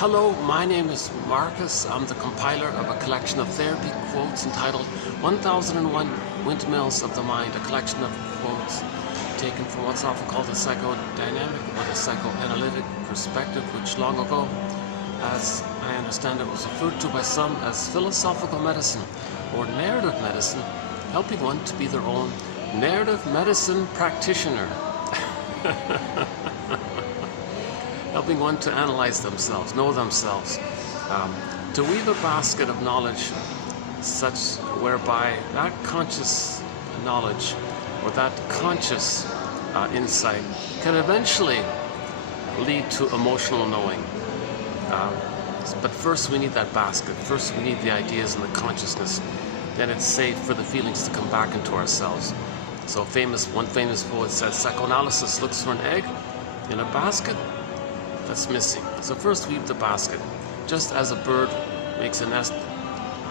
Hello, my name is Marcus. I'm the compiler of a collection of therapy quotes entitled 1001 Windmills of the Mind, a collection of quotes taken from what's often called the psychodynamic or the psychoanalytic perspective, which long ago, as I understand it, was referred to by some as philosophical medicine or narrative medicine, helping one to be their own narrative medicine practitioner. Helping one to analyze themselves, know themselves, to weave a basket of knowledge such whereby that conscious knowledge or that conscious insight can eventually lead to emotional knowing. But first we need that basket, first we need the ideas and the consciousness, then it's safe for the feelings to come back into ourselves. So one famous poet said, psychoanalysis looks for an egg in a basket that's missing. So first weave the basket, just as a bird makes a nest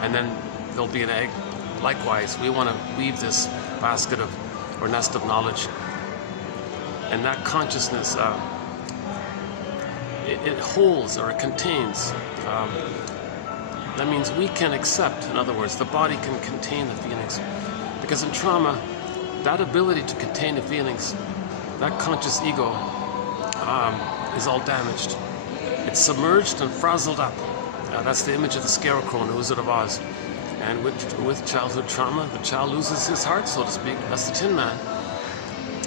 and then there'll be an egg. Likewise, we want to weave this basket of or nest of knowledge, and that consciousness it holds or it contains. That means we can accept, in other words, the body can contain the feelings, because in trauma, that ability to contain the feelings, that conscious ego is all damaged. It's submerged and frazzled up. That's the image of the scarecrow in the Wizard of Oz. And with childhood trauma, the child loses his heart, so to speak. That's the Tin Man.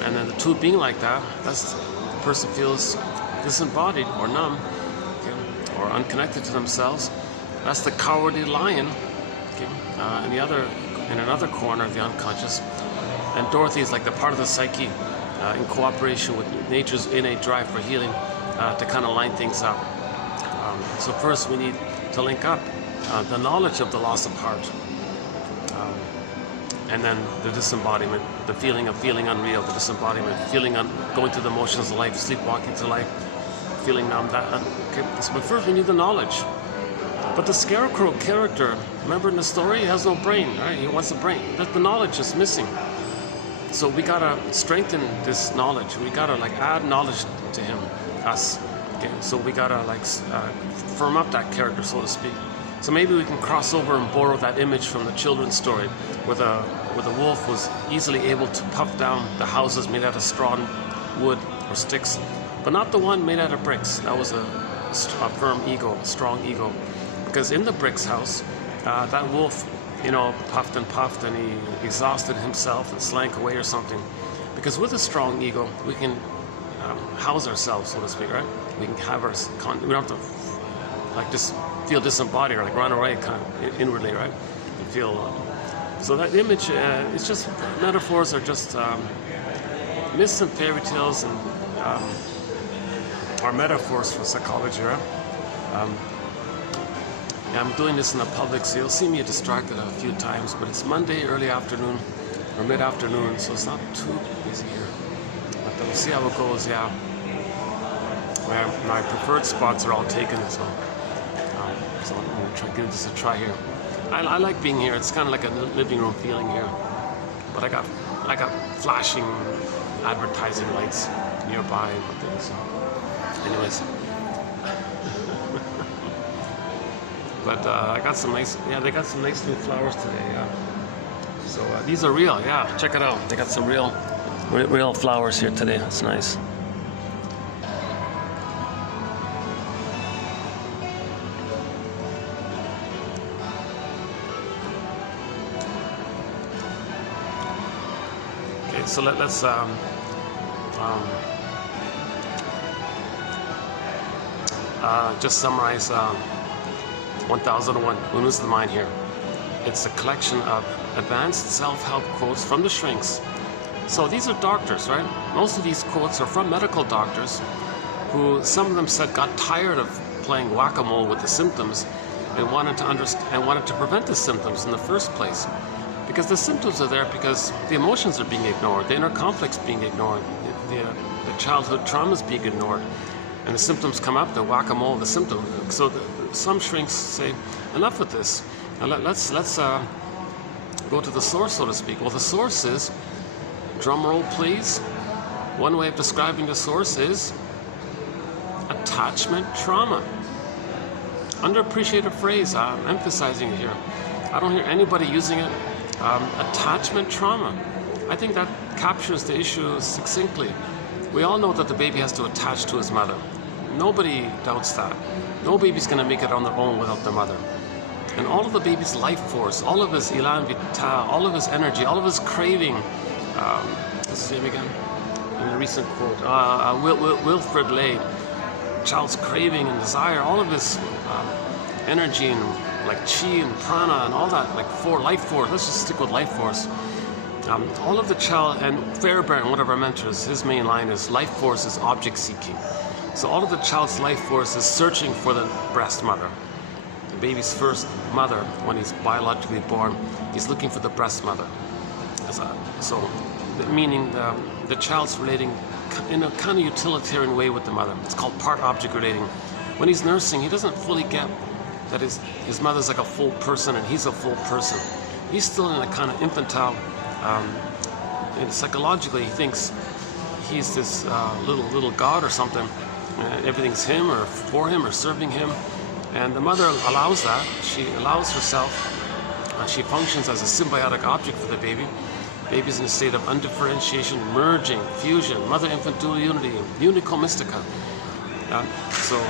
And then the two being like that, that's the person feels disembodied or numb, okay, or unconnected to themselves. That's the cowardly lion, okay, in another corner of the unconscious. And Dorothy is like the part of the psyche in cooperation with nature's innate drive for healing to kind of line things up. So first we need to link up the knowledge of the loss of heart, and then the disembodiment, the feeling of feeling unreal, the disembodiment, going through the motions of life, sleepwalking through life, feeling numb. Okay. But first we need the knowledge. But the scarecrow character, remember in the story, he has no brain, right? He wants a brain. The knowledge is missing. So we gotta strengthen this knowledge. We gotta add knowledge to him, us. Okay, so we gotta firm up that character, so to speak. So maybe we can cross over and borrow that image from the children's story, where the wolf was easily able to puff down the houses made out of straw, wood, or sticks, but not the one made out of bricks. That was a firm ego, a strong ego, because in the bricks house, that wolf, puffed and puffed, and he exhausted himself and slank away or something. Because with a strong ego, we can house ourselves, so to speak, right? We can have we don't have to just feel disembodied or run away kind of inwardly, right? And feel. So that image, it's just metaphors are just myths and fairy tales and are metaphors for psychology, right? I'm doing this in the public, so you'll see me distracted a few times, but it's Monday, early afternoon or mid-afternoon, so it's not too busy here. But we'll see how it goes, yeah. My preferred spots are all taken, so I'm going to give this a try here. I like being here. It's kind of like a living room feeling here. But I got flashing advertising lights nearby and things. Anyways. But I got some nice, they got some nice new flowers today, yeah. So these are real, yeah, check it out. They got some real flowers here today, that's nice. Okay, so let's just summarize 1001 Windmills of the Mind here. It's a collection of advanced self-help quotes from the shrinks. So these are doctors, right? Most of these quotes are from medical doctors who, some of them said, got tired of playing whack-a-mole with the symptoms and wanted to prevent the symptoms in the first place. Because the symptoms are there because the emotions are being ignored, the inner conflicts being ignored, the childhood traumas being ignored. And the symptoms come up, the whack-a-mole, the symptom. So some shrinks say, enough with this. Now let's go to the source, so to speak. Well, the source is, drum roll please. One way of describing the source is attachment trauma. underappreciated phrase. I'm emphasizing it here. I don't hear anybody using it. Attachment trauma. I think that captures the issue succinctly. We all know that the baby has to attach to his mother. Nobody doubts that. No baby's going to make it on their own without their mother. And all of the baby's life force, all of his elan vital, all of his energy, all of his craving. What's his name again? In a recent quote, Wilfred Lay. Child's craving and desire, all of his energy and like chi and prana and all that, like life force. Let's just stick with life force. All of the child, and Fairbairn, one of our mentors, his main line is life force is object seeking. So all of the child's life force is searching for the breast mother. The baby's first mother, when he's biologically born, he's looking for the breast mother. So meaning the child's relating in a kind of utilitarian way with the mother. It's called part object relating. When he's nursing, he doesn't fully get that his mother's like a full person and he's a full person. He's still in a kind of infantile, and psychologically he thinks he's this little god or something. Everything's him or for him or serving him. And the mother allows that. She allows herself. She functions as a symbiotic object for the baby. Baby's in a state of undifferentiation, merging, fusion, mother-infant dual unity, unico mystica. So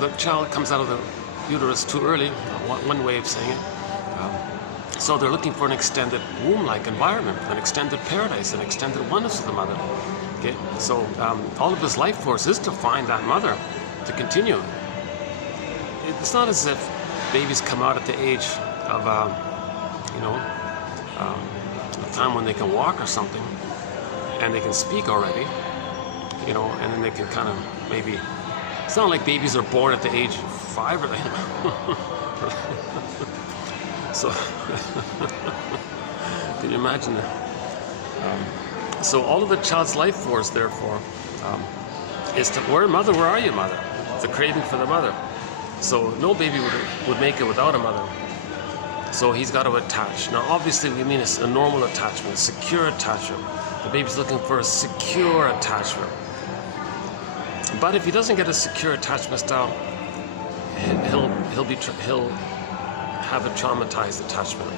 the child comes out of the uterus too early, one way of saying it. So they're looking for an extended womb-like environment, an extended paradise, an extended oneness of the mother. Okay? So all of his life force is to find that mother, to continue. It's not as if babies come out at the age of, a time when they can walk or something, and they can speak already, and then they can kind of maybe. It's not like babies are born at the age of 5 or so. Can you imagine that? So all of the child's life force, therefore, is to where are you, mother? The craving for the mother. So no baby would make it without a mother. So he's got to attach. Now, obviously, we mean a normal attachment, a secure attachment. The baby's looking for a secure attachment. But if he doesn't get a secure attachment style, he'll have a traumatized attachment.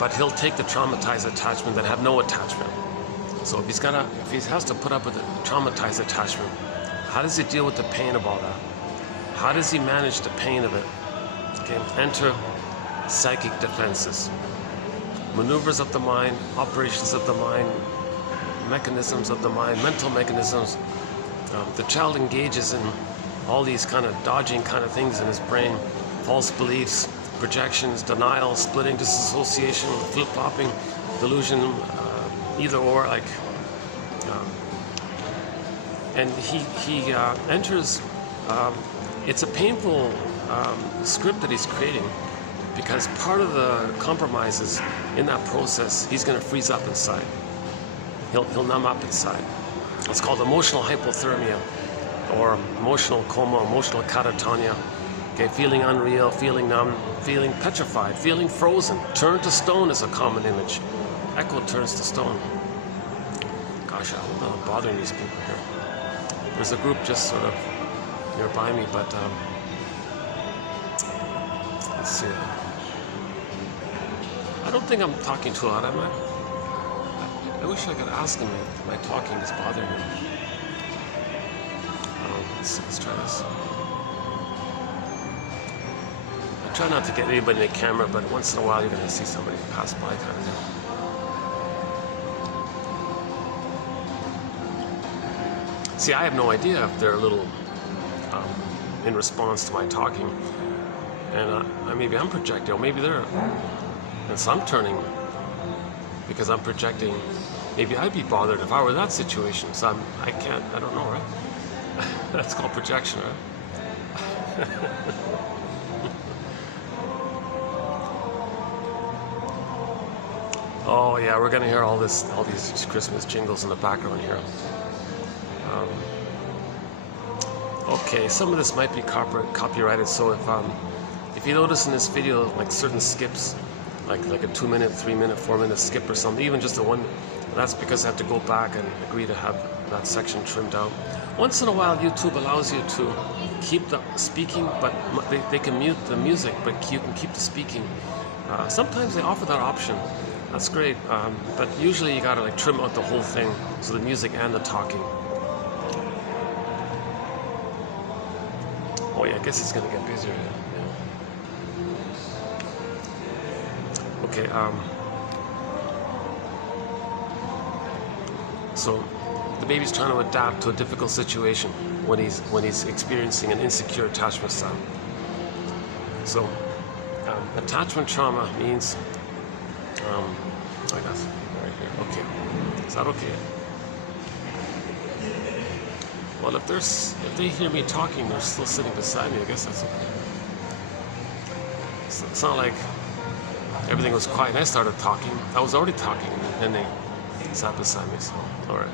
But he'll take the traumatized attachment that have no attachment. So if he has to put up with a traumatized attachment, how does he deal with the pain of all that? How does he manage the pain of it? Okay, enter psychic defenses. Maneuvers of the mind, operations of the mind, mechanisms of the mind, mental mechanisms. The child engages in all these kind of dodging kind of things in his brain, false beliefs, projections, denial, splitting, disassociation, flip-flopping, delusion, either or, like. And he enters. It's a painful script that he's creating, because part of the compromise is in that process he's going to freeze up inside. He'll numb up inside. It's called emotional hypothermia, or emotional coma, emotional catatonia. Okay, feeling unreal, feeling numb, feeling petrified, feeling frozen. Turn to stone is a common image. Echo turns to stone. Gosh, I hope I'm not bothering these people here. There's a group just sort of nearby me, but let's see. I don't think I'm talking too loud, am I? I wish I could ask him if my talking is bothering him. Let's try this. I try not to get anybody in the camera, but once in a while you're going to see somebody pass by kind of thing. See, I have no idea if they're a little in response to my talking, and maybe I'm projecting, or maybe they're, and so I'm turning because I'm projecting. Maybe I'd be bothered if I were in that situation. So I don't know, right? That's called projection, right? Oh yeah, we're gonna hear all these Christmas jingles in the background here. Okay, some of this might be copyrighted, so if you notice in this video like certain skips, like a 2-minute, 3-minute, 4-minute skip or something, even just a one, that's because I have to go back and agree to have that section trimmed out. Once in a while, YouTube allows you to keep the speaking, but they can mute the music, but you can keep the speaking. Sometimes they offer that option. That's great, but usually you gotta like trim out the whole thing, so the music and the talking. Oh yeah, I guess it's gonna get busier. Yeah. Okay. So the baby's trying to adapt to a difficult situation when he's experiencing an insecure attachment style. So attachment trauma means I got right here. Okay, is that okay? Well, if they hear me talking, they're still sitting beside me. I guess that's okay. It's not like everything was quiet and I started talking. I was already talking, and then they sat beside me. So, all right.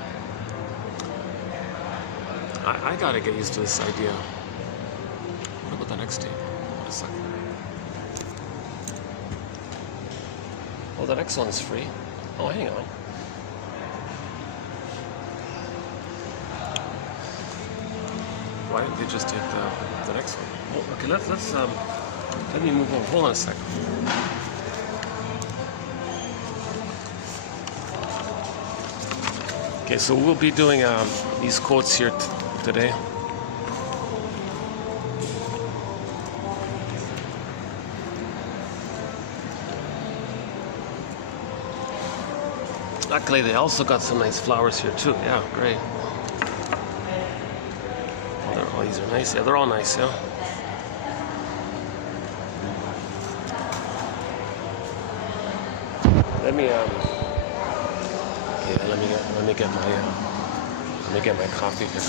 I gotta get used to this idea. What about the next tape? Wait a second. Oh, the next one is free. Oh, hang on. Why didn't they just take the next one? Oh, okay, let me move on. Hold on a second. Okay, so we'll be doing these quotes here today. Luckily, they also got some nice flowers here too. Yeah, great. Oh, these are nice. Yeah, they're all nice. Yeah. Let me get my coffee here.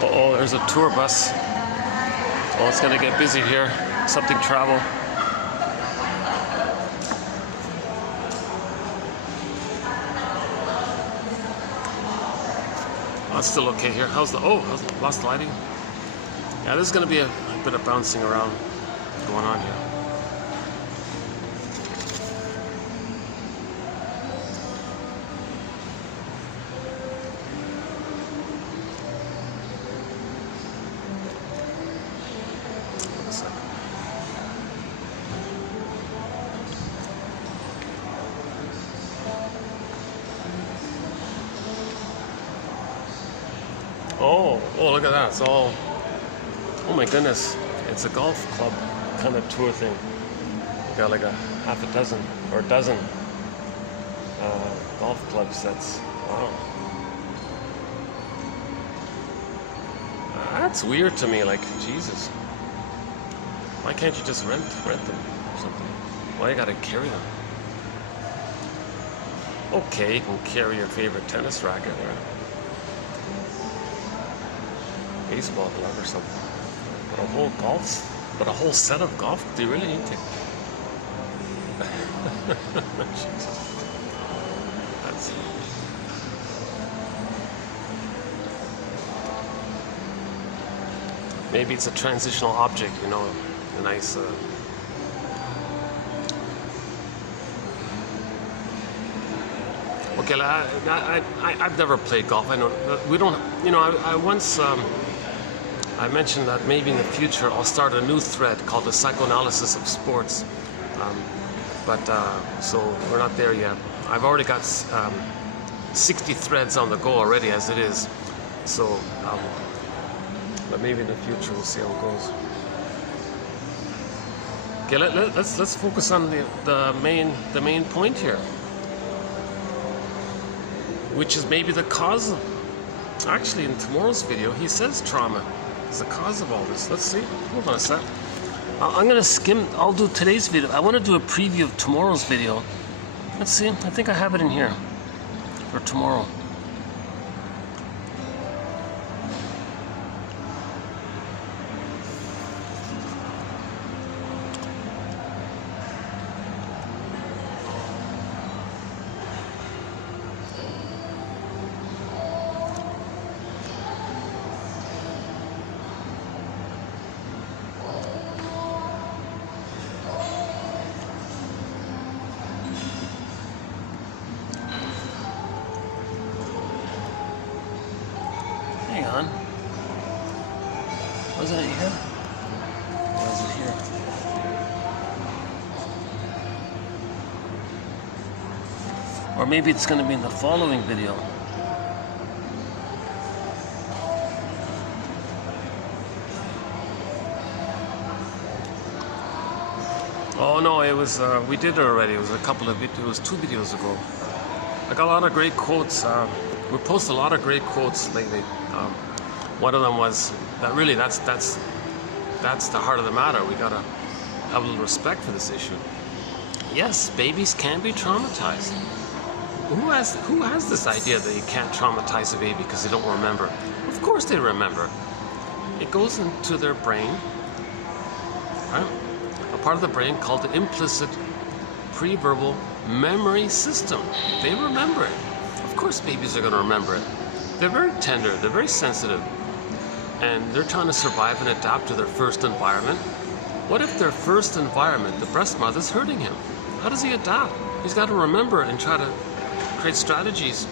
Uh-oh, there's a tour bus. Oh, it's gonna get busy here. Something travel. Oh, it's still okay here. How's the lost lighting? Yeah, there's gonna be a bit of bouncing around going on here. Oh, look at that. It's all, oh my goodness. It's a golf club kind of tour thing. You got like a half a dozen or a dozen golf club sets. Wow. That's weird to me, like, Jesus. Why can't you just rent them or something? Why you gotta carry them? Okay, you can carry your favorite tennis racket or baseball glove or something. But a whole set of golf? Do you really need to? Jesus. That's... Maybe it's a transitional object, you know, a nice... Okay, I've never played golf. I know we don't. You know, I once I mentioned that maybe in the future I'll start a new thread called the psychoanalysis of sports. So we're not there yet. I've already got 60 threads on the go already as it is. So, but maybe in the future we'll see how it goes. Okay, let's focus on the main point here, which is maybe the cause of, actually in tomorrow's video, he says trauma is the cause of all this. Let's see, hold on a sec. I'm gonna skim, I'll do today's video. I wanna do a preview of tomorrow's video. Let's see, I think I have it in here for tomorrow. son. Wasn't it here? Was it here? Or maybe it's going to be in the following video. Oh no, it was, we did it already. It was it was 2 videos ago. I got a lot of great quotes. We post a lot of great quotes lately. One of them was that really that's the heart of the matter. We gotta have a little respect for this issue. Yes, babies can be traumatized. Who has this idea that you can't traumatize a baby because they don't remember? Of course they remember. It goes into their brain, right? A part of the brain called the implicit pre-verbal memory system. They remember it. Of course babies are going to remember it. They're very tender, they're very sensitive, and they're trying to survive and adapt to their first environment. What if their first environment, the breast mother's hurting him? How does he adapt? He's got to remember and try to create strategies.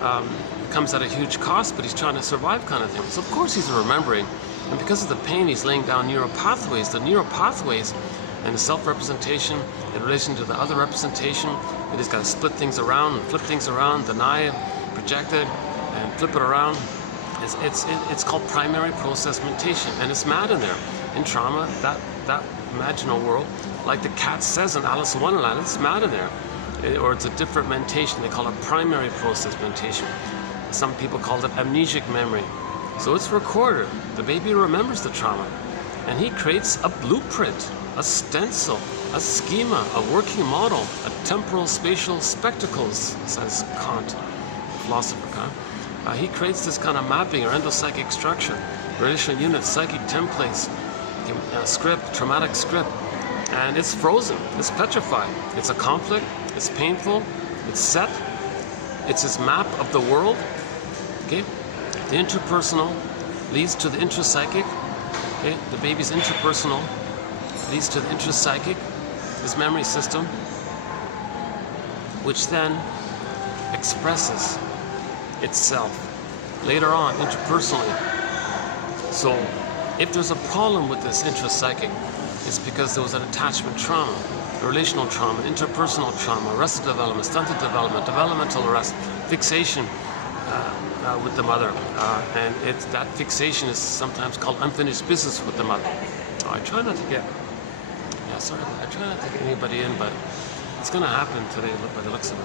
It comes at a huge cost, but he's trying to survive kind of thing. So of course he's remembering, and because of the pain he's laying down neural pathways. The neural pathways and the self-representation in relation to the other representation, it has got to split things around and flip things around, deny it, project it, and flip it around. It's called primary process mentation, and it's mad in there. In trauma, that imaginal world, like the cat says in Alice in Wonderland, it's mad in there. Or it's a different mentation. They call it primary process mentation. Some people call it amnesic memory. So it's recorded. The baby remembers the trauma, and he creates a blueprint, a stencil, a schema, a working model, a temporal spatial spectacles, says Kant, philosopher Kant. He creates this kind of mapping or endopsychic structure, relational units, psychic templates, script, traumatic script, and it's frozen, it's petrified, it's a conflict, it's painful, it's set, it's his map of the world. Okay, the interpersonal leads to the intrapsychic. Okay, the baby's interpersonal leads to the intrapsychic, his memory system, which then expresses itself later on interpersonally. So if there's a problem with this intrapsychic, it's because there was an attachment trauma, relational trauma, interpersonal trauma, arrested development, stunted development, developmental arrest, fixation with the mother, and that fixation is sometimes called unfinished business with the mother. I try not to get, I try not to get anybody in, but it's going to happen today by the looks of it.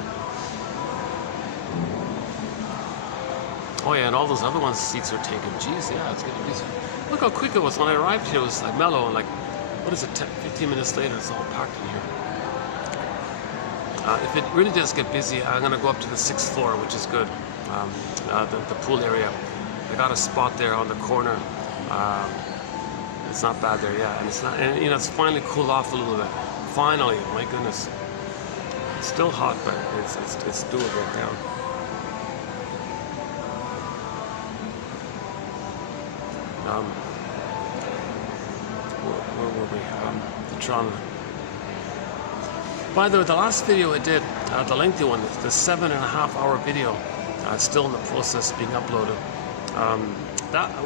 Oh yeah, and all those other ones, seats are taken. Jeez, yeah, it's getting busy. Look how quick it was when I arrived here. It was like mellow, and like, what is it, 15 minutes later, it's all packed in here. If it really does get busy, I'm going to go up to the 6th floor, which is good. The pool area. I got a spot there on the corner. It's not bad there, yeah. And it's not, and you know, it's finally cooled off a little bit. Finally, my goodness. It's still hot, but it's doable, yeah. Where were we? The trauma. By the way, the last video I did, the lengthy one, the 7.5-hour video, still in the process of being uploaded.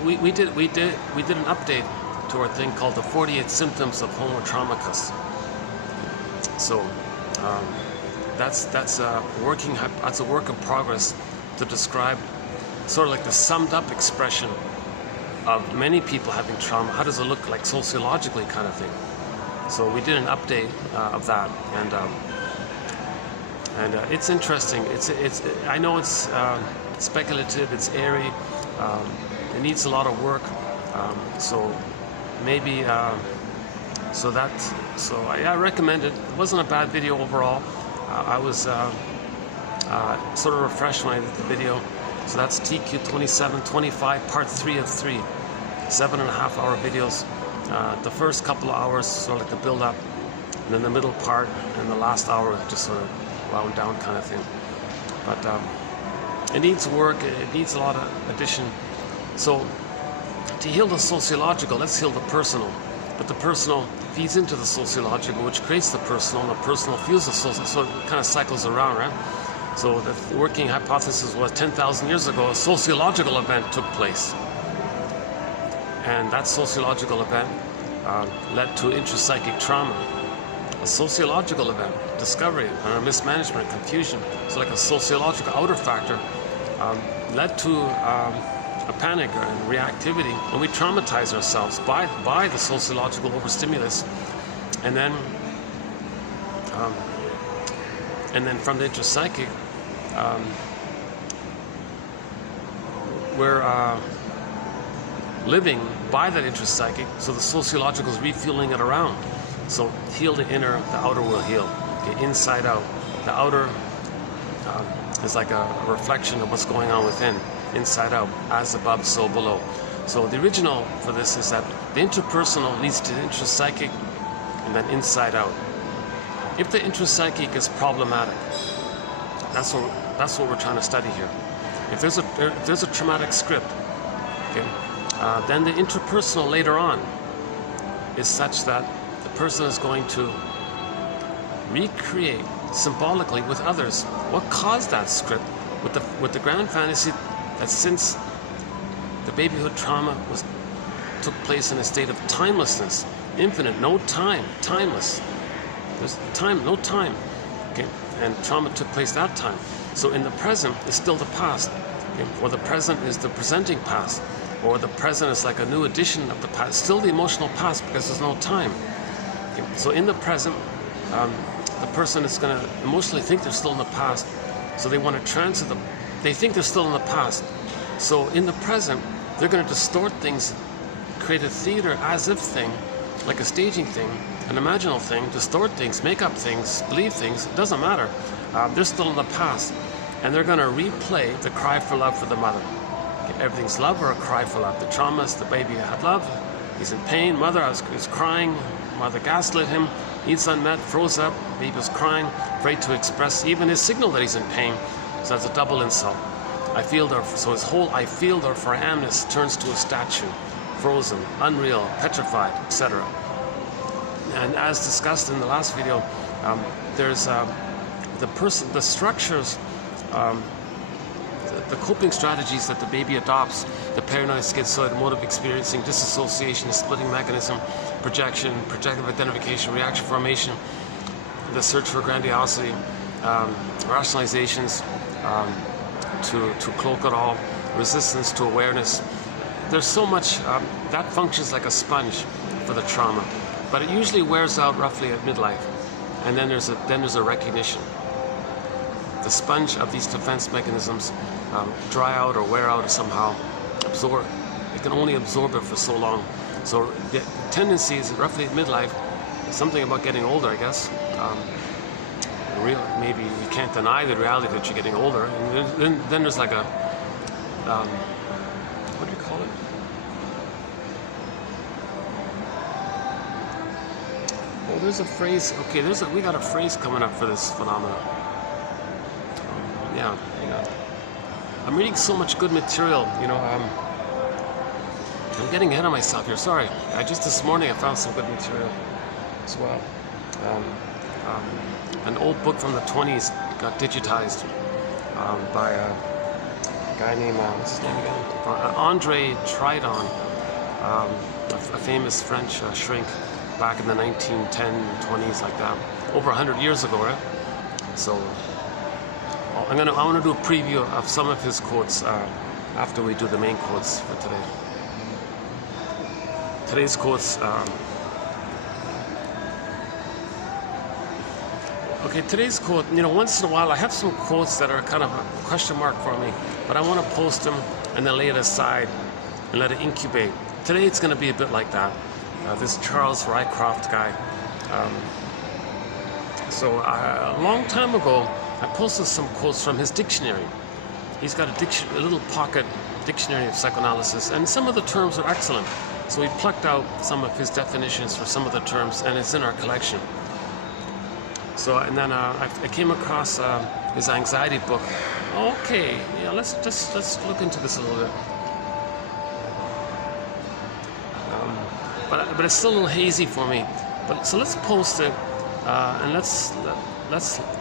We did an update to our thing called the 48 symptoms of Homo traumacus. So that's a work in progress to describe sort of like the summed up expression of many people having trauma. How does it look like sociologically, kind of thing? So we did an update of that, and it's interesting. I know it's speculative, it's airy, it needs a lot of work. So maybe I recommend it. It wasn't a bad video overall. I was sort of refreshed when I did the video. So that's TQ 2725, part 3 of 3, 7.5-hour videos. The first couple of hours sort of like the build up, and then the middle part and the last hour just sort of wound down kind of thing. But it needs work, it needs a lot of addition. So to heal the sociological, let's heal the personal. But the personal feeds into the sociological, which creates the personal, and the personal fuels the social, so it kind of cycles around, right? So the working hypothesis was 10,000 years ago, a sociological event took place. And that sociological event led to intrapsychic trauma. A sociological event, discovery, or mismanagement, confusion, so like a sociological outer factor, led to a panic and reactivity when we traumatize ourselves by the sociological overstimulus. And then from the intrapsychic, we're living by that intrapsychic, so the sociological is refueling it around. So heal the inner, the outer will heal. Okay, inside out. The outer is like a reflection of what's going on within, inside out, as above, so below. So the original for this is that the interpersonal leads to the intrapsychic, and then inside out. If the intrapsychic is problematic, that's what we're trying to study here. If there's a traumatic script, okay, then the interpersonal later on is such that the person is going to recreate symbolically with others what caused that script, with the grand fantasy that since the babyhood trauma took place in a state of timelessness, infinite, no time, timeless. There's time, no time. Okay, and trauma took place that time. So in the present is still the past, okay? Or the present is the presenting past, or the present is like a new edition of the past, still the emotional past because there's no time. Okay? So in the present, the person is going to emotionally think they're still in the past, so they want to transfer them. They think they're still in the past. So in the present, they're going to distort things, create a theater as if thing, like a staging thing, an imaginal thing, distort things, make up things, believe things, it doesn't matter. They're still in the past, and they're going to replay the cry for love for the mother. Okay, everything's love or a cry for love. The trauma is the baby had love, he's in pain, mother is crying, mother gaslit him, needs unmet, froze up, baby was crying, afraid to express even his signal that he's in pain. So that's a double insult. So his whole I feel or for I amness turns to a statue, frozen, unreal, petrified, etc. And as discussed in the last video, there's the structures, the coping strategies that the baby adopts, the paranoid, schizoid, emotive experiencing, disassociation, splitting mechanism, projection, projective identification, reaction formation, the search for grandiosity, rationalizations, to cloak it all, resistance to awareness. There's so much that functions like a sponge for the trauma, but it usually wears out roughly at midlife, and then there's a recognition. The sponge of these defense mechanisms dry out or wear out or somehow absorb. It can only absorb it for so long. So the tendency is roughly at midlife, something about getting older, I guess. Maybe you can't deny the reality that you're getting older. And then there's like a, what do you call it? Well, there's a phrase. Okay, we got a phrase coming up for this phenomenon. Yeah. I'm reading so much good material. I'm getting ahead of myself here. Sorry. Just this morning I found some good material as well. An old book from the 20s got digitized by a guy named, what's his name again? Andre Tridon, a famous French shrink back in the 1910, 20s, like that. Over 100 years ago, right? So I want to do a preview of some of his quotes after we do the main quotes for today. Today's quotes. Okay, today's quote, once in a while I have some quotes that are kind of a question mark for me, but I want to post them and then lay it aside and let it incubate. Today it's going to be a bit like that. This Charles Rycroft guy. A long time ago, I posted some quotes from his dictionary. He's got a little pocket dictionary of psychoanalysis, and some of the terms are excellent. So we plucked out some of his definitions for some of the terms, and it's in our collection. So, and then I came across his anxiety book. Okay, yeah, let's look into this a little bit. But it's still a little hazy for me. So let's post it, and let's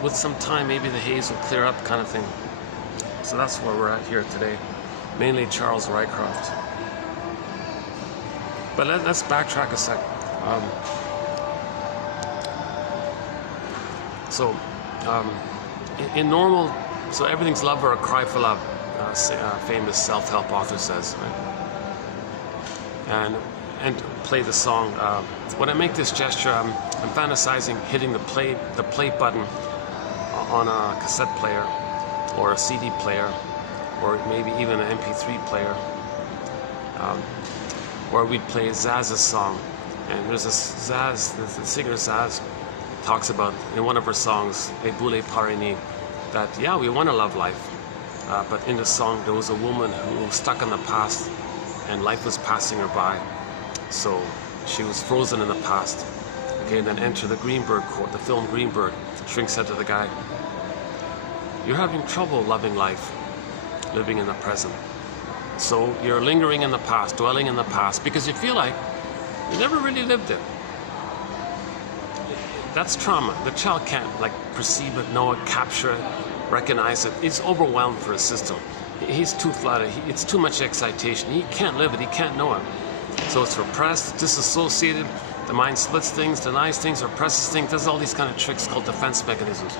with some time maybe the haze will clear up, kind of thing. So that's where we're at here today. Mainly Charles Rycroft. But let's backtrack a sec. In normal, so everything's love or a cry for love, famous self-help author says, right? And play the song. When I make this gesture, I'm fantasizing hitting the play button on a cassette player or a CD player or maybe even an MP3 player, where we'd play Zaz's song. And there's this Zaz, the singer Zaz talks about in one of her songs, "Et boule parini," that yeah, we want to love life, but in the song there was a woman who was stuck in the past and life was passing her by, so she was frozen in the past. Okay, and then enter the Greenberg quote, the film Greenberg. Shrink said to the guy, "You're having trouble loving life, living in the present. So you're lingering in the past, dwelling in the past, because you feel like you never really lived it." That's trauma. The child can't like perceive it, know it, capture it, recognize it. It's overwhelmed for his system. He's too flooded. It's too much excitation. He can't live it. He can't know it. So it's repressed, disassociated. The mind splits things, denies things, represses things, does all these kind of tricks called defense mechanisms.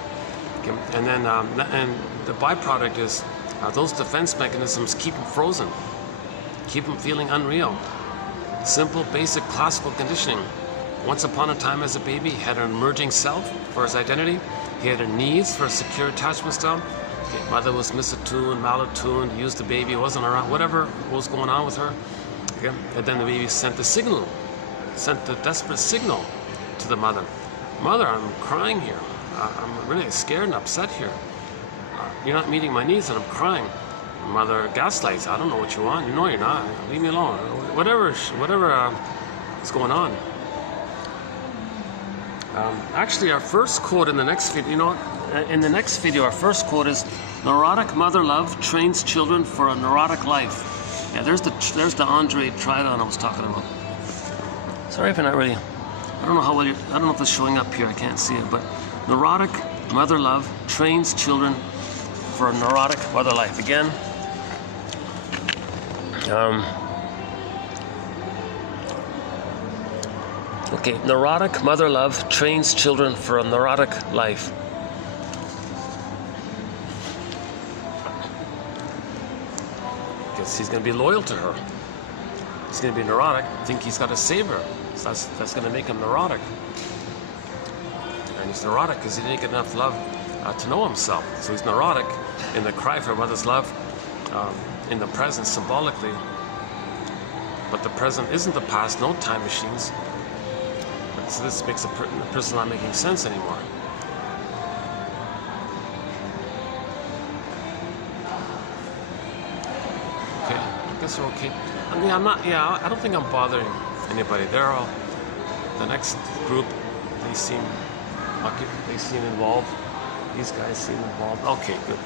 Okay? And then and the byproduct is those defense mechanisms keep him frozen, keep him feeling unreal. Simple, basic, classical conditioning. Once upon a time as a baby, he had an emerging self for his identity. He had a needs for a secure attachment style. Okay, mother was misattuned, malattuned, used the baby, wasn't around, whatever was going on with her. Okay? And then the baby sent the signal, sent the desperate signal to the mother. "Mother, I'm crying here. I'm really scared and upset here. You're not meeting my needs and I'm crying." Mother gaslights. "I don't know what you want. You know you're not. Leave me alone." Whatever is going on. Actually, our first quote in the next video, in the next video, our first quote is, "Neurotic mother love trains children for a neurotic life." Yeah, there's the Andre Tridon I was talking about. Sorry if I'm not really, I don't know how well I don't know if it's showing up here, I can't see it, but neurotic mother love trains children for a neurotic mother life. Again, okay, neurotic mother love trains children for a neurotic life. Because he's going to be loyal to her. He's going to be neurotic. I think he's got to save her. So that's going to make him neurotic. And he's neurotic because he didn't get enough love to know himself. So he's neurotic in the cry for mother's love, in the present symbolically. But the present isn't the past, no time machines. So this makes the person not making sense anymore. Okay, I guess we're okay. I mean, I don't think I'm bothering anybody. They're all, the next group, they seem involved. These guys seem involved. Okay, good.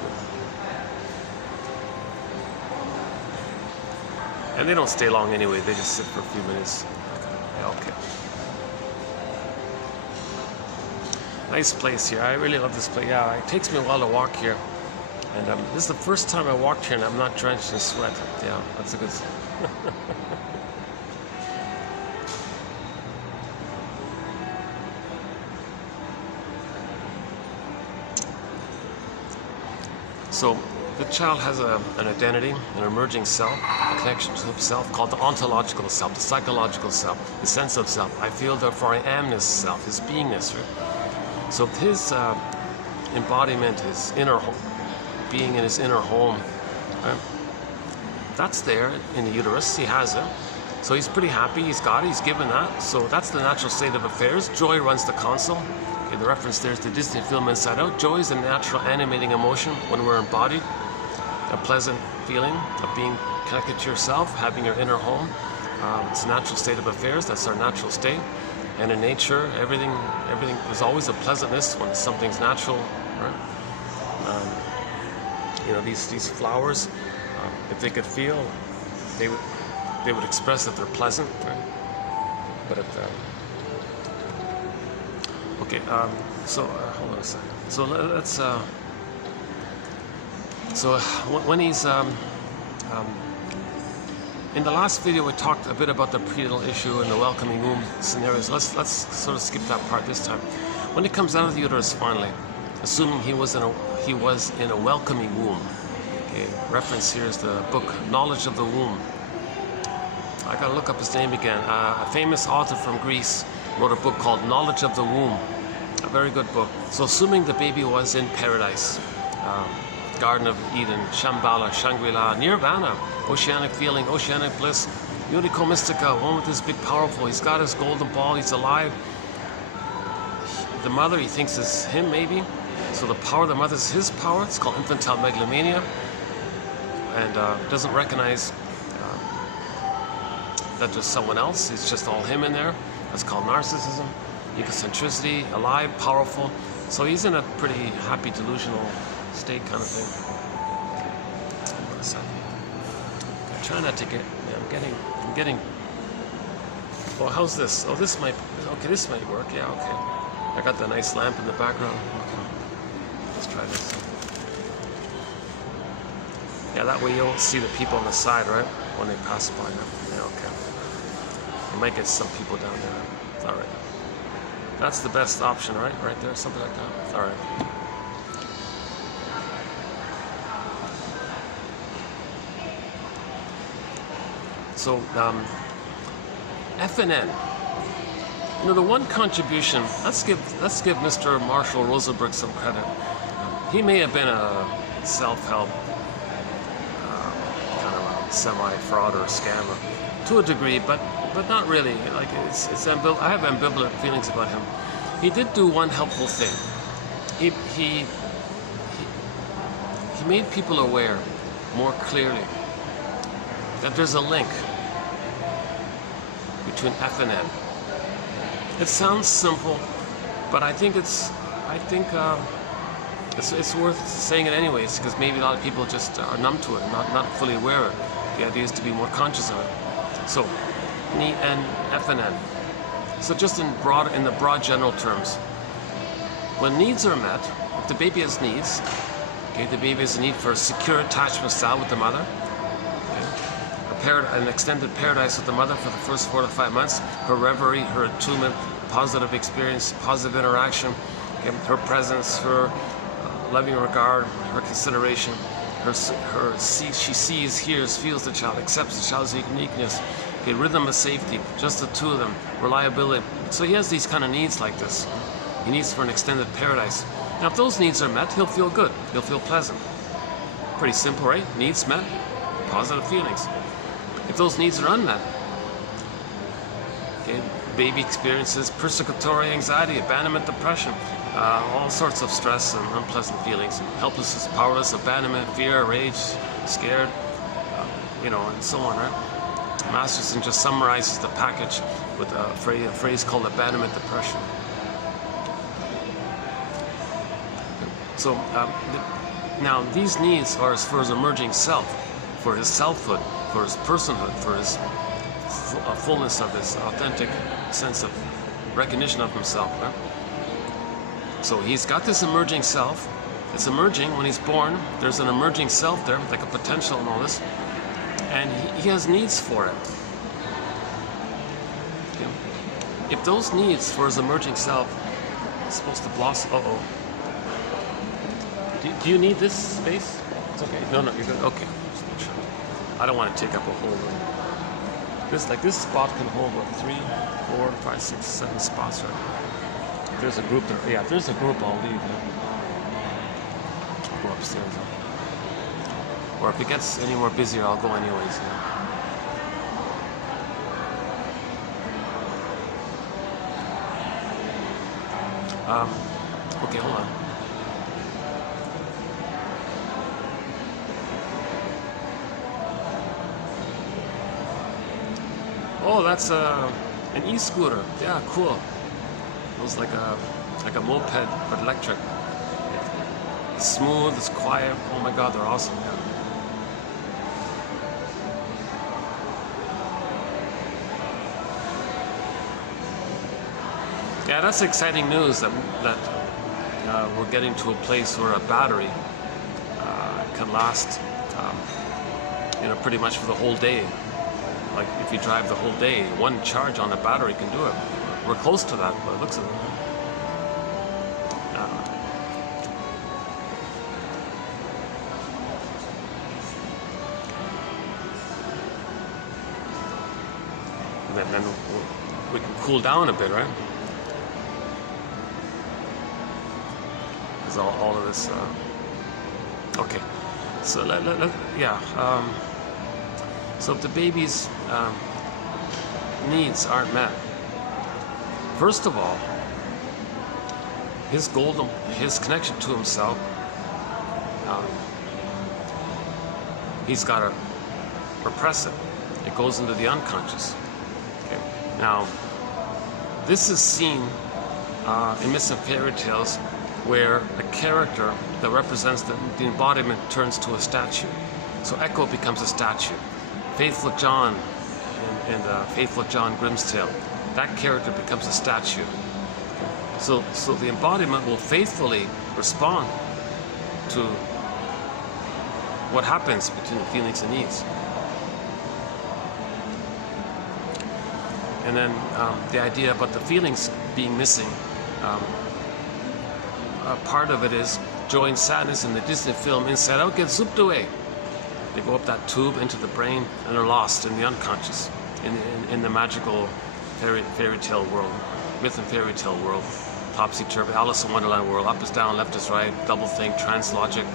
And they don't stay long anyway, they just sit for a few minutes. Yeah, okay. Nice place here. I really love this place. Yeah, it takes me a while to walk here. And this is the first time I walked here and I'm not drenched in sweat. Yeah, that's a good... So, the child has an identity, an emerging self, a connection to himself called the ontological self, the psychological self, the sense of self. I feel, therefore I amness self, his beingness. Right? So his embodiment, his inner being in his inner home, right? That's there in the uterus, he has it. So he's pretty happy, he's got it, he's given that. So that's the natural state of affairs. Joy runs the console. Okay, the reference there is the Disney film Inside Out. Joy is a natural animating emotion when we're embodied. A pleasant feeling of being connected to yourself, having your inner home. It's a natural state of affairs, that's our natural state. And in nature, everything, there's always a pleasantness when something's natural, right? These flowers, if they could feel, they would express that they're pleasant, right? But okay, hold on a second. So let's, In the last video, we talked a bit about the prenatal issue and the welcoming womb scenarios. Let's sort of skip that part this time. When it comes out of the uterus, finally, assuming he was in a welcoming womb. Okay, reference here is the book Knowledge of the Womb. I gotta look up his name again. A famous author from Greece wrote a book called Knowledge of the Womb. A very good book. So assuming the baby was in paradise, Garden of Eden, Shambhala, Shangri-La, Nirvana, oceanic feeling, oceanic bliss, Unico Mystica, one with this big powerful, he's got his golden ball, he's alive. The mother, he thinks is him maybe. So the power of the mother is his power. It's called infantile megalomania. And doesn't recognize that there's someone else. It's just all him in there. That's called narcissism, egocentricity, alive, powerful. So he's in a pretty happy, delusional state kind of thing. Hold on a second. I'm trying not to get. I'm getting. Oh, how's this? Oh, this might. Okay, this might work. Yeah, okay. I got the nice lamp in the background. Okay. Let's try this. Yeah, that way you won't see the people on the side, right? When they pass by. Yeah, okay. You might get some people down there. All right. That's the best option, right? Right there, something like that. All right. So, F and N. You know, the one contribution. Let's give Mr. Marshall Rosenberg some credit. He may have been a self-help kind of a semi-fraud or a scammer to a degree, but not really. Like it's I have ambivalent feelings about him. He did do one helpful thing. He made people aware more clearly that there's a link between F and N. It sounds simple, but I think it's worth saying it anyways, because maybe a lot of people just are numb to it, not fully aware of it. The idea is to be more conscious of it. So, need and F and N. So just in the broad general terms, when needs are met, if the baby has needs, okay, the baby has a need for a secure attachment style with the mother, an extended paradise with the mother for the first 4 to 5 months, her reverie, her attunement, positive experience, positive interaction, okay, her presence, her loving regard, her consideration, she sees, hears, feels the child, accepts the child's uniqueness, okay, rhythm of safety, just the two of them, reliability. So he has these kind of needs like this. He needs for an extended paradise. Now, if those needs are met, he'll feel good. He'll feel pleasant. Pretty simple, right? Needs met, positive feelings. If those needs are unmet, okay, baby experiences persecutory anxiety, abandonment, depression, all sorts of stress and unpleasant feelings, helplessness, powerless, abandonment, fear, rage, scared, and so on, right? Masterson just summarizes the package with a phrase called abandonment depression. So now these needs are for his emerging self, for his selfhood, for his personhood, for his fullness of his authentic sense of recognition of himself. Right? So he's got this emerging self. It's emerging when he's born. There's an emerging self there, like a potential and all this. And he has needs for it. Okay. If those needs for his emerging self is supposed to blossom... Do you need this space? It's okay. No, you're good. Okay. I don't want to take up a whole room. This spot can hold what, 3, 4, 5, 6, 7 spots, right? If there's a group there. Yeah, if there's a group, I'll leave. I'll go upstairs. Or if it gets any more busier, I'll go anyways. Okay, hold on. Oh, that's an e-scooter. Yeah, cool. It was like a moped, but electric. It's smooth, it's quiet. Oh my God, they're awesome. Yeah, that's exciting news that we're getting to a place where a battery can last, pretty much for the whole day. like if you drive the whole day, one charge on the battery can do it. We're close to that, but it looks like then we can cool down a bit, right? Because all of this. Okay, so so if the baby's needs aren't met, first of all, his connection to himself, he's got to repress it. It goes into the unconscious. Okay. Now, this is seen in myths and fairy tales, where a character that represents the embodiment turns to a statue. So Echo becomes a statue. Faithful John in Faithful John Grimm's tale, that character becomes a statue. So the embodiment will faithfully respond to what happens between the feelings and needs. And then the idea about the feelings being missing, part of it is joy and sadness in the Disney film Inside Out gets zooped away. They go up that tube into the brain and they're lost in the unconscious, in the magical fairy tale world, myth and fairy tale world, topsy-turvy, Alice in Wonderland world, up is down, left is right, double think, trans logic.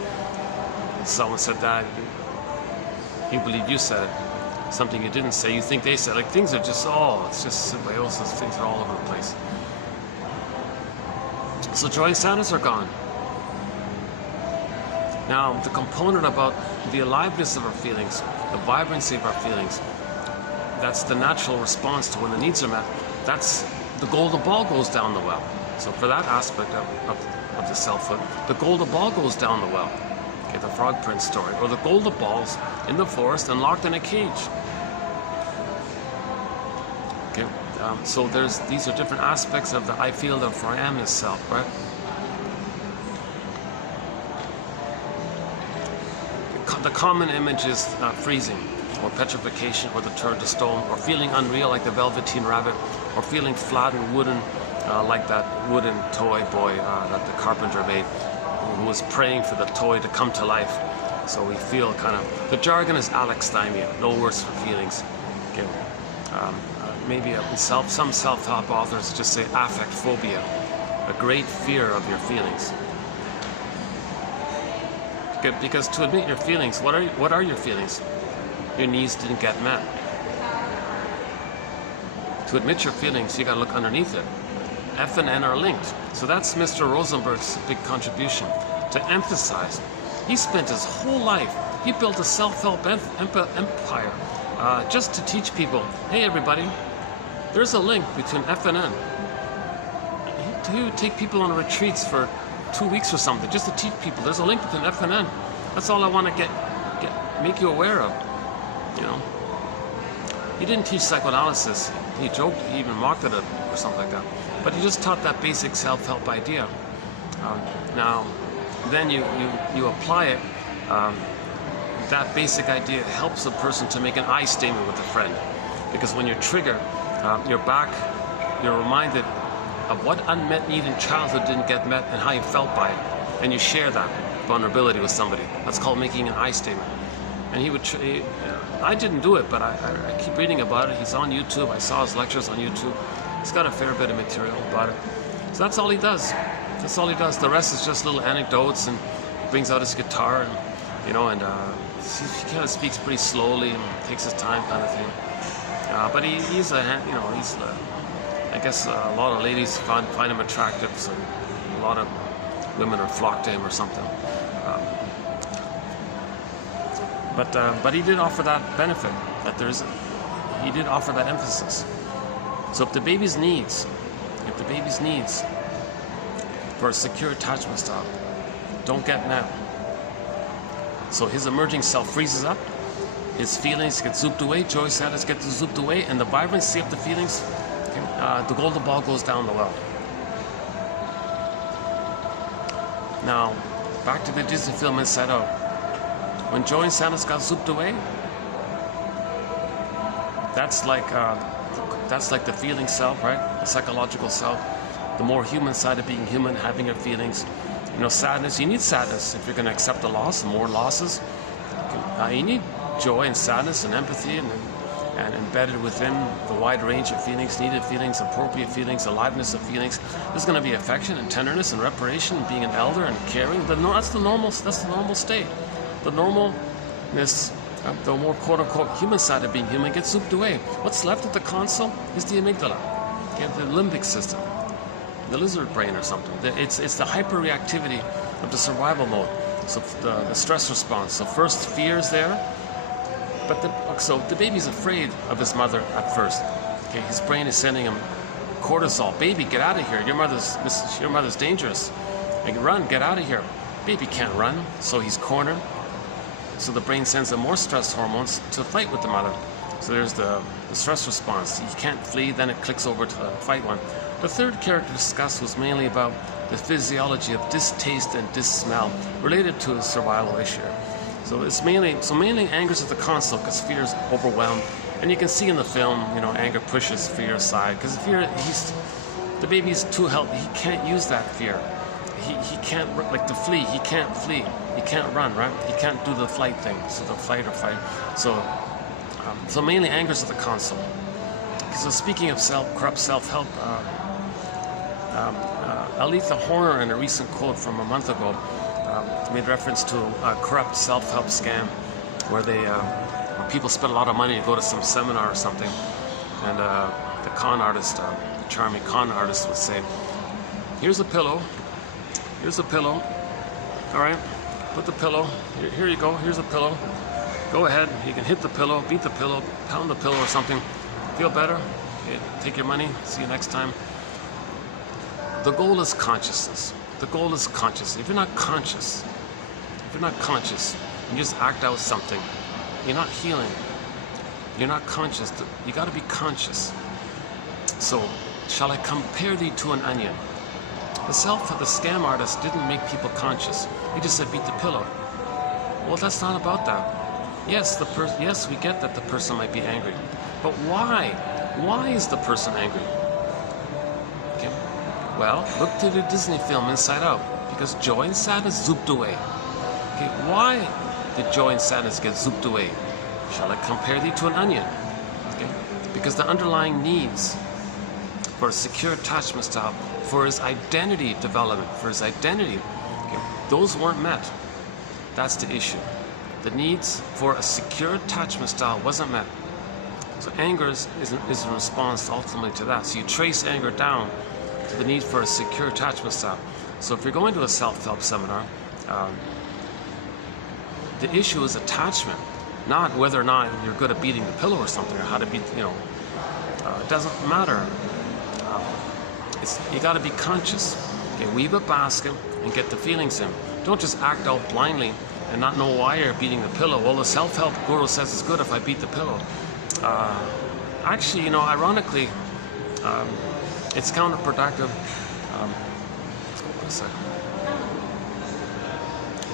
Someone said that, you believe you said it. Something you didn't say, you think they said. Like, things are just, it's just symbiosis, things are all over the place. So joy and sadness are gone. Now, the component about the aliveness of our feelings, the vibrancy of our feelings, that's the natural response to when the needs are met. That's the golden ball goes down the well. So for that aspect of the selfhood, the golden ball goes down the well. Okay, the Frog Prince story, or the golden balls in the forest and locked in a cage. Okay, so these are different aspects of the I feel, therefore I am self, right? The common image is freezing, or petrification, or the turn to stone, or feeling unreal like the Velveteen Rabbit, or feeling flat and wooden like that wooden toy boy that the carpenter made, who was praying for the toy to come to life. So we feel kind of, the jargon is alexithymia, no words for feelings. Okay. Maybe some self-help authors just say affect phobia, a great fear of your feelings. Okay, because to admit your feelings, what are your feelings? Your needs didn't get met. To admit your feelings, you got to look underneath it. F and N are linked. So that's Mr. Rosenberg's big contribution, to emphasize. He spent his whole life, he built a self-help empire just to teach people, hey everybody, there's a link between F and N. He would take people on retreats for 2 weeks or something just to teach people there's a link between F and N. That's all I want to make you aware of. You know, he didn't teach psychoanalysis. He joked, he even mocked at it or something like that. But he just taught that basic self-help idea. Now, then you apply it. That basic idea helps a person to make an I statement with a friend, because when you're triggered, you're reminded of what unmet need in childhood didn't get met and how you felt by it, and you share that vulnerability with somebody. That's called making an I statement. And I didn't do it, but I keep reading about it. He's on YouTube. I saw his lectures on YouTube. He's got a fair bit of material about it. So that's all he does. That's all he does. The rest is just little anecdotes, and he brings out his guitar, and he kind of speaks pretty slowly and takes his time, kind of thing. But I guess a lot of ladies find him attractive, so a lot of women are flocked to him or something. But he did offer that benefit, he did offer that emphasis. So if the baby's needs for a secure attachment style don't get met, so his emerging self freezes up, his feelings get zooped away, joy, sadness get zooped away, and the vibrancy of the feelings, the golden ball goes down the well. Now, back to the Disney film Inside Out. When joy and sadness got zooped away, That's like the feeling self, right? The psychological self. The more human side of being human, having your feelings. Sadness, you need sadness if you're going to accept the loss, more losses. You need joy and sadness and empathy and embedded within the wide range of feelings, needed feelings, appropriate feelings, aliveness of feelings. There's going to be affection and tenderness and reparation and being an elder and caring. That's the normal state. The normalness, the more quote-unquote human side of being human gets zooped away. What's left at the console is the amygdala, the limbic system, the lizard brain or something. It's the hyperreactivity of the survival mode. So the stress response. So first fear is there, but the baby's afraid of his mother at first. Okay, his brain is sending him cortisol. Baby, get out of here. Your mother's dangerous. Like, run, get out of here. Baby can't run, so he's cornered. So the brain sends him more stress hormones to fight with the mother. So there's the stress response. He can't flee, then it clicks over to the fight one. The third character discussed was mainly about the physiology of distaste and dissmell related to a survival issue. So it's mainly anger's at the console because fear is overwhelmed. And you can see in the film, anger pushes fear aside because the baby's too healthy. He can't use that fear. He can't, like to flee, he can't flee. He can't run, right? He can't do the flight thing, so the fight or fight. So mainly anger's at the console. So speaking of corrupt self-help, Aletha Horner, in a recent quote from a month ago, made reference to a corrupt self-help scam where where people spend a lot of money to go to some seminar or something, and the con artist, the charming con artist would say, here's a pillow, all right, put the pillow, here you go, here's a pillow, go ahead, you can hit the pillow, beat the pillow, pound the pillow or something, feel better, okay, take your money, see you next time. The goal is consciousness. The goal is conscious. If you're not conscious, you just act out something, you're not healing. You're not conscious. You got to be conscious. So, shall I compare thee to an onion? The scam artist didn't make people conscious. He just said beat the pillow. Well, that's not about that. Yes, we get that the person might be angry, but why? Why is the person angry? Okay. Well, look to the Disney film Inside Out, because joy and sadness zooped away. Okay, why did joy and sadness get zooped away? Shall I compare thee to an onion? Okay, because the underlying needs for a secure attachment style, for his identity development, okay, those weren't met. That's the issue. The needs for a secure attachment style wasn't met. So anger is a response ultimately to that. So you trace anger down to the need for a secure attachment style. So if you're going to a self-help seminar, the issue is attachment, not whether or not you're good at beating the pillow or something, or how to beat, it doesn't matter. You got to be conscious. Okay, weave a basket and get the feelings in. Don't just act out blindly and not know why you're beating the pillow. Well, the self-help guru says it's good if I beat the pillow. Actually, ironically, it's counterproductive. One second.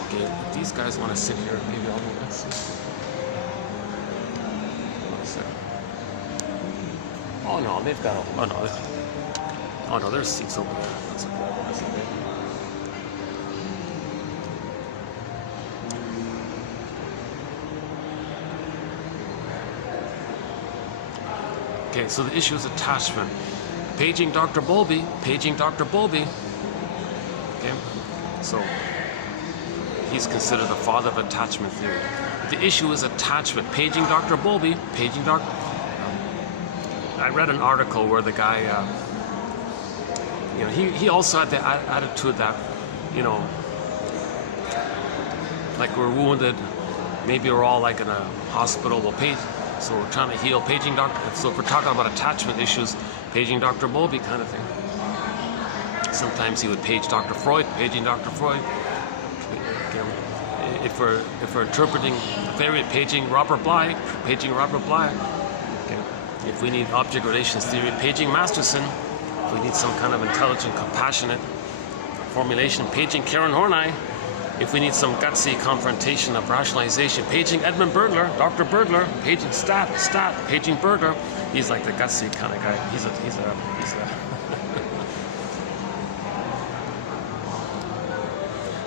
Okay, if these guys want to sit here, maybe I'll do this. One second. Oh no, they've got oh no, there's seats over there. That's okay. That's okay. Okay, so the issue is attachment. Paging Dr. Bowlby. Okay, so he's considered the father of attachment theory. The issue is attachment. Paging Dr. Bowlby. I read an article where the guy, he also had the attitude that, like we're wounded, maybe we're all like in a hospital, we'll page. So we're trying to heal, paging doctor. So if we're talking about attachment issues, paging Dr. Bowlby kind of thing. Sometimes he would page Dr. Freud, paging Dr. Freud. If we're interpreting theory, paging Robert Bly, paging Robert Bly. Okay. If we need object relations theory, paging Masterson. If we need some kind of intelligent, compassionate formulation, paging Karen Horney. If we need some gutsy confrontation of rationalization, paging Edmund Burglar, Dr. Burglar, paging stat, paging Burglar. He's like the gutsy kind of guy. He's a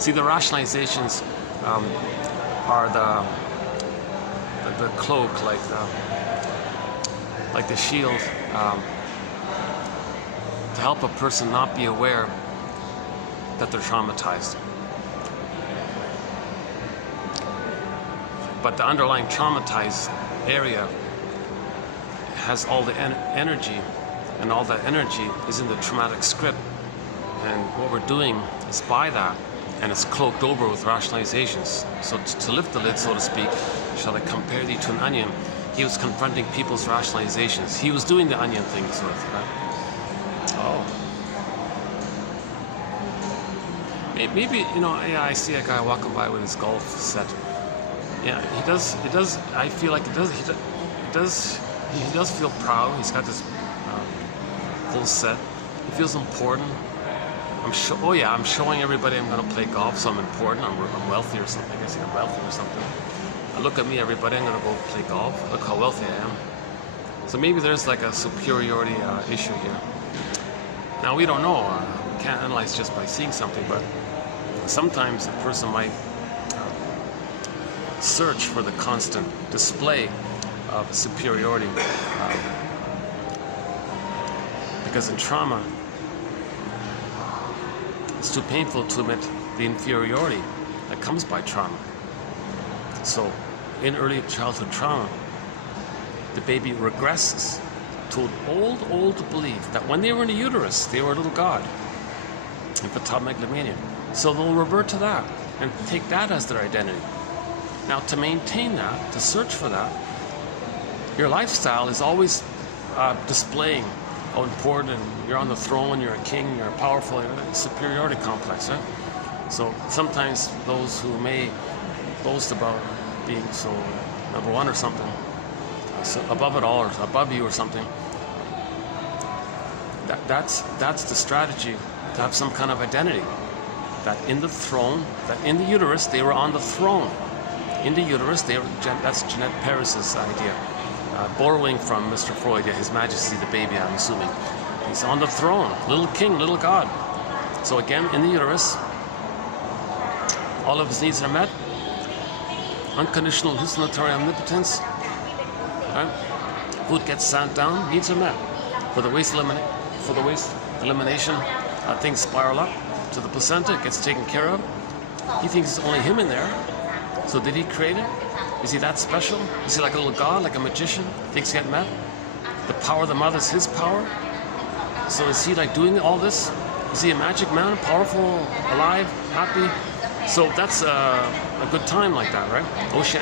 See, the rationalizations are the cloak, like the shield, to help a person not be aware that they're traumatized. But the underlying traumatized area has all the energy, and all that energy is in the traumatic script. And what we're doing is by that, and it's cloaked over with rationalizations. So to lift the lid, so to speak, shall I compare thee to an onion? He was confronting people's rationalizations. He was doing the onion thing, sort of, right? Oh. Maybe, yeah, I see a guy walking by with his golf set. Yeah, he does, I feel like he does feel proud. He's got this full set. He feels important. I'm showing everybody I'm going to play golf, so I'm important. I'm wealthy or something. I guess I'm wealthy or something. Look at me, everybody. I'm going to go play golf. Look how wealthy I am. So maybe there's like a superiority issue here. Now, we don't know. We can't analyze just by seeing something, but sometimes a person might search for the constant display of superiority. Because in trauma, it's too painful to admit the inferiority that comes by trauma. So, in early childhood trauma, the baby regresses to an old belief that when they were in the uterus, they were a little god, infantile megalomania. So they'll revert to that and take that as their identity. Now, to maintain that, to search for that, your lifestyle is always displaying how important you're on the throne, you're a king, you're powerful, superiority complex, right? So sometimes those who may boast about being so number one or something, so above it all or above you or something, that's the strategy to have some kind of identity. That in the throne, that in the uterus, they were on the throne. In the uterus, that's Jeanette Paris's idea. Borrowing from Mr. Freud, His Majesty the baby, I'm assuming. He's on the throne, little king, little god. So again, in the uterus, all of his needs are met. Unconditional hallucinatory omnipotence. Right? Food gets sat down, needs are met. For the waste elimination, things spiral up to the placenta, it gets taken care of. He thinks it's only him in there. So did he create it? Is he that special? Is he like a little god, like a magician? Things get met? The power of the mother is his power? So is he like doing all this? Is he a magic man, powerful, alive, happy? So that's a good time like that, right?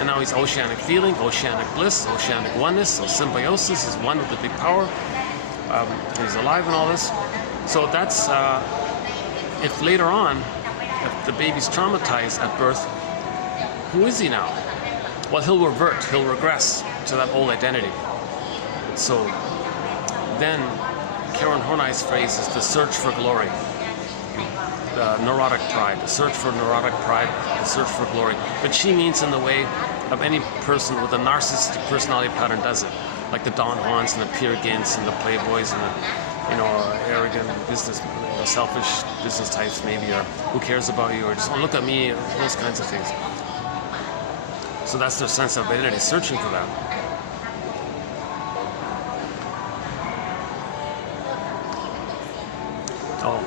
Now he's oceanic feeling, oceanic bliss, oceanic oneness, so symbiosis is one with the big power. He's alive and all this. So that's, if later on, if the baby's traumatized at birth, who is he now? Well, he'll revert, he'll regress to that old identity. So then Karen Horney's phrase is the search for glory. The neurotic pride, the search for neurotic pride, the search for glory. But she means in the way of any person with a narcissistic personality pattern does it. Like the Don Juans and the Peer Gyns and the Playboys and the, arrogant business, selfish business types maybe, or who cares about you, or just look at me, those kinds of things. So that's their sense of identity, searching for that. Oh,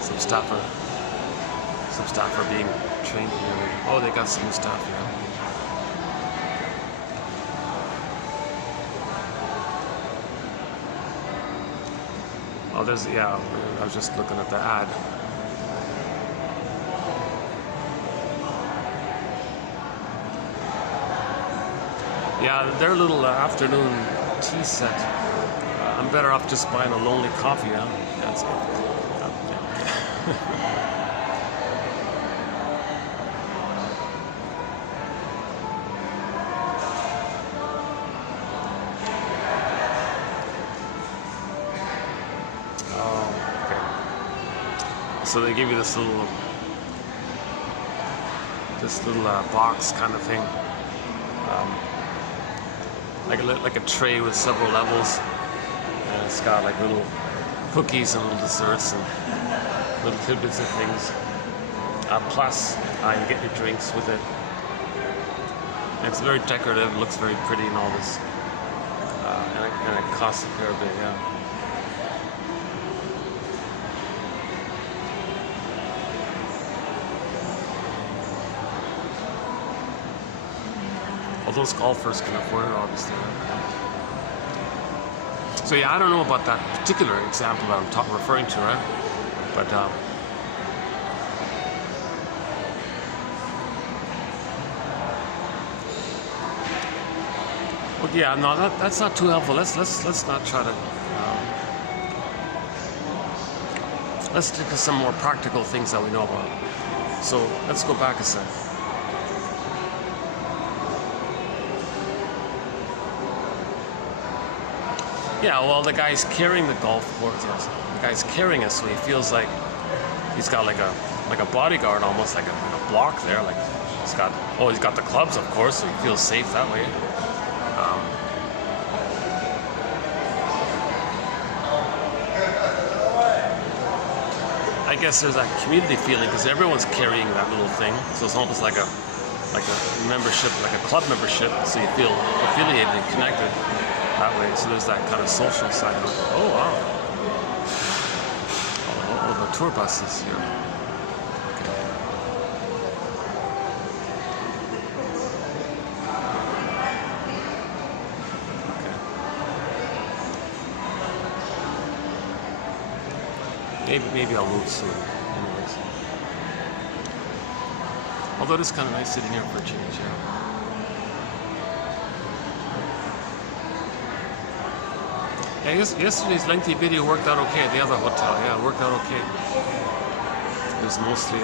some staff are being trained here. Oh, they got some new staff here. Oh, I was just looking at the ad. Yeah, their little afternoon tea set. I'm better off just buying a lonely coffee now. That's it. Oh, okay. So they give you this little this little box kind of thing, like a tray with several levels, and it's got like little cookies and little desserts and little tidbits of things. Plus, you get your drinks with it. And it's very decorative, looks very pretty and all this, and it costs a fair bit, yeah. Well, those golfers can afford it, obviously. So yeah, I don't know about that particular example that I'm referring to, right? But well, yeah, no, that's not too helpful. Let's not try to. Let's stick to some more practical things that we know about. So let's go back a sec. Yeah, well, the guy's carrying the golf course. Yes. The guy's carrying it, so he feels like he's got like a bodyguard, almost like a block there. Like he's got the clubs, of course, so he feels safe that way. I guess there's that community feeling because everyone's carrying that little thing, so it's almost like a membership, like a club membership. So you feel affiliated and connected that way. So there's that kind of social side of it. Oh wow! Oh, the tour buses here. Maybe I'll move soon. Anyways. Although it is kind of nice sitting here for a change. Yeah, yesterday's lengthy video worked out okay at the other hotel. Yeah, it worked out okay. It was mostly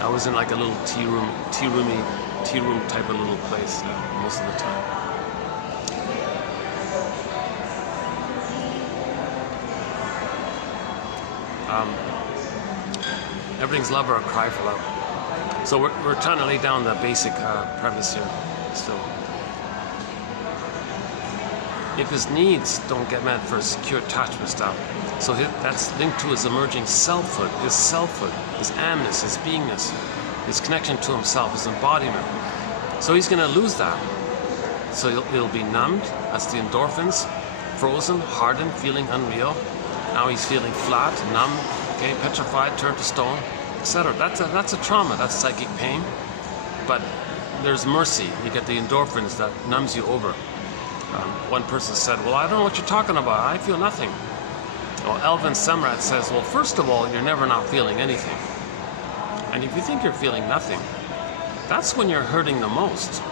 I was in like a little tea room type of little place most of the time. Everything's love or a cry for love. So we're trying to lay down the basic premise here still. If his needs don't get met for his secure attachment style, so that's linked to his emerging selfhood, his amness, his beingness, his connection to himself, his embodiment. So he's going to lose that. So he'll be numbed, that's the endorphins, frozen, hardened, feeling unreal. Now he's feeling flat, numb, okay, petrified, turned to stone, etc. That's a trauma, that's psychic pain. But there's mercy. You get the endorphins that numbs you over. One person said, well, I don't know what you're talking about. I feel nothing. Well, Elvin Semrat says, well, first of all, you're never not feeling anything. And if you think you're feeling nothing, that's when you're hurting the most.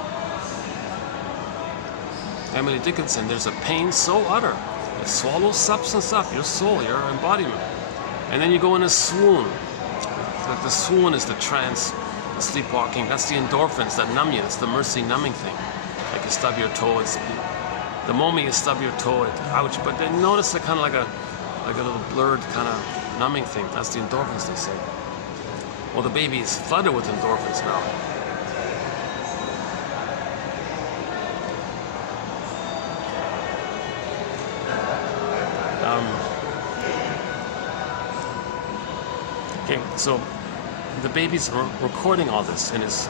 Emily Dickinson, there's a pain so utter, it swallows substance up, your soul, your embodiment. And then you go in a swoon. The swoon is the trance, the sleepwalking. That's the endorphins that numb you. It's the mercy numbing thing. Like you stub your toe, the moment you stub your toe, ouch. But then notice the kind of like a little blurred kind of numbing thing. That's the endorphins, they say. Well, the baby is flooded with endorphins now. Okay, so the baby's recording all this in his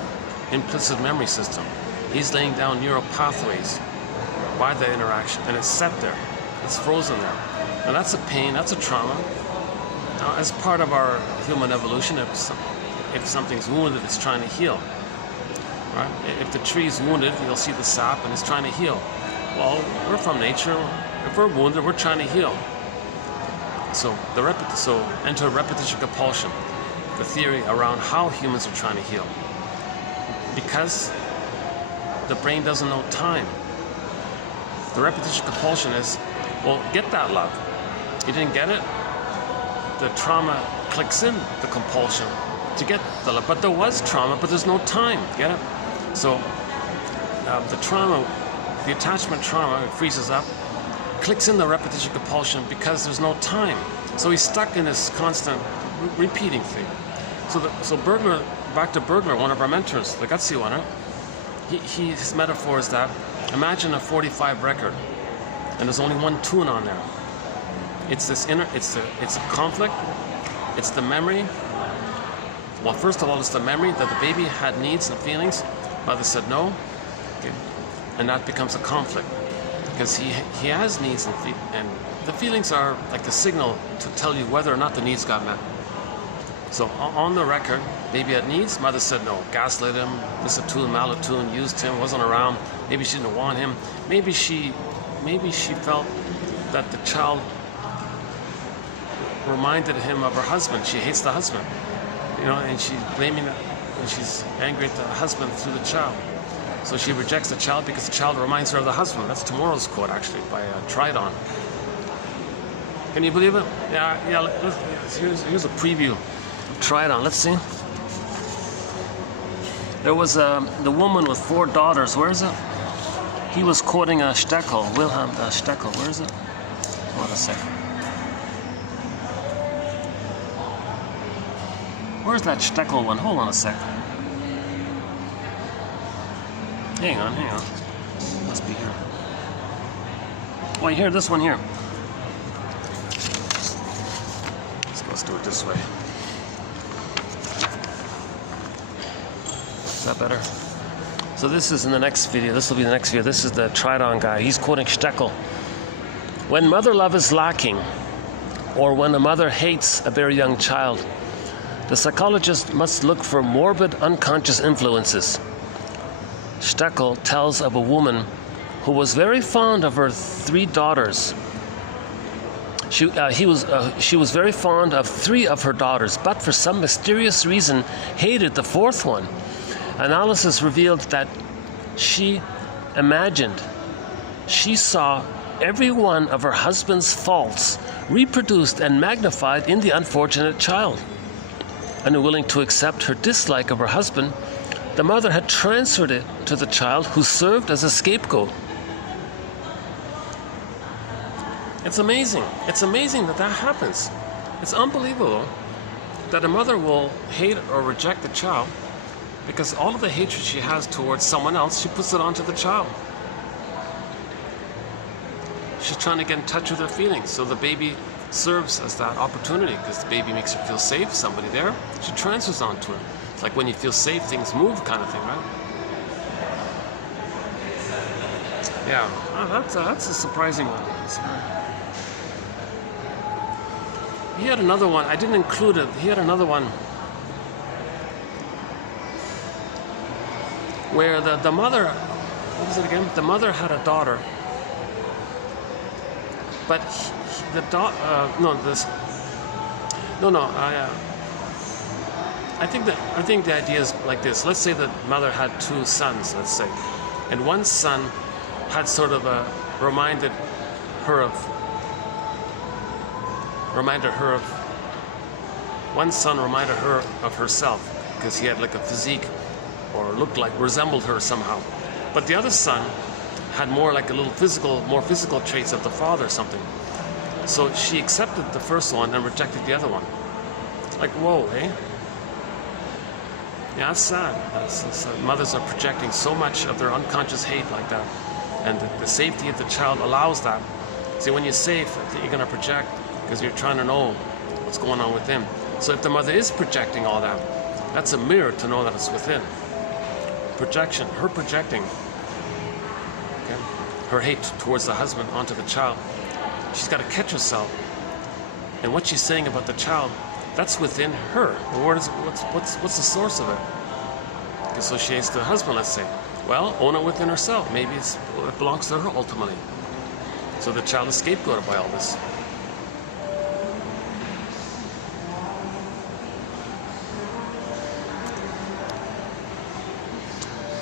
implicit memory system. He's laying down neural pathways by the interaction, and it's set there. It's frozen there. Now that's a pain, that's a trauma. Now, as part of our human evolution, if something's wounded, it's trying to heal. Right? If the tree's wounded, you'll see the sap, and it's trying to heal. Well, we're from nature. If we're wounded, we're trying to heal. So enter repetition compulsion, the theory around how humans are trying to heal. Because the brain doesn't know time. The repetition compulsion is, well, get that love. You didn't get it? The trauma clicks in the compulsion to get the love. But there was trauma, but there's no time. Get it? So the trauma, the attachment trauma, it freezes up. clicks in the repetition compulsion because there's no time. So he's stuck in this constant repeating thing. So burglar, back to burglar, one of our mentors, the gutsy one, right? His metaphor is that imagine a 45 record, and there's only one tune on there. It's this it's a conflict. It's the memory. Well, first of all, it's the memory that the baby had needs and feelings. Mother said no, okay. And that becomes a conflict because he has needs and the feelings are like the signal to tell you whether or not the needs got met. So on the record, baby had needs. Mother said no, gaslit him, listened to him, malatune, used him, wasn't around. Maybe she didn't want him. Maybe she felt that the child reminded him of her husband. She hates the husband, and she's blaming it, and she's angry at the husband through the child. So she rejects the child because the child reminds her of the husband. That's tomorrow's quote, actually, by Tridon. Can you believe it? Yeah. Here's a preview of Tridon. Let's see. There was the woman with 4 daughters. Where is it? He was quoting Steckel, Wilhelm Steckel. Where is it? Hold on a second. Where's that Steckel one? Hold on a second. Hang on. Must be here. Oh, here, this one here. Let's do it this way. Is that better? So this is in the next video. This will be the next video. This is the Tridon guy. He's quoting Steckel. When mother love is lacking, or when a mother hates a very young child, the psychologist must look for morbid unconscious influences. Steckel tells of a woman who was very fond of her 3 daughters. She was very fond of 3 of her daughters, but for some mysterious reason hated the 4th one. Analysis revealed that she imagined she saw every one of her husband's faults reproduced and magnified in the unfortunate child. Unwilling to accept her dislike of her husband, the mother had transferred it to the child, who served as a scapegoat. It's amazing. It's amazing that happens. It's unbelievable that a mother will hate or reject the child because all of the hatred she has towards someone else, she puts it onto the child. She's trying to get in touch with her feelings, so the baby serves as that opportunity because the baby makes her feel safe, somebody there, she transfers onto her. It's like when you feel safe, things move kind of thing, right? Yeah, that's a surprising one. He had another one, I didn't include it, he had another one where the mother, what was it again? The mother had a daughter, but I think the idea is like this. Let's say the mother had 2 sons, let's say, and one son had sort of reminded her of herself because he had like a physique or looked like, resembled her somehow. But the other son had more like more physical traits of the father or something. So she accepted the first one and rejected the other one. Like, whoa, eh? Yeah, that's sad. Mothers are projecting so much of their unconscious hate like that. And the safety of the child allows that. See, when you're safe, you're going to project because you're trying to know what's going on within. So if the mother is projecting all that, that's a mirror to know that it's within. Projection, her projecting, okay, her hate towards the husband onto the child. She's got to catch herself. And what she's saying about the child, that's within her. What's the source of it? Okay, so she hates the husband, let's say. Well, own it within herself. Maybe it belongs to her ultimately. So the child is scapegoated by all this.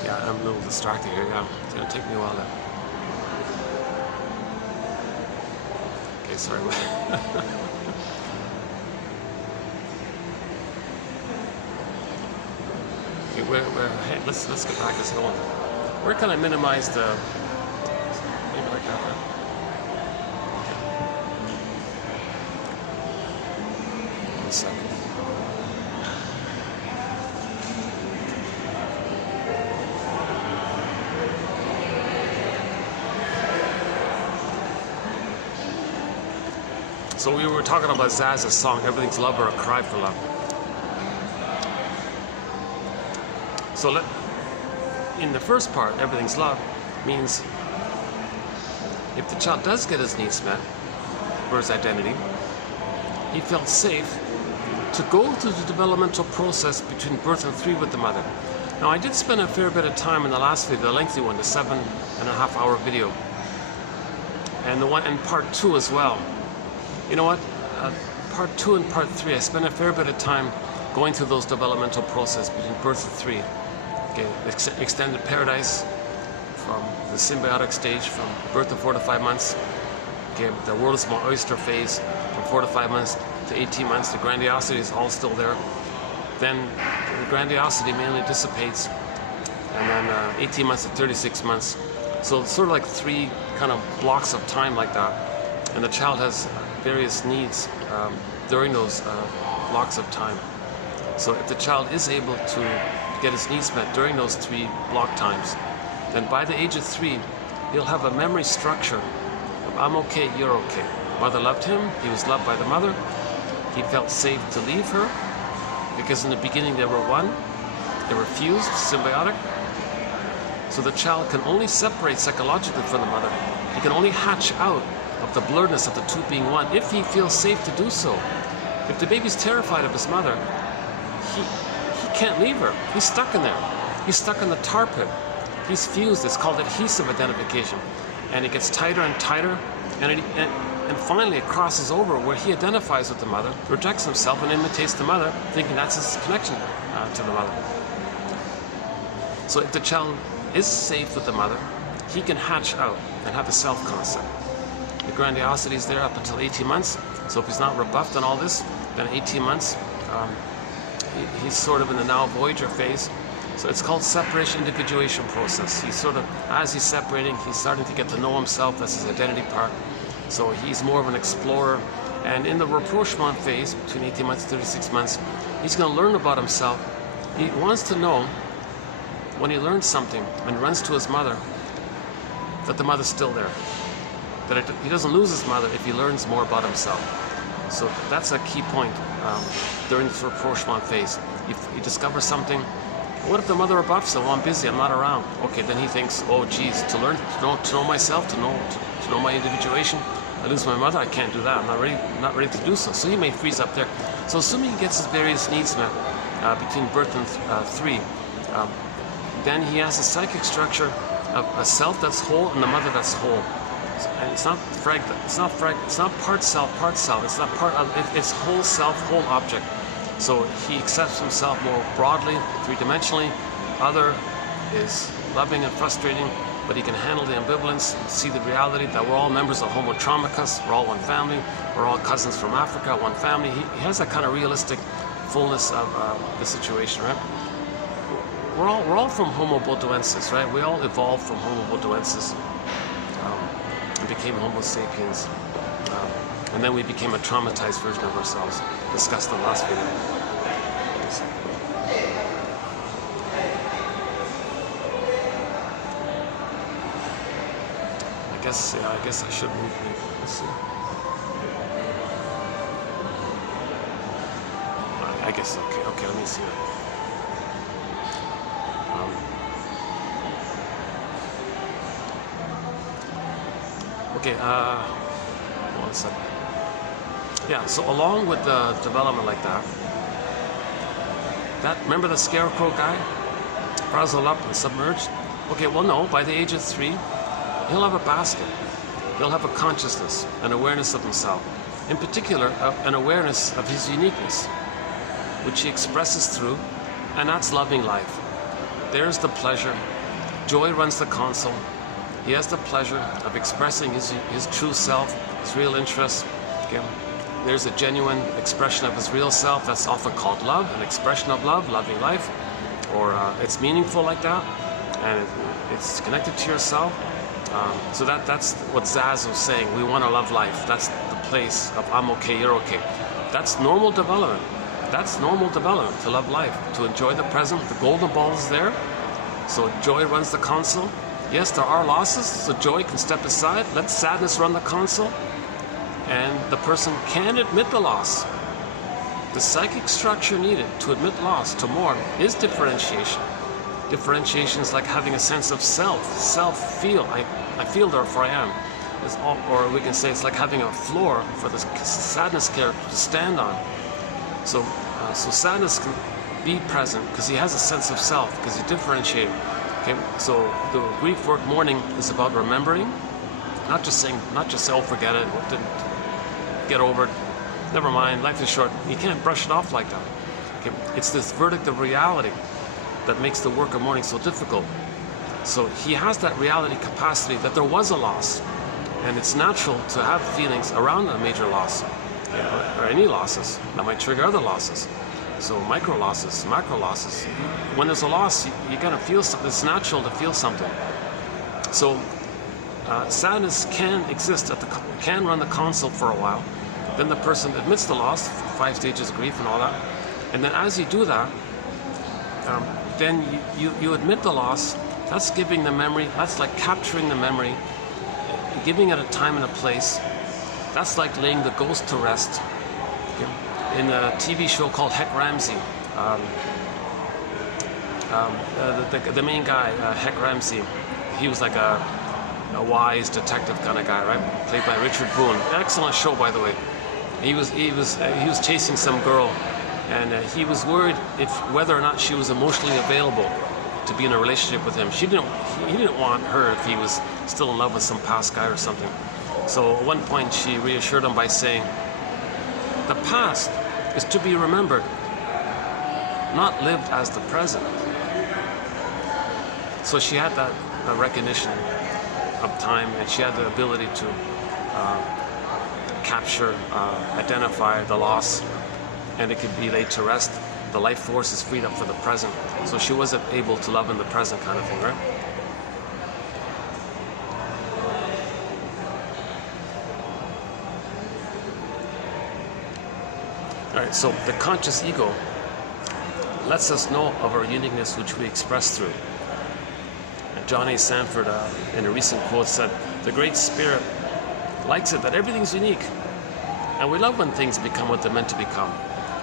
Yeah, I'm a little distracted here. Yeah, it's gonna take me a while to. Okay, sorry. Hey, let's get back this going. Where can I minimize the? Maybe like that. Right? 1 second. So we were talking about Zaz's song, Everything's Love or A Cry for Love. So in the first part, Everything's Love means if the child does get his needs met for his identity, he felt safe to go through the developmental process between birth and 3 with the mother. Now, I did spend a fair bit of time in the last video, the lengthy one, the 7.5-hour video, and the one in part 2 as well. You know what? Part 2 and part 3, I spent a fair bit of time going through those developmental processes between birth and 3. Okay, extended paradise from the symbiotic stage from birth to 4 to 5 months. Okay, the world is more oyster phase from 4 to 5 months to 18 months. The grandiosity is all still there. Then the grandiosity mainly dissipates, and then 18 months to 36 months. So it's sort of like 3 kind of blocks of time like that. And the child has various needs during those blocks of time. So if the child is able to get his needs met during those 3 block times, then by the age of 3, he'll have a memory structure of I'm okay, you're okay. Mother loved him, he was loved by the mother, he felt safe to leave her, because in the beginning they were one, they were fused, symbiotic. So the child can only separate psychologically from the mother. He can only hatch out of the blurredness of the 2 being one if he feels safe to do so. If the baby's terrified of his mother, he can't leave her. He's stuck in there. He's stuck in the tar pit. He's fused. It's called adhesive identification. And it gets tighter and tighter, and finally it crosses over where he identifies with the mother, rejects himself, and imitates the mother, thinking that's his connection to the mother. So if the child is safe with the mother, he can hatch out and have a self-concept. The grandiosity is there up until 18 months. So if he's not rebuffed on all this, then 18 months, he's sort of in the now voyager phase. So it's called separation individuation process. He's sort of, as he's separating, he's starting to get to know himself. That's his identity part. So he's more of an explorer. And in the rapprochement phase, between 18 months and 36 months, he's going to learn about himself. He wants to know, when he learns something and runs to his mother, that the mother's still there. That he doesn't lose his mother if he learns more about himself. So that's a key point during this rapprochement phase. If he discovers something, what if the mother rebuffs him? Oh, I'm busy, I'm not around. Okay, then he thinks, oh geez, to know myself, to know my individuation, I lose my mother, I can't do that, I'm not ready to do so. So he may freeze up there. So assuming he gets his various needs met between birth and 3, then he has a psychic structure of a self that's whole and the mother that's whole. And it's not fragment, it's not part self, it's not part of, it's whole self, whole object. So he accepts himself more broadly, 3-dimensionally. Other is loving and frustrating, but he can handle the ambivalence, see the reality that we're all members of Homo Traumicus, we're all one family, we're all cousins from Africa, one family. He has that kind of realistic fullness of the situation, right? We're all from Homo Bodoensis, right? We all evolved from Homo Bodoensis and became Homo sapiens. And then we became a traumatized version of ourselves, discussed in the last video. I guess I should move. Let's see. I guess, okay, let me see that. Okay, 1 second. Yeah, so along with the development like that, remember the scarecrow guy? Frazzled up and submerged? Okay, well no, by the age of 3, he'll have a basket. He'll have a consciousness, an awareness of himself. In particular, an awareness of his uniqueness, which he expresses through, and that's loving life. There's the pleasure. Joy runs the console. He has the pleasure of expressing his true self, his real interests. Okay. There's a genuine expression of his real self that's often called love, an expression of love, loving life, or it's meaningful like that, and it's connected to yourself. So that's what Zaz was saying. We want to love life. That's the place of I'm okay, you're okay. That's normal development. That's normal development, to love life, to enjoy the present. The golden ball is there, so joy runs the console. Yes, there are losses, so joy can step aside. Let sadness run the console, and the person can admit the loss. The psychic structure needed to admit loss, to mourn, is differentiation. Differentiation is like having a sense of self-feel. I feel, therefore I am. Or we can say it's like having a floor for the sadness character to stand on. So sadness can be present because he has a sense of self, because he differentiated. Okay, so the Greek word mourning is about remembering, not just saying, oh, forget it, get over it, never mind, life is short. You can't brush it off like that. Okay, it's this verdict of reality that makes the work of mourning so difficult. So he has that reality capacity that there was a loss, and it's natural to have feelings around a major loss, or any losses that might trigger other losses. So micro losses, macro losses. When there's a loss, you're gonna feel something. It's natural to feel something. So sadness can exist can run the console for a while. Then the person admits the loss, 5 stages of grief and all that. And then as you do that, then you admit the loss. That's giving the memory. That's like capturing the memory, giving it a time and a place. That's like laying the ghost to rest. Okay? In a TV show called Heck Ramsey, the main guy, Heck Ramsey, he was like a wise detective kind of guy, right? Played by Richard Boone. Excellent show, by the way. He was chasing some girl, and he was worried whether or not she was emotionally available to be in a relationship with him. He didn't want her if he was still in love with some past guy or something. So at one point she reassured him by saying, the past is to be remembered, not lived as the present. So she had that recognition of time, and she had the ability to capture, identify the loss, and it could be laid to rest. The life force is freed up for the present. So she wasn't able to love in the present kind of thing, right? Alright, so the conscious ego lets us know of our uniqueness, which we express through. And John A. Sanford, in a recent quote, said, "The Great Spirit likes it that everything's unique. And we love when things become what they're meant to become.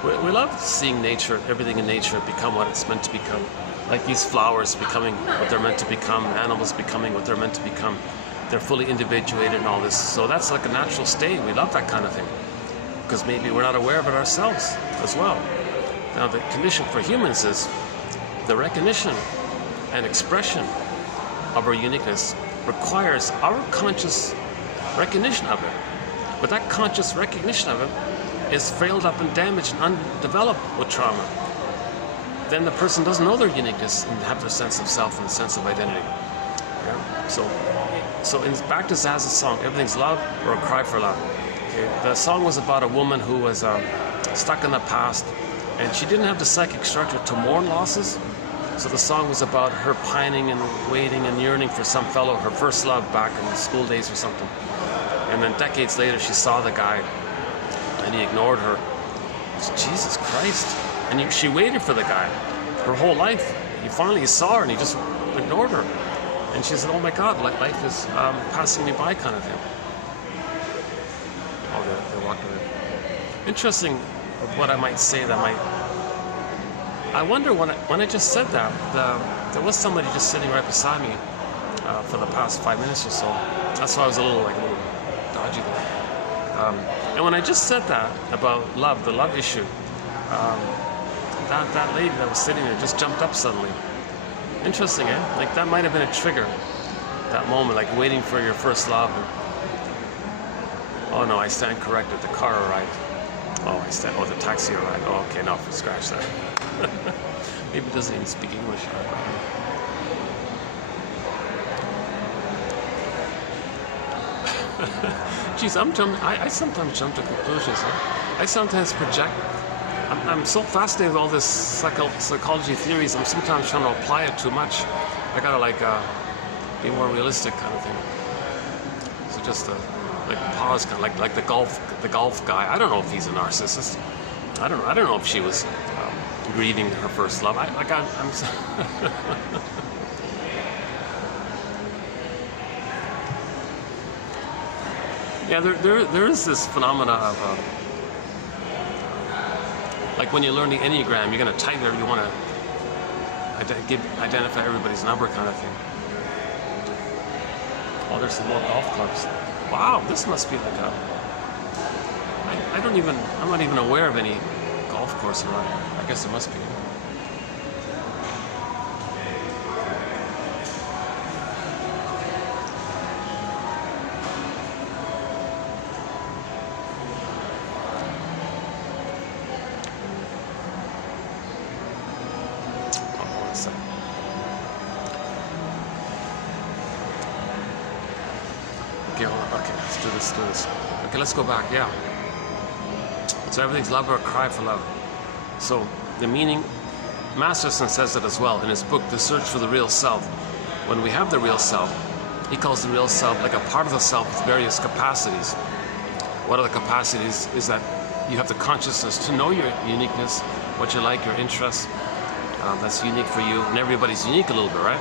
We love seeing nature, everything in nature, become what it's meant to become. Like these flowers becoming what they're meant to become, animals becoming what they're meant to become. They're fully individuated and all this. So that's like a natural state. We love that kind of thing, because maybe we're not aware of it ourselves as well. Now the condition for humans is the recognition and expression of our uniqueness requires our conscious recognition of it. But that conscious recognition of it is failed up and damaged and undeveloped with trauma. Then the person doesn't know their uniqueness and have their sense of self and sense of identity. Yeah? So in back to Zaz's song, Everything's Love or A Cry for Love. Okay? The song was about a woman who was stuck in the past, and she didn't have the psychic structure to mourn losses. So the song was about her pining and waiting and yearning for some fellow, her first love back in the school days or something. And then decades later, she saw the guy, and he ignored her. Jesus Christ. And she waited for the guy her whole life. He finally saw her, and he just ignored her. And she said, oh my God, like life is passing me by kind of thing. Oh, they walked away. Interesting what I might say that might... I wonder when I just said that, there was somebody just sitting right beside me for the past 5 minutes or so. That's why I was a little dodgy there. And when I just said that about love, the love issue, that lady that was sitting there just jumped up suddenly. Interesting, eh? Like that might have been a trigger, that moment, like waiting for your first love. Oh no, I stand corrected, the car arrived. Oh, the taxi arrived. Oh, okay, no, scratch that. Maybe it doesn't even speak English. Geez, I sometimes jump to conclusions. Huh? I sometimes project. I'm so fascinated with all this psychology theories. I'm sometimes trying to apply it too much. I gotta be more realistic kind of thing. So just like pause, kind of like the golf guy. I don't know if he's a narcissist. I don't know if she was grieving her first love. I'm yeah, there is this phenomena of like when you learn the Enneagram, you're going to type there, you want to identify everybody's number kind of thing. Oh, there's some more golf clubs. Wow, this must be like a... I'm not even aware of any golf course around here. I guess there must be. Okay, hold on. Okay, let's do this. Okay, let's go back. Yeah. So everything's love or a cry for love. So the meaning, Masterson says it as well in his book, The Search for the Real Self. When we have the real self, he calls the real self like a part of the self with various capacities. One of the capacities is that you have the consciousness to know your uniqueness, what you like, your interests. That's unique for you, and everybody's unique a little bit, right?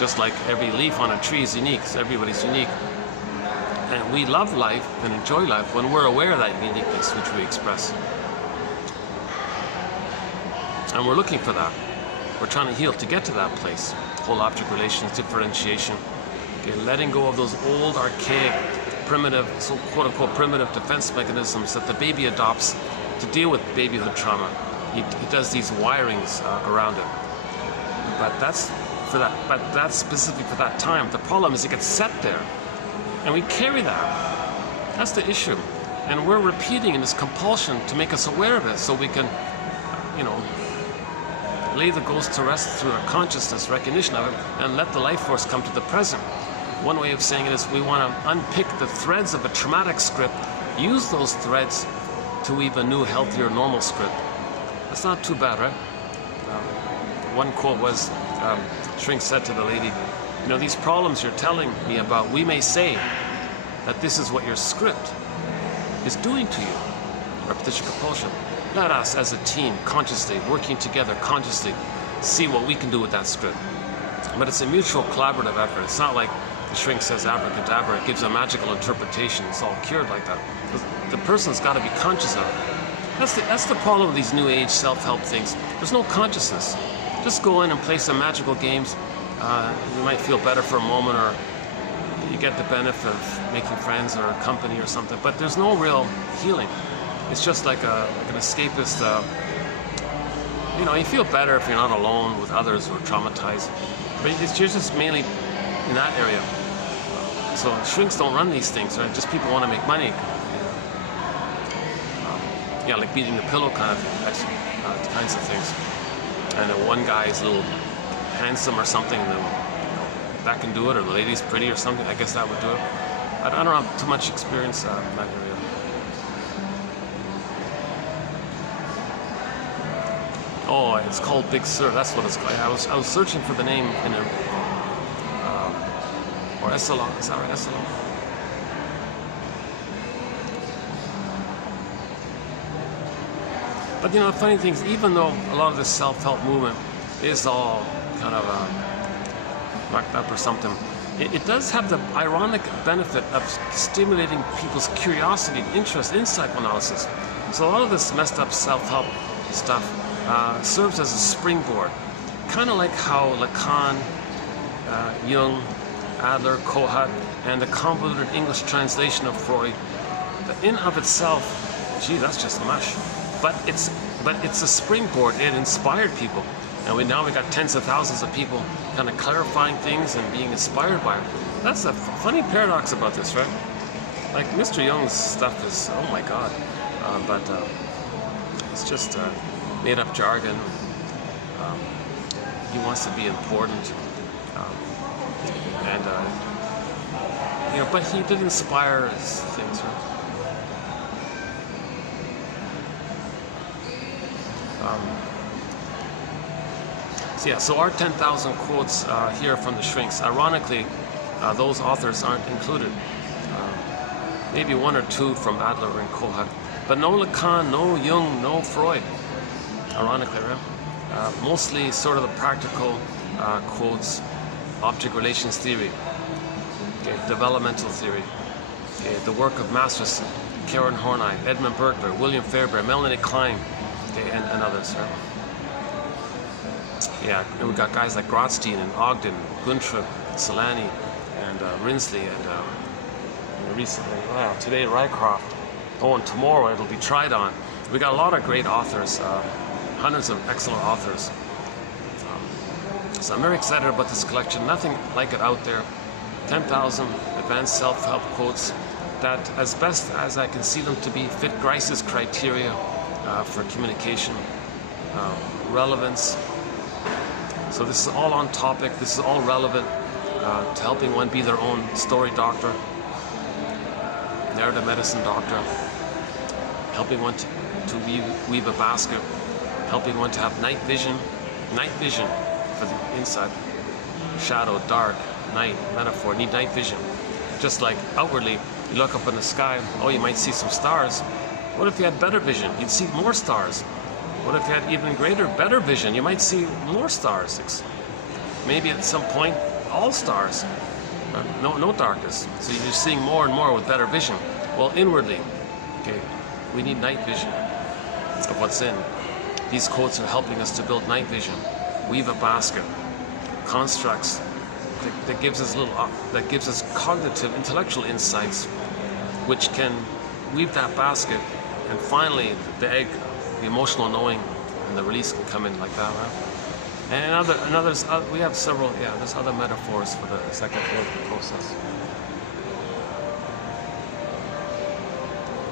Just like every leaf on a tree is unique, so everybody's unique. And we love life and enjoy life when we're aware of that uniqueness which we express. And we're looking for that. We're trying to heal to get to that place. Whole object relations, differentiation. Okay, letting go of those old, archaic, primitive, so quote-unquote primitive defense mechanisms that the baby adopts to deal with babyhood trauma. He does these wirings around it. But that's specific for that time. The problem is it gets set there. And we carry that. That's the issue. And we're repeating in this compulsion to make us aware of it so we can, lay the ghost to rest through our consciousness, recognition of it, and let the life force come to the present. One way of saying it is we want to unpick the threads of a traumatic script, use those threads to weave a new, healthier, normal script. That's not too bad, right? One quote was, Shrink said to the lady, these problems you're telling me about, we may say that this is what your script is doing to you. Repetition compulsion. Let us as a team, consciously, working together, consciously, see what we can do with that script. But it's a mutual collaborative effort. It's not like the Shrink says abracadabra, it gives a magical interpretation, it's all cured like that. The person's got to be conscious of it. That's the problem with these new age self-help things. There's no consciousness. Just go in and play some magical games. You might feel better for a moment, or you get the benefit of making friends or a company or something, but there's no real healing. It's just like an escapist, you feel better if you're not alone with others who are traumatized, but you're just mainly in that area. So shrinks don't run these things, right? Just people want to make money. Like beating the pillow kind of kinds of things. And then one guy is a little handsome or something, and then that can do it, or the lady's pretty or something. I guess that would do it. I don't have too much experience in that area. Oh, it's called Big Sur. That's what it's called. I was searching for the name in a or Essalon. Is that right? Essalon. But the funny thing is, even though a lot of this self-help movement is all kind of marked up or something, it does have the ironic benefit of stimulating people's curiosity and interest in psychoanalysis. So a lot of this messed up self-help stuff serves as a springboard, kind of like how Lacan, Jung, Adler, Kohut, and the convoluted English translation of Freud, the in of itself, gee, that's just mush. But it's a springboard. It inspired people, and now we got tens of thousands of people kind of clarifying things and being inspired by it. That's a funny paradox about this, right? Like Mr. Jung's stuff is, oh my God, but it's just made up jargon. He wants to be important, but he did inspire his things, right? So our 10,000 quotes here from the Shrinks, ironically, those authors aren't included. maybe one or two from Adler and Kohut, but no Lacan, no Jung, no Freud, ironically, right? Mostly sort of the practical quotes, object relations theory, okay, developmental theory, okay, the work of Masterson, Karen Horney, Edmund Berkler, William Fairbairn, Melanie Klein, okay, and others, right? Yeah, and we got guys like Grotstein and Ogden, Gunther, Solani, and Rinsley, and recently, today Rycroft. Oh, and tomorrow it'll be tried on. We got a lot of great authors, hundreds of excellent authors. So I'm very excited about this collection. Nothing like it out there. 10,000 advanced self-help quotes that, as best as I can see them to be, fit Grice's criteria for communication, relevance. So this is all on topic. This is all relevant to helping one be their own story doctor, narrative medicine doctor, helping one to weave a basket, helping one to have night vision for the inside, shadow, dark, night, metaphor, need night vision. Just like outwardly, you look up in the sky, oh, you might see some stars. What if you had better vision? You'd see more stars. What if you had even greater, better vision? You might see more stars. Maybe at some point, all stars. No darkness. So you're seeing more and more with better vision. Well, inwardly, okay, we need night vision of what's in. These quotes are helping us to build night vision, weave a basket, constructs that gives us cognitive, intellectual insights, which can weave that basket, and finally the egg, the emotional knowing, and the release can come in like that, right? And others, we have several. Yeah, there's other metaphors for the psychotherapy process.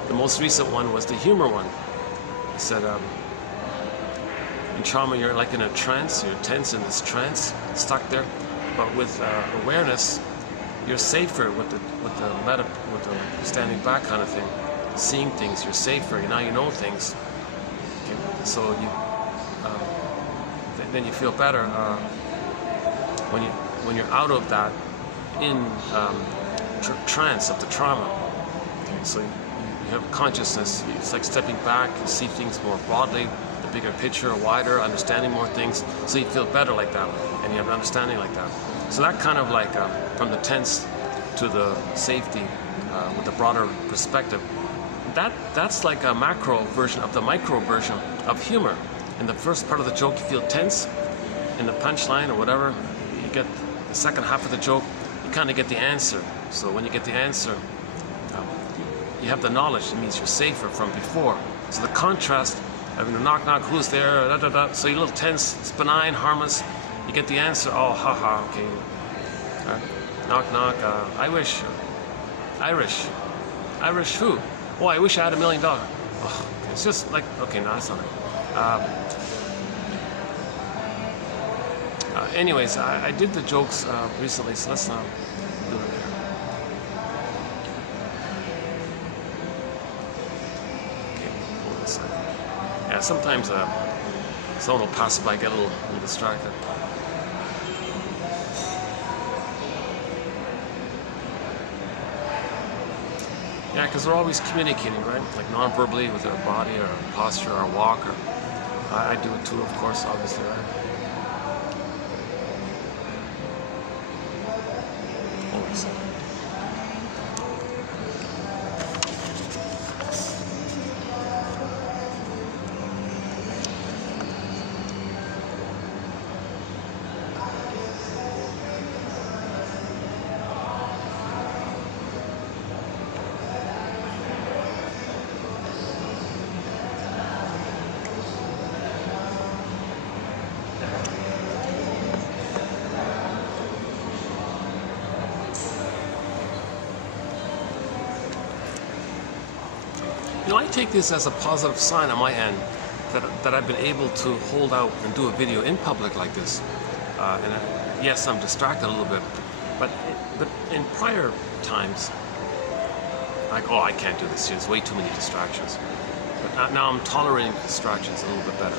The most recent one was the humor one. He said, in trauma, you're like in a trance, you're tense in this trance, stuck there. But with awareness, you're safer with the standing back kind of thing, seeing things. You're safer. Now you know things. Okay. So then you feel better when you're out of that trance of the trauma. Okay. So you have consciousness. It's like stepping back. You see things more broadly, the bigger picture, wider, understanding more things. So you feel better like that, and you have an understanding like that. So that kind of like from the tense to the safety with the broader perspective. That's like a macro version of the micro version of humor. In the first part of the joke, you feel tense. In the punchline or whatever, you get the second half of the joke, you kind of get the answer. So when you get the answer, you have the knowledge. It means you're safer from before. So the contrast, I mean, knock, knock, who's there, da, da, da. So you're a little tense, it's benign, harmless. You get the answer, oh, haha, okay. Knock, knock, Irish who? Oh, I wish I had $1 million. Oh, it's just like, okay, no, that's not it. Anyways, I did the jokes recently, so let's do it here. Okay, hold this side. Yeah, sometimes someone will pass by, get a little distracted. Yeah, because we're always communicating, right? Like non-verbally with our body, or our posture, our walk, or I do it too, of course, obviously, right? Always. You know, I take this as a positive sign on my end that I've been able to hold out and do a video in public like this. Yes, I'm distracted a little bit, but in prior times, like, oh, I can't do this. There's way too many distractions. But now I'm tolerating distractions a little bit better.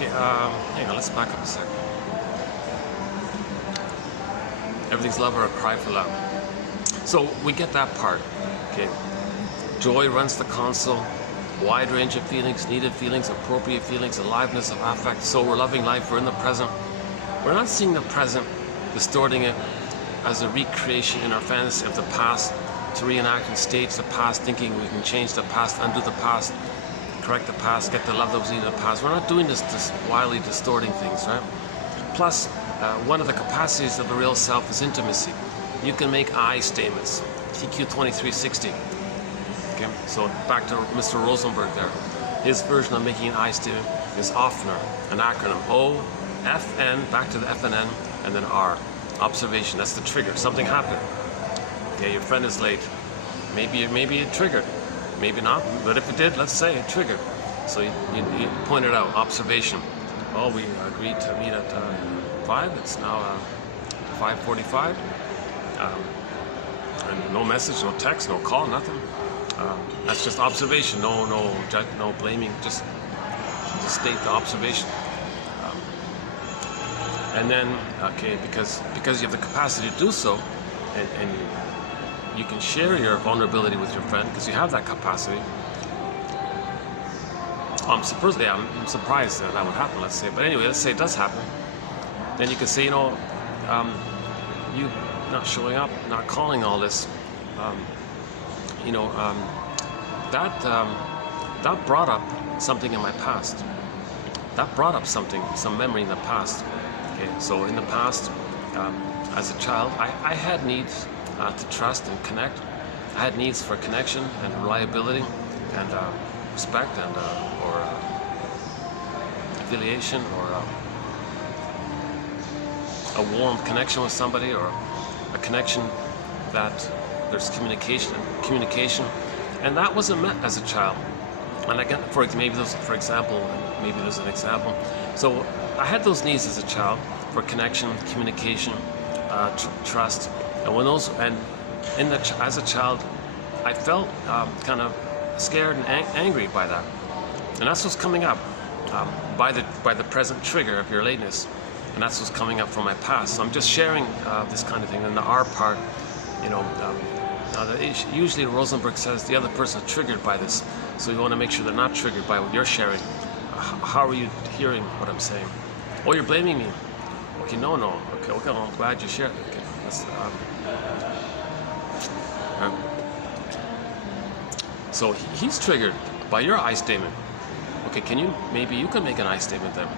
Okay, hang on, let's back up a second. Everything's love or a cry for love. So we get that part. Okay. Joy runs the console. Wide range of feelings, needed feelings, appropriate feelings, aliveness of affect. So we're loving life, we're in the present. We're not seeing the present, distorting it as a recreation in our fantasy of the past, to reenact and stage the past, thinking we can change the past, undo the past, correct the past, get the love that was needed in the past. We're not doing this wildly distorting things, right? Plus, one of the capacities of the real self is intimacy. You can make I statements. TQ2360. Okay, so back to Mr. Rosenberg there. His version of making an I statement is oftener, an acronym. O, F, N, back to the F and N, and then R. Observation, that's the trigger. Something happened. Okay, your friend is late. Maybe it triggered. Maybe not, but if it did, let's say it triggered. So you pointed out, observation. Oh, we agreed to meet at 5. It's now 5:45. And no message, no text, no call, nothing. That's just observation. No blaming. Just state the observation. And then, okay, because you have the capacity to do so, and you can share your vulnerability with your friend because you have that capacity. I'm surprised that would happen, let's say. But anyway, let's say it does happen. Then you can say, you not showing up, not calling all this, that brought up something in my past. That brought up some memory in the past. Okay, so in the past, as a child, I had needs to trust and connect. I had needs for connection and reliability and respect and or affiliation or a warm connection with somebody, or a connection that there's communication, and that wasn't met as a child. And again, maybe there's an example. So I had those needs as a child for connection, communication, trust, and when those as a child, I felt kind of scared and angry by that, and that's what's coming up by the present trigger of your lateness, and that's what's coming up from my past. So I'm just sharing this kind of thing. And the R part, usually Rosenberg says the other person is triggered by this, so you want to make sure they're not triggered by what you're sharing. How are you hearing what I'm saying? Oh, you're blaming me. Okay, no. Okay, well, I'm glad you shared it. Okay, that's, so he's triggered by your I statement. Okay, maybe you can make an I statement then.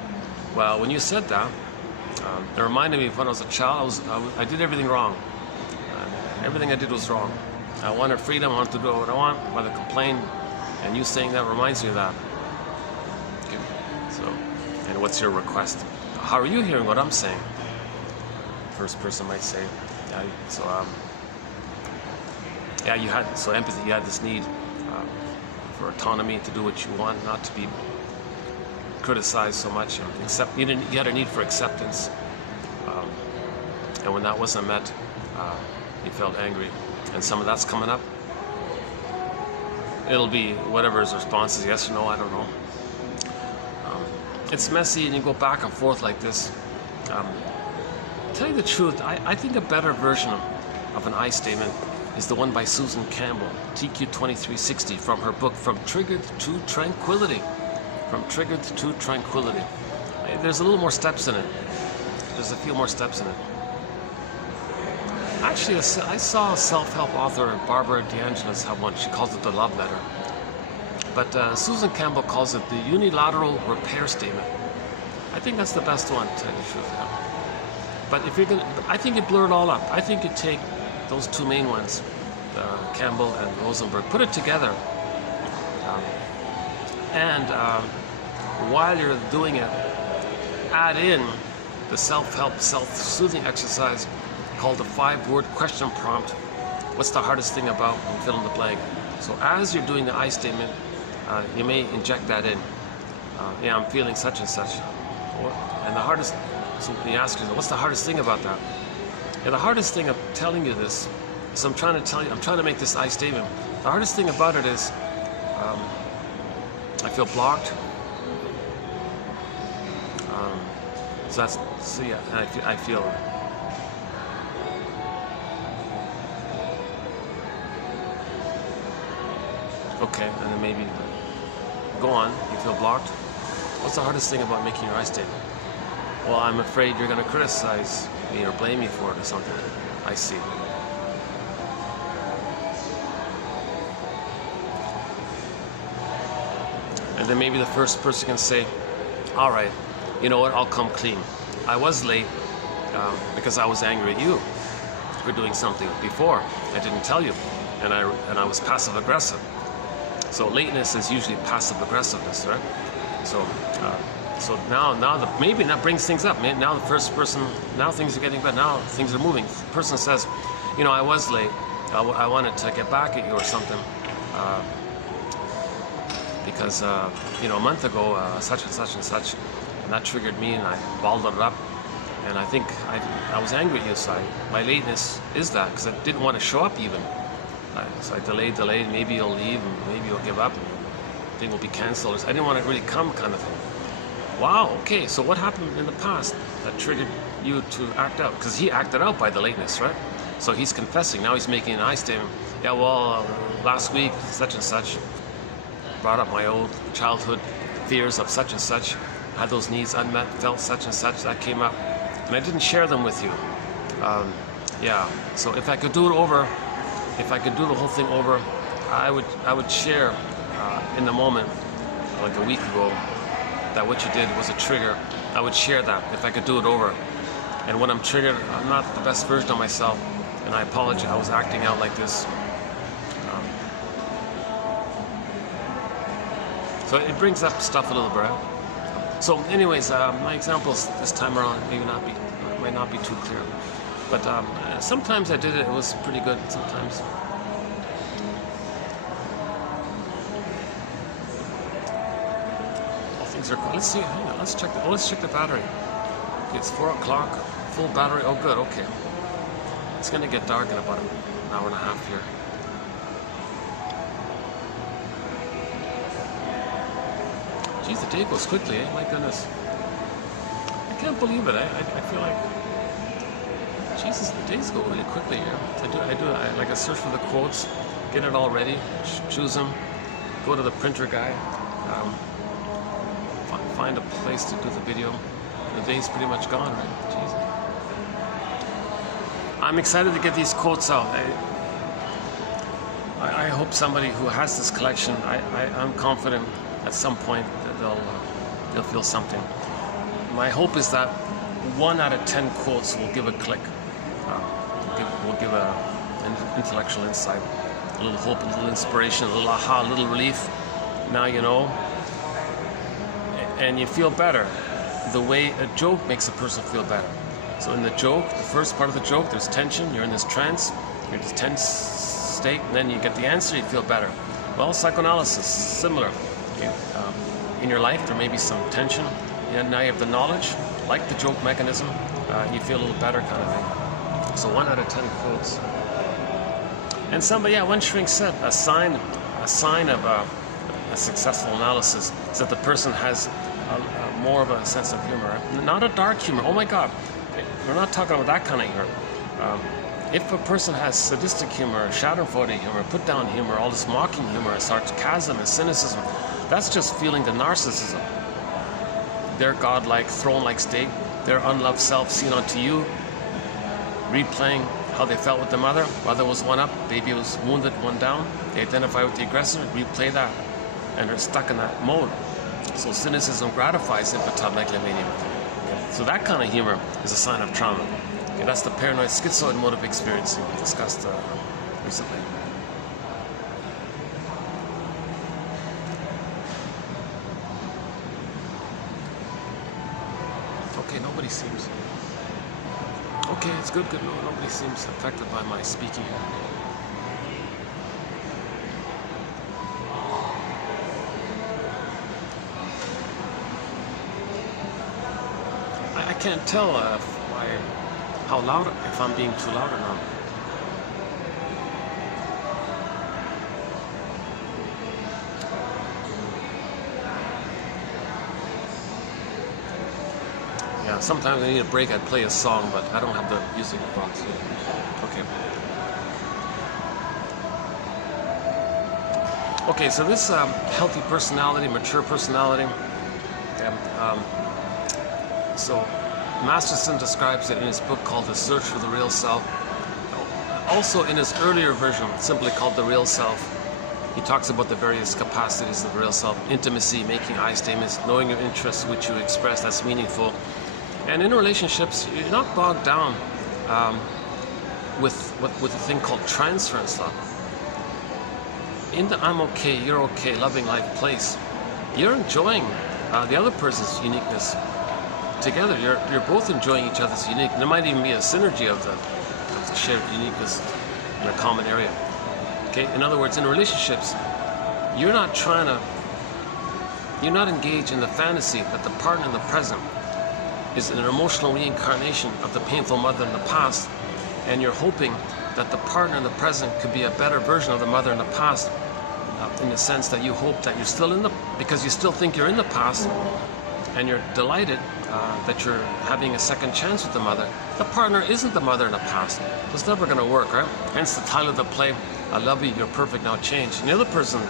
Well, when you said that, it reminded me of when I was a child. I did everything wrong. Everything I did was wrong. I wanted freedom. I wanted to do what I want, rather complain. And you saying that reminds me of that. Okay, so, and what's your request? How are you hearing what I'm saying? First person might say. You had empathy. You had this need for autonomy to do what you want, not to be criticized so much, and you had a need for acceptance, and when that wasn't met, you felt angry, and some of that's coming up. It'll be whatever his response is, yes or no, I don't know. It's messy, and you go back and forth like this. Tell you the truth, I think a better version of an I statement is the one by Susan Campbell, TQ2360, from her book From Triggered to Tranquility. From Triggered to Tranquility. There's a little more steps in it. There's a few more steps in it. Actually, I saw a self-help author, Barbara DeAngelis, have one. She calls it the love letter. But Susan Campbell calls it the unilateral repair statement. I think that's the best one, to tell you the truth. Yeah. But if you're I think you blur it all up. I think you take those two main ones, Campbell and Rosenberg, put it together, and while you're doing it, add in the self-help, self-soothing exercise called the 5-word question prompt. What's the hardest thing about, and fill in the blank. So as you're doing the I statement, you may inject that in. I'm feeling such and such. And the hardest, so you ask yourself, what's the hardest thing about that? And the hardest thing of telling you this is I'm trying to make this I statement. The hardest thing about it is I feel blocked. So yeah, I feel. Okay, and then maybe go on. You feel blocked. What's the hardest thing about making your I statement? Well, I'm afraid you're going to criticize me or blame me for it or something. I see. And then maybe the first person can say, all right, you know what, I'll come clean. I was late because I was angry at you for doing something before. I didn't tell you, and I was passive aggressive. So lateness is usually passive aggressiveness, right? So now maybe that brings things up. Now the first person, now things are getting better. Now things are moving. The person says, you know, I was late. I wanted to get back at you or something because you know, a month ago such and such and such, and that triggered me, and I balled it up. And I think I was angry at you, so my lateness is that because I didn't want to show up even. So I delayed. Maybe you'll leave, and maybe you'll give up. And thing will be cancelled. I didn't want to really come, kind of thing. Wow. Okay. So what happened in the past that triggered you to act out? Because he acted out by the lateness, right? So he's confessing. Now he's making an I statement. Yeah. Well, last week such and such brought up my old childhood fears of such and such. Had those needs unmet. Felt such and such. That came up, and I didn't share them with you. Yeah. So if I could do it over. If I could do the whole thing over, I would share in the moment, like a week ago, that what you did was a trigger. I would share that if I could do it over. And when I'm triggered, I'm not the best version of myself, and I apologize. I was acting out like this. So it brings up stuff a little bit. Right? So, anyways, my examples this time around might not be too clear. But sometimes I did it. It was pretty good. Sometimes. All things are cool. Let's see. Hang on. Let's check the battery. Okay, it's 4 o'clock. Full battery. Oh, good. Okay. It's gonna get dark in about an hour and a half here. Geez, the day goes quickly. Eh? My goodness. I can't believe it. I feel like. Jesus, the days go really quickly here. I search for the quotes, get it all ready, choose them, go to the printer guy, find a place to do the video. The day's pretty much gone, right? Jesus. I'm excited to get these quotes out. I hope somebody who has this collection, I'm confident at some point that they'll feel something. My hope is that 1 out of 10 quotes will give a click. Will give an intellectual insight, a little hope, a little inspiration, a little aha, a little relief. Now you know, and you feel better. The way a joke makes a person feel better. So in the joke, the first part of the joke, there's tension. You're in this trance, you're in this tense state, and then you get the answer. You feel better. Well, psychoanalysis, similar. Okay. In your life, there may be some tension, and now you have the knowledge, like the joke mechanism. You feel a little better, kind of thing. So 1 out of 10 quotes. And somebody, one shrink said, a sign of a successful analysis is that the person has more of a sense of humor. Not a dark humor. Oh my God, we're not talking about that kind of humor. If a person has sadistic humor, schadenfreude humor, put down humor, all this mocking humor, sarcasm and cynicism, that's just feeling the narcissism. Their godlike, throne-like state, their unloved self seen onto you, replaying how they felt with the mother. Mother was one up, baby was wounded, one down. They identify with the aggressor, replay that, and they're stuck in that mode. So cynicism gratifies infantile megalomania. Okay. So that kind of humor is a sign of trauma. Okay, that's the paranoid schizoid mode of experiencing we discussed recently. Okay, nobody seems. Okay, it's good. No, nobody seems affected by my speaking here. I can't tell how loud, if I'm being too loud or not. Sometimes I need a break, I'd play a song, but I don't have the music box. Okay. Okay, so this healthy personality, mature personality. So Masterson describes it in his book called The Search for the Real Self. Also in his earlier version, simply called The Real Self, he talks about the various capacities of the real self: intimacy, making I statements, knowing your interests which you express, that's meaningful. And in relationships, you're not bogged down with a thing called transference thought. In the I'm okay, you're okay, loving life place, you're enjoying the other person's uniqueness. Together, you're both enjoying each other's unique. There might even be a synergy of the shared uniqueness in a common area. Okay, in other words, in relationships, you're not engaged in the fantasy that the partner in the present is an emotional reincarnation of the painful mother in the past, and you're hoping that the partner in the present could be a better version of the mother in the past, in the sense that you hope that you're still because you still think you're in the past, and you're delighted that you're having a second chance with the mother. The partner isn't the mother in the past. It's never going to work, right? Hence the title of the play, I love you, you're perfect, now change. And the other person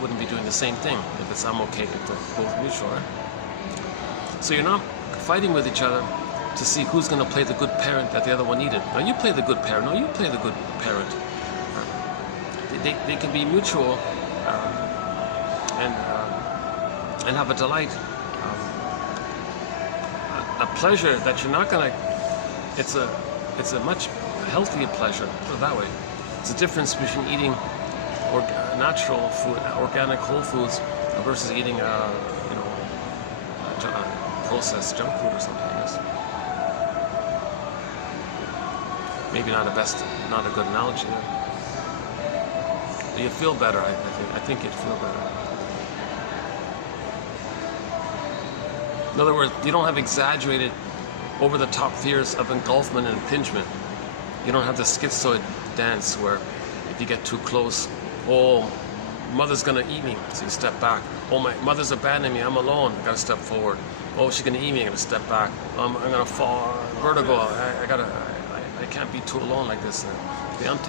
wouldn't be doing the same thing if it's I'm okay, if they're both mutual, right? So you're not fighting with each other to see who's going to play the good parent that the other one needed. Now you play the good parent. No, you play the good parent. They can be mutual and have a delight, a pleasure that you're not going to. It's a much healthier pleasure. Put it that way. It's a difference between eating natural food, organic whole foods, versus eating processed junk food or something. I guess. Maybe not a good analogy there. But you'd feel better. I think you'd feel better. In other words, you don't have exaggerated, over-the-top fears of engulfment and impingement. You don't have the schizoid dance where if you get too close, oh, mother's gonna eat me, so you step back. Oh, my mother's abandoning me, I'm alone, I gotta step forward. Oh, she's gonna eat me, I gotta step back. I'm gonna fall, vertigo, I can't be too alone like this.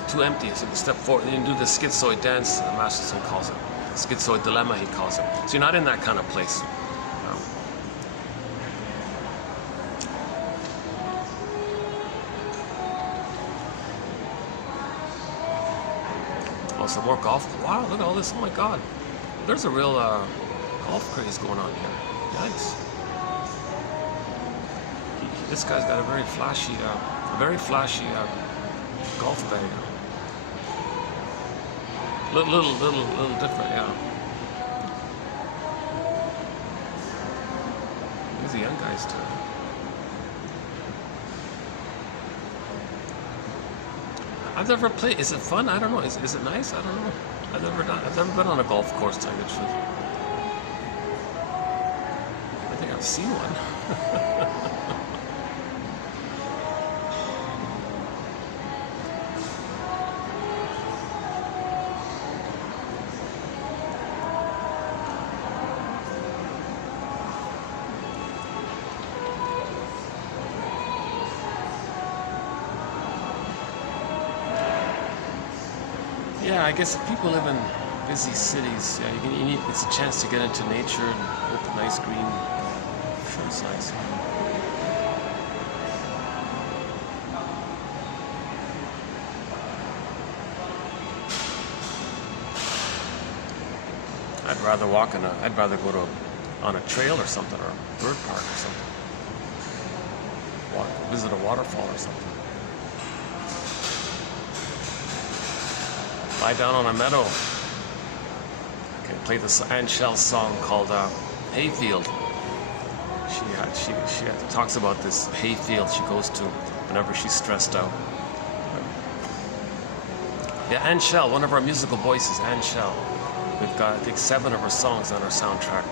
Too empty, so you step forward and you do the schizoid dance, Masterson calls it. Schizoid dilemma, he calls it. So you're not in that kind of place. Some more golf. Wow, look at all this. Oh my God. There's a real golf craze going on here. Yikes. This guy's got a very flashy golf bag. Little different, yeah. These are young guys too. I've never played. Is it fun? I don't know. Is it nice? I don't know. I've never been on a golf course, to tell you the truth. I think I've seen one. Yeah, I guess if people live in busy cities, yeah, it's a chance to get into nature and with the nice green. Sure, it's nice. I'd rather go on a trail or something, or a bird park or something. Visit a waterfall or something. Lie down on a meadow. Okay, play the Anne Shell's song called Hayfield. She talks about this hayfield she goes to whenever she's stressed out. Yeah, Anne Shell, one of our musical voices, Anne Shell. We've got, I think, 7 of her songs on our soundtrack.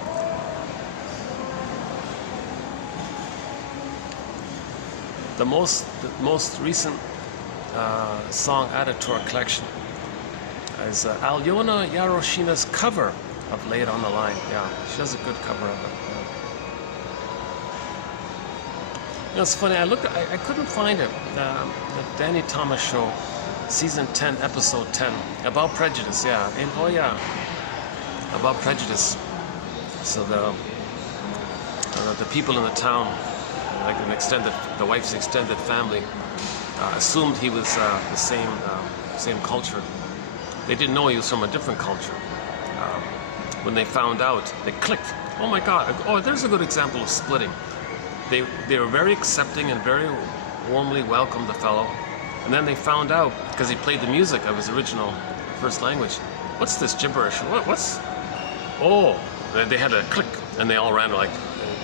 The most recent song added to our collection is Alyona Yaroshina's cover of Lay It on the Line. Yeah, she does a good cover of it. You know, it's funny. I couldn't find it. The Danny Thomas show, season 10, episode 10, about prejudice. Yeah. About prejudice. So the people in the town, like the wife's extended family, assumed he was the same culture. They didn't know he was from a different culture. When they found out, they clicked. Oh my God! Oh, there's a good example of splitting. They were very accepting and very warmly welcomed the fellow, and then they found out, because he played the music of his original first language. What's this gibberish? What's? Oh, they had a click, and they all ran like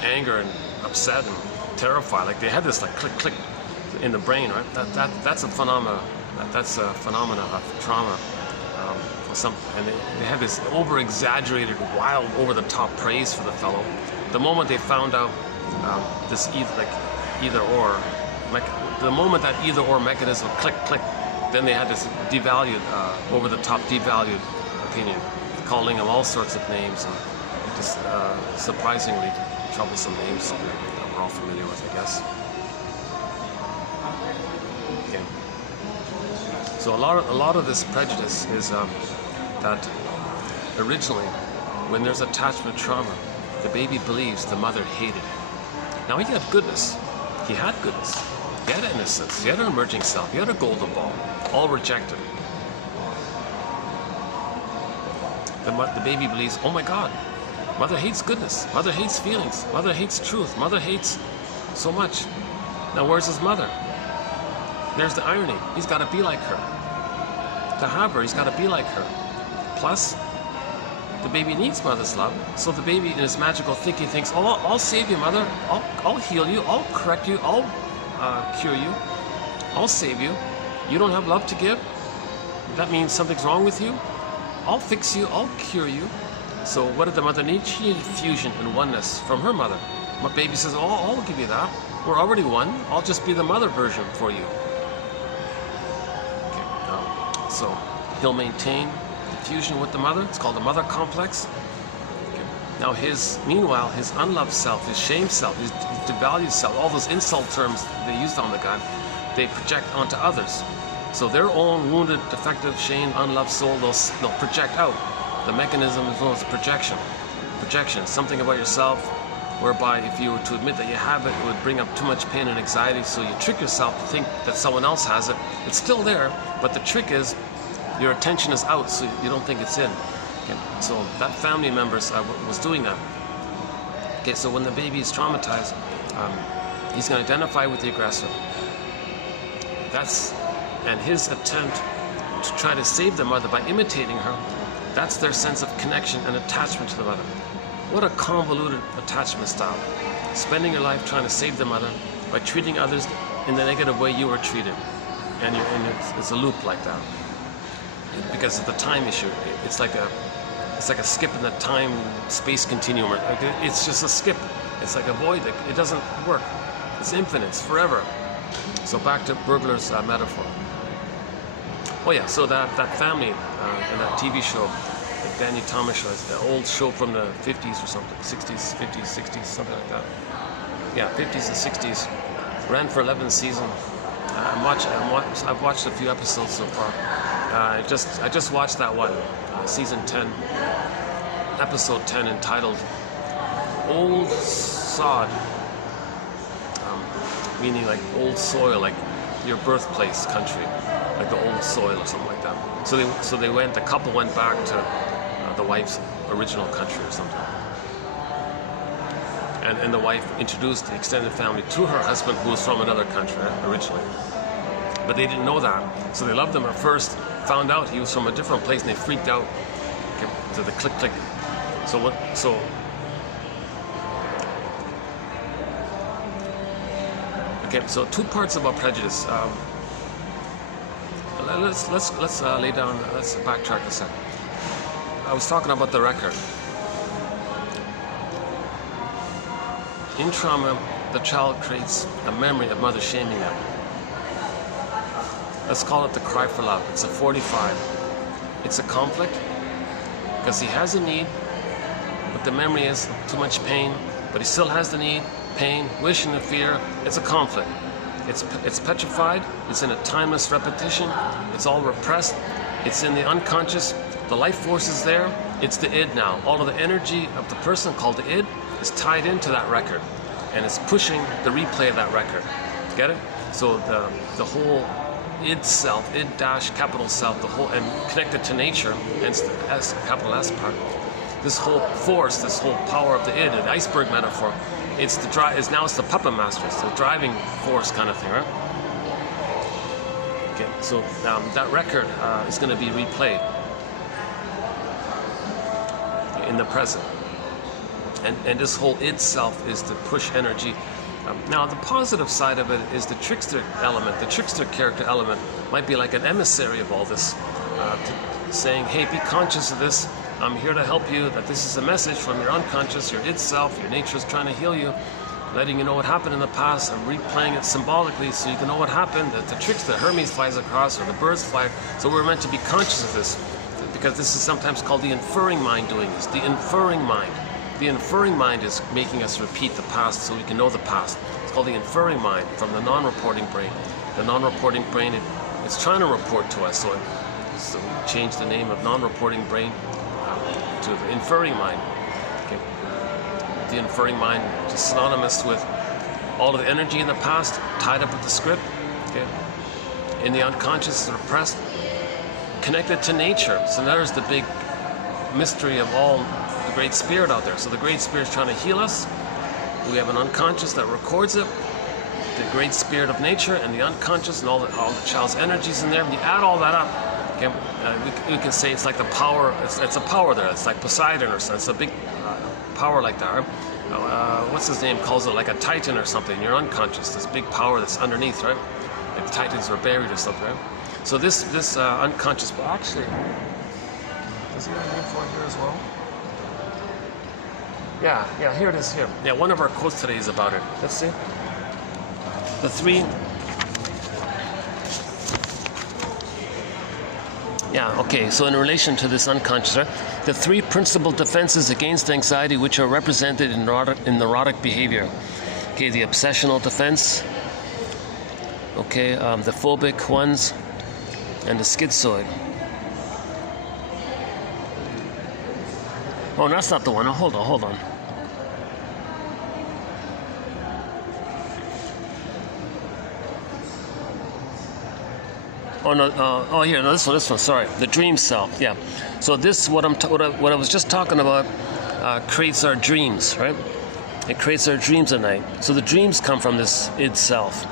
anger and upset and terrified. Like they had this like click click in the brain, right? That's a phenomena. That's a phenomena of trauma. And they had this over-exaggerated, wild, over-the-top praise for the fellow. The moment they found out this either-or, the moment that either-or mechanism click, then they had this devalued, over-the-top devalued opinion, calling him all sorts of names and just surprisingly troublesome names that we're all familiar with, I guess. Okay. So a lot of this prejudice is that originally, when there's attachment trauma, the baby believes the mother hated him. Now he had goodness. He had goodness. He had innocence. He had an emerging self. He had a golden ball. All rejected. The baby believes, oh my God, mother hates goodness. Mother hates feelings. Mother hates truth. Mother hates so much. Now where's his mother? There's the irony. He's got to be like her. To have her, he's got to be like her. Plus, the baby needs mother's love, so the baby in his magical thinking thinks, oh, I'll save you, mother. I'll heal you. I'll correct you. I'll cure you. I'll save you. You don't have love to give? That means something's wrong with you? I'll fix you. I'll cure you. So what did the mother need? She needed fusion and oneness from her mother. My baby says, oh, I'll give you that. We're already one. I'll just be the mother version for you. Okay, so he'll maintain fusion with the mother. It's called the mother complex. Okay. Now meanwhile, his unloved self, his shame self, his devalued self, all those insult terms they used on the guy, they project onto others. So their own wounded, defective, shamed, unloved soul, they'll project out. The mechanism is known as projection. Projection, something about yourself, whereby if you were to admit that you have it, it would bring up too much pain and anxiety, so you trick yourself to think that someone else has it. It's still there, but the trick is your attention is out, so you don't think it's in. Okay. So that family member was doing that. Okay, so when the baby is traumatized, he's going to identify with the aggressor. And his attempt to try to save the mother by imitating her, that's their sense of connection and attachment to the mother. What a convoluted attachment style. Spending your life trying to save the mother by treating others in the negative way you were treated. And it's a loop like that. Because of the time issue, it's like a skip in the time-space continuum. It's just a skip. It's like a void. It doesn't work. It's infinite. It's forever. So back to burglar's metaphor. Oh yeah. So that family in that TV show, the Danny Thomas show, it's the old show from the 50s or something, 60s, 50s, 60s, something like that. Yeah, 50s and 60s. Ran for 11 seasons. I've watched a few episodes so far. I just watched that one, season 10, episode 10, entitled "Old Sod," meaning like old soil, like your birthplace country, like the old soil or something like that. So the couple went back to the wife's original country or something, and the wife introduced the extended family to her husband, who was from another country originally. But they didn't know that, so they loved him at first, found out he was from a different place, and they freaked out. Okay, to the click click. So two parts about prejudice. Let's lay down. Let's backtrack a second. I was talking about the record. In trauma, the child creates a memory of mother shaming them. Let's call it the cry for love. It's a 45. It's a conflict because he has a need, but the memory is too much pain, but he still has the need, pain, wish and fear. It's a conflict. It's petrified. It's in a timeless repetition. It's all repressed. It's in the unconscious. The life force is there. It's the id now. All of the energy of the person called the id is tied into that record, and it's pushing the replay of that record. Get it? So the whole id self, id dash capital self, the whole, and connected to nature, hence the S, capital S part. This whole force, this whole power of the id, an iceberg metaphor, it's the now it's the puppet master, it's the driving force kind of thing, right? Okay, so that record is going to be replayed in the present, and this whole id self is to push energy. Now the positive side of it is the trickster element. The trickster character element might be like an emissary of all this, saying, hey, be conscious of this. I'm here to help you, that this is a message from your unconscious, your id self, your nature is trying to heal you, letting you know what happened in the past. I'm replaying it symbolically so you can know what happened, that the trickster, Hermes flies across, or the birds fly. So we're meant to be conscious of this, because this is sometimes called the inferring mind doing this. The inferring mind. The inferring mind is making us repeat the past so we can know the past. It's called the inferring mind from the non-reporting brain. The non-reporting brain, it's trying to report to us, so we change the name of non-reporting brain to the inferring mind. Okay. The inferring mind is synonymous with all of the energy in the past tied up with the script. Okay. In the unconscious, the repressed, connected to nature. So there's the big mystery of all the Great Spirit out there. So the Great Spirit is trying to heal us. We have an unconscious that records it. The Great Spirit of nature and the unconscious and all the child's energies in there. When you add all that up, okay, we can say it's like the power. It's a power there. It's like Poseidon or something. It's a big power like that. What's his name? Calls it like a Titan or something. You're unconscious. This big power that's underneath, right? Like the Titans are buried or something, right? So this unconscious. Well, actually, does he have a name for it here as well? Yeah, here it is here. Yeah, one of our quotes today is about it. Let's see. The three. Yeah, okay, so in relation to this unconscious, right? The three principal defenses against anxiety which are represented in neurotic behavior. Okay, the obsessional defense, okay, the phobic ones, and the schizoid. Oh, that's not the one. Oh, hold on. Oh no! Here, no, this one. Sorry, the dream self. Yeah. So this, what I was just talking about, creates our dreams, right? It creates our dreams at night. So the dreams come from this id self,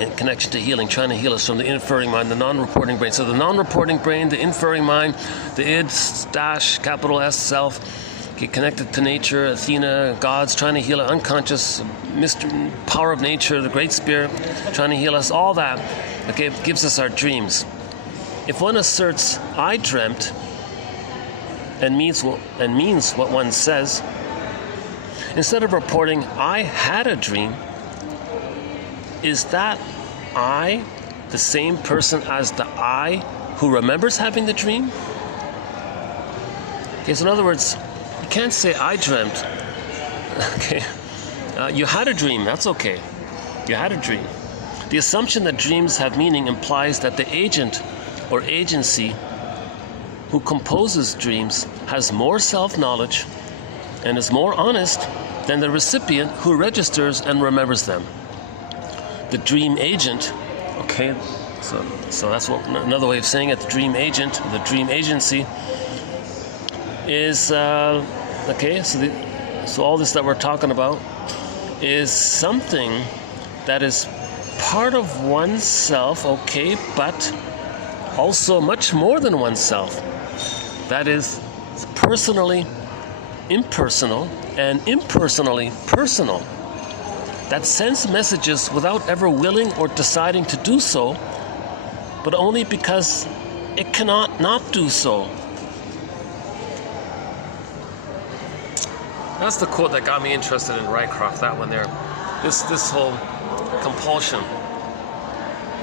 in connection to healing, trying to heal us from the inferring mind, the non-reporting brain. So the non-reporting brain, the inferring mind, the id dash capital S self, get connected to nature, Athena, gods, trying to heal our unconscious, mystery, power of nature, the Great Spirit, trying to heal us. All that. Okay, gives us our dreams. If one asserts "I dreamt" and means what one says, instead of reporting "I had a dream," is that I the same person as the I who remembers having the dream? Okay, so in other words, you can't say "I dreamt." Okay, you had a dream. That's okay. You had a dream. The assumption that dreams have meaning implies that the agent or agency who composes dreams has more self-knowledge and is more honest than the recipient who registers and remembers them. The dream agent, okay, so that's another way of saying it, the dream agent, the dream agency is, okay, so all this that we're talking about is something that is part of oneself, okay, but also much more than oneself. That is personally impersonal and impersonally personal. That sends messages without ever willing or deciding to do so, but only because it cannot not do so. That's the quote that got me interested in Rycroft, that one there. This whole compulsion.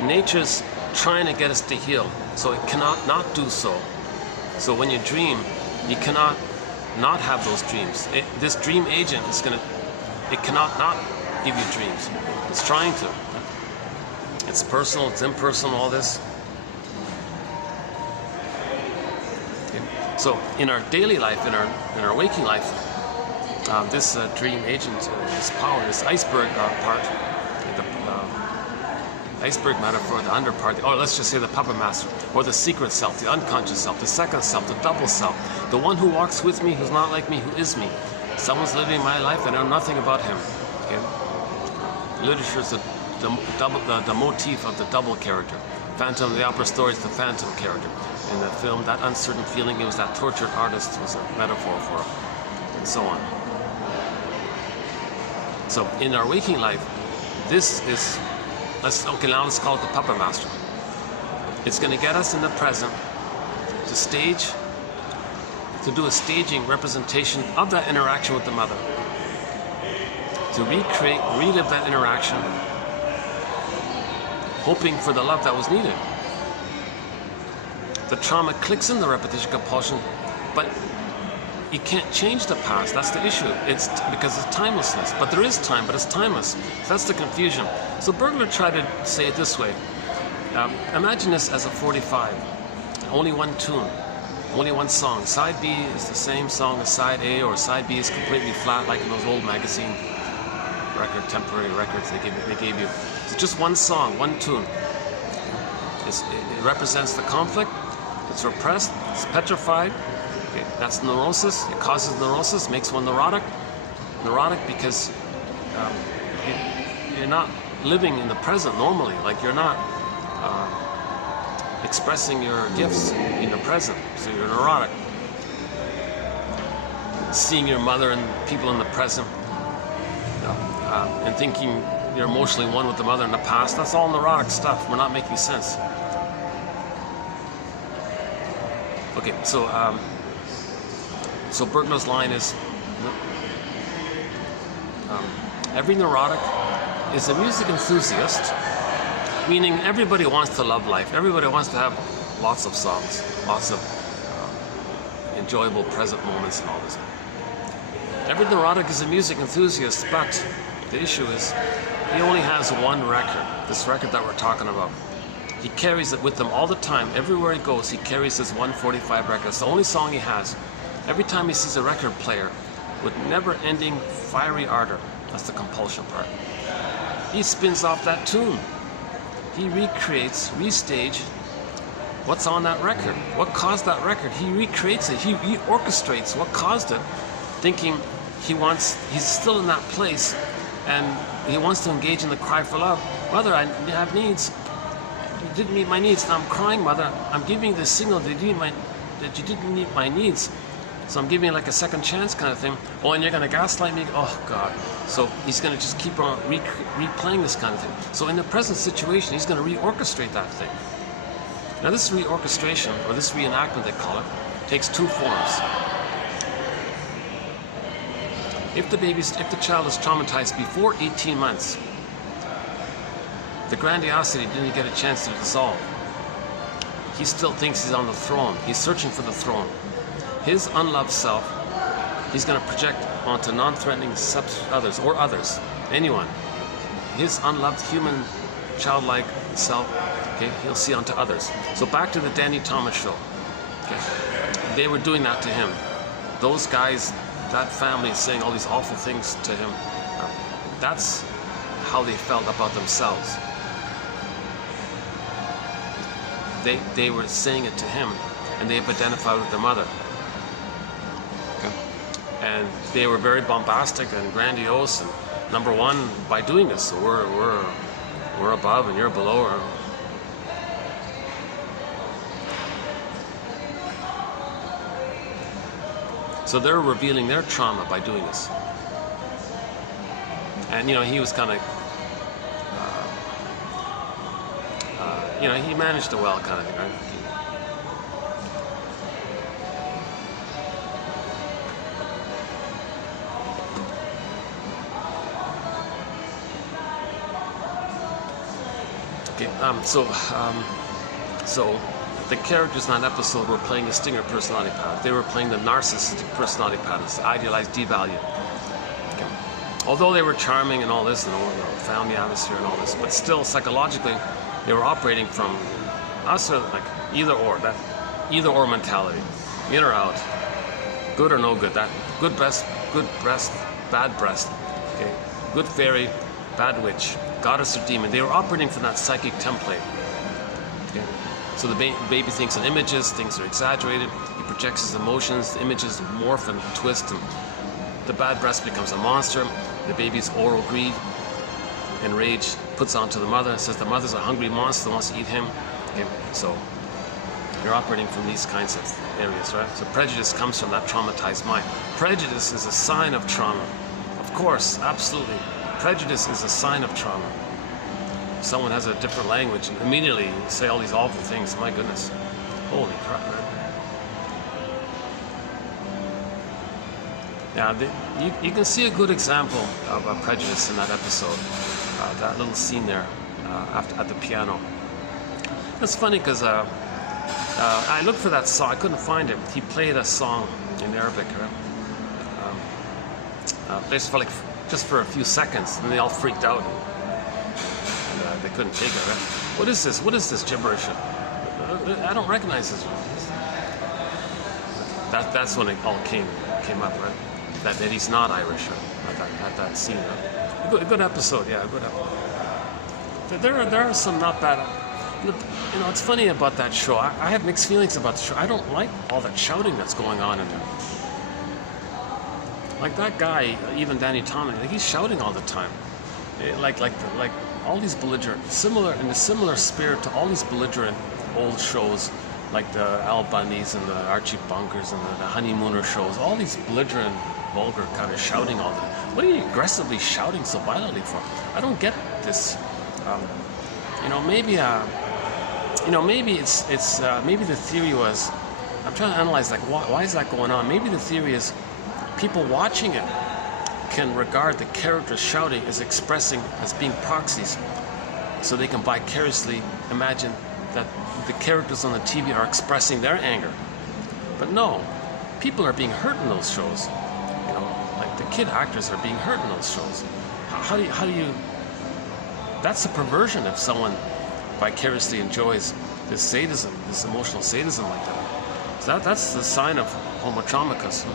Nature's trying to get us to heal, so it cannot not do so. So when you dream, you cannot not have those dreams. This dream agent it cannot not give you dreams. It's trying to. It's personal, it's impersonal, all this. Okay. So in our daily life, in our waking life, this dream agent, this power, this iceberg part, the iceberg metaphor, the under part, or let's just say the puppet master, or the secret self, the unconscious self, the second self, the double self, the one who walks with me, who's not like me, who is me. Someone's living my life, and I know nothing about him. Okay? Literature is the motif of the double character. Phantom, the opera story is the phantom character. In the film, that uncertain feeling, it was that tortured artist was a metaphor for it, and so on. So in our waking life, this is, now let's call it the puppet master. It's going to get us in the present to stage, to do a staging representation of that interaction with the mother, to relive that interaction, hoping for the love that was needed. The trauma clicks in the repetition compulsion, but you can't change the past. That's the issue. It's because it's timelessness. But there is time, but it's timeless. That's the confusion. So Bergler tried to say it this way. Imagine this as a 45. Only one tune. Only one song. Side B is the same song as side A, or side B is completely flat, like in those old magazine temporary records they gave you. It's just one song, one tune. It represents the conflict. It's repressed. It's petrified. Okay, that's neurosis. It causes neurosis, makes one neurotic. Neurotic because you're not living in the present normally. Like you're not expressing your gifts in the present. So you're neurotic. Seeing your mother and people in the present, and thinking you're emotionally one with the mother in the past, that's all neurotic stuff. We're not making sense. Okay, so Bergman's line is, every neurotic is a music enthusiast, meaning everybody wants to love life. Everybody wants to have lots of songs, lots of enjoyable present moments and all this. Every neurotic is a music enthusiast, but the issue is he only has one record, this record that we're talking about. He carries it with him all the time. Everywhere he goes, he carries his 145 record. It's the only song he has. Every time he sees a record player with never-ending fiery ardor, that's the compulsion part, he spins off that tune. He recreates, restage what's on that record. What caused that record? He recreates it. He orchestrates what caused it, thinking he's still in that place, and he wants to engage in the cry for love. Mother, I have needs. You didn't meet my needs. Now I'm crying, Mother. I'm giving you the signal that you didn't meet my needs. So I'm giving you like a second chance kind of thing. Oh, and you're going to gaslight me? Oh, God. So he's going to just keep on replaying this kind of thing. So in the present situation, he's going to reorchestrate that thing. Now this reorchestration, or this reenactment they call it, takes two forms. If the child is traumatized before 18 months, the grandiosity didn't get a chance to dissolve. He still thinks he's on the throne. He's searching for the throne. His unloved self, he's going to project onto non-threatening others, anyone. His unloved human, childlike self, okay, he'll see onto others. So back to the Danny Thomas show. Okay. They were doing that to him. Those guys, that family is saying all these awful things to him. That's how they felt about themselves. They were saying it to him, and they have identified with their mother. Okay. And they were very bombastic and grandiose and number one by doing this. So we're above and you're below. So they're revealing their trauma by doing this. And he was kind of, he managed it well, kind of thing, right? Okay, so the characters in that episode were playing the stinger personality pattern. They were playing the narcissistic personality patterns, the idealized, devalued. Okay. Although they were charming and all this, and all, family atmosphere and all this, but still psychologically, they were operating from us, like either or mentality, in or out, good or no good. That good breast, bad breast. Okay, good fairy, bad witch, goddess or demon. They were operating from that psychic template. Okay, so the baby thinks in images, things are exaggerated. He projects his emotions. The images morph and twist, and the bad breast becomes a monster. The baby's oral greed and rage puts onto the mother and says the mother's a hungry monster that wants to eat him. Okay, so you're operating from these kinds of areas, right? So prejudice comes from that traumatized mind. Prejudice is a sign of trauma. Of course, absolutely. Prejudice is a sign of trauma. If someone has a different language and immediately say all these awful things, my goodness. Holy crap, man. Yeah, you can see a good example of prejudice in that episode. That little scene there at the piano. It's funny because I looked for that song. I couldn't find it. He played a song in Arabic, right? Just for a few seconds, and they all freaked out, and they couldn't take it. Right? What is this? What is this gibberish? I don't recognize this one. That's when it all came up, right? That he's not Irish at that scene. Right? A good episode, yeah, a good episode. There are some not bad. You know, it's funny about that show. I have mixed feelings about the show. I don't like all that shouting that's going on in there. Like that guy, even Danny Tomlin, like he's shouting all the time. Like all these belligerent, in a similar spirit to all these belligerent old shows, like the Al Bundys and the Archie Bunkers and the Honeymooner shows. All these belligerent, vulgar kind of shouting all the time. What are you aggressively shouting so violently for? I don't get this. Maybe maybe the theory was, I'm trying to analyze like why is that going on? Maybe the theory is people watching it can regard the characters shouting as being proxies, so they can vicariously imagine that the characters on the TV are expressing their anger. But no, people are being hurt in those shows. You know, like the kid actors are being hurt in those shows. How do you? That's a perversion if someone vicariously enjoys this sadism, this emotional sadism like that. So that's the sign of homotraumicus.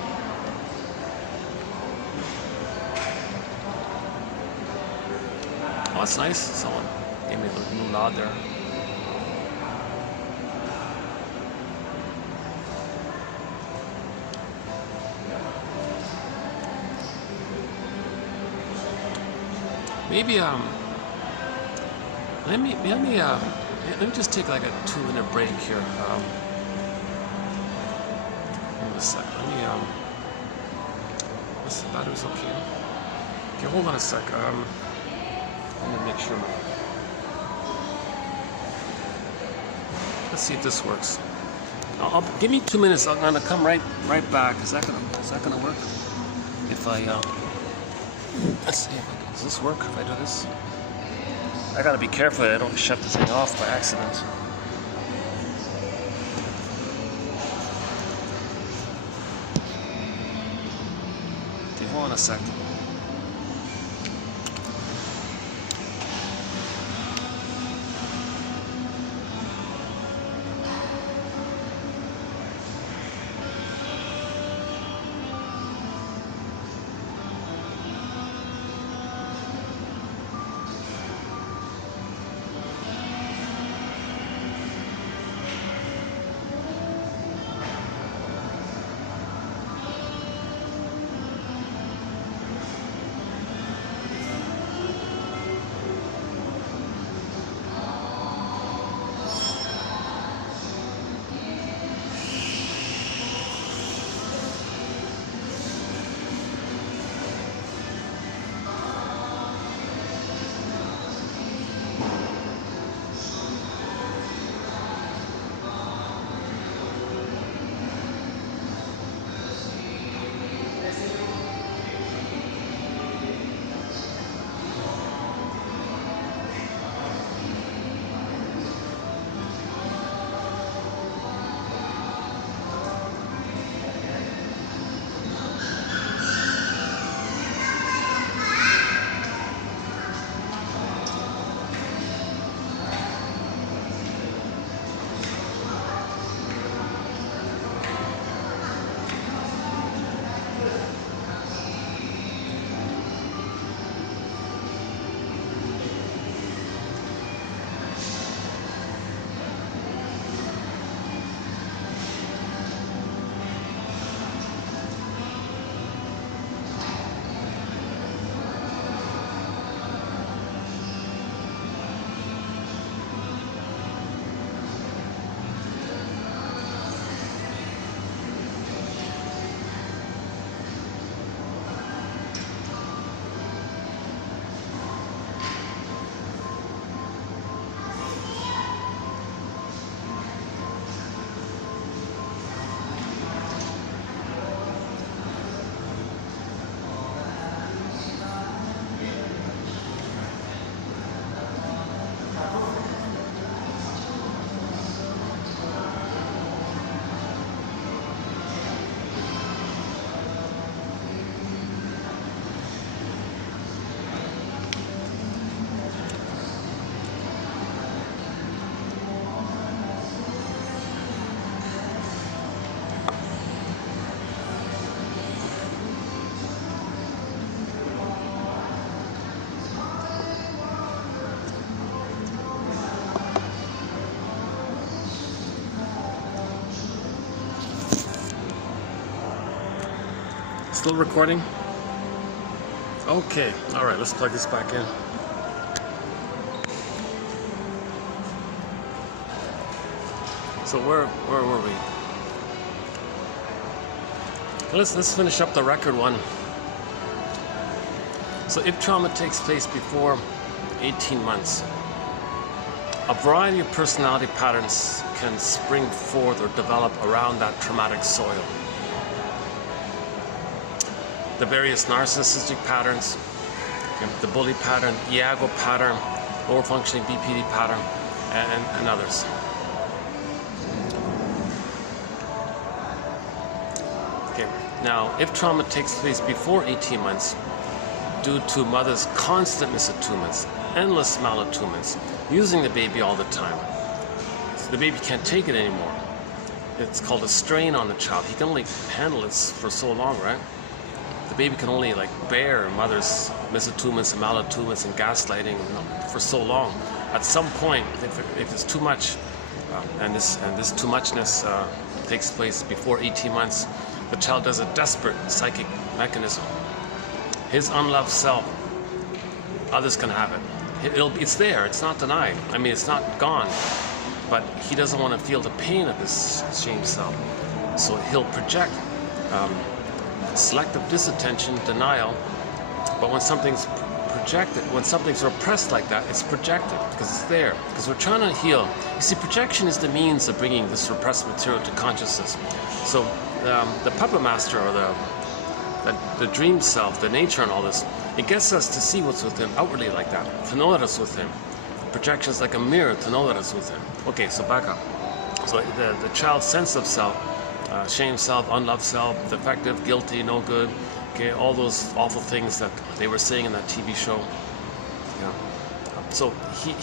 Oh, that's nice. Someone gave me a little nod there. Maybe let me just take like a 2-minute break here. Hold on a sec. What's the battery's okay? Okay, hold on a sec. Let me make sure. Let's see if this works. Give me 2 minutes. I'm gonna come right back. Is that gonna work? If I let's see. Does this work if I do this? I gotta be careful that I don't shut this thing off by accident. Okay, hold on a sec. Still recording? Okay, alright, let's plug this back in. So where were we? Let's finish up the record one. So if trauma takes place before 18 months, a variety of personality patterns can spring forth or develop around that traumatic soil. The various narcissistic patterns, the bully pattern, Iago pattern, lower functioning BPD pattern, and others. Okay. Now, if trauma takes place before 18 months, due to mother's constant misattunements, endless malattunements, using the baby all the time, the baby can't take it anymore. It's called a strain on the child. He can only handle it for so long, right? The baby can only bear mother's misattunements and malattunements and gaslighting for so long. At some point, if it's too much, and this too muchness takes place before 18 months, the child does a desperate psychic mechanism. His unloved self, others can have it. It's there, it's not denied. I mean, it's not gone, but he doesn't want to feel the pain of this shame self. So he'll project selective disattention, denial, but when something's projected, when something's repressed like that, it's projected because it's there, because we're trying to heal. You see, projection is the means of bringing this repressed material to consciousness. So the puppet master, or the dream self, the nature and all this, it gets us to see what's within outwardly like that, to know that it's within. Projection is like a mirror to know that it's within. Okay, so back up. So the child's sense of self, shame self, unloved self, defective, guilty, no good, okay, all those awful things that they were saying in that TV show. Yeah. So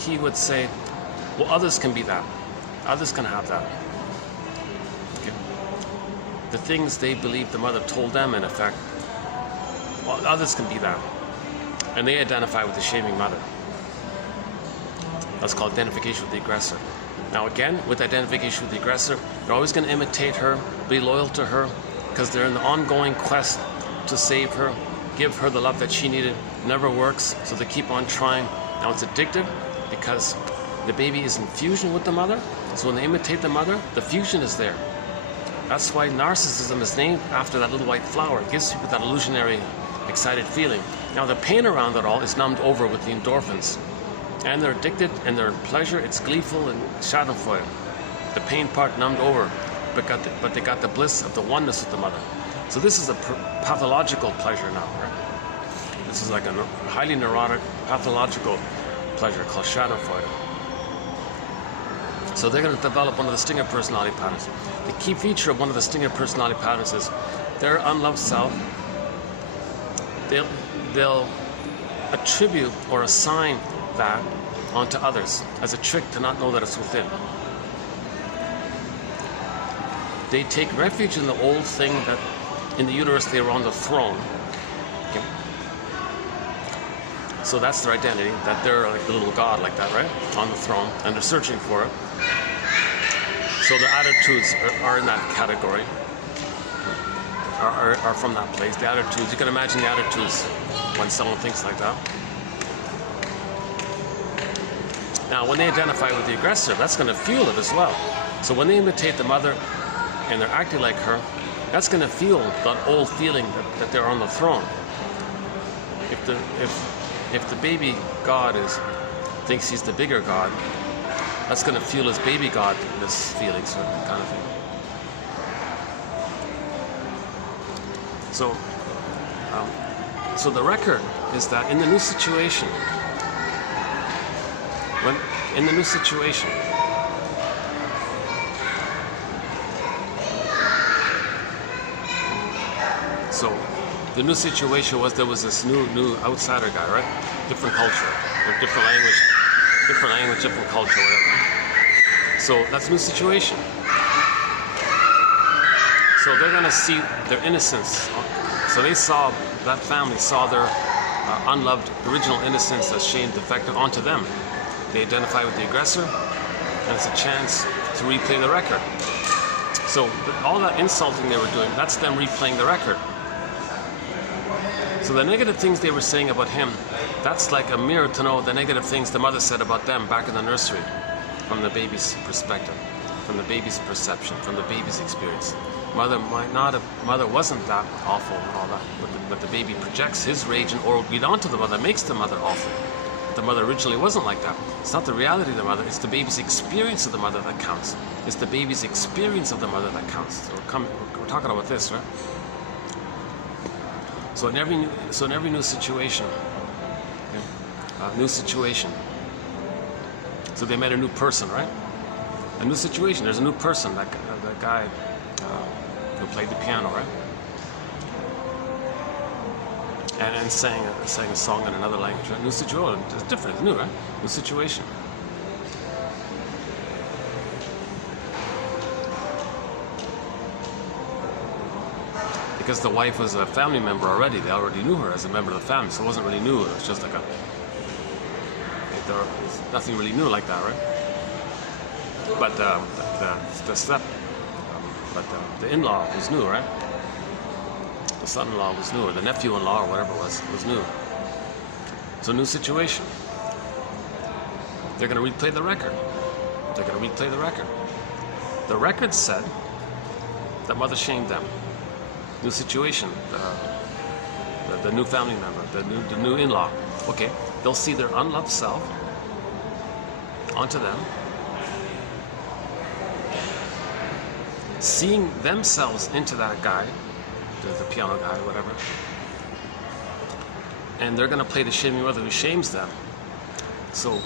he would say, well, others can be that. Others can have that. Okay. The things they believe the mother told them, in effect, well, others can be that. And they identify with the shaming mother. That's called identification with the aggressor. Now again, with identification with the aggressor, they're always going to imitate her, be loyal to her, because they're in the ongoing quest to save her, give her the love that she needed. Never works, so they keep on trying. Now it's addictive because the baby is in fusion with the mother, so when they imitate the mother, the fusion is there. That's why narcissism is named after that little white flower. It gives people that illusionary, excited feeling. Now the pain around it all is numbed over with the endorphins. And they're addicted, and their pleasure, it's gleeful and schadenfreude. The pain part numbed over, but they got the bliss of the oneness with the mother. So this is a pathological pleasure now, right? This is like a highly neurotic, pathological pleasure called schadenfreude. So they're going to develop one of the stinger personality patterns. The key feature of one of the stinger personality patterns is their unloved self. They'll attribute or assign that onto others as a trick to not know that it's within. They take refuge in the old thing that in the uterus they were on the throne. Okay. So that's their identity, that they're like the little god like that, right? On the throne, and they're searching for it. So their attitudes are in that category, are from that place. The attitudes, you can imagine the attitudes when someone thinks like that. Now, when they identify with the aggressor, that's going to fuel it as well. So when they imitate the mother and they're acting like her, that's going to fuel that old feeling that they're on the throne. If the baby god thinks he's the bigger god, that's going to fuel his baby god this feeling, sort of kind of thing. So the record is that in the new situation. So the new situation was there was this new outsider guy, right? Different culture, or different language, different culture, whatever. So that's a new situation. So they're gonna see their innocence. So that family saw their unloved original innocence as shame defective onto them. They identify with the aggressor, and it's a chance to replay the record. So all that insulting they were doing, that's them replaying the record. So the negative things they were saying about him, that's like a mirror to know the negative things the mother said about them back in the nursery, from the baby's perspective, from the baby's perception, from the baby's experience. Mother wasn't that awful and all that, but the baby projects his rage and oral greed onto the mother, makes the mother awful. The mother originally wasn't like that. It's not the reality of the mother, it's the baby's experience of the mother that counts. It's the baby's experience of the mother that counts. So we're talking about this, right? So in every new situation, so they met a new person, right? A new situation. There's a new person. That guy who played the piano, right? And sang a song in another language. Right? New situation. It's different. It's new, right? New situation. Because the wife was a family member already. They already knew her as a member of the family, so it wasn't really new. It was just like there's nothing really new like that, right? But the in-law was new, right? The son-in-law was new, or the nephew-in-law, or whatever it was new. So new situation. They're going to replay the record. The record said that mother shamed them. New situation. The new family member, the new in-law. Okay, they'll see their unloved self onto them, seeing themselves into that guy, the piano guy, whatever, and they're going to play the shaming mother who shames them. So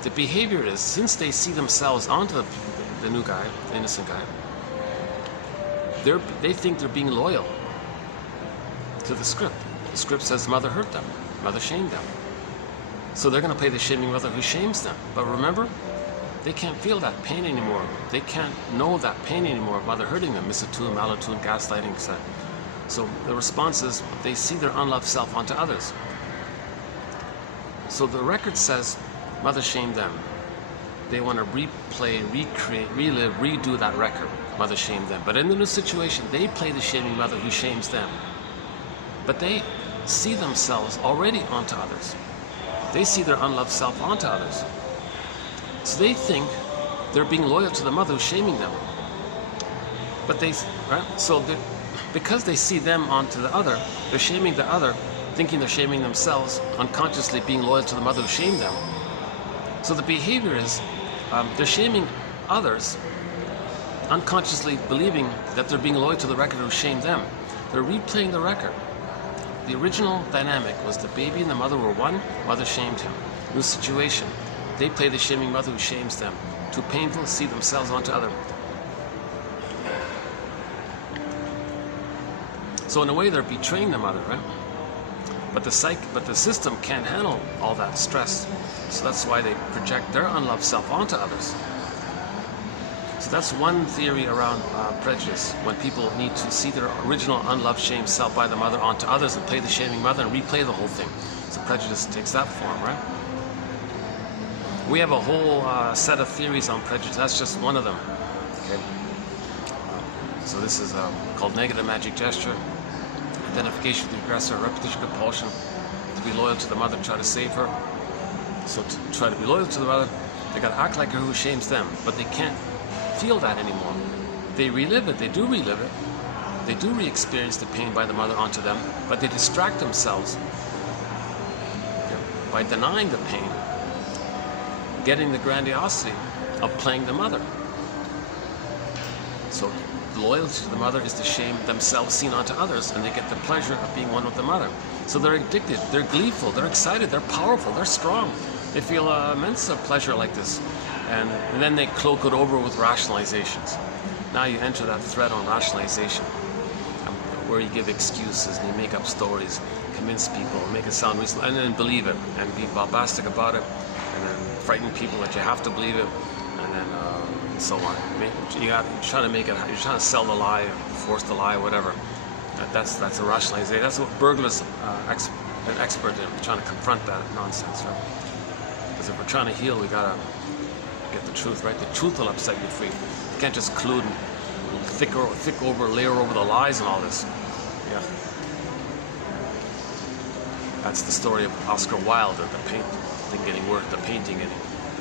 the behavior is, since they see themselves onto the new guy, the innocent guy, they think they're being loyal to the script. The script says mother hurt them, mother shamed them. So they're going to play the shaming mother who shames them. But remember, they can't feel that pain anymore. They can't know that pain anymore of mother hurting them, misatune, malatune, gaslighting, etc. So the response is they see their unloved self onto others. So the record says mother shamed them. They want to replay, recreate, relive, redo that record. Mother shamed them. But in the new situation, they play the shaming mother who shames them. But they see themselves already onto others. They see their unloved self onto others. So they think they're being loyal to the mother who's shaming them. But because they see them onto the other, they're shaming the other, thinking they're shaming themselves, unconsciously being loyal to the mother who shamed them. So the behavior is, they're shaming others, unconsciously believing that they're being loyal to the record who shamed them. They're replaying the record. The original dynamic was the baby and the mother were one, mother shamed him. New situation. They play the shaming mother who shames them. Too painful to see themselves onto other. So in a way they're betraying the mother, right? But the system can't handle all that stress. So that's why they project their unloved self onto others. So that's one theory around prejudice, when people need to see their original unloved shamed self by the mother onto others and play the shaming mother and replay the whole thing. So prejudice takes that form, right? We have a whole set of theories on prejudice. That's just one of them. Okay. So this is called negative magic gesture, identification with the aggressor, repetition compulsion, to be loyal to the mother, try to save her. So to try to be loyal to the mother, they got to act like her who shames them, but they can't feel that anymore. They relive it, they do relive it. They do re-experience the pain by the mother onto them, but they distract themselves by denying the pain, getting the grandiosity of playing the mother. So loyalty to the mother is to shame themselves seen onto others, and they get the pleasure of being one with the mother. So they're addicted, they're gleeful, they're excited, they're powerful, they're strong. They feel immense pleasure like this. And then they cloak it over with rationalizations. Now you enter that thread on rationalization, where you give excuses and you make up stories, convince people, make it sound reasonable, and then believe it, and be bombastic about it, and then frighten people that you have to believe it, and then and so on. You're trying to make it, you're trying to sell the lie, force the lie, whatever. That's a rationalization. That's what burglars an expert in, trying to confront that nonsense, right? Because if we're trying to heal, we gotta get the truth, right? The truth will upset you free. You can't just collude and layer over the lies and all this. Yeah. That's the story of Oscar Wilde, and the thing getting worse, the painting getting,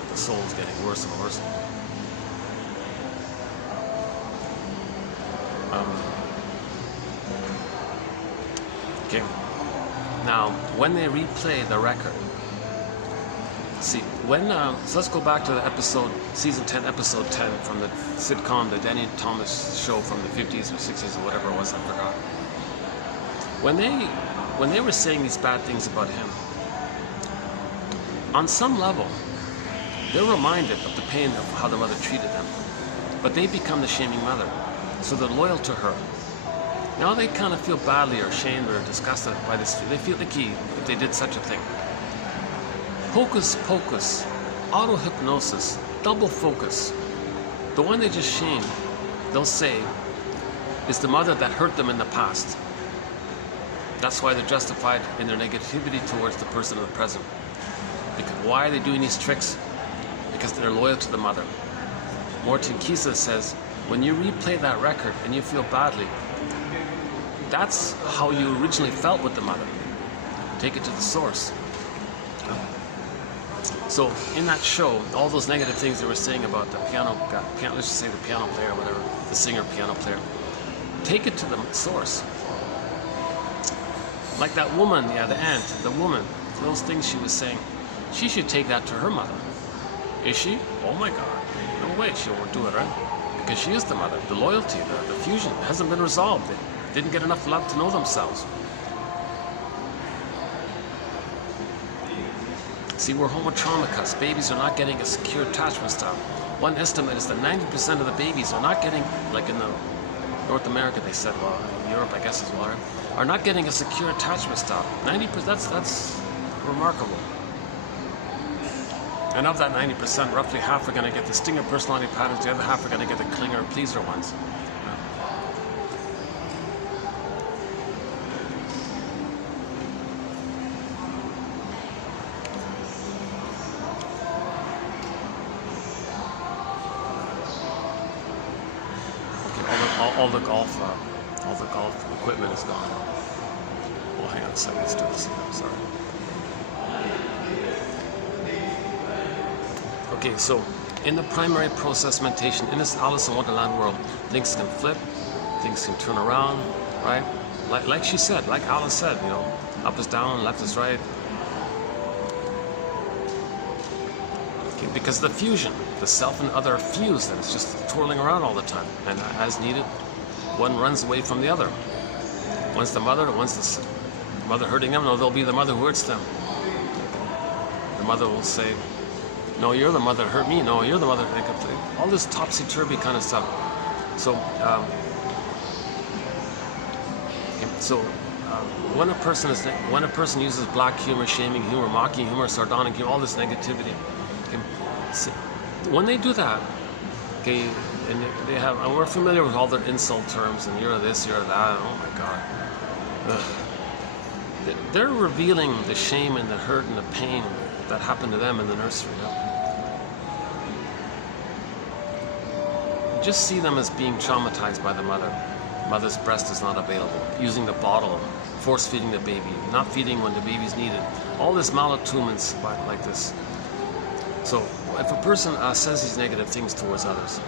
the soul's getting worse and worse. Okay. Now, when they replay the record, see, so let's go back to the episode, season 10, episode 10 from the sitcom, the Danny Thomas show from the 50s or 60s or whatever it was, I forgot. When they were saying these bad things about him, on some level, they're reminded of the pain of how the mother treated them. But they become the shaming mother, so they're loyal to her. Now they kind of feel badly or ashamed or disgusted by this. They feel icky if they did such a thing. Hocus pocus, auto-hypnosis, double focus. The one they just shamed, they'll say, is the mother that hurt them in the past. That's why they're justified in their negativity towards the person in the present. Because why are they doing these tricks? Because they're loyal to the mother. Morton Kisa says, when you replay that record and you feel badly, that's how you originally felt with the mother. Take it to the source. So in that show, all those negative things they were saying about the piano, let's just say the piano player or whatever, the singer piano player, take it to the source. Like that woman, yeah, the aunt, the woman, those things she was saying, she should take that to her mother. Is she? Oh my God, no way she won't do it, right? Because she is the mother. The loyalty, the fusion hasn't been resolved. They didn't get enough love to know themselves. See, we're homotraumaticus. Babies are not getting a secure attachment style. One estimate is that 90% of the babies are not getting, like in the North America, they said, well, in Europe, I guess as well, right? Are not getting a secure attachment style. 90%, that's remarkable. And of that 90%, roughly half are going to get the stinger personality patterns, the other half are going to get the clinger and pleaser ones. All the golf equipment is gone. Well, hang on a second, let's do this again, sorry. Okay, so in the primary process mentation, in this Alice in Wonderland world, things can flip, things can turn around, right? Like she said, like Alice said, you know, up is down, left is right. Okay, because the fusion, the self and other fuse, that it's just twirling around all the time, and as needed, one runs away from the other. One's the mother, one's the mother hurting them, no, they'll be the mother who hurts them. The mother will say, no, you're the mother that hurt me, no, you're the mother. All this topsy-turvy kind of stuff. So, when a person uses black humor, shaming humor, mocking humor, sardonic humor, all this negativity, when they do that, okay, and they have, and we're familiar with all their insult terms, and you're this, you're that, oh my God. Ugh. They're revealing the shame and the hurt and the pain that happened to them in the nursery. Just see them as being traumatized by the mother. Mother's breast is not available. Using the bottle, force feeding the baby, not feeding when the baby's needed. All this malattuements like this. So if a person says these negative things towards others,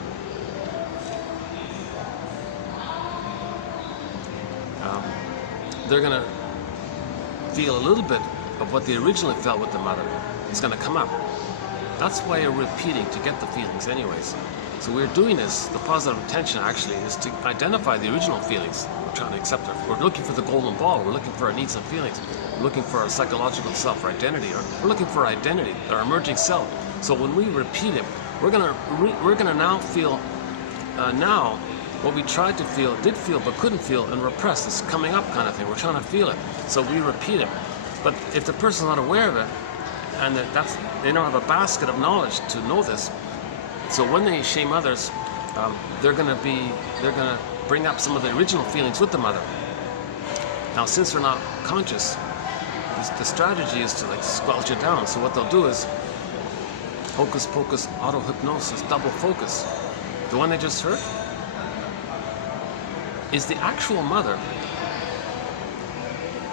they're gonna feel a little bit of what they originally felt with the mother. It's gonna come up. That's why you're repeating, to get the feelings anyways. So we're doing this, the positive intention actually is to identify the original feelings. We're trying to accept them. We're looking for the golden ball. We're looking for our needs and feelings. We're looking for our psychological self or identity. Or we're looking for identity, our emerging self. So when we repeat it, we're gonna now feel now what we tried to feel, did feel but couldn't feel and repressed. This coming up kind of thing. We're trying to feel it. So we repeat it. But if the person's not aware of it, and they don't have a basket of knowledge to know this, so when they shame others, they're gonna bring up some of the original feelings with the mother. Now, since they're not conscious, the strategy is to like squelch it down. So what they'll do is hocus pocus, auto-hypnosis, double focus. The one they just heard is the actual mother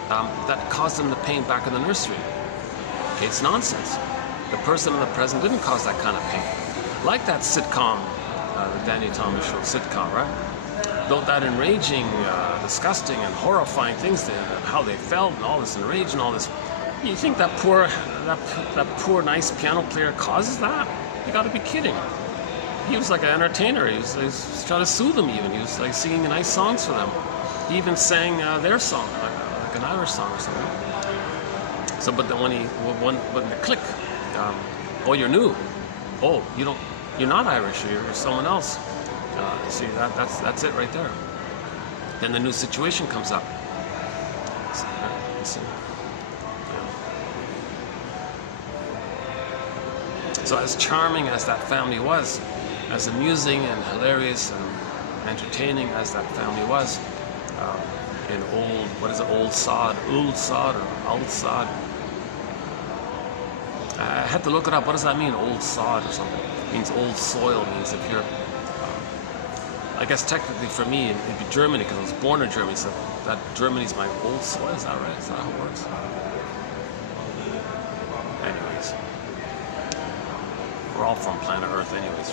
that caused them the pain back in the nursery. Okay, it's nonsense. The person in the present didn't cause that kind of pain. Like that sitcom, the Danny Thomas show sitcom, right? Though that enraging, disgusting, and horrifying things, how they felt, and all this enrage and all this. You think that poor nice piano player causes that? You got to be kidding. He was like an entertainer. He was trying to soothe them even. He was like singing nice songs for them. He even sang their song, like an Irish song or something. So, but then when the click, oh, you're new. Oh, you're not Irish. You're someone else. See, that's it right there. Then the new situation comes up. See. So as charming as that family was, as amusing and hilarious and entertaining as that family was, in old sod or old sod. I had to look it up. What does that mean, old sod or something? It means old soil. It means if you're, I guess technically for me, it'd be Germany because I was born in Germany, so that Germany's my old soil. Is that right? Is that how it works? Anyways. We're all from planet Earth anyways.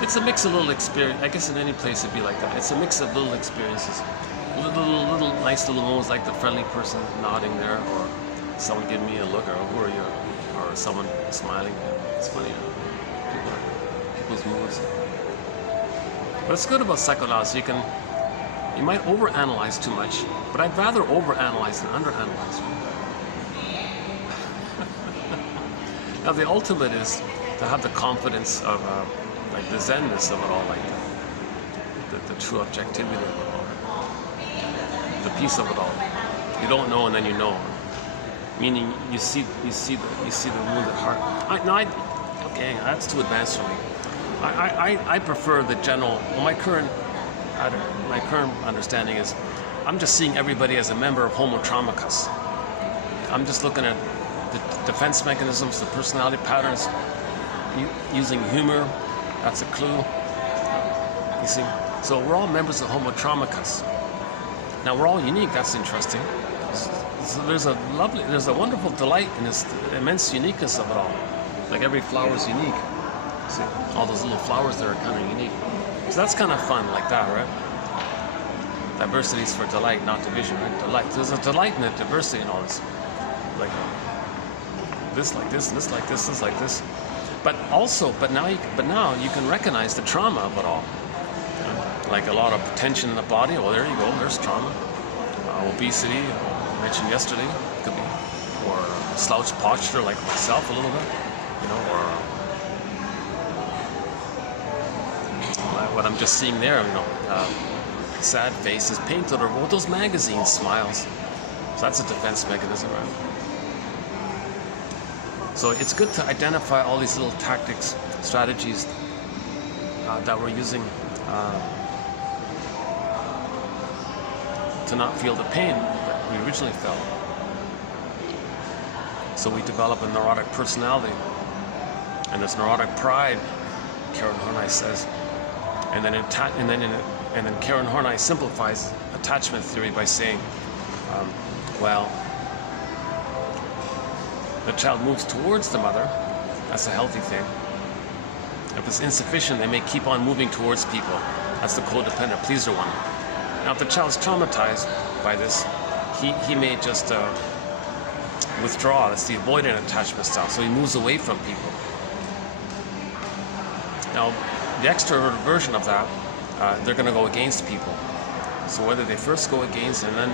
It's a mix of little experience. I guess in any place it'd be like that. It's a mix of little experiences. Little nice little moments like the friendly person nodding there, or someone giving me a look, or who are you? Or someone smiling. It's funny. People's moods. What's good about psychoanalysis, you might overanalyze too much, but I'd rather overanalyze than underanalyze. Now the ultimate is to have the confidence of like the zenness of it all, like the true objectivity of it all, the peace of it all. You don't know and then you know, meaning you see the wounded heart. Okay, that's too advanced for me. I prefer the general. Well, my current understanding is, I'm just seeing everybody as a member of Homo traumicus. I'm just looking at the defense mechanisms, the personality patterns, using humor. That's a clue. You see, so we're all members of Homo traumicus. Now we're all unique. That's interesting. So there's a wonderful delight in this immense uniqueness of it all. Like every flower is unique. See, all those little flowers that are kind of unique. So that's kind of fun, like that, right? Diversity is for delight, not division, right? Delight. There's a delight in the diversity and all this. Like this, like this, this, like this, this, like this. But now you can recognize the trauma of it all. Like a lot of tension in the body. Oh, there you go. There's trauma. Obesity, I mentioned yesterday, could be, or slouched posture, like myself a little bit, you know, or what I'm just seeing there, you know, sad faces painted, or what those magazine smiles. So that's a defense mechanism, right? So it's good to identify all these little tactics, strategies that we're using to not feel the pain that we originally felt. So we develop a neurotic personality, and there's neurotic pride, Karen Horney says, and then Karen Horney simplifies attachment theory by saying, well, the child moves towards the mother. That's a healthy thing. If it's insufficient, they may keep on moving towards people. That's the codependent pleaser one. Now, if the child's traumatized by this, he may just withdraw. That's the avoidant attachment style. So he moves away from people. Now, the extrovert version of that, they're going to go against people. So whether they first go against and then,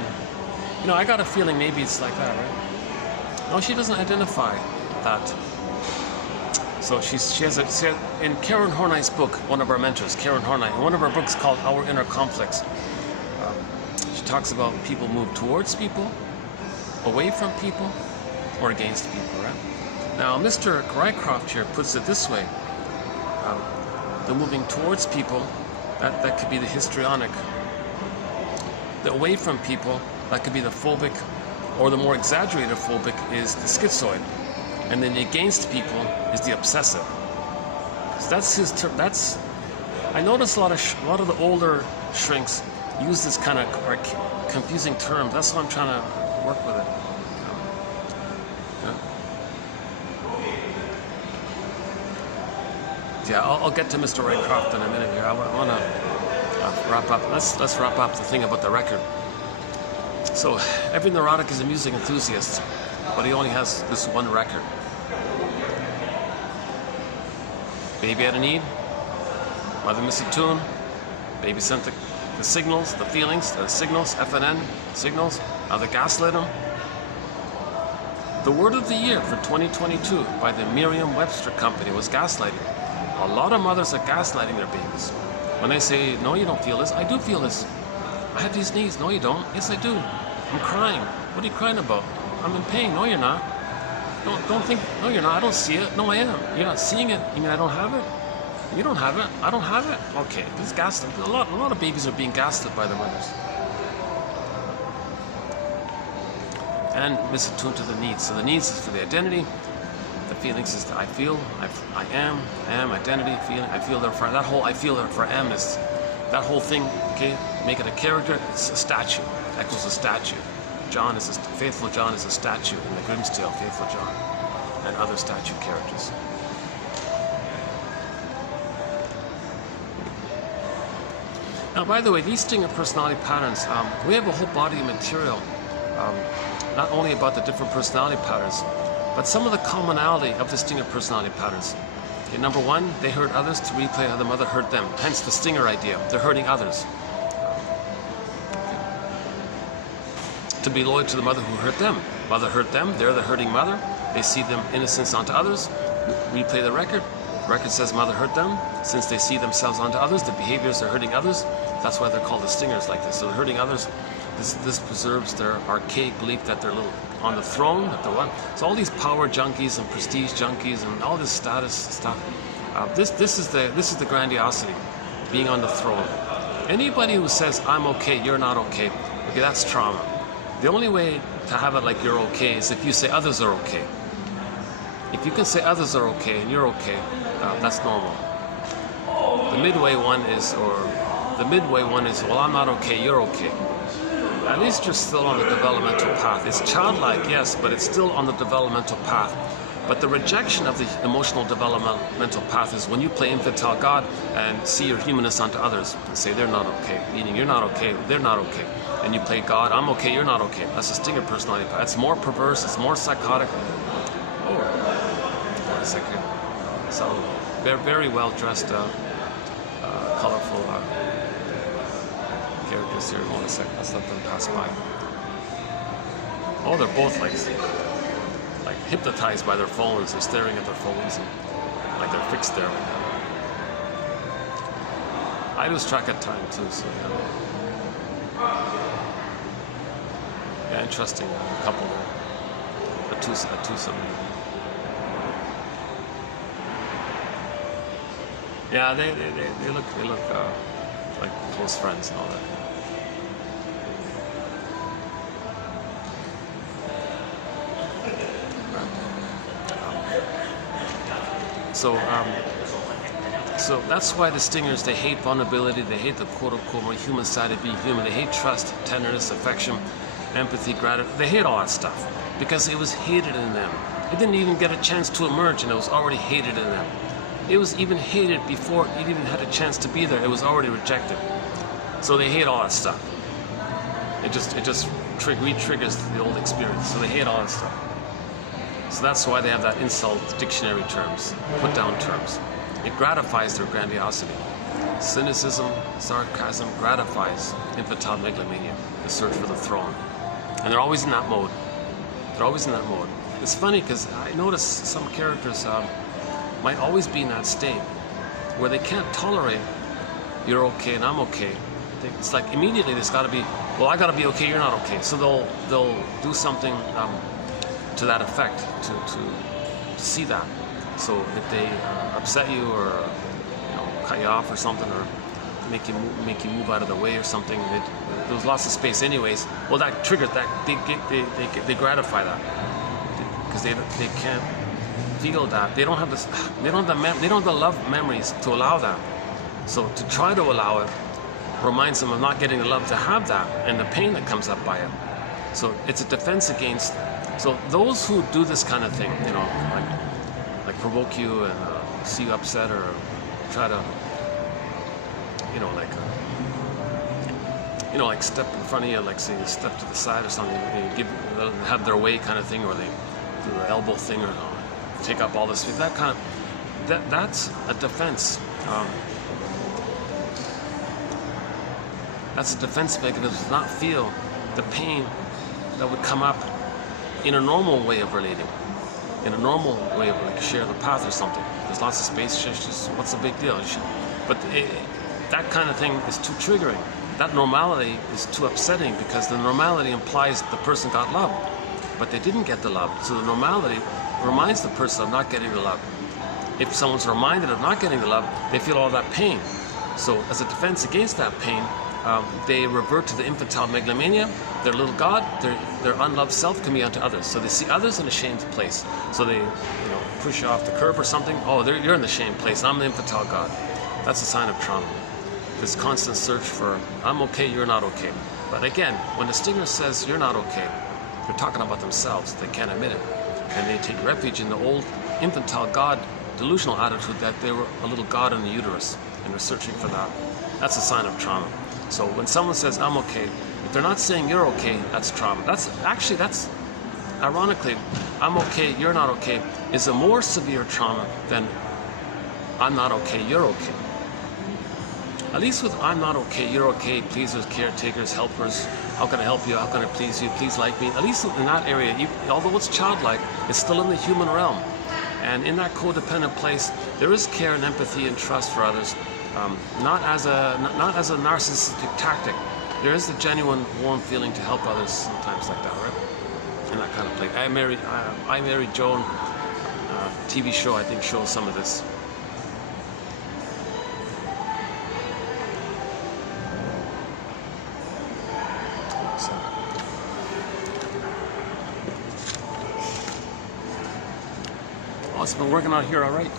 you know, I got a feeling maybe it's like that, right? No, she doesn't identify that. So she has in Karen Horney's book, one of our mentors, Karen Horney, in one of her books called Our Inner Conflicts, she talks about people move towards people, away from people, or against people, right? Now, Mr. Rycroft here puts it this way. The moving towards people, that could be the histrionic. The away from people, that could be the phobic, or the more exaggerated phobic is the schizoid. And then the against people is the obsessive. So that's his term. That's, I notice a lot of the older shrinks use this kind of confusing term. That's why I'm trying to work with it. Yeah, I'll get to Mr. Rycroft in a minute here. I want to wrap up. Let's wrap up the thing about the record. So every neurotic is a music enthusiast, but he only has this one record. Baby had a need, mother missed a tune, baby sent the signals, the feelings, the signals, FNN signals, now they gaslit him. The word of the year for 2022 by the Merriam-Webster Company was gaslighting. A lot of mothers are gaslighting their babies. When they say, no, you don't feel this, I do feel this. I have these needs, no you don't, yes I do. I'm crying, what are you crying about? I'm in pain, no you're not. Don't think, no you're not, I don't see it, no I am. You're not seeing it, you mean I don't have it? You don't have it, I don't have it. Okay, this gaslit, a lot of babies are being gaslit by their mothers. And misattuned to the needs. So the needs is for the identity, the feelings is the I feel, I am, identity, feeling, I feel therefore, that whole I feel therefore am is, that whole thing, okay, make it a character, it's a statue, echoes a statue. John is faithful John is a statue in the Grimm's Tale, Faithful John, and other statue characters. Now, by the way, these stinger personality patterns, we have a whole body of material, not only about the different personality patterns, but some of the commonality of the stinger personality patterns. Okay, number one, they hurt others to replay how the mother hurt them, hence the stinger idea. They're hurting others. To be loyal to the mother who hurt them. Mother hurt them, they're the hurting mother. They see them innocence onto others, replay the record. Record says mother hurt them. Since they see themselves onto others, the behaviors are hurting others. That's why they're called the stingers like this. So they're hurting others. This preserves their archaic belief that they're little on the throne, that they're what? So all these power junkies and prestige junkies and all this status stuff. This is the grandiosity, being on the throne. Anybody who says I'm okay, you're not okay, okay, that's trauma. The only way to have it like you're okay is if you say others are okay. If you can say others are okay and you're okay, that's normal. The midway one is, well, I'm not okay, you're okay. At least you're still on the developmental path. It's childlike, yes, but it's still on the developmental path. But the rejection of the emotional developmental path is when you play infantile God and see your humanness onto others and say they're not okay, meaning you're not okay, they're not okay. And you play God, I'm okay, you're not okay. That's a stinger personality path. It's more perverse, it's more psychotic. Oh, wait a second. So, they're very well dressed, colorful characters here. Hold on a second, let's let them pass by. Oh, they're both like hypnotized by their phones. They're staring at their phones and like they're fixed there. I lose track of time too, so yeah, interesting couple there. A twosome. Yeah, they look like close friends and all that. So that's why the stingers, they hate vulnerability, they hate the quote-unquote more human side of being human, they hate trust, tenderness, affection, empathy, gratitude, they hate all that stuff because it was hated in them. It didn't even get a chance to emerge and it was already hated in them. It was even hated before it even had a chance to be there, it was already rejected. So they hate all that stuff. It just re-triggers the old experience, so they hate all that stuff. So that's why they have that insult dictionary terms, put down terms. It gratifies their grandiosity. Cynicism, sarcasm gratifies infantile megalomania, the search for the throne. And they're always in that mode. They're always in that mode. It's funny because I notice some characters might always be in that state where they can't tolerate you're okay and I'm okay. It's like immediately there's got to be, well, I got to be okay, you're not okay. So they'll do something to that effect to see that. So if they upset you or cut you off or something or make you move out of the way or something, there was lots of space anyways. Well, that triggered that they gratify that because they can't feel that. They don't have this. They don't have the love memories to allow that. So to try to allow it reminds them of not getting the love to have that and the pain that comes up by it. So it's a defense against. So those who do this kind of thing, you know, like provoke you and see you upset or try to, you know, like step in front of you, like say you step to the side or something, you have their way kind of thing, or they do the elbow thing, or take up all this. That kind of that's a defense. That's a defense mechanism to not feel the pain that would come up in a normal way of relating, in a normal way of like share the path or something. There's lots of space, just what's the big deal? But that kind of thing is too triggering. That normality is too upsetting because the normality implies the person got love, but they didn't get the love. So the normality reminds the person of not getting the love. If someone's reminded of not getting the love, they feel all that pain. So as a defense against that pain, they revert to the infantile megalomania, their little god, their unloved self can be unto others. So they see others in a shamed place. So they, push you off the curb or something. Oh, you're in the shamed place. I'm the infantile god. That's a sign of trauma. This constant search for, I'm okay, you're not okay. But again, when the stinger says you're not okay, they're talking about themselves. They can't admit it. And they take refuge in the old infantile god delusional attitude that they were a little god in the uterus and they're searching for that. That's a sign of trauma. So when someone says, I'm okay, if they're not saying you're okay, that's trauma. That's ironically, I'm okay, you're not okay, is a more severe trauma than I'm not okay, you're okay. At least with I'm not okay, you're okay, pleasers, caretakers, helpers, how can I help you, how can I please you, please like me. At least in that area, although it's childlike, it's still in the human realm. And in that codependent place, there is care and empathy and trust for others. Not as a narcissistic tactic. There is a genuine warm feeling to help others sometimes like that, right? In that kind of place. I Married Joan TV show, I think, shows some of this. Oh, it's been working out here all right.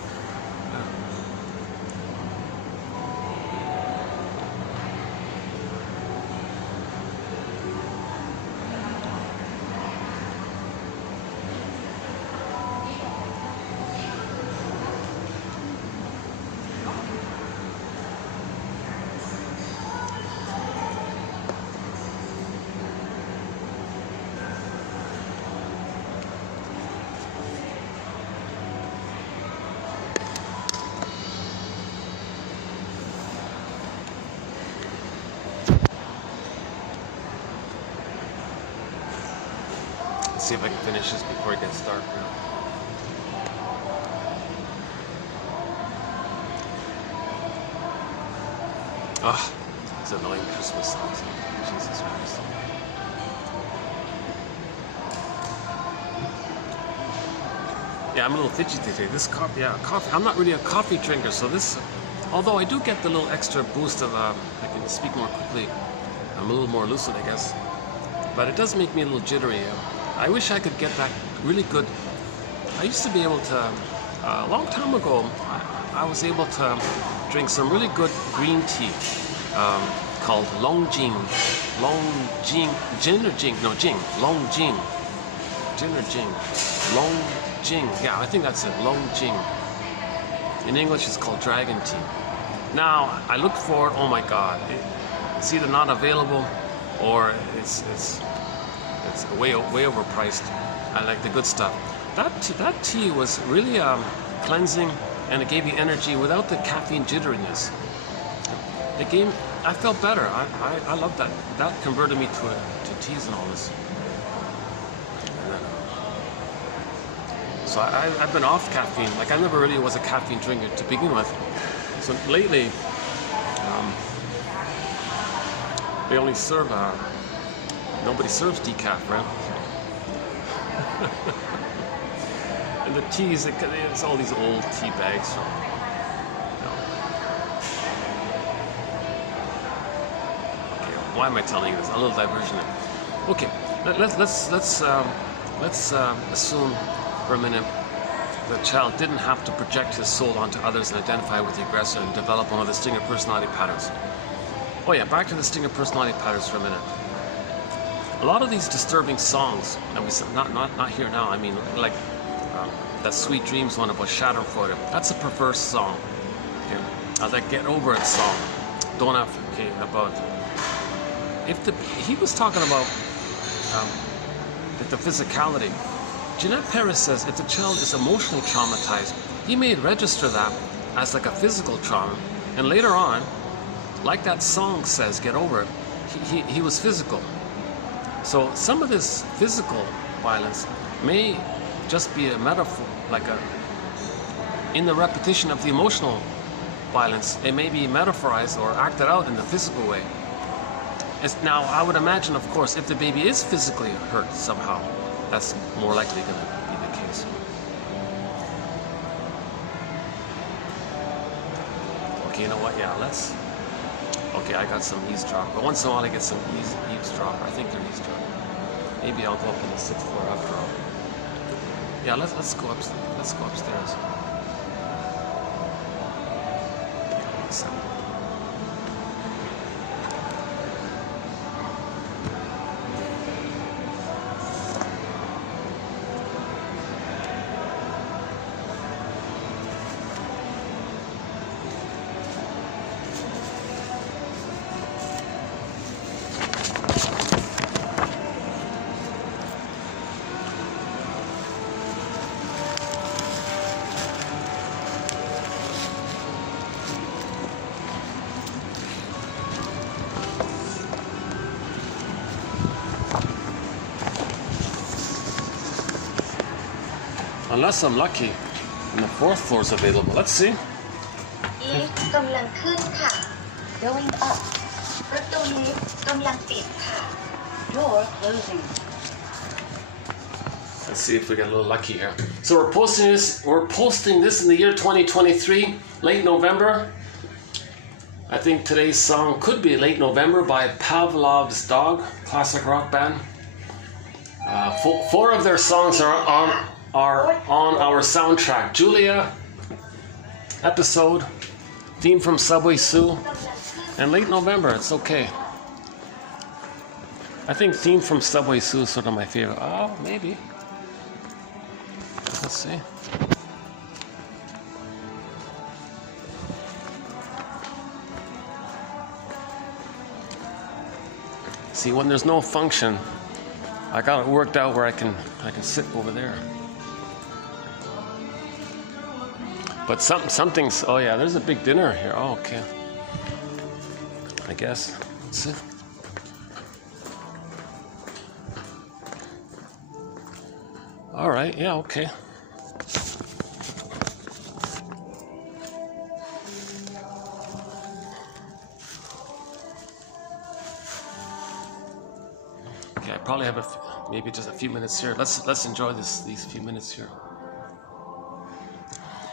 See if I can finish this before it gets dark now. Ah, it's annoying Christmas songs. Jesus Christ. Yeah, I'm a little fidgety today. This coffee, I'm not really a coffee drinker, so this, although I do get the little extra boost of, I can speak more quickly. I'm a little more lucid, I guess. But it does make me a little jittery. I wish I could get that really good. I used to be able to, a long time ago, I was able to drink some really good green tea called Longjing. Gin or Jing? No, Jing. Longjing. Gin or Jing? Longjing. Yeah, I think that's it. Longjing. In English, it's called dragon tea. Now, I looked for it. Oh my God. It's either not available or it's way overpriced. I like the good stuff. That tea was really cleansing, and it gave you energy without the caffeine jitteriness. I felt better. I love that. That converted me to teas and all this. And then, so I've been off caffeine. Like I never really was a caffeine drinker to begin with. So lately, they only serve. Nobody serves decaf, right? And the teas, it's all these old tea bags. Okay, why am I telling you this? A little diversion. Okay, let's assume for a minute the child didn't have to project his soul onto others and identify with the aggressor and develop one of the stinger personality patterns. Oh yeah, back to the stinger personality patterns for a minute. A lot of these disturbing songs, and we not here now. I mean, like that Sweet Dreams one about Schadenfreude. That's a perverse song. Okay? That Get Over It song. Don't have about. He was talking about the physicality. Jeanette Paris says if the child is emotionally traumatized, he may register that as like a physical trauma, and later on, like that song says, Get Over It, he was physical. So some of this physical violence may just be a metaphor, in the repetition of the emotional violence, it may be metaphorized or acted out in the physical way. Now, I would imagine, of course, if the baby is physically hurt somehow, that's more likely going to be the case. Okay, you know what? Yeah, okay, I got some eavesdrop. But once in a while I get some eavesdrop. I think they're eavesdrop. Maybe I'll go up on the 6th floor after all. Yeah, let's go upstairs. Unless I'm lucky and the 4th floor is available. Let's see. Lift กำลังขึ้นค่ะ Going up ประตูลิฟต์กำลังปิดค่ะ Door closing. Let's see if we get a little lucky here. So we're posting this in the year 2023, late November. I think today's song could be Late November by Pavlov's Dog, classic rock band. 4 of their songs are on our soundtrack. Julia, Episode, Theme from Subway Sue, and Late November. It's okay. I think Theme from Subway Sue is sort of my favorite. Oh, maybe. Let's see. See, when there's no function, I got it worked out where I can sit over there. But something's, oh yeah, there's a big dinner here. Oh, okay. I guess. Let's see. All right, yeah, okay. Okay, I probably have maybe just a few minutes here. Let's enjoy these few minutes here.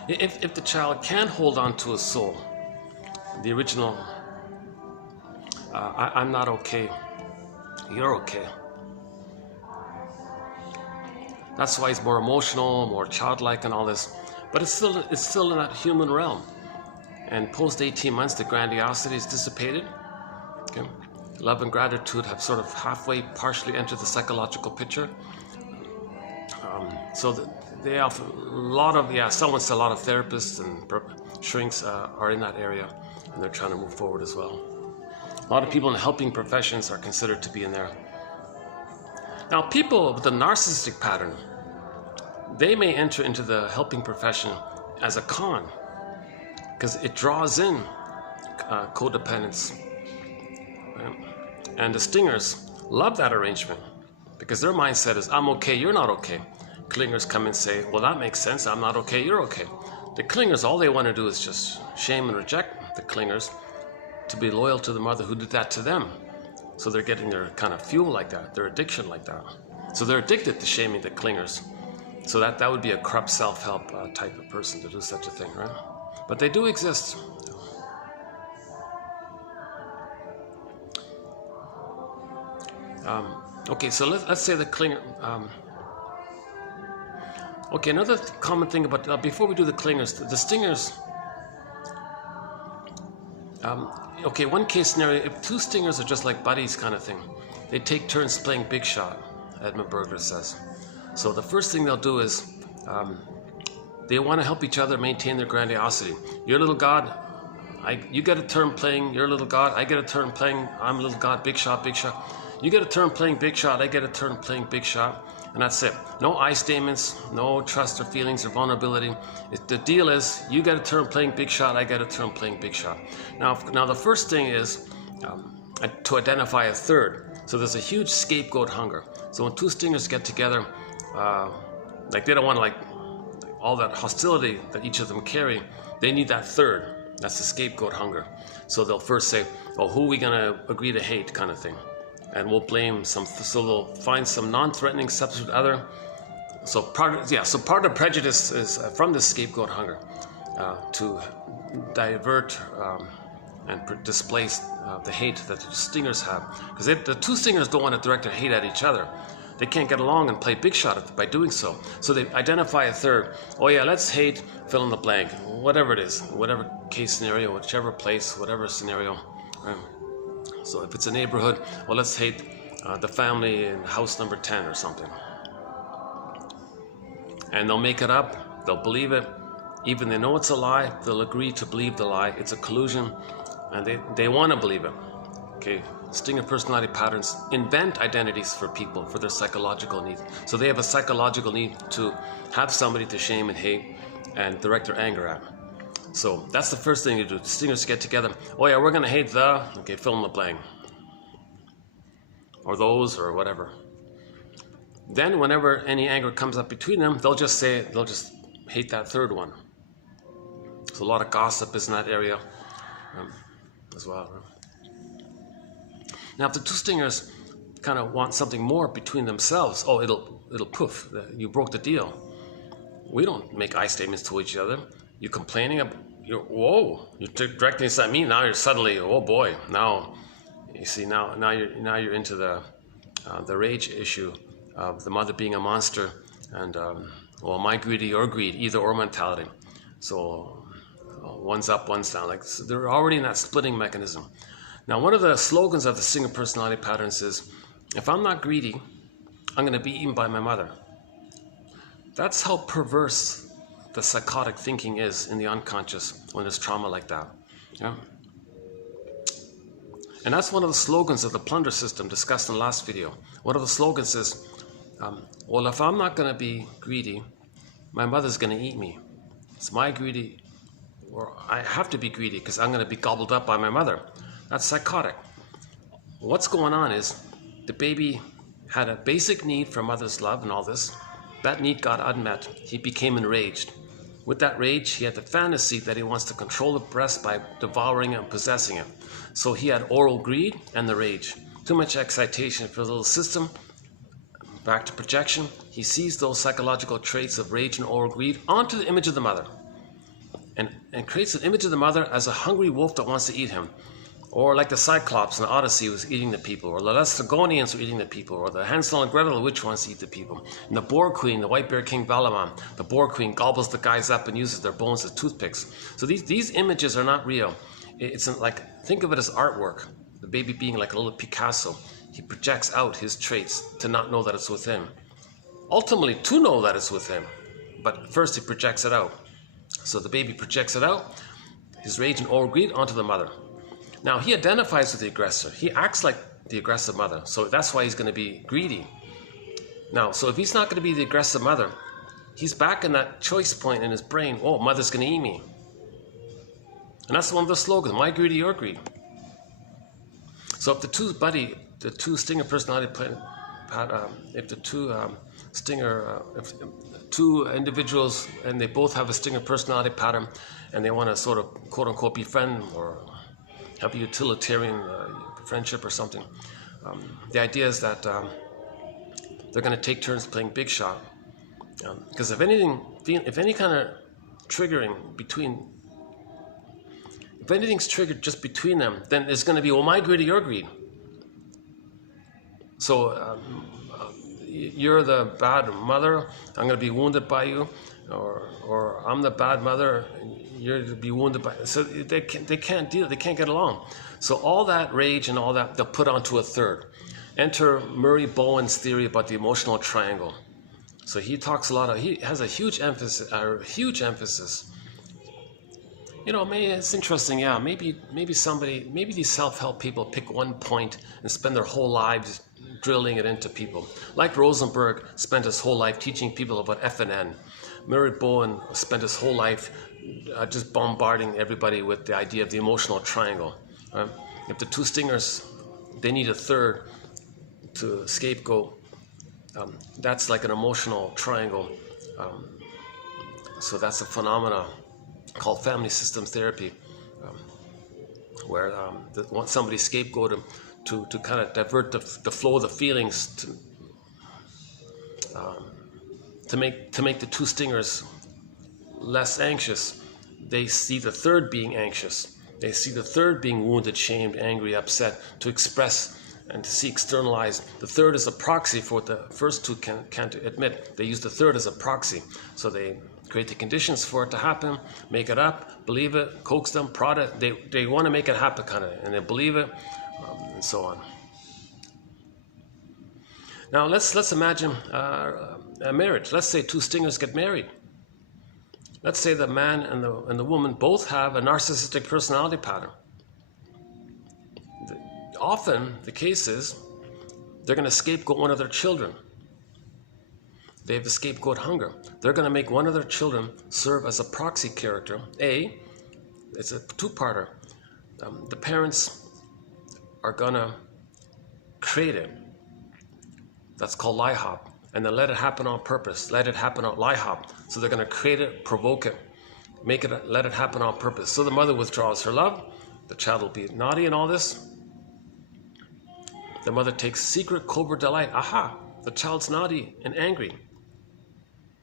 If the child can't hold on to a soul, the original, I'm not okay, you're okay. That's why he's more emotional, more childlike and all this. But it's still in that human realm. And post 18 months, the grandiosity is dissipated. Okay? Love and gratitude have sort of halfway, partially entered the psychological picture. They offer a lot of therapists and shrinks are in that area, and they're trying to move forward as well. A lot of people in helping professions are considered to be in there. Now, people with the narcissistic pattern, they may enter into the helping profession as a con, because it draws in codependence. Right? And the stingers love that arrangement, because their mindset is, I'm okay, you're not okay. Clingers come and say, well, that makes sense. I'm not okay, you're okay. The clingers, all they want to do is just shame and reject the clingers to be loyal to the mother who did that to them. So they're getting their kind of fuel like that, their addiction like that. So they're addicted to shaming the clingers. So that would be a corrupt self-help type of person to do such a thing, right? But they do exist. Okay, so let's say the clinger. Okay, another common thing about, before we do the clingers, the stingers, okay, one case scenario, if two stingers are just like buddies kind of thing, they take turns playing big shot, Edmund Berger says. So the first thing they'll do is, they want to help each other maintain their grandiosity. You're a little god, you get a turn playing, you're a little god, I get a turn playing, I'm a little god, big shot, big shot. You get a turn playing big shot, I get a turn playing big shot, and that's it. No I statements, no trust or feelings or vulnerability. The deal is, you get a turn playing big shot, I get a turn playing big shot. Now the first thing is to identify a third. So there's a huge scapegoat hunger. So when two stingers get together, like they don't want to like all that hostility that each of them carry, they need that third. That's the scapegoat hunger. So they'll first say, oh, who are we going to agree to hate kind of thing. And we'll blame so they'll find some non-threatening substitute other. So part of prejudice is from the scapegoat hunger to divert and displace the hate that the stingers have. Because the two stingers don't want to direct their hate at each other. They can't get along and play big shot by doing so. So they identify a third. Oh yeah, let's hate fill in the blank, whatever it is, whatever case scenario, whichever place, whatever scenario. So if it's a neighborhood, well, let's hate the family in house number 10 or something. And they'll make it up, they'll believe it. Even they know it's a lie, they'll agree to believe the lie. It's a collusion, and they want to believe it. Okay, stinger personality patterns invent identities for people, for their psychological needs. So they have a psychological need to have somebody to shame and hate and direct their anger at. So that's the first thing you do. Stingers get together. Oh yeah, we're going to hate the, okay, fill in the blank. Or those, or whatever. Then whenever any anger comes up between them, they'll just hate that third one. So a lot of gossip is in that area as well. Now if the two stingers kind of want something more between themselves, oh, it'll poof, you broke the deal. We don't make I statements to each other. You're complaining about, you're directing this at me. Now you're suddenly, oh boy, now you see now you're into the rage issue of the mother being a monster and well, my greedy, your greed, either or mentality. So one's up, one's down. Like so they're already in that splitting mechanism. Now one of the slogans of the stinger personality patterns is, if I'm not greedy, I'm going to be eaten by my mother. That's how perverse the psychotic thinking is in the unconscious when there's trauma like that. Yeah? And that's one of the slogans of the plunder system discussed in the last video. One of the slogans is, well, if I'm not going to be greedy, my mother's going to eat me. It's my greedy, or I have to be greedy because I'm going to be gobbled up by my mother. That's psychotic. What's going on is the baby had a basic need for mother's love and all this. That need got unmet. He became enraged. With that rage, he had the fantasy that he wants to control the breast by devouring it and possessing it. So he had oral greed and the rage. Too much excitation for the little system. Back to projection. He sees those psychological traits of rage and oral greed onto the image of the mother. And creates an image of the mother as a hungry wolf that wants to eat him. Or like the Cyclops in the Odyssey was eating the people, or the Laestagonians were eating the people, or the Hansel and Gretel, the witch wants to eat the people. And the Boar Queen, the White Bear King Balaam, the Boar Queen gobbles the guys up and uses their bones as toothpicks. So these images are not real. It's like, think of it as artwork. The baby being like a little Picasso. He projects out his traits to not know that it's within. Ultimately, to know that it's within. But first he projects it out. So the baby projects it out, his rage and oral greed onto the mother. Now, he identifies with the aggressor. He acts like the aggressive mother. So that's why he's going to be greedy. Now, so if he's not going to be the aggressive mother, he's back in that choice point in his brain. Oh, mother's going to eat me. And that's one of the slogans, my greedy, your greed. So if the two stinger personality, if the two individuals and they both have a stinger personality pattern and they want to sort of quote unquote befriend or have a utilitarian friendship or something. The idea is that they're going to take turns playing big shot. Because if any kind of triggering between, if anything's triggered just between them, then it's going to be, well, my greed or your greed. So you're the bad mother, I'm going to be wounded by you, or I'm the bad mother, you're to be wounded by. So they can't deal. They can't get along. So all that rage and all that they'll put onto a third. Enter Murray Bowen's theory about the emotional triangle. So he talks a lot. He has a huge emphasis. You know, it's interesting. Yeah, maybe these self-help people pick one point and spend their whole lives drilling it into people. Like Rosenberg spent his whole life teaching people about FNN. Murray Bowen spent his whole life just bombarding everybody with the idea of the emotional triangle. Right? If the two stingers, they need a third to scapegoat. That's like an emotional triangle. So that's a phenomena called family systems therapy, where somebody scapegoat him to kind of divert the flow of the feelings to make the two stingers less anxious. They see the third being anxious. They see the third being wounded, shamed, angry, upset, to express and to see externalized. The third is a proxy for what the first two can't admit. They use the third as a proxy. So they create the conditions for it to happen, make it up, believe it, coax them, prod it. They want to make it happen, kind of, and they believe it, and so on. Now let's imagine a marriage. Let's say two stingers get married. Let's say the man and the woman both have a narcissistic personality pattern. Often the case is they're going to scapegoat one of their children. They have a scapegoat hunger. They're going to make one of their children serve as a proxy character. It's a two-parter. The parents are going to create it. That's called lie hop. And then let it happen on purpose. Let it happen on lie hop. So they're going to create it, provoke it, let it happen on purpose. So the mother withdraws her love. The child will be naughty and all this. The mother takes secret, covert delight. Aha, the child's naughty and angry.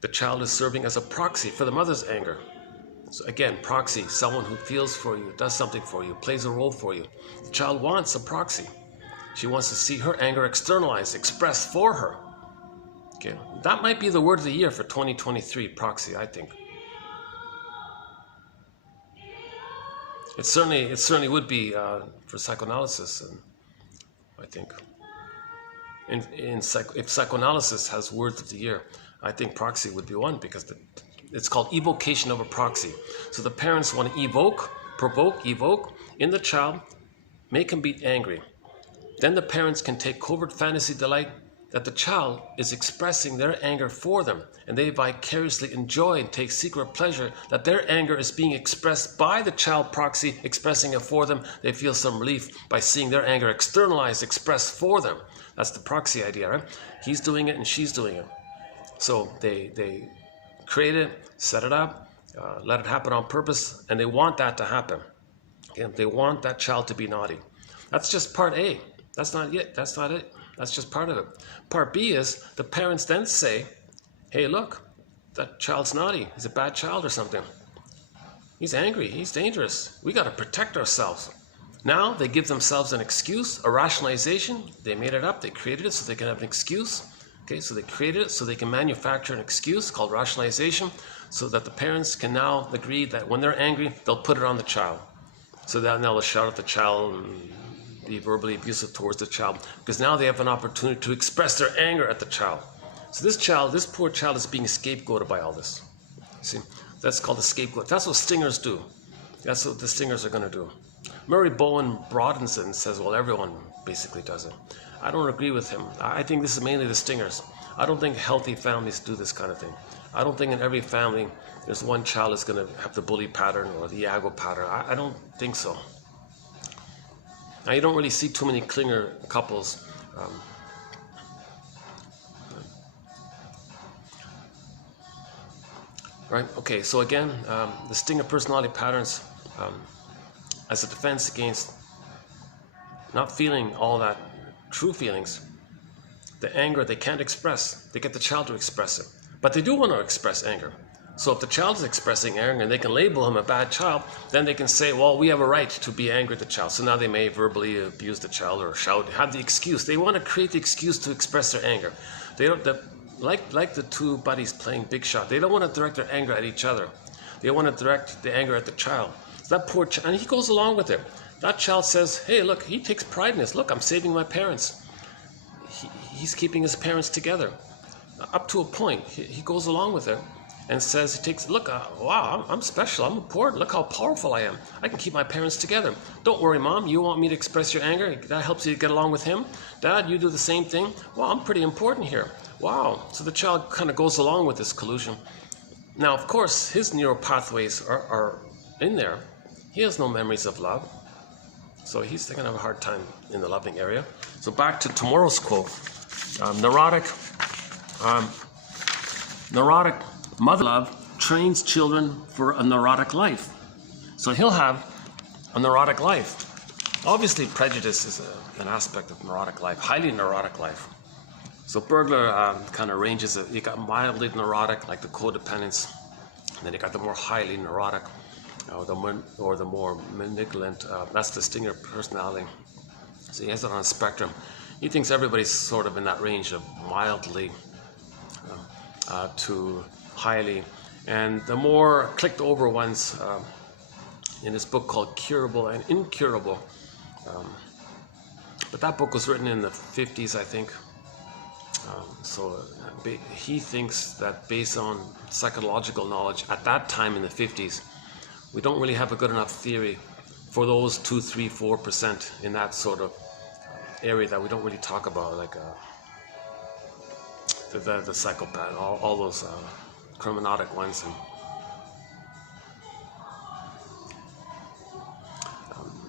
The child is serving as a proxy for the mother's anger. So again, proxy, someone who feels for you, does something for you, plays a role for you. The child wants a proxy. She wants to see her anger externalized, expressed for her. Okay, that might be the word of the year for 2023, proxy, I think. It certainly would be for psychoanalysis, I think. If psychoanalysis has words of the year, I think proxy would be one, because it's called evocation of a proxy. So the parents want to provoke in the child, make him be angry. Then the parents can take covert fantasy delight that the child is expressing their anger for them, and they vicariously enjoy and take secret pleasure that their anger is being expressed by the child proxy expressing it for them. They feel some relief by seeing their anger externalized, expressed for them. That's the proxy idea, right? He's doing it and she's doing it. So they create it, set it up, let it happen on purpose, and they want that to happen. Okay? They want that child to be naughty. That's just part A. That's not it. That's not it. That's just part of it. Part B is the parents then say, hey, look, that child's naughty. He's a bad child or something. He's angry. He's dangerous. We got to protect ourselves. Now they give themselves an excuse, a rationalization. They made it up. They created it so they can have an excuse. Okay, so they created it so they can manufacture an excuse called rationalization, so that the parents can now agree that when they're angry, they'll put it on the child. So that now they'll shout at the child and be verbally abusive towards the child, because now they have an opportunity to express their anger at the child. So this poor child is being scapegoated by all this. See, that's called a scapegoat. That's what stingers do. That's what the stingers are going to do. Murray Bowen broadens it and says, well, everyone basically does it. I don't agree with him. I think this is mainly the stingers. I don't think healthy families do this kind of thing. I don't think in every family there's one child that's going to have the bully pattern or the Iago pattern. I don't think so. Now, you don't really see too many clinger couples. Right? Okay, so again, the stinger personality patterns as a defense against not feeling all that true feelings. The anger they can't express, they get the child to express it. But they do want to express anger. So if the child is expressing anger and they can label him a bad child, then they can say, well, we have a right to be angry at the child. So now they may verbally abuse the child or shout, have the excuse. They want to create the excuse to express their anger. They don't, like the two buddies playing big shot, they don't want to direct their anger at each other. They want to direct the anger at the child. So that poor child, and he goes along with it. That child says, hey, look, he takes pride in this. Look, I'm saving my parents. He's keeping his parents together. Up to a point, he goes along with it and says, look, wow, I'm special, I'm important. Look how powerful I am. I can keep my parents together. Don't worry, Mom, you want me to express your anger? That helps you get along with him. Dad, you do the same thing. Wow, I'm pretty important here. Wow. So the child kind of goes along with this collusion. Now, of course, his neural pathways are in there. He has no memories of love. So he's going to have a hard time in the loving area. So back to tomorrow's quote. Neurotic mother love trains children for a neurotic life. So he'll have a neurotic life. Obviously, prejudice is an aspect of neurotic life, highly neurotic life. So burglar kind of ranges it. You got mildly neurotic, like the codependence, and then you got the more highly neurotic, or the more malignant. That's the Stinger personality. So he has it on a spectrum. He thinks everybody's sort of in that range of mildly to highly. And the more clicked over ones in his book called Curable and Incurable. But that book was written in the 50s, I think. So he thinks that based on psychological knowledge at that time in the 50s, we don't really have a good enough theory for those 2, 3, 4% in that sort of area that we don't really talk about, like the psychopath, all those criminalic ones. And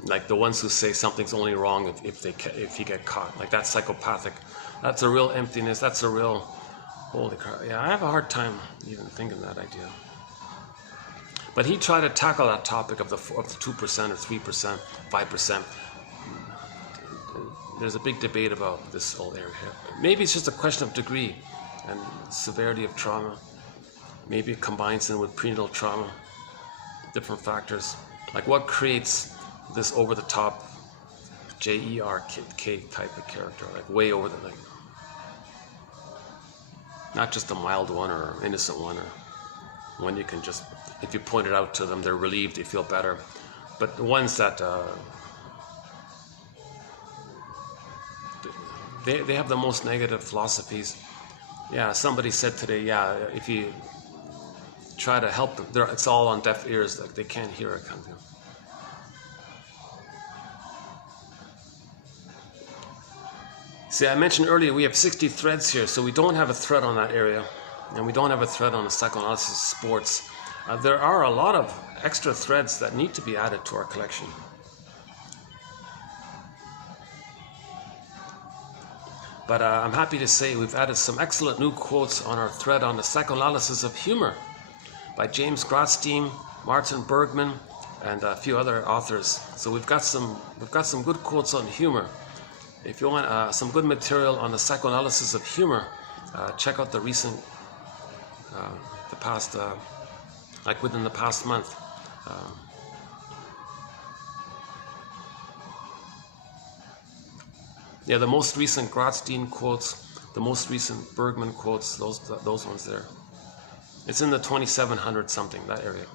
like the ones who say something's only wrong if you get caught, like that's psychopathic. That's a real emptiness. That's a real, holy crap. Yeah, I have a hard time even thinking that idea. But he tried to tackle that topic of the 2% or 3%, 5%. There's a big debate about this whole area here. Maybe it's just a question of degree and severity of trauma. Maybe it combines in with prenatal trauma, different factors. Like what creates this over-the-top JERK type of character, like way over the line. Not just a mild one or innocent one, or one you can just, if you point it out to them, they're relieved, they feel better. But the ones that they have the most negative philosophies. Yeah, somebody said today, yeah, if you try to help them, it's all on deaf ears, like they can't hear it. Kind of. See, I mentioned earlier we have 60 threads here, so we don't have a thread on that area, and we don't have a thread on the psychoanalysis of sports. There are a lot of extra threads that need to be added to our collection. But I'm happy to say we've added some excellent new quotes on our thread on the psychoanalysis of humor by James Grotstein, Martin Bergman, and a few other authors. So we've got some good quotes on humor. If you want some good material on the psychoanalysis of humor, check out the recent, like within the past month. Yeah, the most recent Grotstein quotes, the most recent Bergman quotes, those ones there. It's in the 2700 something, that area.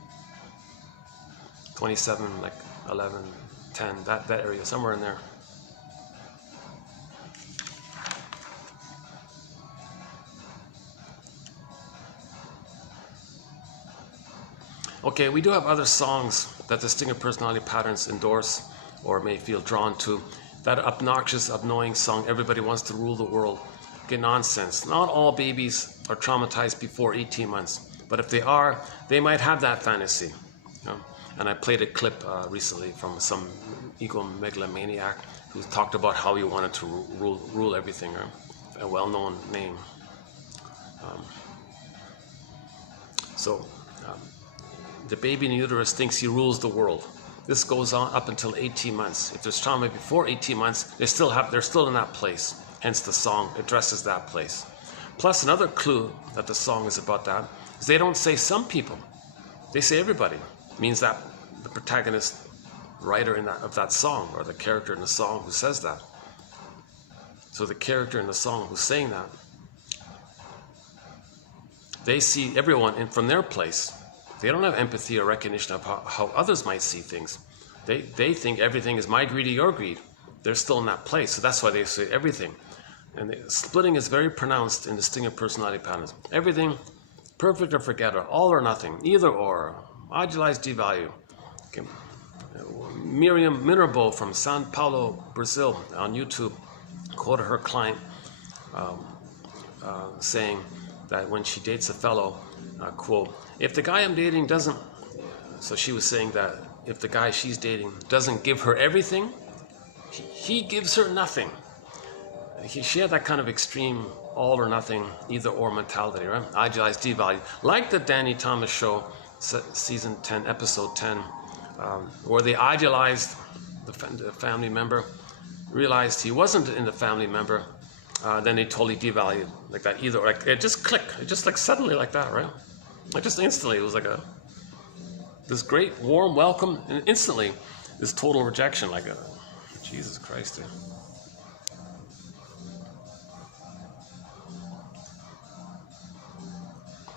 27, like 11, 10, that area, somewhere in there. Okay, we do have other songs that the Stinger personality patterns endorse or may feel drawn to. That obnoxious, annoying song, Everybody Wants to Rule the World. Okay, nonsense. Not all babies are traumatized before 18 months, but if they are, they might have that fantasy. You know? And I played a clip recently from some egomegalomaniac who talked about how he wanted to rule everything, right? A well-known name. The baby in the uterus thinks he rules the world. This goes on up until 18 months. If there's trauma before 18 months, they're still in that place. Hence the song addresses that place. Plus another clue that the song is about that is they don't say some people. They say everybody. It means that the protagonist, writer of that song, or the character in the song who says that. So the character in the song who's saying that they see everyone from their place. They don't have empathy or recognition of how others might see things. They think everything is my greed or your greed. They're still in that place, so that's why they say everything. And the splitting is very pronounced in distinctive personality patterns. Everything, perfect or forget, or all or nothing, either or, idealize, devalue. Okay. Miriam Minerbo from Sao Paulo, Brazil, on YouTube, quoted her client saying that when she dates a fellow, quote, if the guy I'm dating doesn't, so she was saying that if the guy she's dating doesn't give her everything, he gives her nothing. She had that kind of extreme all or nothing, either or mentality, right? Idealize, devalue. Like the Danny Thomas show, season 10, episode 10, where they idealized the family member, realized he wasn't in the family member, then they totally devalued, like that, either, like it just clicked, it just like suddenly like that, right? Like just instantly, it was like this great warm welcome, and instantly this total rejection, like Jesus Christ, dude.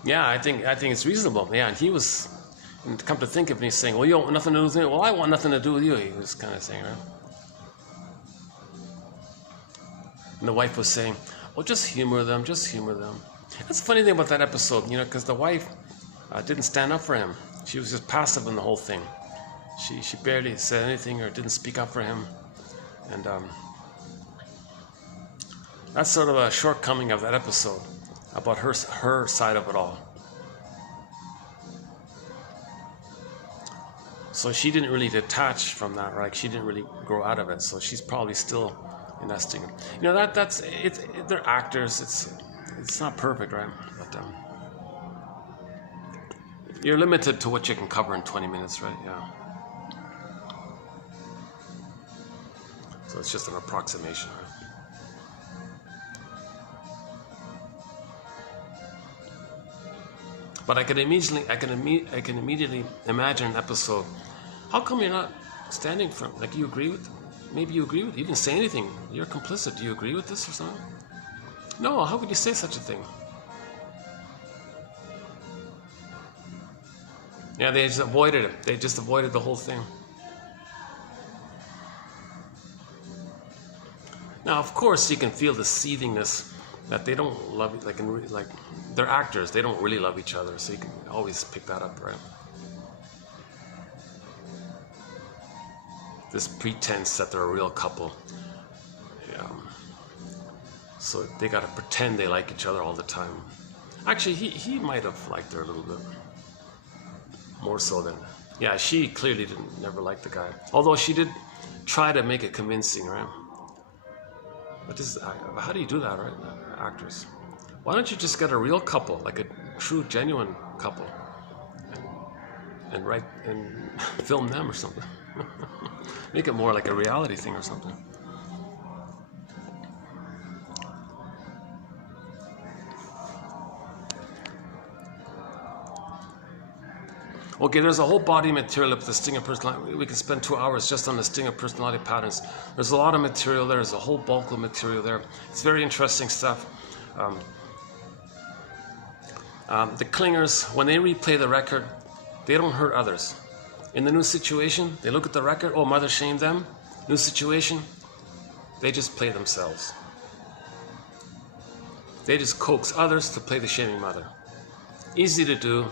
Yeah, I think it's reasonable. Yeah, and he was, and come to think of me, saying, well, you want nothing to do with me? Well, I want nothing to do with you, he was kind of saying, right? And the wife was saying, well, just humor them, just humor them. That's the funny thing about that episode, you know, because the wife didn't stand up for him. She was just passive in the whole thing. She barely said anything or didn't speak up for him. And that's sort of a shortcoming of that episode, about her side of it all. So she didn't really detach from that, right? She didn't really grow out of it. So she's probably still in that stigma. You know, that's they're actors. It's not perfect, right? But you're limited to what you can cover in 20 minutes, right? Yeah. So it's just an approximation, right? But I can immediately imagine an episode. How come you're not standing for, like, you agree with, maybe you agree with, you didn't say anything, you're complicit, do you agree with this or something? No, how could you say such a thing? Yeah, they just avoided it. They just avoided the whole thing. Now, of course, you can feel the seethingness that they don't love, like they're actors, they don't really love each other, so you can always pick that up, right? This pretense that they're a real couple. So they gotta pretend they like each other all the time. Actually, he might have liked her a little bit. More so than, yeah, she clearly never liked the guy. Although she did try to make it convincing, right? But this is, how do you do that, right? Actors. Why don't you just get a real couple, like a true, genuine couple, and write and film them or something? Make it more like a reality thing or something. Okay, there's a whole body material of the distinctive personality. We can spend 2 hours just on the distinctive personality patterns. There's a lot of material there. There's a whole bulk of material there. It's very interesting stuff. The clingers, when they replay the record, they don't hurt others. In the new situation, they look at the record, oh, mother shamed them. New situation, they just play themselves. They just coax others to play the shaming mother. Easy to do.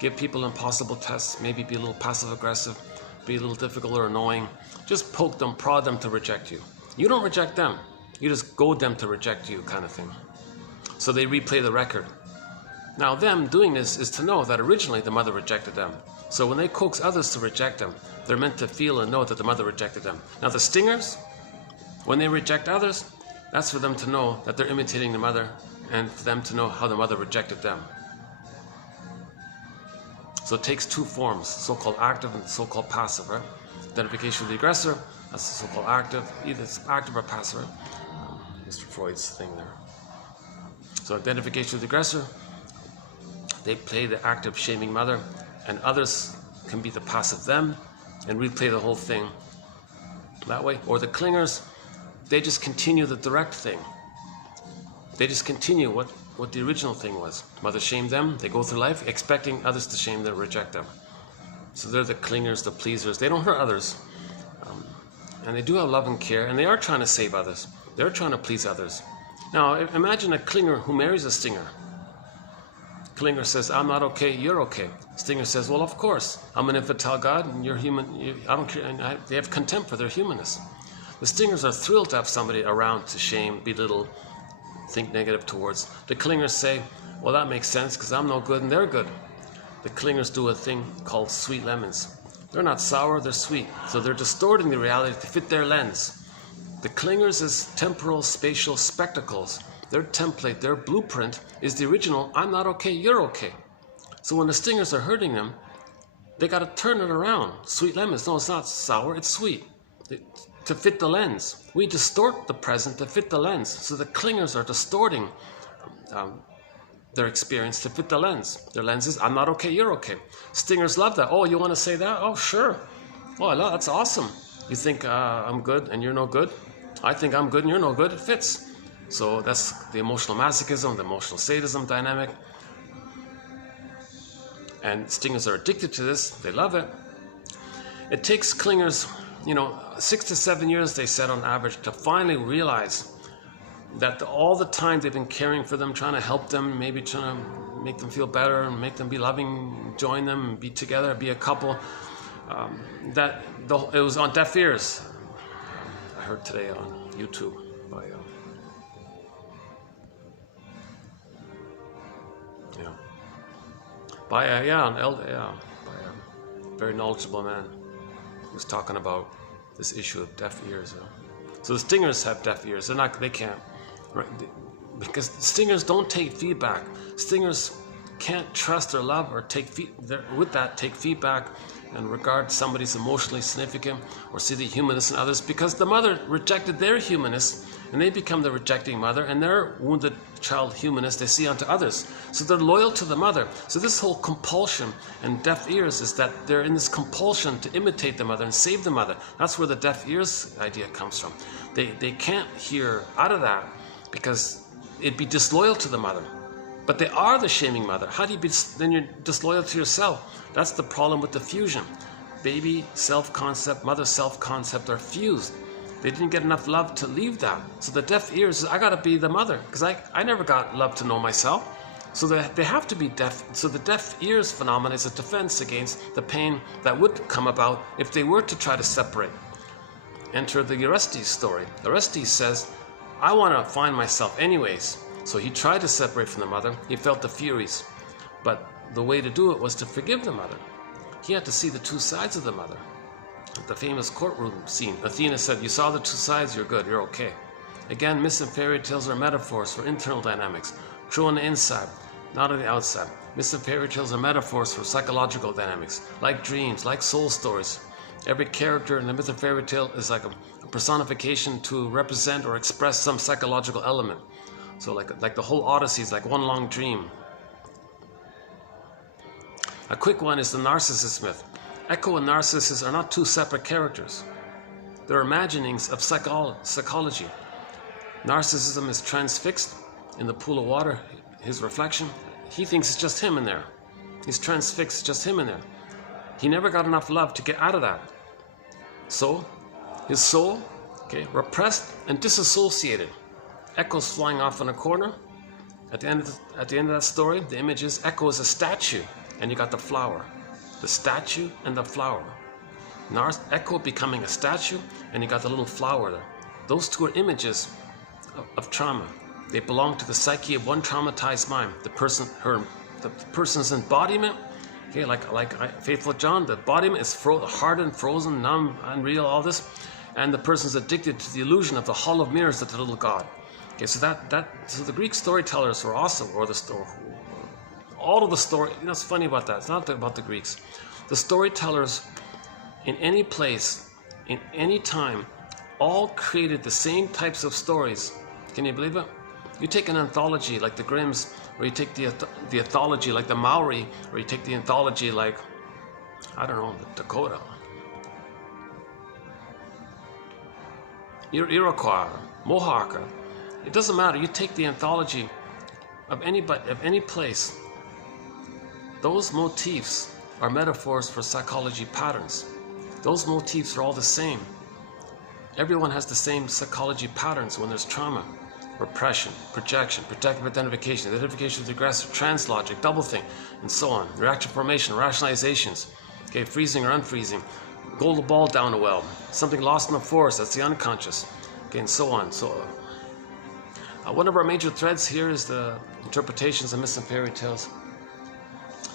Give people impossible tests, maybe be a little passive-aggressive, be a little difficult or annoying. Just poke them, prod them to reject you. You don't reject them. You just goad them to reject you, kind of thing. So they replay the record. Now them doing this is to know that originally the mother rejected them. So when they coax others to reject them, they're meant to feel and know that the mother rejected them. Now the stingers, when they reject others, that's for them to know that they're imitating the mother and for them to know how the mother rejected them. So it takes two forms, so-called active and so-called passive, right? Identification with the aggressor, that's the so-called active, either it's active or passive, right? Mr. Freud's thing there. So identification with the aggressor, they play the active shaming mother, and others can be the passive them and replay the whole thing that way. Or the clingers, they just continue the direct thing. They just continue what what the original thing was. Mother shamed them, they go through life expecting others to shame them, reject them. So they're the clingers, the pleasers. They don't hurt others. And they do have love and care, and they are trying to save others. They're trying to please others. Now, imagine a clinger who marries a stinger. Clinger says, I'm not okay, you're okay. Stinger says, well, of course. I'm an infantile God, and you're human. I don't care. And they have contempt for their humanness. The stingers are thrilled to have somebody around to shame, belittle, think negative towards. The clingers say, well, that makes sense because I'm no good and they're good. The clingers do a thing called sweet lemons. They're not sour, they're sweet. So they're distorting the reality to fit their lens. The clingers is temporal, spatial spectacles. Their template, their blueprint is the original, I'm not okay, you're okay. So when the stingers are hurting them, they got to turn it around. Sweet lemons, no, it's not sour, it's sweet. To fit the lens. We distort the present to fit the lens. So the clingers are distorting their experience to fit the lens. Their lens is, I'm not okay, you're okay. Stingers love that. Oh, you want to say that? Oh, sure. Oh, I love, that's awesome. You think I'm good and you're no good? I think I'm good and you're no good. It fits. So that's the emotional masochism, the emotional sadism dynamic. And stingers are addicted to this. They love it. It takes clingers, 6 to 7 years, they said on average, to finally realize that all the time they've been caring for them, trying to help them, maybe trying to make them feel better and make them be loving, join them, be together, be a couple, it was on deaf ears. I heard today on YouTube by a very knowledgeable man who was talking about this issue of deaf ears. So the stingers have deaf ears. They can't, right? Because stingers don't take feedback. Stingers can't trust or love or take feedback and regard somebody's emotionally significant or see the humanness in others, because the mother rejected their humanness and they become the rejecting mother, and their wounded child humanness they see onto others. So they're loyal to the mother. So this whole compulsion and deaf ears is that they're in this compulsion to imitate the mother and save the mother. That's where the deaf ears idea comes from. They can't hear out of that because it'd be disloyal to the mother. But they are the shaming mother. How do you be, then you're disloyal to yourself? That's the problem with the fusion. Baby self-concept, mother self-concept are fused. They didn't get enough love to leave that. So the deaf ears is, I gotta be the mother, because I never got love to know myself. So they have to be deaf. So the deaf ears phenomenon is a defense against the pain that would come about if they were to try to separate. Enter the Orestes story. Orestes says, I want to find myself anyways. So he tried to separate from the mother. He felt the furies. But the way to do it was to forgive the mother. He had to see the two sides of the mother. The famous courtroom scene. Athena said, you saw the two sides, you're good, you're okay. Again, myths and fairy tales are metaphors for internal dynamics. True on the inside, not on the outside. Myths and fairy tales are metaphors for psychological dynamics, like dreams, like soul stories. Every character in the myth and fairy tale is like a personification to represent or express some psychological element. So like the whole Odyssey is like one long dream. A quick one is the narcissist myth. Echo and Narcissus are not two separate characters. They're imaginings of psychology. Narcissism is transfixed in the pool of water, his reflection. He thinks it's just him in there. He's transfixed, just him in there. He never got enough love to get out of that. So, his soul, repressed and disassociated. Echo's flying off in a corner. At the end of that story, the image is Echo is a statue, and you got the flower. The statue and the flower. Echo becoming a statue, and you got the little flower there. Those two are images of trauma. They belong to the psyche of one traumatized mind. The person's embodiment, like Faithful John, the embodiment is hardened, frozen, numb, unreal, all this, and the person's addicted to the illusion of the hall of mirrors of the little god. So the Greek storytellers were also, or the story. All of the story, it's funny about that. It's not about the Greeks. The storytellers in any place, in any time, all created the same types of stories. Can you believe it? You take an anthology like the Grimms, or you take the anthology like the Maori, or you take the anthology like, I don't know, the Dakota, Iroquois, Mohawk. It doesn't matter. You take the anthology of any place, those motifs are metaphors for psychology patterns. Those motifs are all the same. Everyone has the same psychology patterns when there's trauma. Repression, projection, protective identification with the aggressor, translogic, doublethink, and so on. Reaction formation, rationalizations, okay, freezing or unfreezing, goal the ball down a well, something lost in the forest, that's the unconscious, okay, and so on. So one of our major threads here is the interpretations of myths and fairy tales.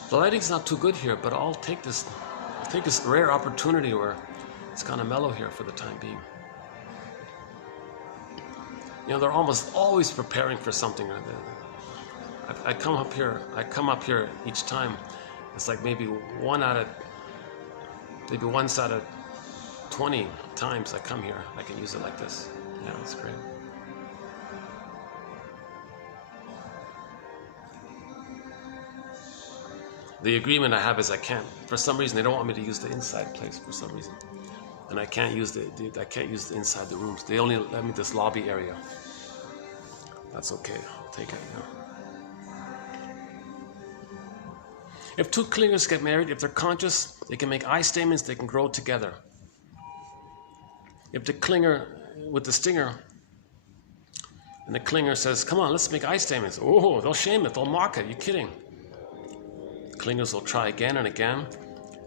The lighting's not too good here, but I'll take this rare opportunity where it's kind of mellow here for the time being. You know, they're almost always preparing for something. I come up here each time. It's like maybe once out of 20 times I come here, I can use it like this. Yeah, that's great. The agreement I have is I can't. For some reason, they don't want me to use the inside place for some reason, and I can't use the inside the rooms. They only let me this lobby area. That's okay. I'll take it. If two clingers get married, if they're conscious, they can make I statements. They can grow together. If the clinger with the stinger and the clinger says, "Come on, let's make I statements," oh, they'll shame it. They'll mock it. You're kidding. Clingers will try again and again,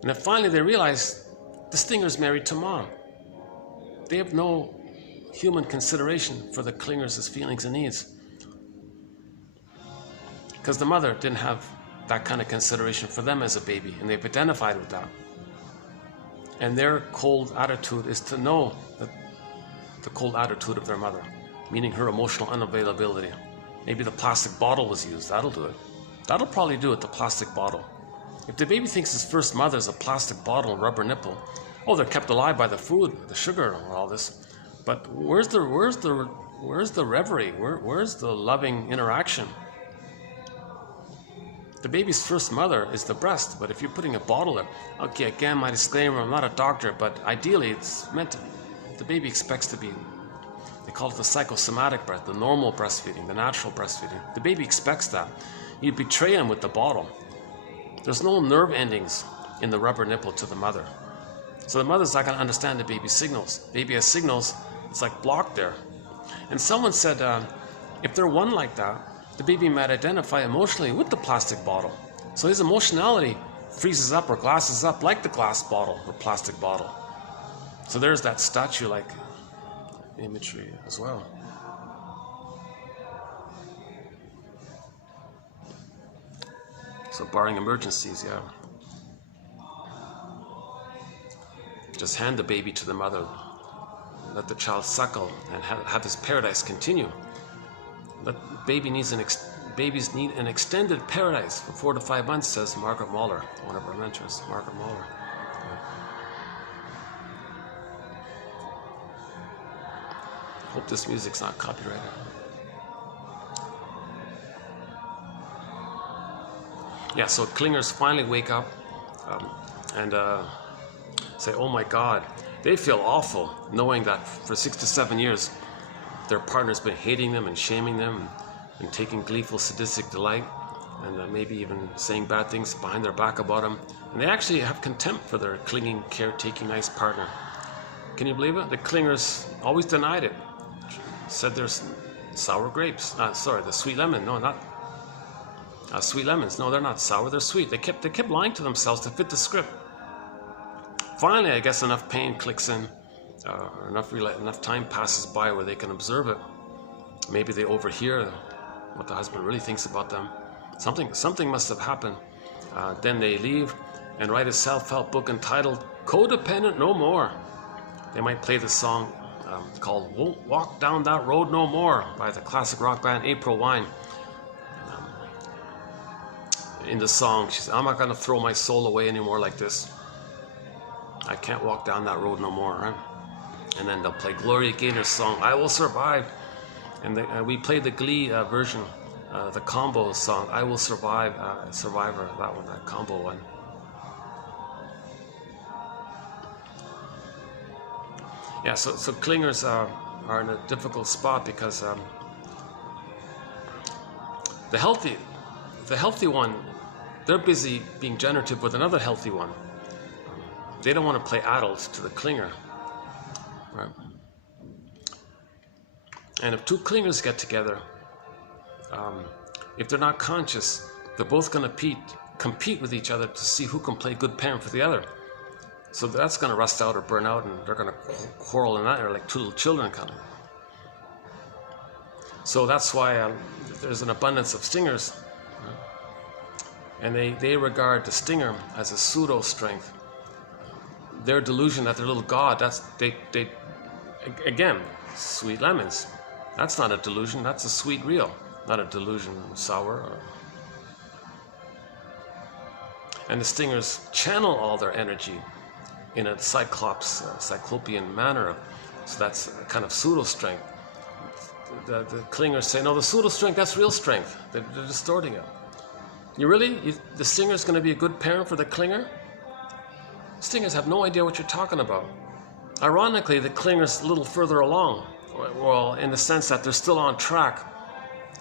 and then finally they realize the stinger's married to mom. They have no human consideration for the clingers' feelings and needs, because the mother didn't have that kind of consideration for them as a baby, and they've identified with that. And their cold attitude is to know that the cold attitude of their mother, meaning her emotional unavailability. Maybe the plastic bottle was used. That'll do it. That'll probably do it, the plastic bottle. If the baby thinks his first mother is a plastic bottle and rubber nipple, oh, they're kept alive by the food, the sugar, and all this. But where's the reverie? Where's the loving interaction? The baby's first mother is the breast, but if you're putting a bottle there, okay, again, my disclaimer, I'm not a doctor, but ideally it's meant to, the baby expects to be, they call it the psychosomatic breast, the normal breastfeeding, the natural breastfeeding. The baby expects that. You betray him with the bottle. There's no nerve endings in the rubber nipple to the mother. So the mother's not going to understand the baby's signals. Baby has signals, it's like blocked there. And someone said, if they're one like that, the baby might identify emotionally with the plastic bottle. So his emotionality freezes up or glasses up like the glass bottle or plastic bottle. So there's that statue-like imagery as well. So barring emergencies, yeah. Just hand the baby to the mother. Let the child suckle and have this paradise continue. Babies need an extended paradise for 4 to 5 months, says Margaret Muller, one of our mentors, Margaret Muller. Hope this music's not copyrighted. Yeah, so clingers finally wake up and say, oh my God. They feel awful knowing that for 6 to 7 years their partner's been hating them and shaming them and taking gleeful sadistic delight and maybe even saying bad things behind their back about them. And they actually have contempt for their clinging, caretaking, nice partner. Can you believe it? The clingers always denied it. Said there's sour grapes. The sweet lemon. No, not sweet lemons. No, they're not sour. They're sweet. They kept lying to themselves to fit the script. Finally, I guess enough pain clicks in, enough time passes by where they can observe it. Maybe they overhear what the husband really thinks about them. Something must have happened. Then they leave and write a self-help book entitled "Codependent No More." They might play the song called "Won't Walk Down That Road No More" by the classic rock band April Wine. In the song, she says, "I'm not going to throw my soul away anymore like this. I can't walk down that road no more," right? And then they'll play Gloria Gaynor's song, "I Will Survive." And we played the Glee version, the combo song, "I Will Survive," Survivor, that one, that combo one. Yeah, so clingers are in a difficult spot because The healthy one, they're busy being generative with another healthy one. They don't want to play adult to the clinger, right? And if two clingers get together, if they're not conscious, they're both going to compete with each other to see who can play good parent for the other. So that's going to rust out or burn out, and they're going to quarrel in that area like two little children kind of. So that's why there's an abundance of stingers, and they regard the stinger as a pseudo strength. Their delusion that they're little god, that's they again, sweet lemons. That's not a delusion, that's a sweet real, not a delusion sour. And the stingers channel all their energy in a cyclopean manner. So that's a kind of pseudo strength. The clingers say, no, the pseudo strength, that's real strength. They're distorting it. The stinger's going to be a good parent for the clinger? Stingers have no idea what you're talking about. Ironically, the clinger's a little further along. Well, in the sense that they're still on track.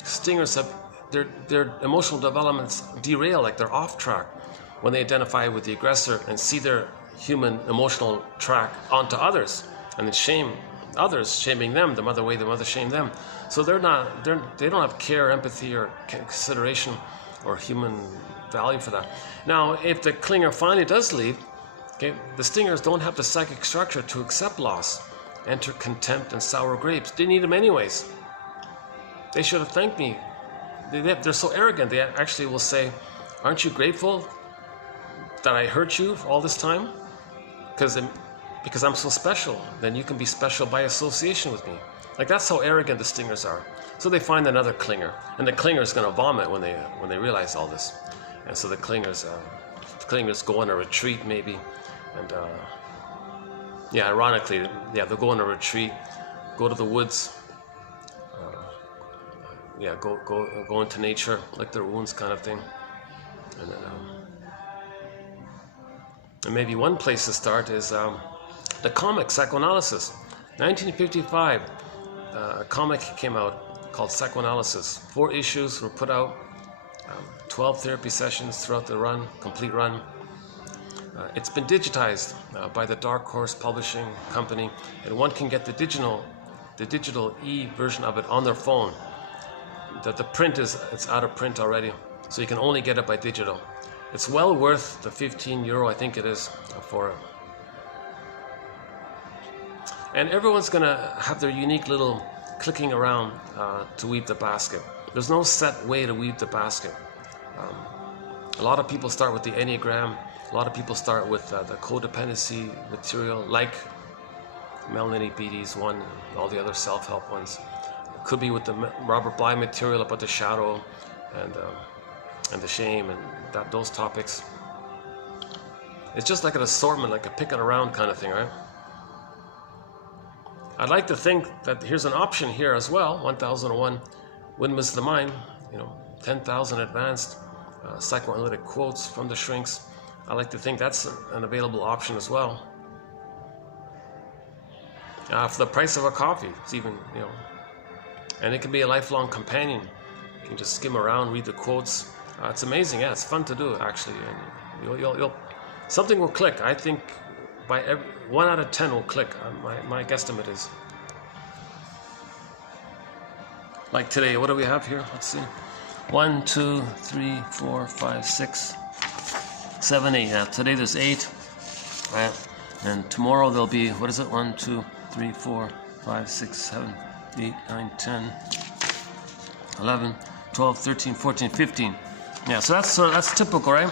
Stingers have their emotional developments derail, like they're off track when they identify with the aggressor and see their human emotional track onto others, and then shame others, shaming them the other way the mother shamed them. So they don't have care, empathy, or consideration, or human value for that. Now, if the clinger finally does leave, okay, the stingers don't have the psychic structure to accept loss, enter contempt and sour grapes. They need them anyways. They should have thanked me. They're so arrogant. They actually will say, "Aren't you grateful that I hurt you all this time? Because I'm so special. Then you can be special by association with me." Like, that's how arrogant the stingers are. So they find another clinger, and the clinger is going to vomit when they realize all this. And so the clingers go on a retreat maybe, and ironically, they'll go on a retreat, go to the woods, go into nature, lick their wounds, kind of thing, and then. And maybe one place to start is the comic Psychoanalysis. 1955, a comic came out called Psychoanalysis. 4 issues were put out, 12 therapy sessions throughout the run, complete run. It's been digitized by the Dark Horse Publishing Company, and one can get the digital e-version of it on their phone. The print it's out of print already, so you can only get it by digital. It's well worth the €15, I think it is, for it. And everyone's going to have their unique little clicking around to weave the basket. There's no set way to weave the basket. A lot of people start with the Enneagram. A lot of people start with the codependency material, like Melanie Beattie's one, all the other self-help ones. It could be with the Robert Bly material about the shadow and the shame and those topics. It's just like an assortment, like a picking around kind of thing, right? I'd like to think that here's an option here as well. 1001 Windmills of the Mind, 10,000 advanced psychoanalytic quotes from the shrinks. I like to think that's an available option as well. For the price of a coffee, it's even, and it can be a lifelong companion. You can just skim around, read the quotes. It's amazing. Yeah, it's fun to do actually. And you'll something will click. I think by 1 out of 10 will click. My guesstimate is. Like today, what do we have here? Let's see. 1, 2, 3, 4, 5, 6, 7, 8. Yeah, today there's 8. Right. And tomorrow there'll be, what is it? 1, 2, 3, 4, 5, 6, 7, 8, 9, 10, 11, 12, 13, 14, 15. Yeah, so that's typical, right?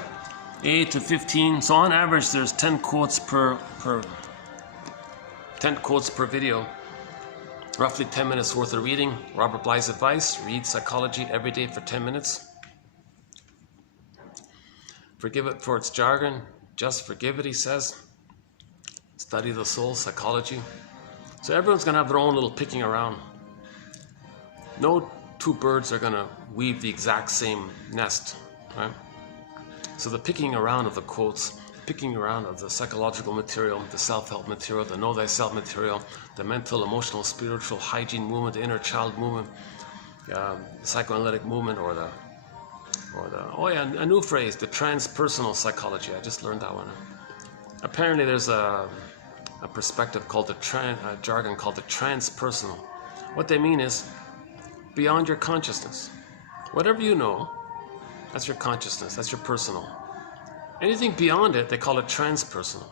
8 to 15. So on average, there's 10 quotes per video. Roughly 10 minutes worth of reading. Robert Bly's advice: read psychology every day for 10 minutes. Forgive it for its jargon. Just forgive it, he says. Study the soul, psychology. So everyone's going to have their own little picking around. No two birds are going to weave the exact same nest, right? So the picking around of the quotes, picking around of the psychological material, the self-help material, the know thyself material, the mental, emotional, spiritual hygiene movement, the inner child movement, the psychoanalytic movement, or the or a new phrase, the transpersonal psychology. I just learned that one. Apparently there's a perspective called jargon called the transpersonal. What they mean is beyond your consciousness. Whatever you know, that's your consciousness, that's your personal. Anything beyond it, they call it transpersonal.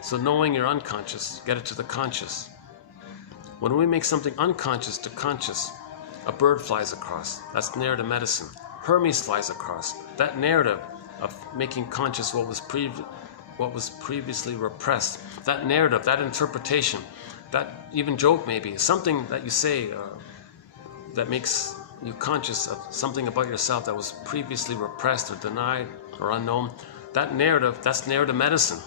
So knowing your unconscious, get it to the conscious. When we make something unconscious to conscious, a bird flies across, that's narrative medicine. Hermes flies across, that narrative of making conscious what was previously repressed, that narrative, that interpretation, that even joke maybe, something that you say that makes you conscious of something about yourself that was previously repressed or denied or unknown. That narrative, that's narrative medicine,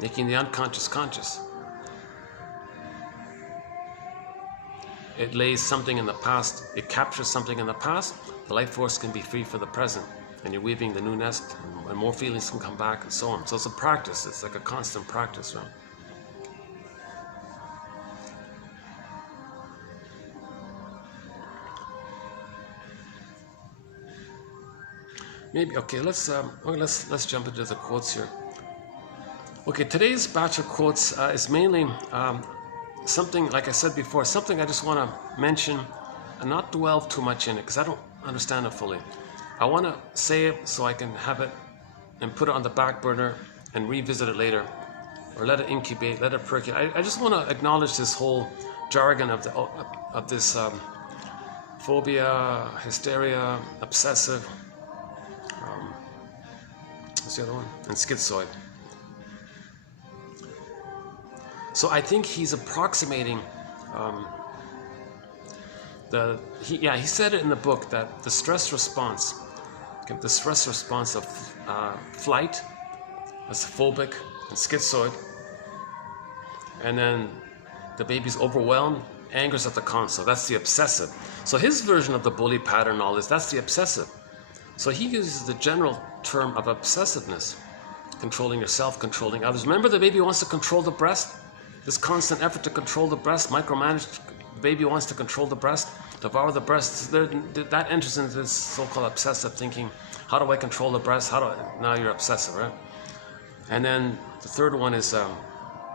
making the unconscious conscious. It lays something in the past, it captures something in the past, the life force can be free for the present, and you're weaving the new nest, and more feelings can come back and so on. So it's a practice, it's like a constant practice, right? Maybe, okay, let's jump into the quotes here. Okay, today's batch of quotes is mainly something, like I said before, something I just want to mention and not dwell too much in it because I don't understand it fully. I want to say it so I can have it and put it on the back burner and revisit it later, or let it incubate, let it percolate. I just want to acknowledge this whole jargon of this phobia, hysteria, obsessive, what's the other one? And schizoid. So I think he's approximating he said it in the book that the stress response of flight, that's phobic and schizoid, and then the baby's overwhelmed, angers at the console, that's the obsessive. So his version of the bully pattern, all this, that's the obsessive. So he uses the general term of obsessiveness, controlling yourself, controlling others. Remember, the baby wants to control the breast? This constant effort to control the breast, micromanage, the baby wants to control the breast, devour the breast. That enters into this so-called obsessive thinking. How do I control the breast? Now you're obsessive, right? And then the third one is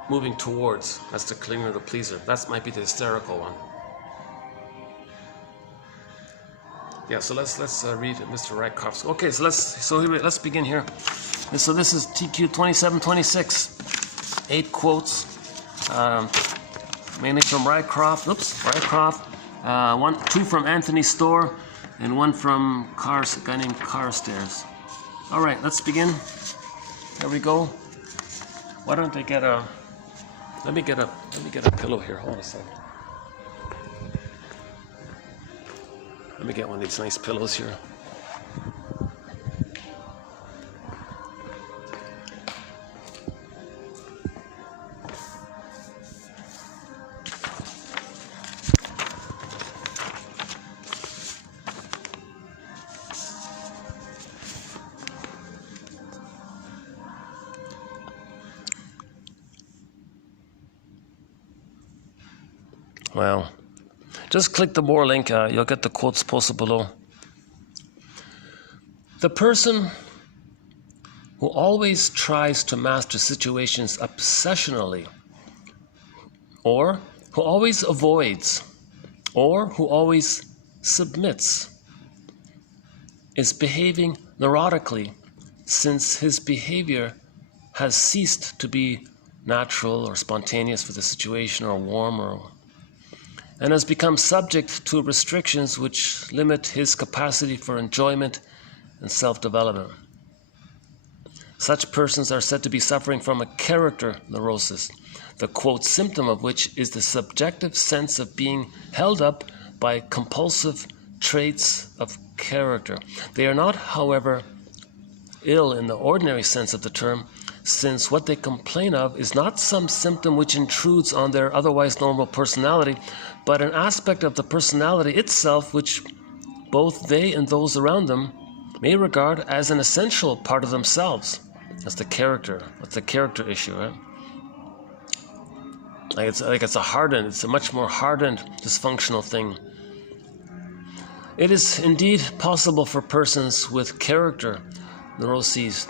moving towards. That's the clinger, the pleaser. That might be the hysterical one. Yeah, so let's read Mr. Rycroft's. Okay, so let's begin here. So this is TQ 2726. 8 quotes, mainly from Rycroft. Two from Anthony Storr, and one from a guy named Carstairs. All right, let's begin. There we go. Why don't I get a? Let me get a pillow here. Hold on a second. Let me get one of these nice pillows here. Well, just click the more link, you'll get the quotes posted below. The person who always tries to master situations obsessionally, or who always avoids, or who always submits, is behaving neurotically, since his behavior has ceased to be natural or spontaneous for the situation, or warm, and has become subject to restrictions which limit his capacity for enjoyment and self-development. Such persons are said to be suffering from a character-neurosis, the quote symptom of which is the subjective sense of being held up by compulsive traits of character. They are not, however, ill in the ordinary sense of the term, since what they complain of is not some symptom which intrudes on their otherwise normal personality, but an aspect of the personality itself which both they and those around them may regard as an essential part of themselves. That's the character. That's the character issue, right? It's a much more hardened, dysfunctional thing. It is indeed possible for persons with character-neuroses.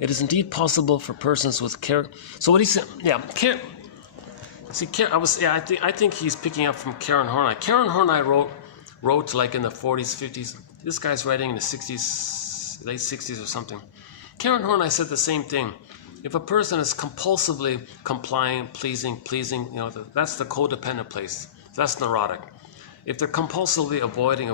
It is indeed possible for persons with So what he said, yeah, I think he's picking up from Karen Horney. Karen Horney wrote like in the 40s, 50s. This guy's writing in the 60s, late 60s or something. Karen Horney said the same thing. If a person is compulsively complying, pleasing, that's the codependent place. That's neurotic. If they're compulsively avoiding,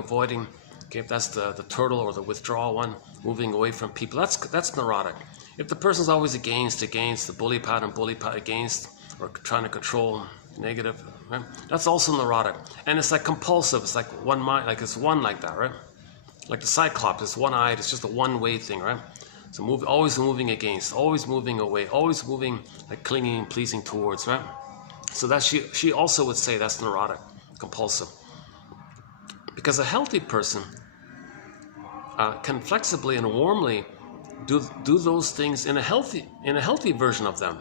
okay, that's the turtle or the withdrawal one, moving away from people, that's neurotic. If the person's always against, the bully pattern, against, or trying to control, negative, right? That's also neurotic. And it's like compulsive, it's like one mind, like it's one like that, right? Like the Cyclops, it's one-eyed, it's just a one-way thing, right? So always moving against, always moving away, always moving, like clinging and pleasing towards, right? So that she also would say that's neurotic, compulsive. Because a healthy person can flexibly and warmly do those things in a healthy version of them.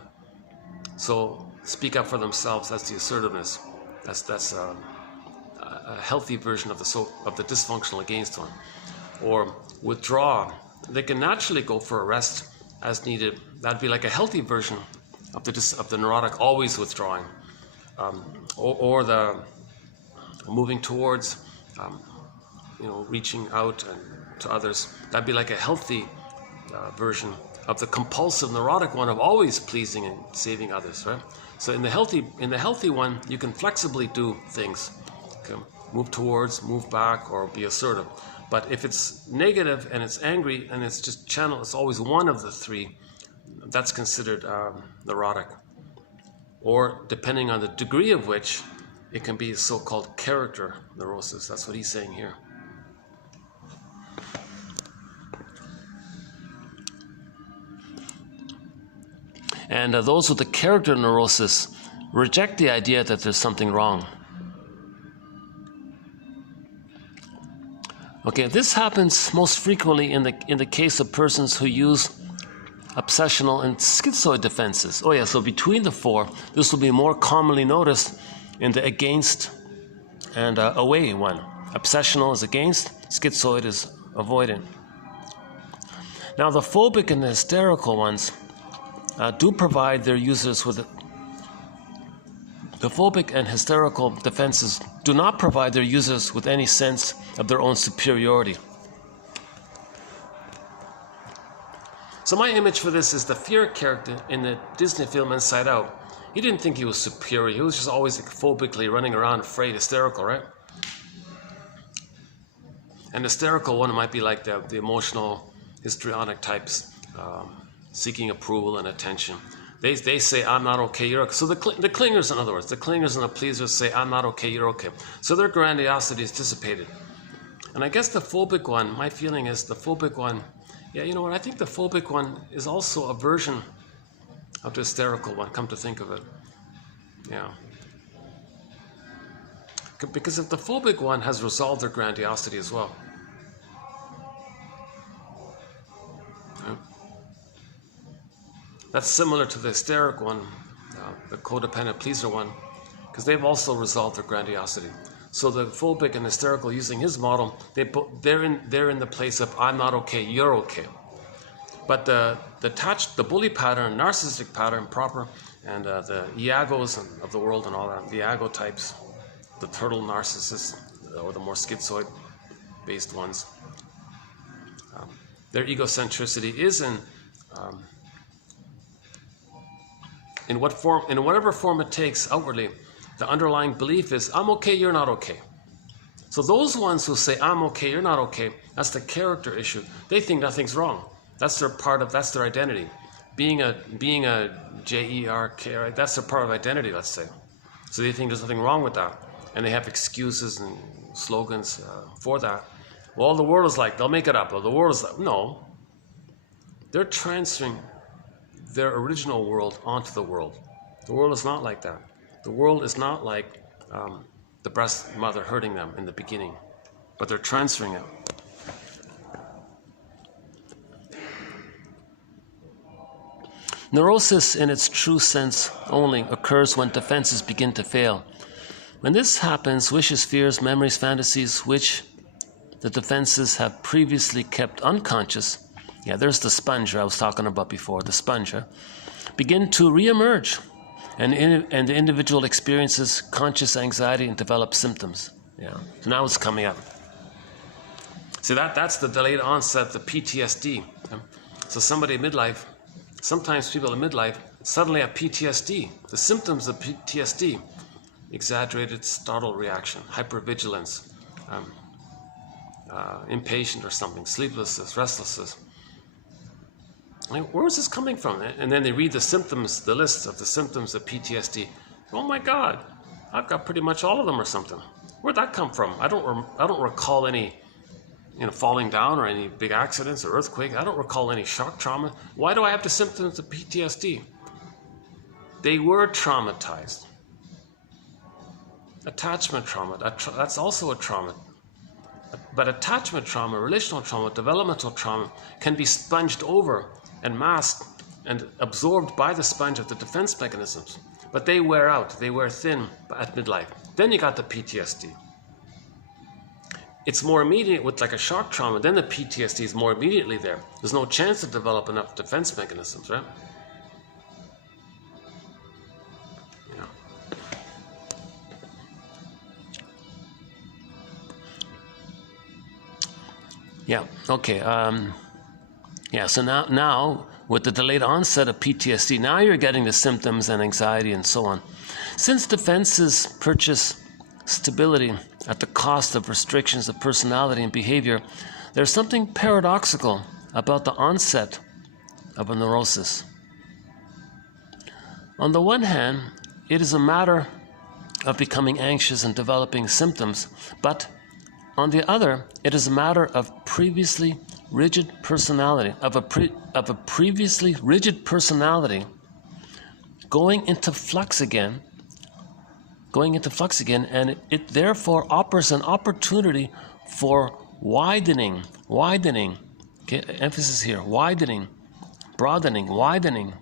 So speak up for themselves. That's the assertiveness. That's a healthy version of the dysfunctional against one. Or withdraw. They can naturally go for a rest as needed. That'd be like a healthy version of the neurotic, always withdrawing, or the moving towards, reaching out to others. That'd be like a healthy version of the compulsive neurotic one of always pleasing and saving others, right? So in the healthy one, you can flexibly do things, okay? Move towards, move back, or be assertive. But if it's negative and it's angry and it's just it's always one of the three, that's considered neurotic. Or depending on the degree of which, it can be so-called character-neurosis. That's what he's saying here. And those with the character-neurosis reject the idea that there's something wrong. Okay, this happens most frequently in the case of persons who use obsessional and schizoid defenses. Oh yeah, so between the four, this will be more commonly noticed in the against and away one. Obsessional is against, schizoid is avoidant. Now the phobic and the hysterical ones do provide their users with the phobic and hysterical defenses do not provide their users with any sense of their own superiority. So my image for this is the fear character in the Disney film Inside Out. He didn't think he was superior. He was just always like, phobically running around afraid, hysterical, right? And hysterical one might be like the emotional, histrionic types, seeking approval and attention. They say, I'm not okay, you're okay. So the clingers, in other words, the clingers and the pleasers say, I'm not okay, you're okay. So their grandiosity is dissipated. And I guess the phobic one, my feeling is the phobic one, yeah, you know what, I think the phobic one is also a version of the hysterical one, come to think of it. Yeah. Because if the phobic one has resolved their grandiosity as well. Yeah. That's similar to the hysteric one, the codependent pleaser one, because they've also resolved their grandiosity. So the phobic and hysterical, using his model, they're in the place of I'm not okay, you're okay. But the bully pattern, narcissistic pattern, proper, and the Iagos of the world and all that, the Iago types, the turtle narcissists, or the more schizoid-based ones, their egocentricity is in whatever form it takes outwardly. The underlying belief is, I'm okay, you're not okay. So those ones who say, I'm okay, you're not okay, that's the character issue. They think nothing's wrong. That's their identity. Being a J-E-R-K, right? That's their part of identity, let's say. So they think there's nothing wrong with that. And they have excuses and slogans for that. Well, the world is like, they'll make it up. Well, the world is like, no. They're transferring their original world onto the world. The world is not like that. The world is not like the breast mother hurting them in the beginning, but they're transferring it. Neurosis in its true sense only occurs when defenses begin to fail. When this happens, wishes, fears, memories, fantasies, which the defenses have previously kept unconscious, there's the sponge I was talking about before, the sponge, begin to re-emerge, and the individual experiences conscious anxiety and develops symptoms. So now it's coming up. See, that's the delayed onset, the PTSD. So somebody in midlife, sometimes people in midlife suddenly have PTSD. The symptoms of PTSD: exaggerated startle reaction, hypervigilance, impatient or something, sleeplessness, restlessness. Where is this coming from? And then they read the symptoms, the list of the symptoms of PTSD. Oh my God, I've got pretty much all of them or something. Where'd that come from? I don't recall any, falling down or any big accidents or earthquake. I don't recall any shock trauma. Why do I have the symptoms of PTSD? They were traumatized. Attachment trauma, that's also a trauma. But attachment trauma, relational trauma, developmental trauma can be sponged over and masked and absorbed by the sponge of the defense mechanisms. But they wear out, they wear thin at midlife. Then you got the PTSD. It's more immediate with like a shock trauma, then the PTSD is more immediately there. There's no chance to develop enough defense mechanisms, right? Okay. So now with the delayed onset of PTSD, now you're getting the symptoms and anxiety and so on. Since defenses purchase stability at the cost of restrictions of personality and behavior, there's something paradoxical about the onset of a neurosis. On the one hand, it is a matter of becoming anxious and developing symptoms, but on the other, it is a matter of previously rigid personality, of a previously rigid personality going into flux again, and it therefore offers an opportunity for widening, okay, emphasis here, widening, broadening, widening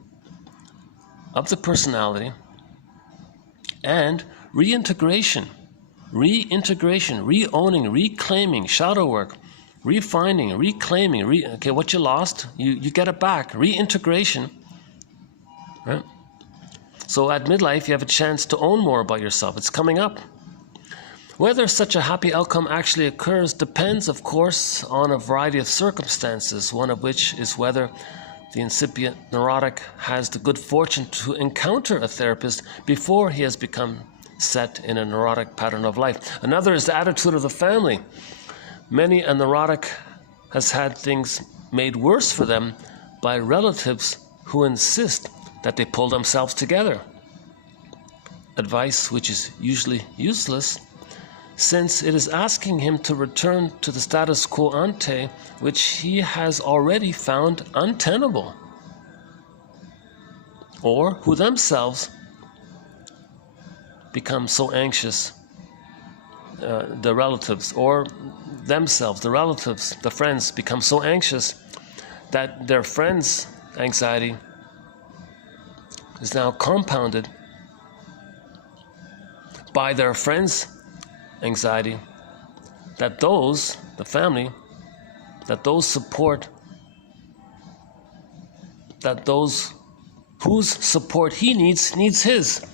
of the personality, and reintegration, re-owning, reclaiming, shadow work, refining, reclaiming, what you lost, you get it back, reintegration, right? So at midlife, you have a chance to own more about yourself. It's coming up. Whether such a happy outcome actually occurs depends, of course, on a variety of circumstances, one of which is whether the incipient neurotic has the good fortune to encounter a therapist before he has become set in a neurotic pattern of life. Another is the attitude of the family. Many a neurotic has had things made worse for them by relatives who insist that they pull themselves together. Advice which is usually useless, since it is asking him to return to the status quo ante, which he has already found untenable, or who themselves become so anxious, the relatives, or themselves, the relatives, the friends, become so anxious that their friends' anxiety is now compounded by their friends' anxiety, that those, the family, that those support, that those whose support he needs his.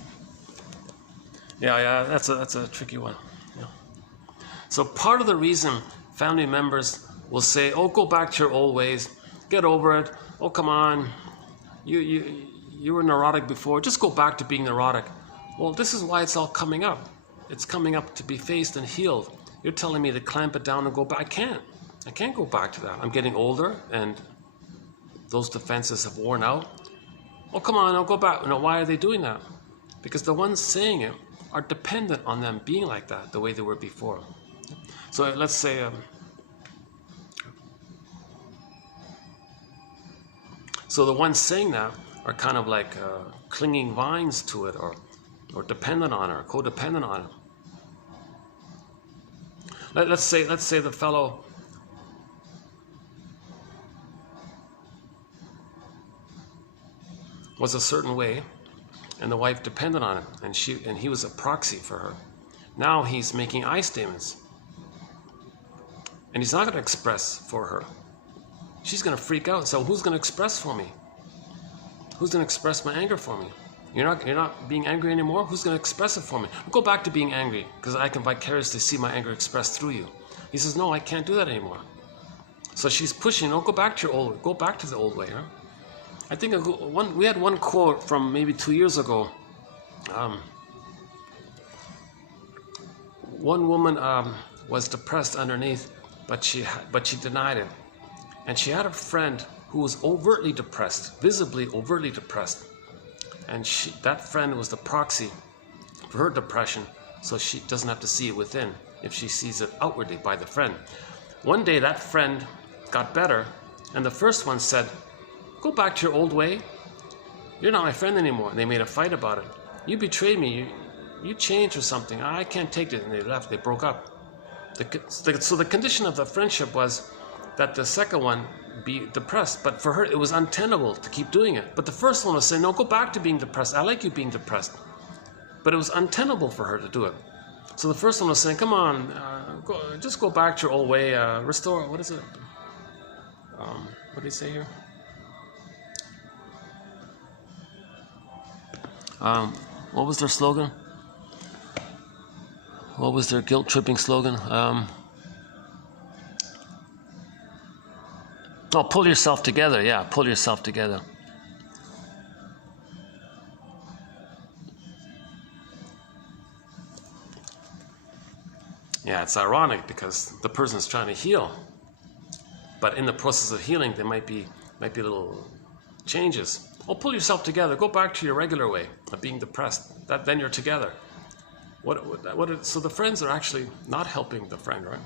Yeah, that's a tricky one. Yeah. So part of the reason family members will say, "Oh, go back to your old ways, get over it. Oh, come on, you were neurotic before. Just go back to being neurotic." Well, this is why it's all coming up. It's coming up to be faced and healed. You're telling me to clamp it down and go back. I can't go back to that. I'm getting older, and those defenses have worn out. Oh, come on, I'll go back. No, why are they doing that? Because the ones saying it are dependent on them being like that, the way they were before. So let's say, so the ones saying that are kind of like clinging vines to it, or dependent on it, or codependent on it. Let's say the fellow was a certain way, and the wife depended on it, and he was a proxy for her. Now he's making I statements. And he's not going to express for her. She's going to freak out. So who's going to express for me? Who's going to express my anger for me? You're not being angry anymore? Who's going to express it for me? Go back to being angry, because I can vicariously see my anger expressed through you. He says, no, I can't do that anymore. So she's pushing, go back to your old way. Go back to the old way. Huh? I think we had one quote from maybe 2 years ago. One woman was depressed underneath, but she denied it. And she had a friend who was overtly depressed, visibly overtly depressed. And that friend was the proxy for her depression, so she doesn't have to see it within if she sees it outwardly by the friend. One day that friend got better, and the first one said, go back to your old way. You're not my friend anymore. And they made a fight about it. You betrayed me. You changed or something. I can't take it. And they left. They broke up. So the condition of the friendship was that the second one be depressed, but for her it was untenable to keep doing it. But the first one was saying, no, go back to being depressed. I like you being depressed. But it was untenable for her to do it. So the first one was saying, come on, just go back to your old way, restore, what is it? What do you say here? What was their slogan? What was their guilt-tripping slogan? Oh, pull yourself together. Yeah, pull yourself together. Yeah, it's ironic because the person's trying to heal, but in the process of healing, there might be little changes. Oh, pull yourself together. Go back to your regular way of being depressed. Then you're together. So the friends are actually not helping the friend, right?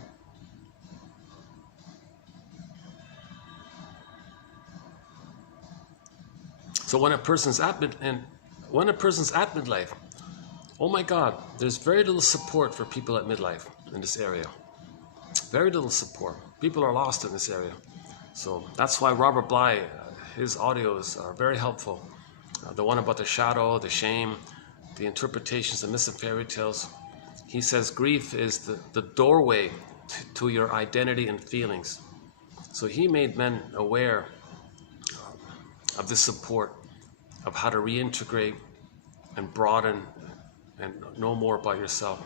So when a person's at midlife, oh my God, there's very little support for people at midlife in this area. Very little support. People are lost in this area. So that's why Robert Bly, his audios are very helpful. The one about the shadow, the shame, the interpretations, the myths and fairy tales. He says grief is the doorway to your identity and feelings. So he made men aware of this support, of how to reintegrate and broaden and know more about yourself.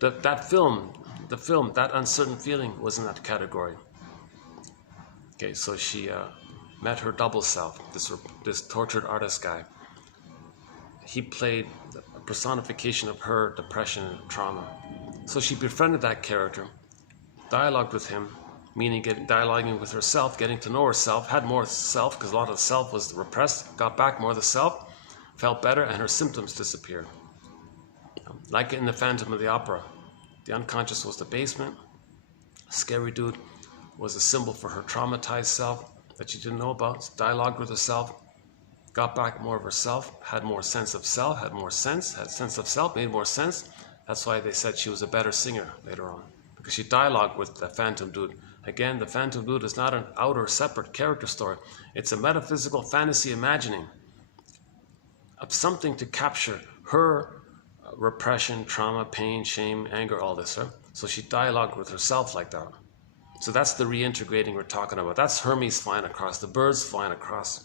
That film, That Uncertain Feeling, was in that category. Okay, so she met her double self, this tortured artist guy. He played a personification of her depression and trauma. So she befriended that character, dialogued with him, meaning dialoguing with herself, getting to know herself, had more self, because a lot of the self was repressed, got back more of the self, felt better, and her symptoms disappeared. Like in the Phantom of the Opera, the unconscious was the basement, scary dude was a symbol for her traumatized self that she didn't know about, dialogued with herself, got back more of herself, had more sense of self, had sense of self, made more sense. That's why they said she was a better singer later on, because she dialogued with the phantom dude. Again, the phantom dude is not an outer separate character story. It's a metaphysical fantasy imagining of something to capture her repression, trauma, pain, shame, anger, all this. Right? So she dialogued with herself like that. So that's the reintegrating we're talking about. That's Hermes flying across, the birds flying across.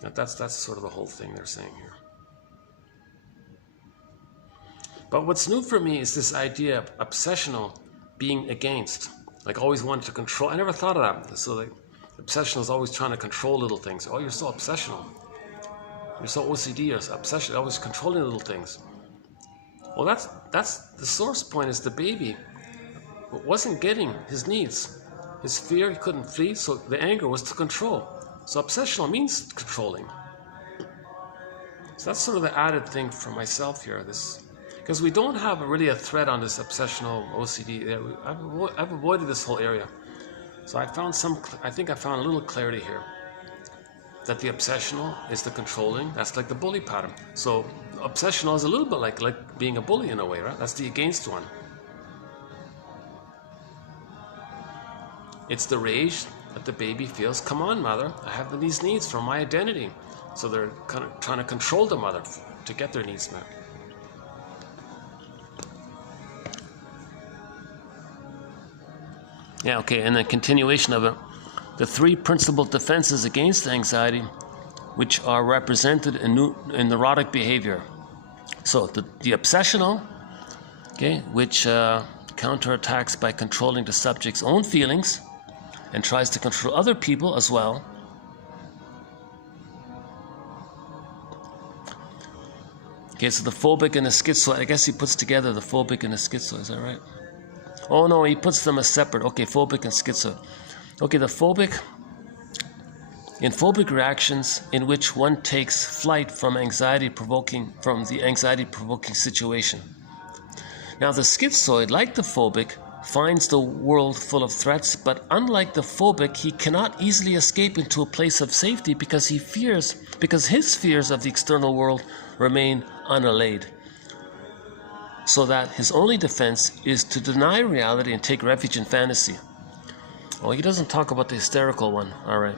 That's sort of the whole thing they're saying here. But what's new for me is this idea of obsessional being against. Like always wanted to control. I never thought of that. So like, obsessional is always trying to control little things. Oh, you're so obsessional. You're so OCD, you're so obsessional, always controlling little things. Well, that's the source point is the baby wasn't getting his needs. His fear, he couldn't flee, so the anger was to control. So obsessional means controlling. So that's sort of the added thing for myself here. Because we don't have really a thread on this obsessional OCD. I've avoided this whole area. So I think I found a little clarity here. That the obsessional is the controlling. That's like the bully pattern. So obsessional is a little bit like being a bully in a way, right? That's the against one. It's the rage that the baby feels, come on, mother, I have these needs for my identity. So they're kind of trying to control the mother to get their needs met. Yeah, okay, and then continuation of it. The three principal defenses against anxiety, which are represented in neurotic behavior. So the obsessional, okay, which counterattacks by controlling the subject's own feelings and tries to control other people as well. Okay, so the phobic and the schizoid, I guess he puts together the phobic and the schizoid, is that right? Oh no, he puts them as separate. Okay, phobic and schizoid. Okay, the phobic, in phobic reactions in which one takes flight from the anxiety-provoking situation. Now the schizoid, like the phobic, finds the world full of threats, but unlike the phobic, he cannot easily escape into a place of safety because his fears of the external world remain unallayed. So that his only defense is to deny reality and take refuge in fantasy. Oh, he doesn't talk about the hysterical one. All right.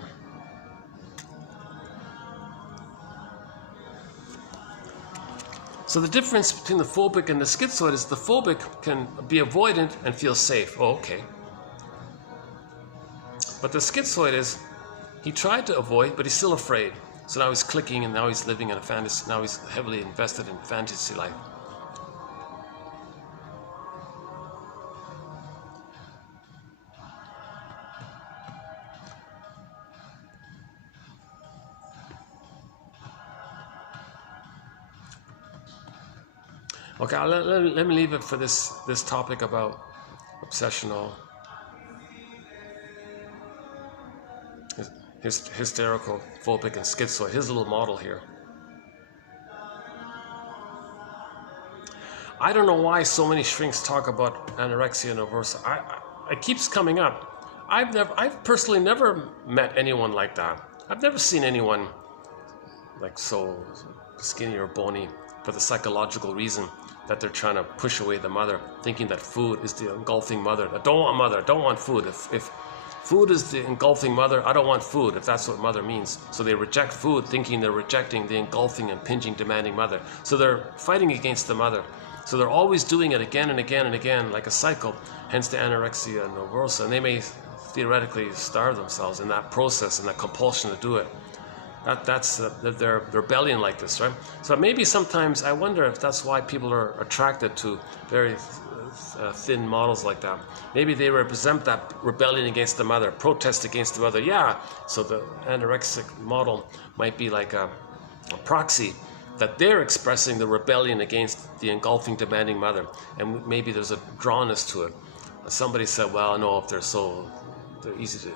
So the difference between the phobic and the schizoid is the phobic can be avoidant and feel safe. Oh, okay. But the schizoid is, he tried to avoid, but he's still afraid. So now he's clicking, and now he's living in a fantasy. Now he's heavily invested in fantasy life. Okay, let me leave it for this topic about obsessional, hysterical, phobic, and schizoid. Here's a little model here. I don't know why so many shrinks talk about anorexia nervosa. It keeps coming up. I've personally never met anyone like that. I've never seen anyone like so skinny or bony for the psychological reason that they're trying to push away the mother, thinking that food is the engulfing mother. I don't want mother, I don't want food. If food is the engulfing mother, I don't want food, if that's what mother means. So they reject food, thinking they're rejecting the engulfing, impinging, demanding mother. So they're fighting against the mother. So they're always doing it again and again and again, like a cycle, hence the anorexia nervosa. And they may theoretically starve themselves in that process, in that compulsion to do it. That's their rebellion like this, right? So maybe sometimes I wonder if that's why people are attracted to very thin models like that. Maybe they represent that rebellion against the mother, protest against the mother. Yeah, so the anorexic model might be like a proxy that they're expressing the rebellion against the engulfing, demanding mother. And maybe there's a drawnness to it. Somebody said, well, no, if they're easy to...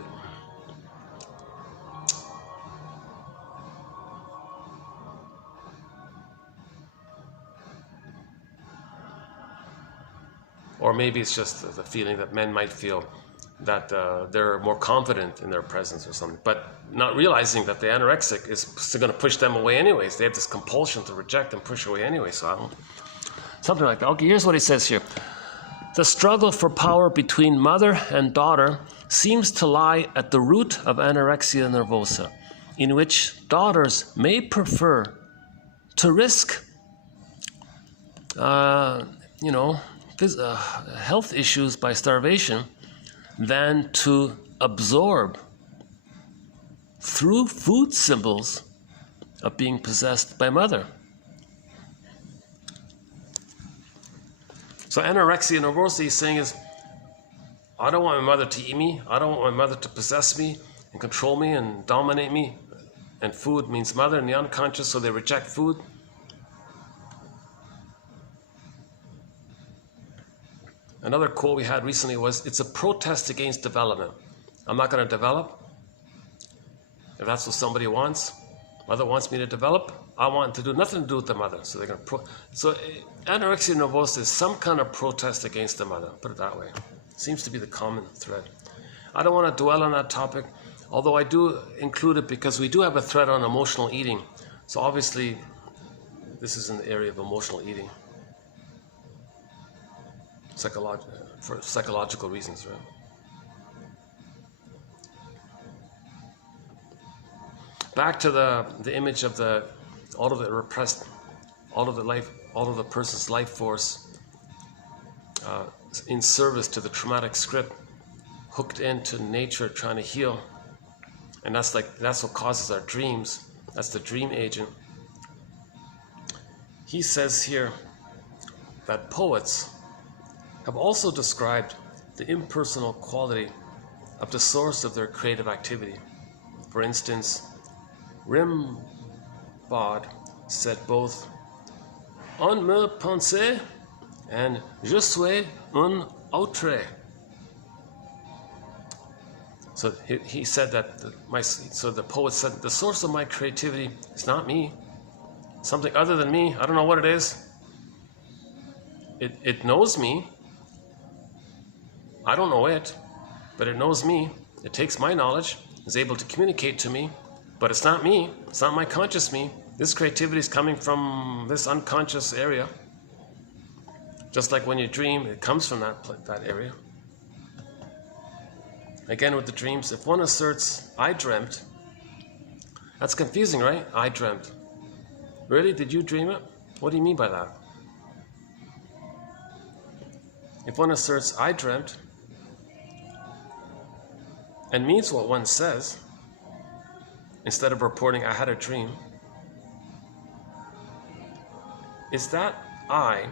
Or maybe it's just the feeling that men might feel that they're more confident in their presence or something, but not realizing that the anorexic is going to push them away anyways. They have this compulsion to reject and push away anyway. So I don't, something like that. Okay, here's what he says here. The struggle for power between mother and daughter seems to lie at the root of anorexia nervosa, in which daughters may prefer to risk, health issues by starvation than to absorb through food symbols of being possessed by mother. So anorexia nervosa, he's saying, is I don't want my mother to eat me, I don't want my mother to possess me and control me and dominate me, and food means mother in the unconscious, so they reject food. Another quote we had recently was, it's a protest against development. I'm not going to develop. If that's what somebody wants, mother wants me to develop, I want to do nothing to do with the mother. So they're going to So anorexia nervosa is some kind of protest against the mother, put it that way. Seems to be the common thread. I don't want to dwell on that topic, although I do include it because we do have a thread on emotional eating. So obviously, this is in the area of emotional eating. For psychological reasons, right? Back to the image of all of the repressed, all of the person's life force in service to the traumatic script. hooked into nature trying to heal. And that's what causes our dreams. That's the dream agent. He says here that poets have also described the impersonal quality of the source of their creative activity. For instance, Rimbaud said both "on me pense" and "je suis un autre." So he said that the poet said the source of my creativity is not me, something other than me. I don't know what it is. It knows me. I don't know it, but it knows me. It takes my knowledge, is able to communicate to me, but it's not me. It's not my conscious me. This creativity is coming from this unconscious area. Just like when you dream, it comes from that area. Again, with the dreams, if one asserts, "I dreamt," that's confusing, right? I dreamt. Really? Did you dream it? What do you mean by that? If one asserts, "I dreamt," and means what one says, instead of reporting, "I had a dream," is that I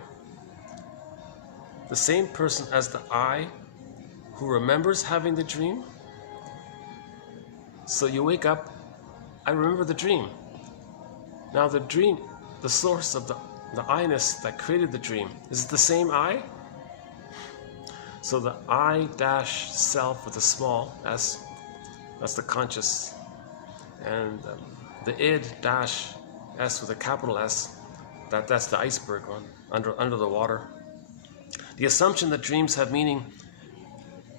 the same person as the I who remembers having the dream? So you wake up, "I remember the dream." Now the dream, the source of the I-ness that created the dream, is it the same I? So the I-self with a small s, that's the conscious, and the id-s with a capital S, that's the iceberg one, under the water. The assumption that dreams have meaning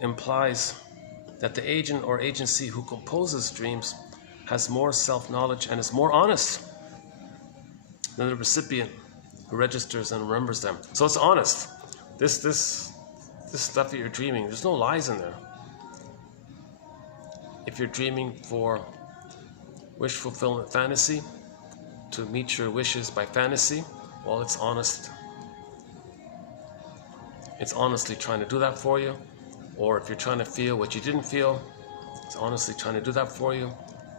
implies that the agent or agency who composes dreams has more self-knowledge and is more honest than the recipient who registers and remembers them. So it's honest. This stuff that you're dreaming, there's no lies in there. If you're dreaming for wish fulfillment fantasy, to meet your wishes by fantasy, well, it's honest. It's honestly trying to do that for you. Or if you're trying to feel what you didn't feel, it's honestly trying to do that for you.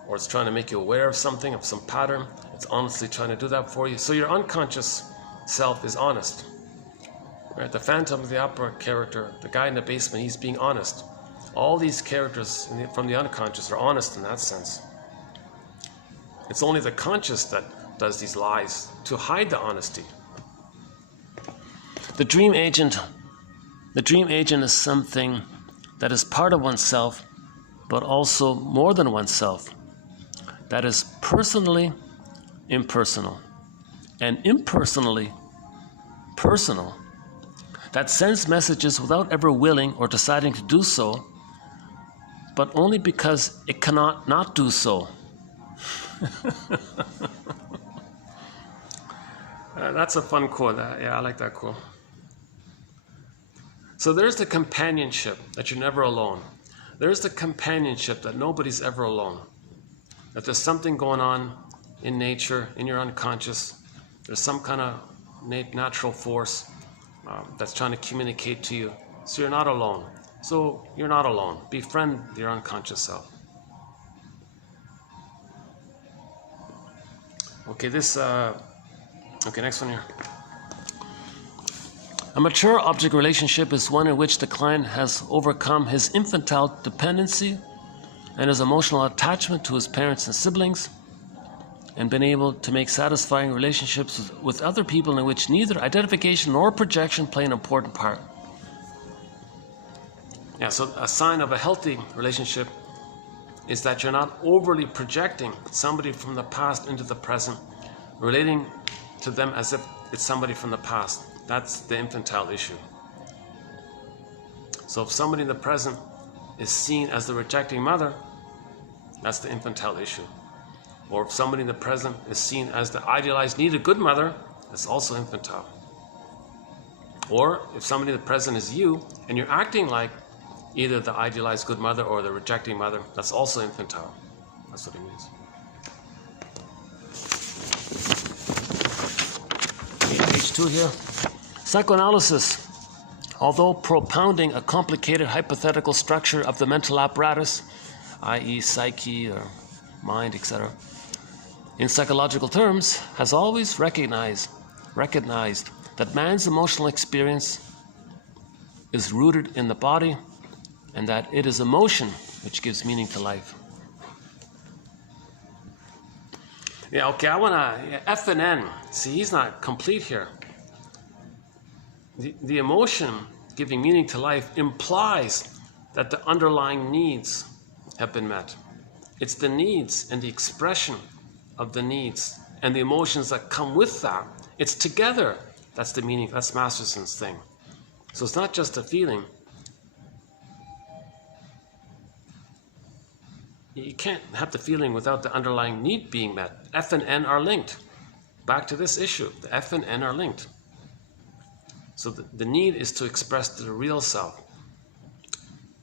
Or it's trying to make you aware of something, of some pattern, it's honestly trying to do that for you. So your unconscious self is honest. Right? The Phantom of the Opera character, the guy in the basement, he's being honest. All these characters from the unconscious are honest in that sense. It's only the conscious that does these lies to hide the honesty. The dream agent is something that is part of oneself, but also more than oneself. That is personally impersonal, and impersonally personal. That sends messages without ever willing or deciding to do so, but only because it cannot not do so. That's a fun quote. Yeah, I like that quote. So there's the companionship that you're never alone. There's the companionship that nobody's ever alone. That there's something going on in nature, in your unconscious. There's some kind of natural force that's trying to communicate to you. So you're not alone. So you're not alone. Befriend your unconscious self. Okay, next one here. A mature object relationship is one in which the client has overcome his infantile dependency and his emotional attachment to his parents and siblings, and been able to make satisfying relationships with other people in which neither identification nor projection play an important part. Yeah, so a sign of a healthy relationship is that you're not overly projecting somebody from the past into the present, relating to them as if it's somebody from the past. That's the infantile issue. So if somebody in the present is seen as the rejecting mother, that's the infantile issue. Or if somebody in the present is seen as the idealized, needed good mother, that's also infantile. Or if somebody in the present is you, and you're acting like either the idealized good mother or the rejecting mother, that's also infantile. That's what it means. Okay, page 2 here. Psychoanalysis Although propounding a complicated hypothetical structure of the mental apparatus, i.e. psyche or mind, etc., in psychological terms, has always recognized that man's emotional experience is rooted in the body and that it is emotion which gives meaning to life. Yeah, okay, I want to, F and N. See, he's not complete here. The emotion giving meaning to life implies that the underlying needs have been met. It's the needs and the expression of the needs and the emotions that come with that. It's together. That's the meaning. That's Masterson's thing. So it's not just a feeling. You can't have the feeling without the underlying need being met. F and N are linked. Back to this issue. The F and N are linked. So the need is to express the real self.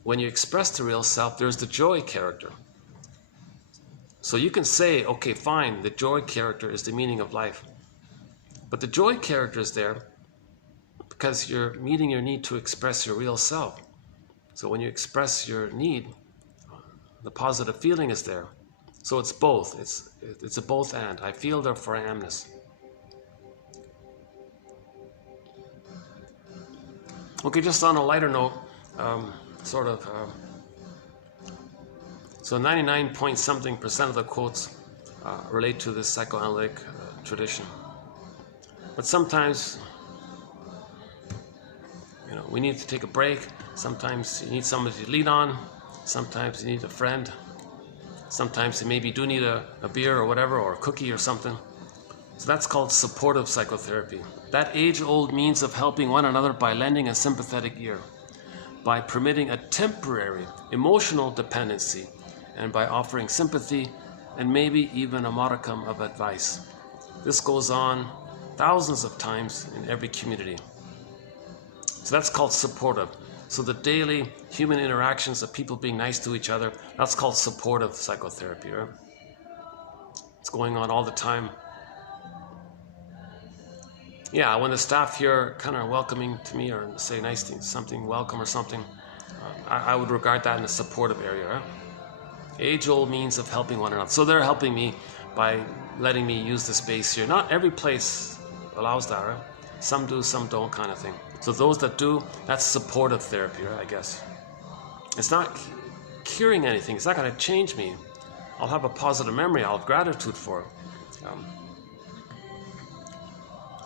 When you express the real self, there's the joy character. So you can say, okay, fine, the joy character is the meaning of life. But the joy character is there because you're meeting your need to express your real self. So when you express your need, the positive feeling is there. So it's both. It's a both and. I feel, therefore I amness. Okay, just on a lighter note, so 99-point-something% of the quotes relate to this psychoanalytic tradition. But sometimes, we need to take a break. Sometimes you need somebody to lean on. Sometimes you need a friend. Sometimes you maybe do need a beer or whatever, or a cookie or something. So that's called supportive psychotherapy. That age-old means of helping one another by lending a sympathetic ear, by permitting a temporary emotional dependency, and by offering sympathy and maybe even a modicum of advice. This goes on thousands of times in every community. So that's called supportive. So the daily human interactions of people being nice to each other, that's called supportive psychotherapy, right? It's going on all the time. Yeah, when the staff here are kind of welcoming to me or say nice things, something welcome or something, I would regard that in a supportive area, right? Age-old means of helping one another. So they're helping me by letting me use the space here. Not every place allows that, right? Some do, some don't, kind of thing. So those that do, that's supportive therapy, right, I guess. It's not curing anything. It's not going to change me. I'll have a positive memory. I'll have gratitude for it.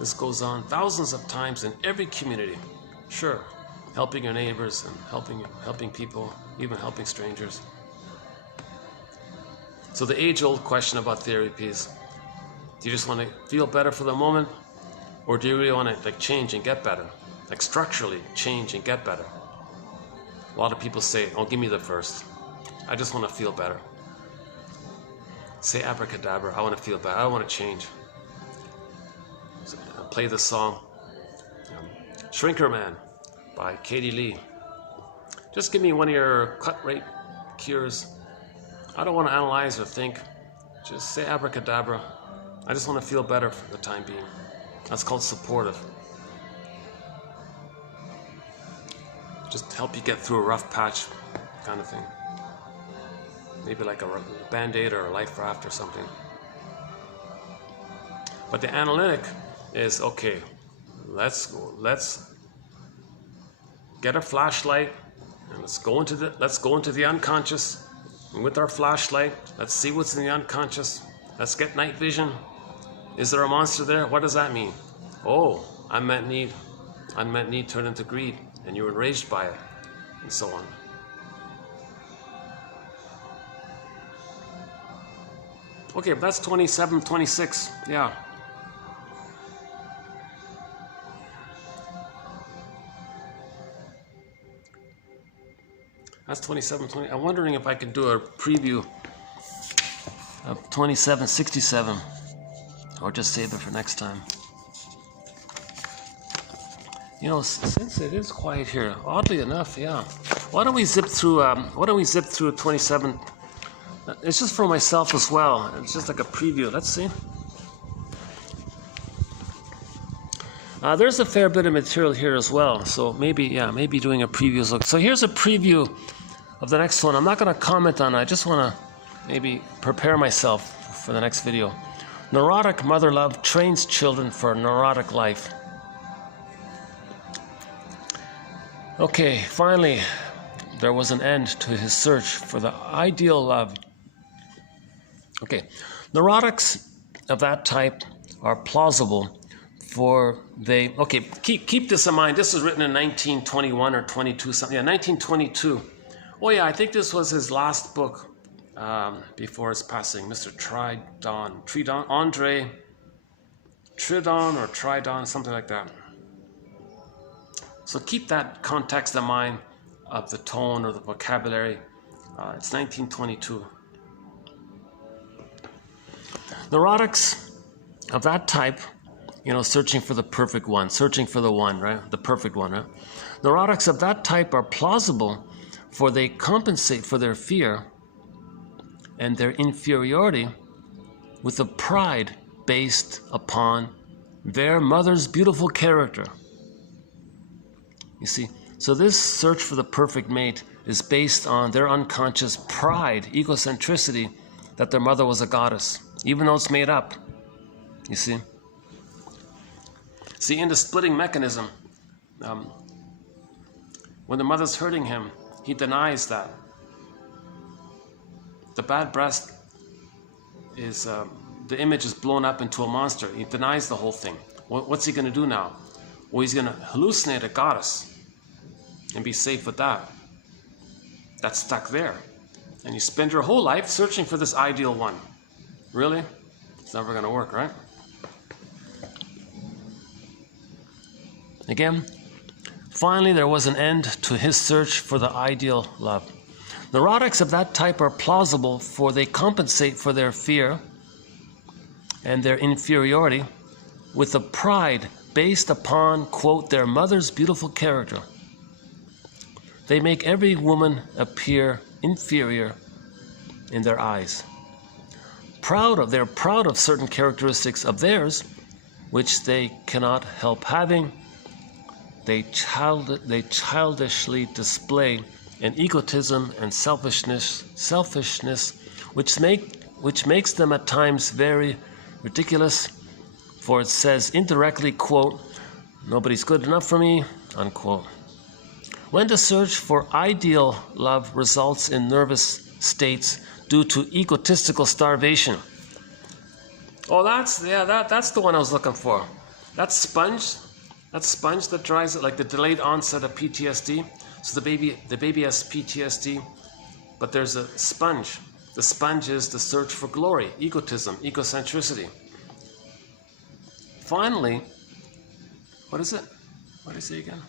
This goes on thousands of times in every community. Sure, helping your neighbors and helping people, even helping strangers. So the age-old question about therapy is, do you just want to feel better for the moment, or do you really want to change and get better? Structurally change and get better. A lot of people say, oh, give me the first. I just want to feel better. Say abracadabra, I want to feel better. I want to change. So, play the song Shrinker Man by Katie Lee. Just give me one of your cut rate cures. I don't want to analyze or think. Just say abracadabra. I just want to feel better for the time being. That's called supportive. Just help you get through a rough patch kind of thing. Maybe like a Band-Aid or a life raft or something. But the analytic is, okay, let's get a flashlight and let's go into the unconscious. And with our flashlight, let's see what's in the unconscious. Let's get night vision. Is there a monster there? What does that mean? Oh, unmet need. Unmet need turned into greed, and you're enraged by it, and so on. Okay, that's 27, 26, yeah. That's 27, 20. I'm wondering if I could do a preview of 27, 67, or just save it for next time. Since it is quiet here, oddly enough, yeah. Why don't we zip through 27? It's just for myself as well. It's just like a preview. Let's see. There's a fair bit of material here as well, so maybe doing a preview look. So here's a preview of the next one. I'm not going to comment on it. I just want to maybe prepare myself for the next video. Neurotic mother love trains children for neurotic life. Okay, finally, there was an end to his search for the ideal love. Okay, neurotics of that type are plausible for they... Okay, keep this in mind. This was written in 1921 or 22 something. Yeah, 1922. Oh yeah, I think this was his last book before his passing. Mr. Tridon, Andre Tridon or Tridon, something like that. So keep that context in mind of the tone or the vocabulary. It's 1922. Neurotics of that type, searching for the perfect one, searching for the one, right? The perfect one, right? Neurotics of that type are plausible, for they compensate for their fear and their inferiority with a pride based upon their mother's beautiful character. You see, so this search for the perfect mate is based on their unconscious pride, egocentricity, that their mother was a goddess, even though it's made up. You see? See, in the splitting mechanism, when the mother's hurting him, he denies that. The bad breast is, the image is blown up into a monster. He denies the whole thing. What's he going to do now? Well, he's going to hallucinate a goddess and be safe with that. That's stuck there. And you spend your whole life searching for this ideal one. Really? It's never going to work, right? Again, finally there was an end to his search for the ideal love. Neurotics of that type are plausible, for they compensate for their fear and their inferiority with a pride based upon, quote, their mother's beautiful character. They make every woman appear inferior in their eyes. They're proud of certain characteristics of theirs, which they cannot help having. They childishly display an egotism and selfishness, which makes them at times very ridiculous. For it says indirectly, quote, nobody's good enough for me, unquote. When the search for ideal love results in nervous states due to egotistical starvation. Oh, that's the one I was looking for. That sponge that drives it, like the delayed onset of PTSD. So the baby has PTSD, but there's a sponge. The sponge is the search for glory, egotism, egocentricity. Finally, what is it? What did I say again?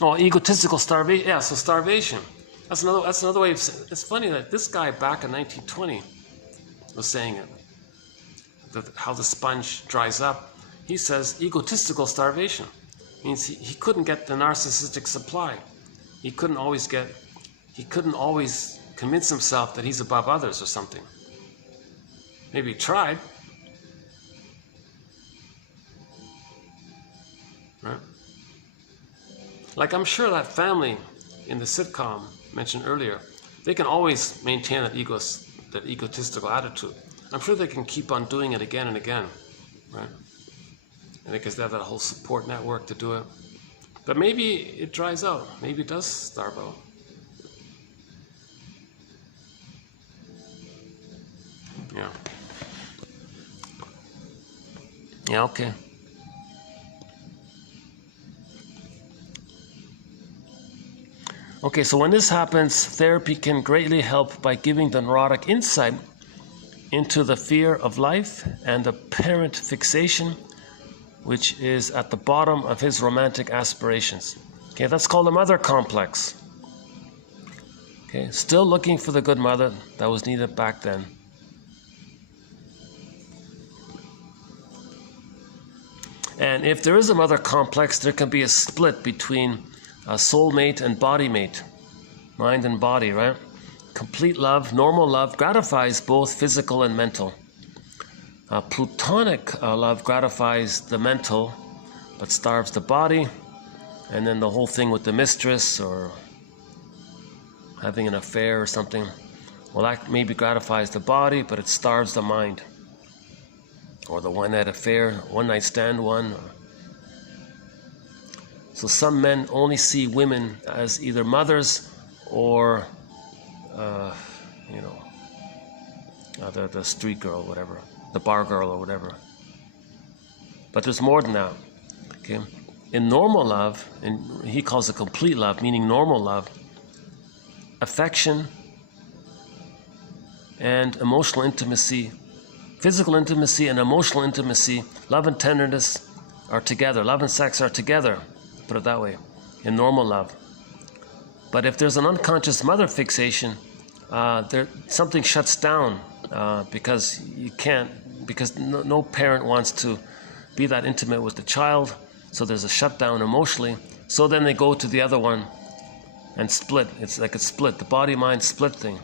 Egotistical starvation. Yeah, so starvation. That's another way of saying. It's funny that this guy back in 1920 was saying it. How the sponge dries up. He says egotistical starvation means he couldn't get the narcissistic supply. He couldn't always convince himself that he's above others or something. Maybe he tried. Right? Like, I'm sure that family in the sitcom mentioned earlier, they can always maintain that egotistical attitude. I'm sure they can keep on doing it again and again, right? And because they have that whole support network to do it. But maybe it dries out. Maybe it does starve out. Yeah. Yeah, okay. Okay, so when this happens, therapy can greatly help by giving the neurotic insight into the fear of life and the parent fixation, which is at the bottom of his romantic aspirations. Okay, that's called a mother complex. Okay, still looking for the good mother that was needed back then. And if there is a mother complex, there can be a split between a soulmate and body mate, mind and body, right? complete love, normal love, gratifies both physical and mental. Plutonic love gratifies the mental, but starves the body. And then the whole thing with the mistress or having an affair or something, well, that maybe gratifies the body, but it starves the mind. Or the one-night affair, one-night stand one. So some men only see women as either mothers or, the street girl, whatever, the bar girl or whatever. But there's more than that. Okay, in normal love, and he calls it complete love, meaning normal love, affection and emotional intimacy, physical intimacy and emotional intimacy, love and tenderness are together. Love and sex are together, put it that way, in normal love. But if there's an unconscious mother fixation, something shuts down because no parent wants to be that intimate with the child. So there's a shutdown emotionally. So then they go to the other one and split. It's like a split, the body-mind split thing.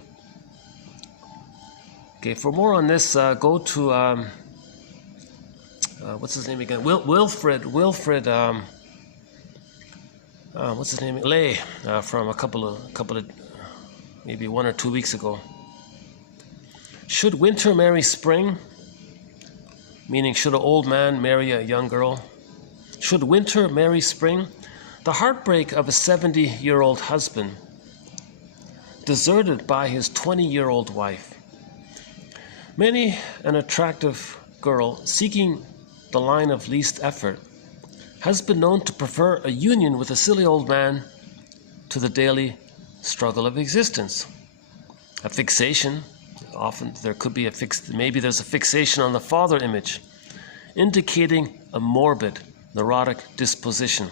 Okay, for more on this, go to what's his name again? Wilfred. What's his name? Lay, from a couple of maybe 1 or 2 weeks ago. Should winter marry spring? Meaning, should an old man marry a young girl? Should winter marry spring? The heartbreak of a 70-year-old husband, deserted by his 20-year-old wife. Many an attractive girl seeking the line of least effort has been known to prefer a union with a silly old man to the daily struggle of existence. A fixation, often there could be maybe there's a fixation on the father image, indicating a morbid, neurotic disposition.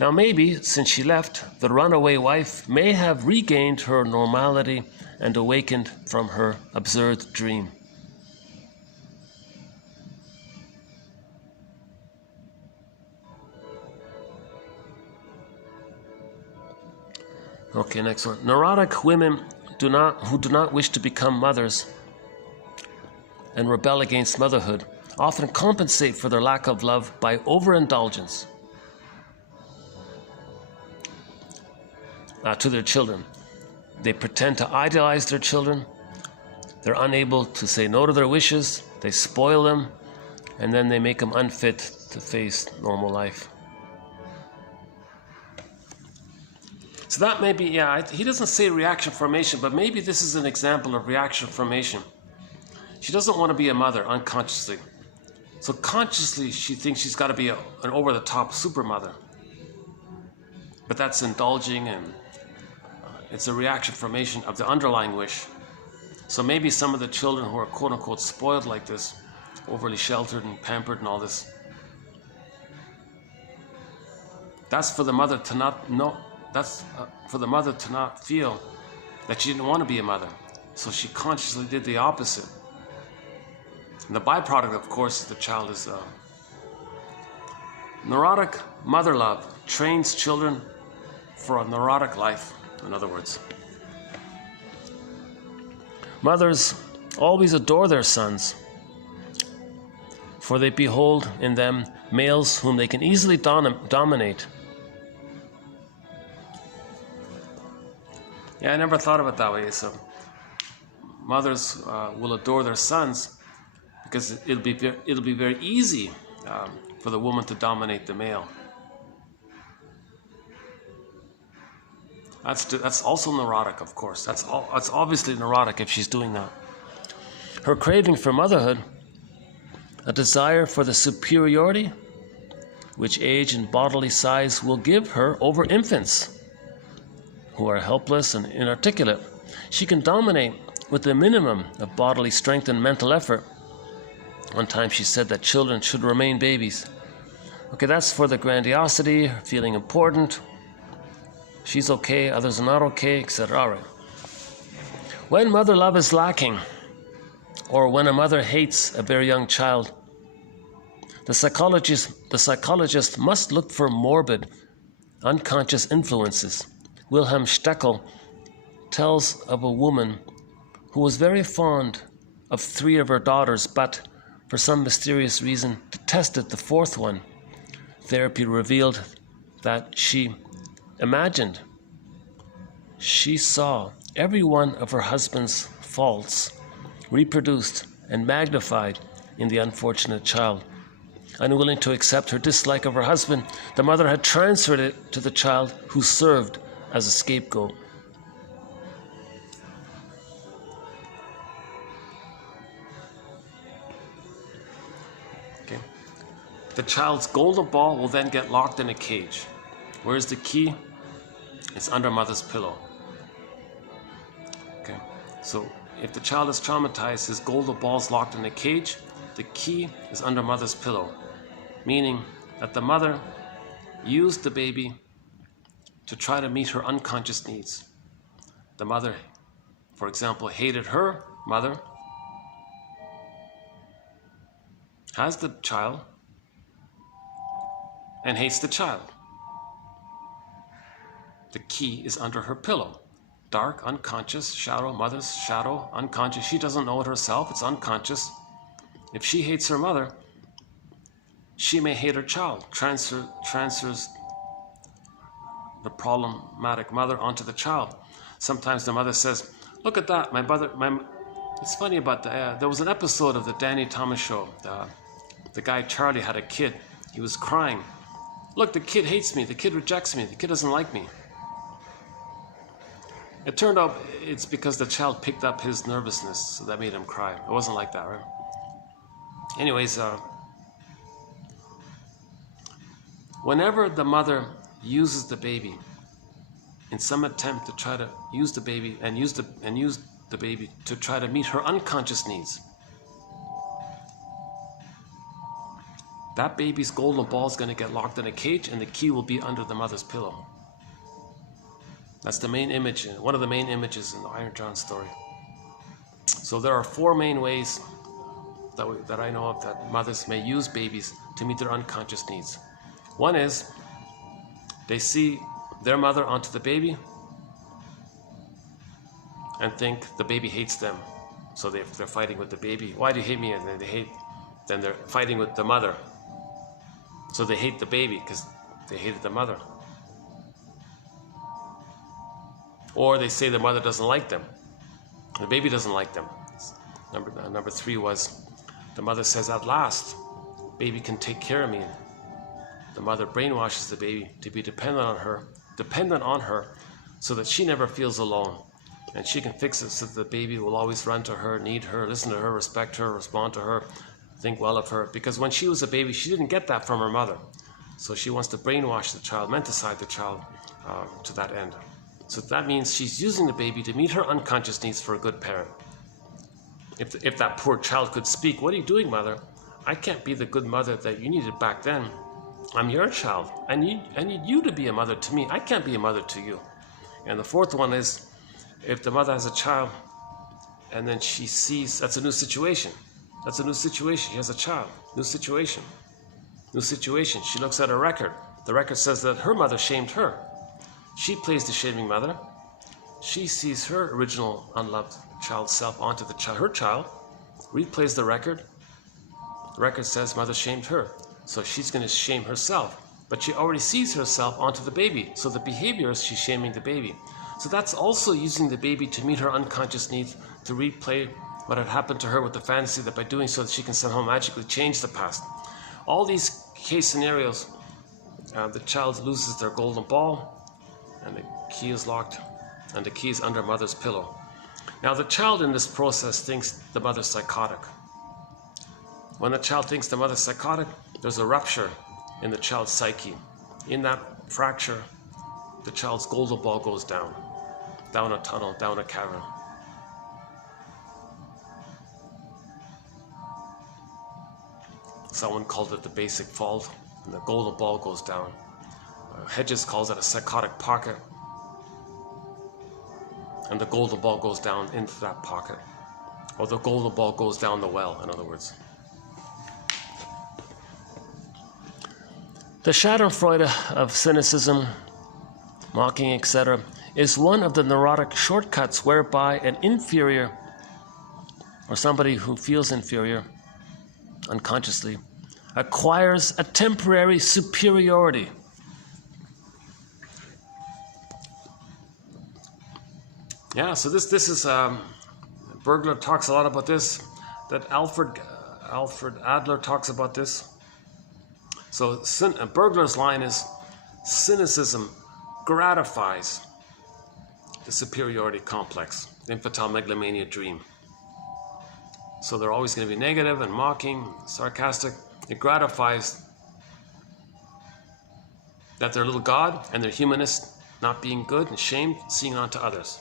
Now maybe, since she left, the runaway wife may have regained her normality and awakened from her absurd dream. Okay, next one. Neurotic women who do not wish to become mothers and rebel against motherhood often compensate for their lack of love by overindulgence to their children. They pretend to idealize their children. They're unable to say no to their wishes. They spoil them, and then they make them unfit to face normal life. So that may be, he doesn't say reaction formation, but maybe this is an example of reaction formation. She doesn't want to be a mother unconsciously. So consciously, she thinks she's got to be an over-the-top super mother. But that's indulging, and it's a reaction formation of the underlying wish. So maybe some of the children who are quote-unquote spoiled like this, overly sheltered and pampered and all this, that's for the mother to not know. That's for the mother to not feel that she didn't want to be a mother. So she consciously did the opposite. And the byproduct, of course, is the child is neurotic mother love trains children for a neurotic life, in other words. Mothers always adore their sons, for they behold in them males whom they can easily dominate. Yeah, I never thought of it that way. So mothers will adore their sons because it'll be very easy for the woman to dominate the male. That's also neurotic, of course. That's obviously neurotic if she's doing that. Her craving for motherhood, a desire for the superiority which age and bodily size will give her over infants who are helpless and inarticulate. She can dominate with the minimum of bodily strength and mental effort. One time she said that children should remain babies. Okay, that's for the grandiosity, feeling important. She's okay, others are not okay, etc. All right. When mother love is lacking, or when a mother hates a very young child, the psychologist must look for morbid, unconscious influences. Wilhelm Steckel tells of a woman who was very fond of 3 of her daughters, but for some mysterious reason detested the 4th one. Therapy revealed that she imagined she saw every one of her husband's faults reproduced and magnified in the unfortunate child. Unwilling to accept her dislike of her husband, the mother had transferred it to the child, who served as a scapegoat. Okay. The child's golden ball will then get locked in a cage. Where's the key? It's under mother's pillow. Okay. So if the child is traumatized, his golden ball is locked in a cage. The key is under mother's pillow, meaning that the mother used the baby to try to meet her unconscious needs. The mother, for example, hated her mother, has the child, and hates the child. The key is under her pillow. Dark, unconscious, shadow, mother's shadow, unconscious. She doesn't know it herself, it's unconscious. If she hates her mother, she may hate her child, transfers the problematic mother onto the child. Sometimes the mother says, look at that, it's funny about there was an episode of the Danny Thomas show. The guy Charlie had a kid. He was crying. Look, the kid hates me, the kid rejects me, the kid doesn't like me. It turned out it's because the child picked up his nervousness, so that made him cry. It wasn't like that, right? Anyways, whenever the mother uses the baby in some attempt to try to use the baby and use the baby to try to meet her unconscious needs, that baby's golden ball is going to get locked in a cage, and the key will be under the mother's pillow. That's the main image, one of the main images in the Iron John story. So there are 4 main ways that I know of that mothers may use babies to meet their unconscious needs. One is they see their mother onto the baby and think the baby hates them. So they're fighting with the baby. Why do you hate me? And then they're fighting with the mother. So they hate the baby because they hated the mother. Or they say the mother doesn't like them. The baby doesn't like them. Number 3 was the mother says, at last, baby can take care of me. The mother brainwashes the baby to be dependent on her, so that she never feels alone. And she can fix it so that the baby will always run to her, need her, listen to her, respect her, respond to her, think well of her. Because when she was a baby, she didn't get that from her mother. So she wants to brainwash the child, menticize the child to that end. So that means she's using the baby to meet her unconscious needs for a good parent. If that poor child could speak, what are you doing, mother? I can't be the good mother that you needed back then. I'm your child. I need you to be a mother to me. I can't be a mother to you. And the 4th one is, if the mother has a child and then she sees, that's a new situation. That's a new situation. She has a child. New situation. New situation. She looks at a record. The record says that her mother shamed her. She plays the shaming mother. She sees her original unloved child self onto her child, replays the record. The record says mother shamed her. So she's going to shame herself. But she already sees herself onto the baby. So the behavior is she's shaming the baby. So that's also using the baby to meet her unconscious needs, to replay what had happened to her with the fantasy that by doing so that she can somehow magically change the past. All these case scenarios, the child loses their golden ball, and the key is locked, and the key is under mother's pillow. Now the child in this process thinks the mother's psychotic. When the child thinks the mother's psychotic, there's a rupture in the child's psyche. In that fracture, the child's golden ball goes down a tunnel, down a cavern. Someone called it the basic fault, and the golden ball goes down. Hedges calls it a psychotic pocket, and the golden ball goes down into that pocket, or the golden ball goes down the well, in other words. The Schadenfreude of cynicism, mocking, etc., is one of the neurotic shortcuts whereby an inferior, or somebody who feels inferior unconsciously, acquires a temporary superiority. Yeah, so this is Bergler talks a lot about this. That Alfred Adler talks about this. So Bergler's line is, cynicism gratifies the superiority complex, the infantile megalomania dream. So they're always going to be negative and mocking, sarcastic. It gratifies that they're a little god and they're humanist, not being good and shamed, seeing on to others.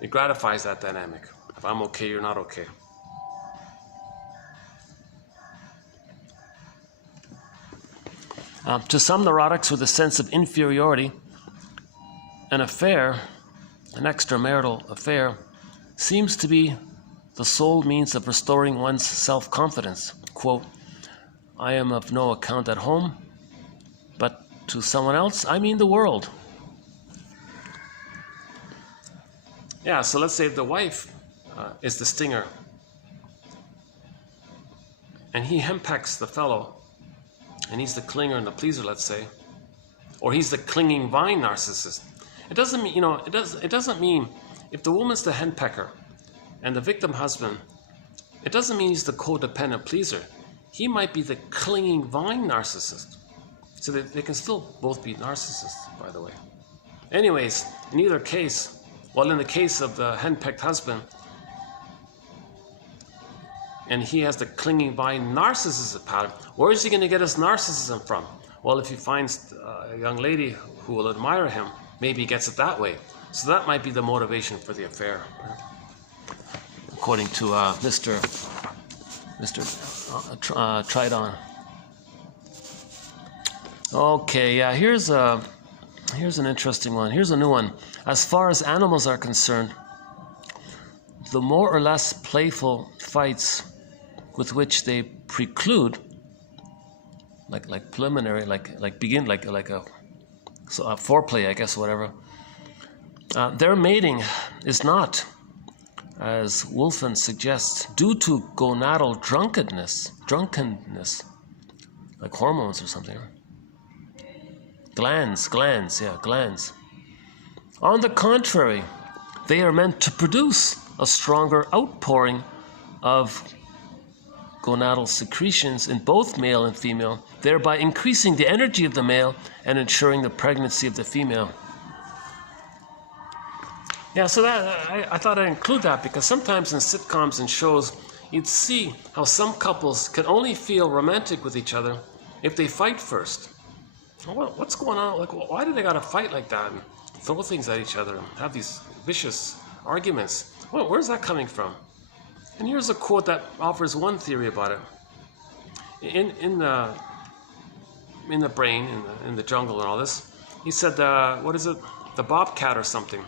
It gratifies that dynamic. If I'm okay, you're not okay. To some neurotics with a sense of inferiority, an affair, an extramarital affair, seems to be the sole means of restoring one's self-confidence. Quote, I am of no account at home, but to someone else, I mean the world. Yeah, so let's say the wife is the stinger, and he henpecks the fellow, and he's the clinger and the pleaser, let's say, or he's the clinging vine narcissist. It doesn't mean, it doesn't mean if the woman's the henpecker and the victim husband, it doesn't mean he's the codependent pleaser. He might be the clinging vine narcissist. So they can still both be narcissists, by the way. Anyways, in either case, well, in the case of the henpecked husband, and he has the clinging vine narcissism pattern, where is he going to get his narcissism from? Well, if he finds a young lady who will admire him, maybe he gets it that way. So that might be the motivation for the affair, according to Mr. Tridon. Okay, yeah, here's an interesting one. Here's a new one. As far as animals are concerned, the more or less playful fights with which they preclude, like preliminary, like begin, like a foreplay, I guess, whatever. Their mating is not, as Wolfen suggests, due to gonadal drunkenness, like hormones or something. Glands. On the contrary, they are meant to produce a stronger outpouring of gonadal secretions in both male and female, thereby increasing the energy of the male and ensuring the pregnancy of the female. Yeah, so that I thought I'd include that because sometimes in sitcoms and shows, you'd see how some couples can only feel romantic with each other if they fight first. What's going on? Like, why do they gotta fight like that and throw things at each other and have these vicious arguments? Well, where's that coming from? And here's a quote that offers one theory about it. In the brain, in the jungle and all this, he said, the bobcat or something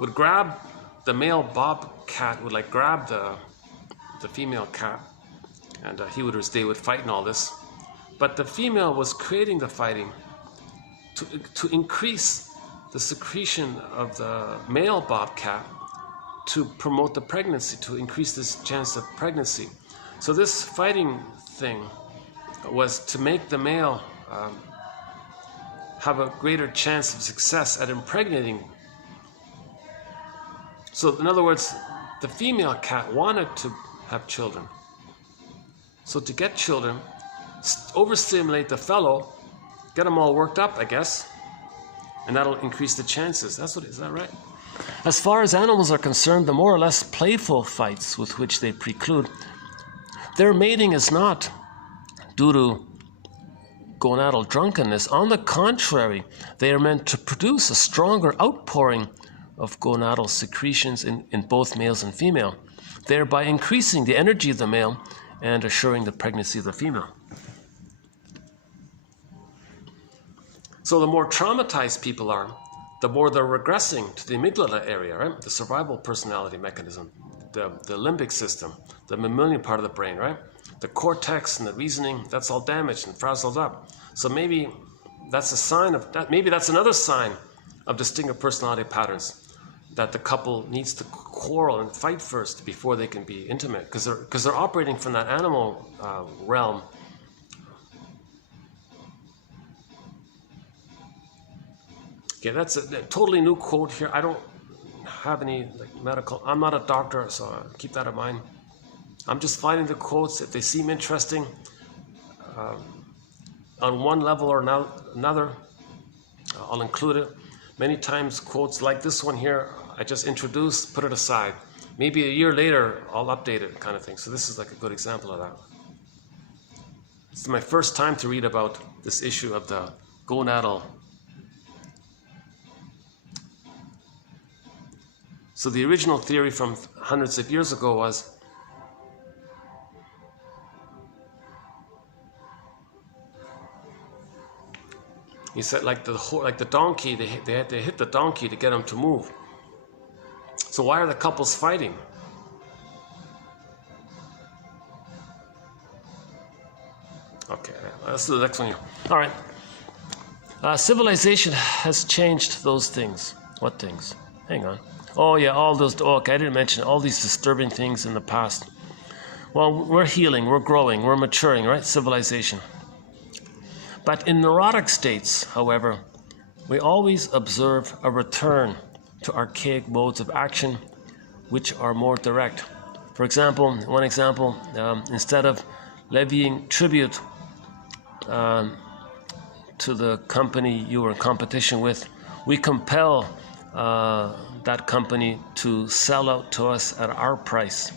would grab the male bobcat, would like grab the female cat, and they would fight and all this. But the female was creating the fighting to increase the secretion of the male bobcat to promote the pregnancy, to increase this chance of pregnancy. So this fighting thing was to make the male have a greater chance of success at impregnating. So in other words, the female cat wanted to have children. So to get children, overstimulate the fellow, get them all worked up, I guess, and that'll increase the chances. Is that right? As far as animals are concerned, the more or less playful fights with which they preclude, their mating is not due to gonadal drunkenness. On the contrary, they are meant to produce a stronger outpouring of gonadal secretions in both males and female, thereby increasing the energy of the male and assuring the pregnancy of the female. So the more traumatized people are, the more they're regressing to the amygdala area, right? The survival personality mechanism, the limbic system, the mammalian part of the brain, right? The cortex and the reasoning, that's all damaged and frazzled up. So maybe that's a sign of that. Maybe that's another sign of distinctive personality patterns, that the couple needs to quarrel and fight first before they can be intimate, because they're operating from that animal realm. Okay, that's a totally new quote here. I don't have any medical, I'm not a doctor, so keep that in mind. I'm just finding the quotes. If they seem interesting on one level or another, I'll include it. Many times quotes like this one here, I just introduce, put it aside. Maybe a year later, I'll update it, kind of thing. So this is like a good example of that. It's my first time to read about this issue of the gonadal. So the original theory from hundreds of years ago was he said like the donkey, they had to hit the donkey to get him to move. So why are the couples fighting? Okay, let's do the next one here. All right. Civilization has changed those things. What things? Hang on. Oh yeah, all those, okay, I didn't mention all these disturbing things in the past. Well, we're healing, we're growing, we're maturing, right? Civilization. But in neurotic states, however, we always observe a return to archaic modes of action which are more direct. For example, one example, instead of levying tribute to the company you were in competition with, we compel that company to sell out to us at our price.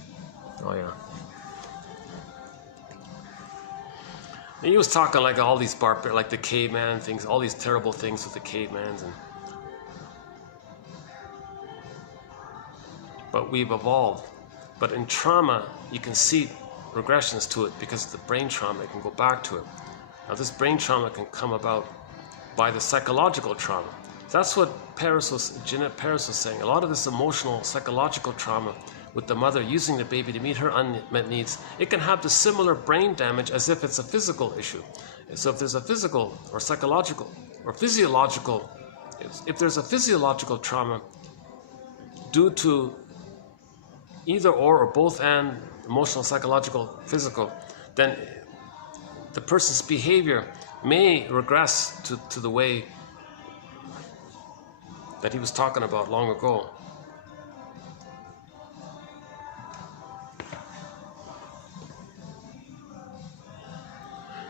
Oh yeah. And he was talking like all these like the caveman things, all these terrible things with the cavemans, but we've evolved. But in trauma, you can see regressions to it because the brain trauma, it can go back to it. Now this brain trauma can come about by the psychological trauma. That's what Jeanette Paris was saying. A lot of this emotional, psychological trauma with the mother using the baby to meet her unmet needs, it can have the similar brain damage as if it's a physical issue. So if there's a physical or psychological or physiological, if there's a physiological trauma due to either or both and emotional, psychological, physical, then the person's behavior may regress to the way that he was talking about long ago.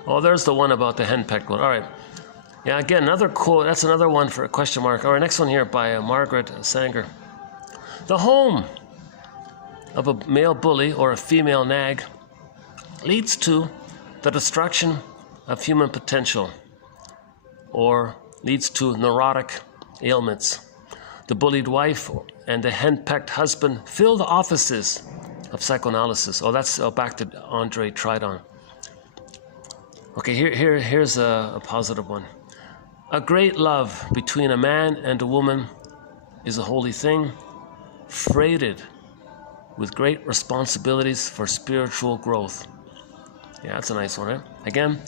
Oh, there's the one about the henpecked one. All right. Yeah, again, another quote. That's another one for a question mark. All right, next one here by Margaret Sanger. The home of a male bully or a female nag leads to the destruction of human potential, or leads to neurotic ailments. The bullied wife and the henpecked husband fill the offices of psychoanalysis. Oh, that's back to Andre Tridon. Okay, here's a positive one. A great love between a man and a woman is a holy thing, freighted with great responsibilities for spiritual growth. Yeah, that's a nice one, right? Again,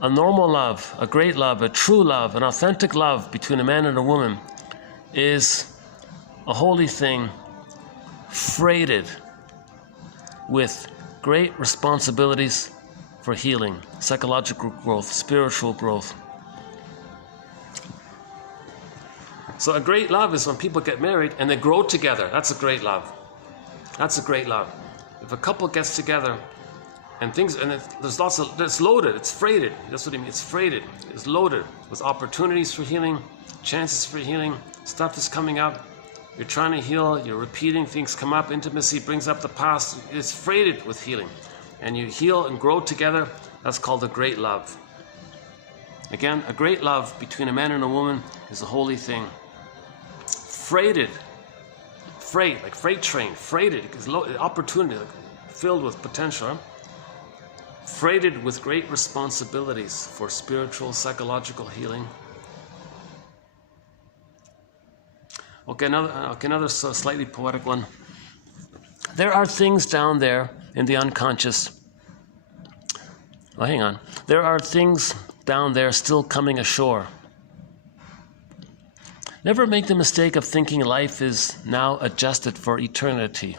a normal love, a great love, a true love, an authentic love between a man and a woman is a holy thing, freighted with great responsibilities for healing, psychological growth, spiritual growth. So a great love is when people get married and they grow together. That's a great love. That's a great love. If a couple gets together and there's lots of, it's loaded, it's freighted. That's what I mean, it's freighted. It's loaded with opportunities for healing, chances for healing, stuff is coming up. You're trying to heal, you're repeating, things come up, intimacy brings up the past. It's freighted with healing. And you heal and grow together. That's called a great love. Again, a great love between a man and a woman is a holy thing. Freighted, freight, like freight train, freighted, because opportunity, like filled with potential. Huh? Freighted with great responsibilities for spiritual, psychological healing. Okay, another slightly poetic one. There are things down there in the unconscious. Oh, hang on. There are things down there still coming ashore. Never make the mistake of thinking life is now adjusted for eternity.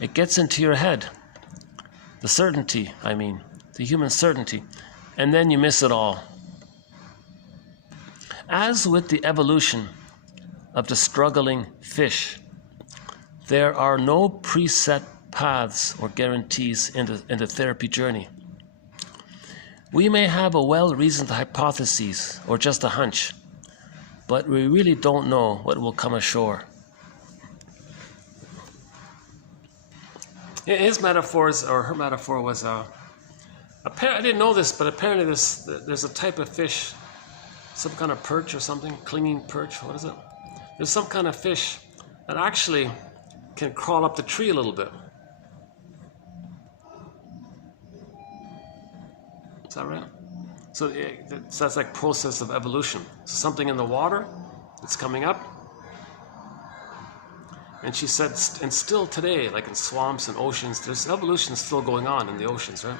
It gets into your head. The certainty, the human certainty, and then you miss it all. As with the evolution of the struggling fish, there are no preset paths or guarantees in the therapy journey. We may have a well-reasoned hypothesis or just a hunch, but we really don't know what will come ashore. His metaphors, or her metaphor, was I didn't know this, but apparently there's a type of fish, some kind of perch or something, clinging perch, what is it? There's some kind of fish that actually can crawl up the tree a little bit. Is that right? So that's like process of evolution. So something in the water, it's coming up. And she said, and still today, like in swamps and oceans, there's evolution still going on in the oceans, right?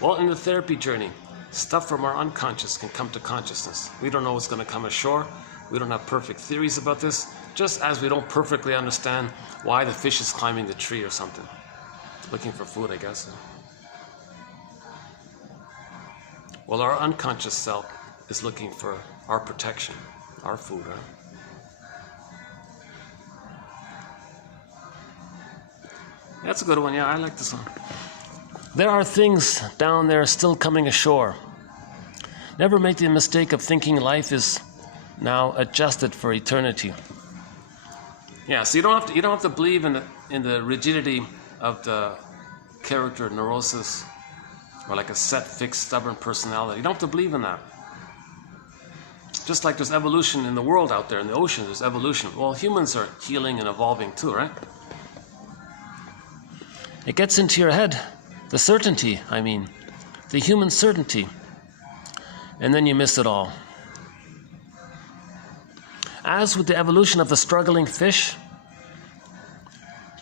Well, in the therapy journey, stuff from our unconscious can come to consciousness. We don't know what's going to come ashore. We don't have perfect theories about this, just as we don't perfectly understand why the fish is climbing the tree or something. Looking for food, I guess. Well, our unconscious self is looking for our protection, our food, right? That's a good one, yeah, I like this one. There are things down there still coming ashore. Never make the mistake of thinking life is now adjusted for eternity. Yeah, so you don't have to believe in the rigidity of the character-neurosis, or like a set, fixed, stubborn personality. You don't have to believe in that. Just like there's evolution in the world out there, in the ocean, there's evolution. Well, humans are healing and evolving too, right? It gets into your head, the certainty, the human certainty, and then you miss it all. As with the evolution of the struggling fish,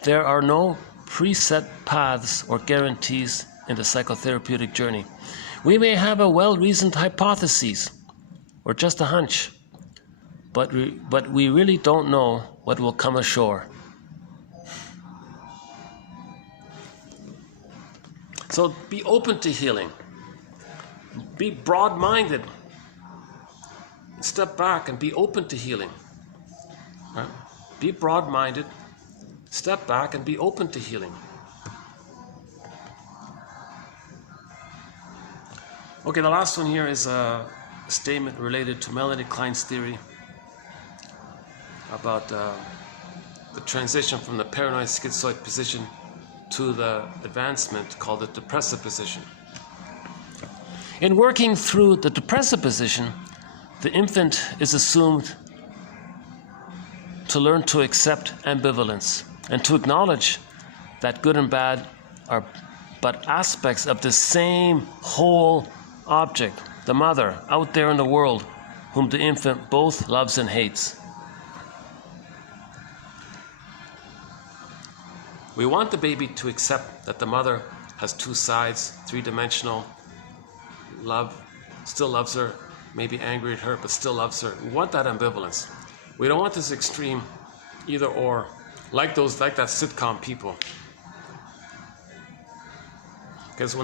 there are no preset paths or guarantees in the psychotherapeutic journey. We may have a well-reasoned hypothesis or just a hunch, but we really don't know what will come ashore. So be open to healing. Be broad-minded. Step back and be open to healing. Right? Be broad-minded. Step back and be open to healing. Okay, the last one here is a statement related to Melanie Klein's theory about the transition from the paranoid schizoid position to the advancement called the depressive position. In working through the depressive position, the infant is assumed to learn to accept ambivalence and to acknowledge that good and bad are but aspects of the same whole object, the mother out there in the world, whom the infant both loves and hates. We want the baby to accept that the mother has two sides, three-dimensional love, still loves her, maybe angry at her, but still loves her. We want that ambivalence. We don't want this extreme either or, like that sitcom people. Because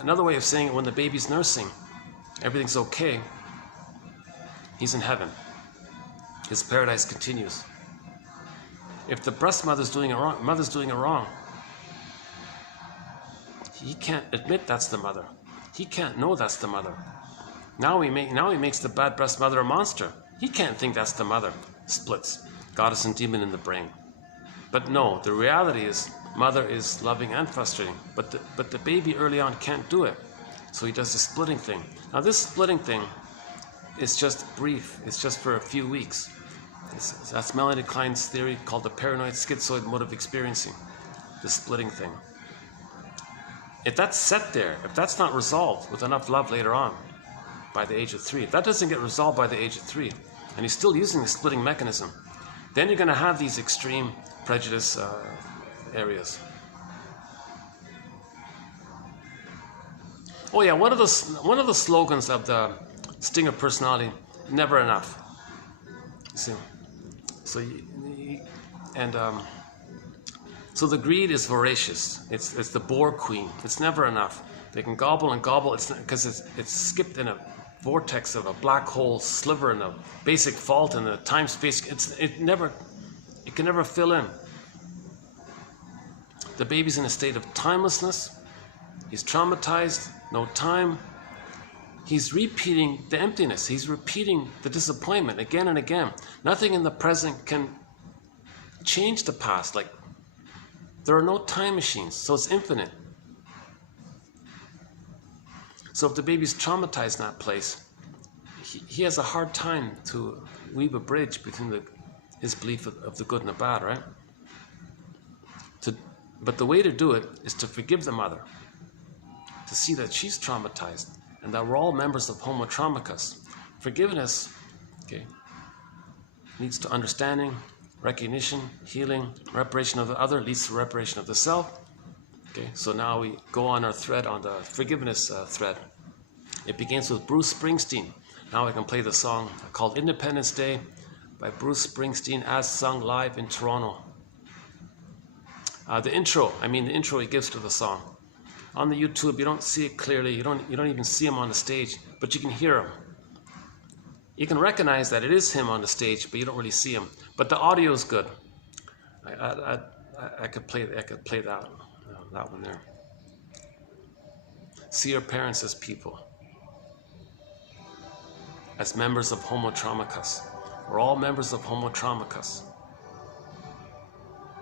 another way of saying it, when the baby's nursing, everything's okay, he's in heaven. His paradise continues. If the breast mother's doing it wrong, he can't admit that's the mother. He can't know that's the mother. Now he makes the bad breast mother a monster. He can't think that's the mother. Splits. Goddess and demon in the brain. But no, the reality is mother is loving and frustrating. But the baby early on can't do it. So he does the splitting thing. Now this splitting thing is just brief. It's just for a few weeks. That's Melanie Klein's theory called the paranoid schizoid mode of experiencing, the splitting thing. If that's set there, if that's not resolved with enough love later on, by the age of 3, if that doesn't get resolved by the age of 3, and he's still using the splitting mechanism, then you're going to have these extreme prejudice areas. Oh yeah, one of the slogans of the Stinger personality never enough. See, so so the greed is voracious. It's the boar queen. It's never enough. They can gobble and gobble. It's because it's skipped in a vortex of a black hole sliver in a basic fault in the time-space. It can never fill in. The baby's in a state of timelessness. He's traumatized, no time. He's repeating the emptiness. He's repeating the disappointment again and again. Nothing in the present can change the past. Like, there are no time machines, so it's infinite. So if the baby's traumatized in that place, he has a hard time to weave a bridge between his belief of the good and the bad, right? But the way to do it is to forgive the mother, to see that she's traumatized and that we're all members of Homo Traumicus. Forgiveness, okay, leads to understanding, recognition, healing, reparation of the other leads to reparation of the self. Okay, so now we go on our thread, on the forgiveness thread. It begins with Bruce Springsteen. Now I can play the song called Independence Day by Bruce Springsteen as sung live in Toronto. The intro he gives to the song. On the YouTube, you don't see it clearly. You don't even see him on the stage, but you can hear him. You can recognize that it is him on the stage, but you don't really see him. But the audio is good. I could play that one there. See your parents as people, as members of Homo Traumicus. We're all members of Homo Traumicus.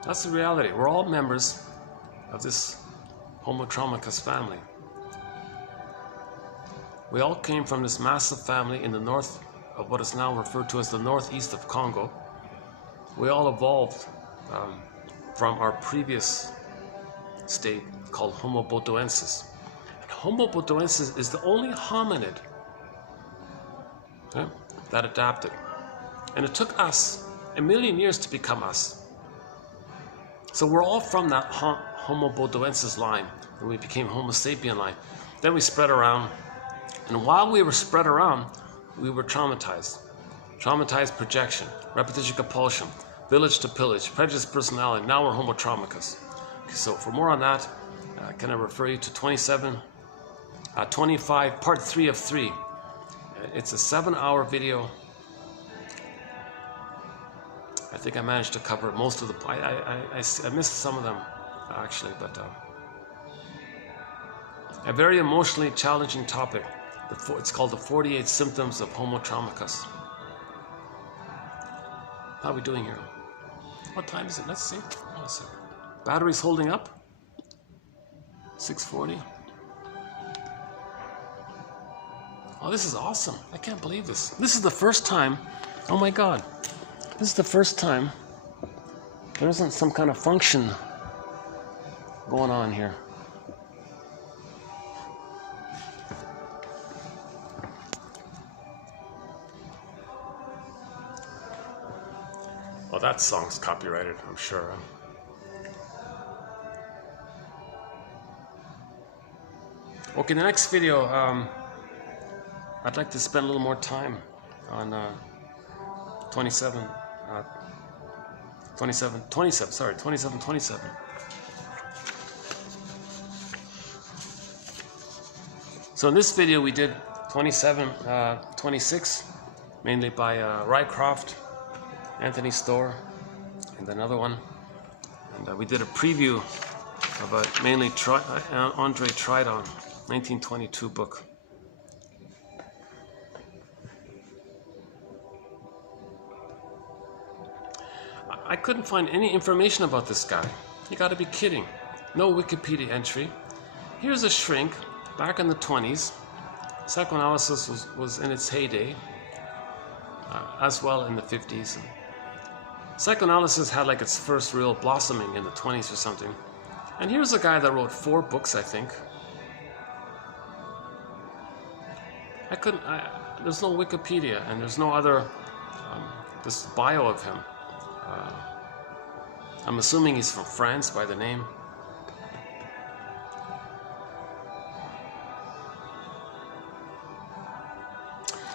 That's the reality. We're all members of this Homo Traumicus family. We all came from this massive family in the north of what is now referred to as the northeast of Congo. We all evolved from our previous state called Homo botoensis. And Homo botoensis is the only hominid that adapted. And it took us 1 million years to become us. So we're all from that Homo botoensis line, and we became Homo sapien line. Then we spread around, and while we were spread around, we were traumatized. Traumatized projection, repetition compulsion, village to pillage, prejudiced personality. Now we're Homo Traumicus. Okay, so for more on that, can I refer you to 25, part 3 of 3. It's a 7-hour video. I think I managed to cover most of the. I missed some of them, actually, but a very emotionally challenging topic. It's called the 48 Symptoms of Homo Traumicus. How are we doing here? What time is it? Let's see. Hold on a second. Battery's holding up. 6:40. Oh, this is awesome. I can't believe this. This is the first time. Oh my God. This is the first time there isn't some kind of function going on here. Well, that song's copyrighted, I'm sure. Okay, the next video, I'd like to spend a little more time on 27. So in this video we did 26, mainly by Rycroft, Anthony Storr, and another one. And we did a preview of a mainly Andre Tridon, 1922 book. I couldn't find any information about this guy. You gotta be kidding. No Wikipedia entry. Here's a shrink back in the 20s. Psychoanalysis was in its heyday, as well in the 50s. Psychoanalysis had like its first real blossoming in the 20s or something. And here's a guy that wrote 4 books, I think. There's no Wikipedia, and there's no other this bio of him. I'm assuming he's from France by the name.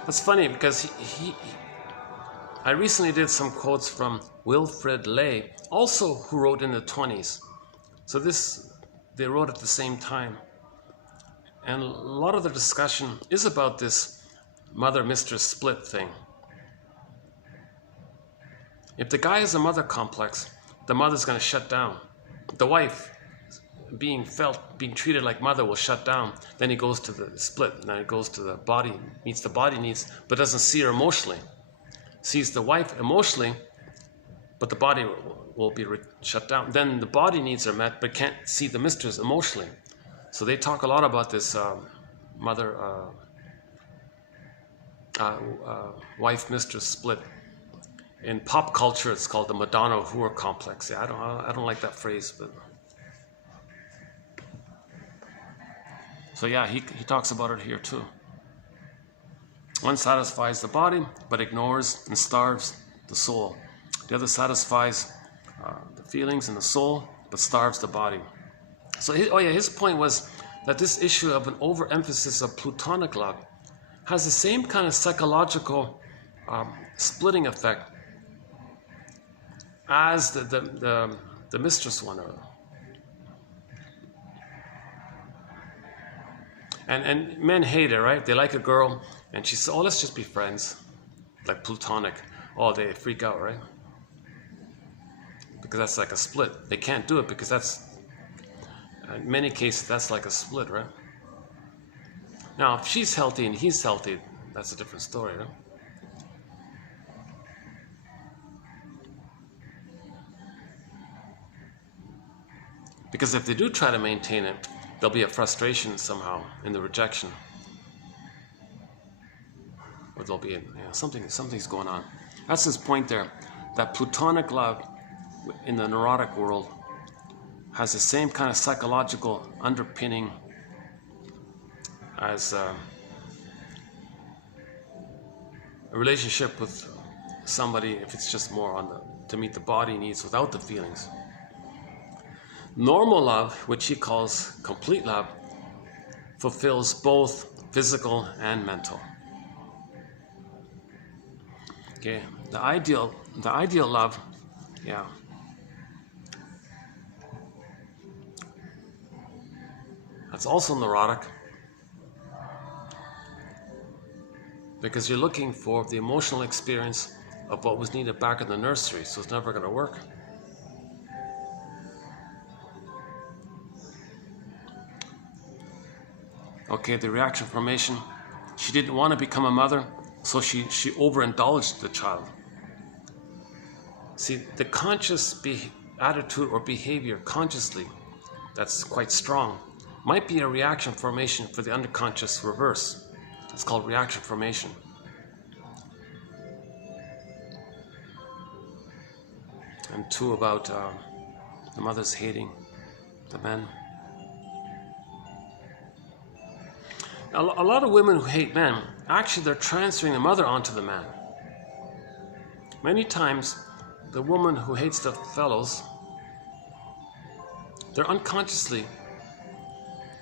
That's funny because I recently did some quotes from Wilfrid Lay, also who wrote in the 20s. So they wrote at the same time. And a lot of the discussion is about this mother-mistress split thing. If the guy has a mother complex, the mother's going to shut down. The wife, being treated like mother, will shut down. Then he goes to the split. Then he goes to the body, meets the body needs, but doesn't see her emotionally. Sees the wife emotionally, but the body will be shut down. Then the body needs are met, but can't see the mistress emotionally. So they talk a lot about this wife-mistress split. In pop culture, it's called the Madonna-whore complex. Yeah, I don't like that phrase, but so yeah, he talks about it here too. One satisfies the body, but ignores and starves the soul. The other satisfies the feelings and the soul, but starves the body. So his point was that this issue of an overemphasis of platonic love has the same kind of psychological splitting effect as the mistress one. And men hate it, right? They like a girl, and she says, "Oh, let's just be friends," like platonic. Oh, they freak out, right? Because that's like a split. They can't do it because that's, in many cases, that's like a split, right? Now, if she's healthy and he's healthy, that's a different story, right? Because if they do try to maintain it, there'll be a frustration somehow in the rejection. Or there'll be something's going on. That's his point there. That platonic love in the neurotic world has the same kind of psychological underpinning as a relationship with somebody, if it's just more to meet the body needs without the feelings. Normal love, which he calls complete love, fulfills both physical and mental. Okay, the ideal love, yeah. That's also neurotic, because you're looking for the emotional experience of what was needed back in the nursery, so it's never going to work. Okay, the reaction formation. She didn't want to become a mother, so she overindulged the child. See, the conscious attitude or behavior consciously, that's quite strong, might be a reaction formation for the unconscious reverse. It's called reaction formation. And two, about the mothers hating the men. A lot of women who hate men, actually they're transferring the mother onto the man. Many times, the woman who hates the fellows, they're unconsciously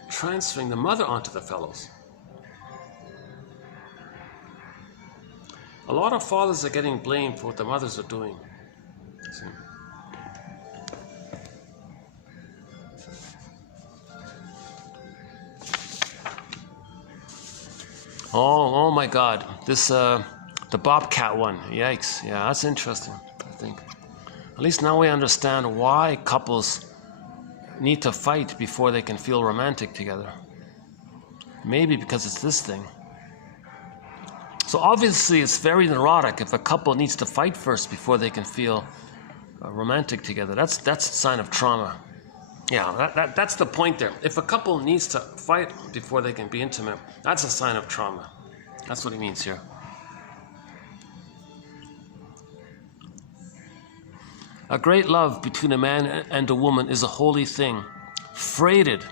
transferring the mother onto the fellows. A lot of fathers are getting blamed for what the mothers are doing. See? Oh my God! This the Bobcat one. Yikes! Yeah, that's interesting. I think at least now we understand why couples need to fight before they can feel romantic together. Maybe because it's this thing. So obviously, it's very neurotic if a couple needs to fight first before they can feel romantic together. That's a sign of trauma. Yeah, that's the point there. If a couple needs to fight before they can be intimate, that's a sign of trauma. That's what he means here. A great love between a man and a woman is a holy thing, freighted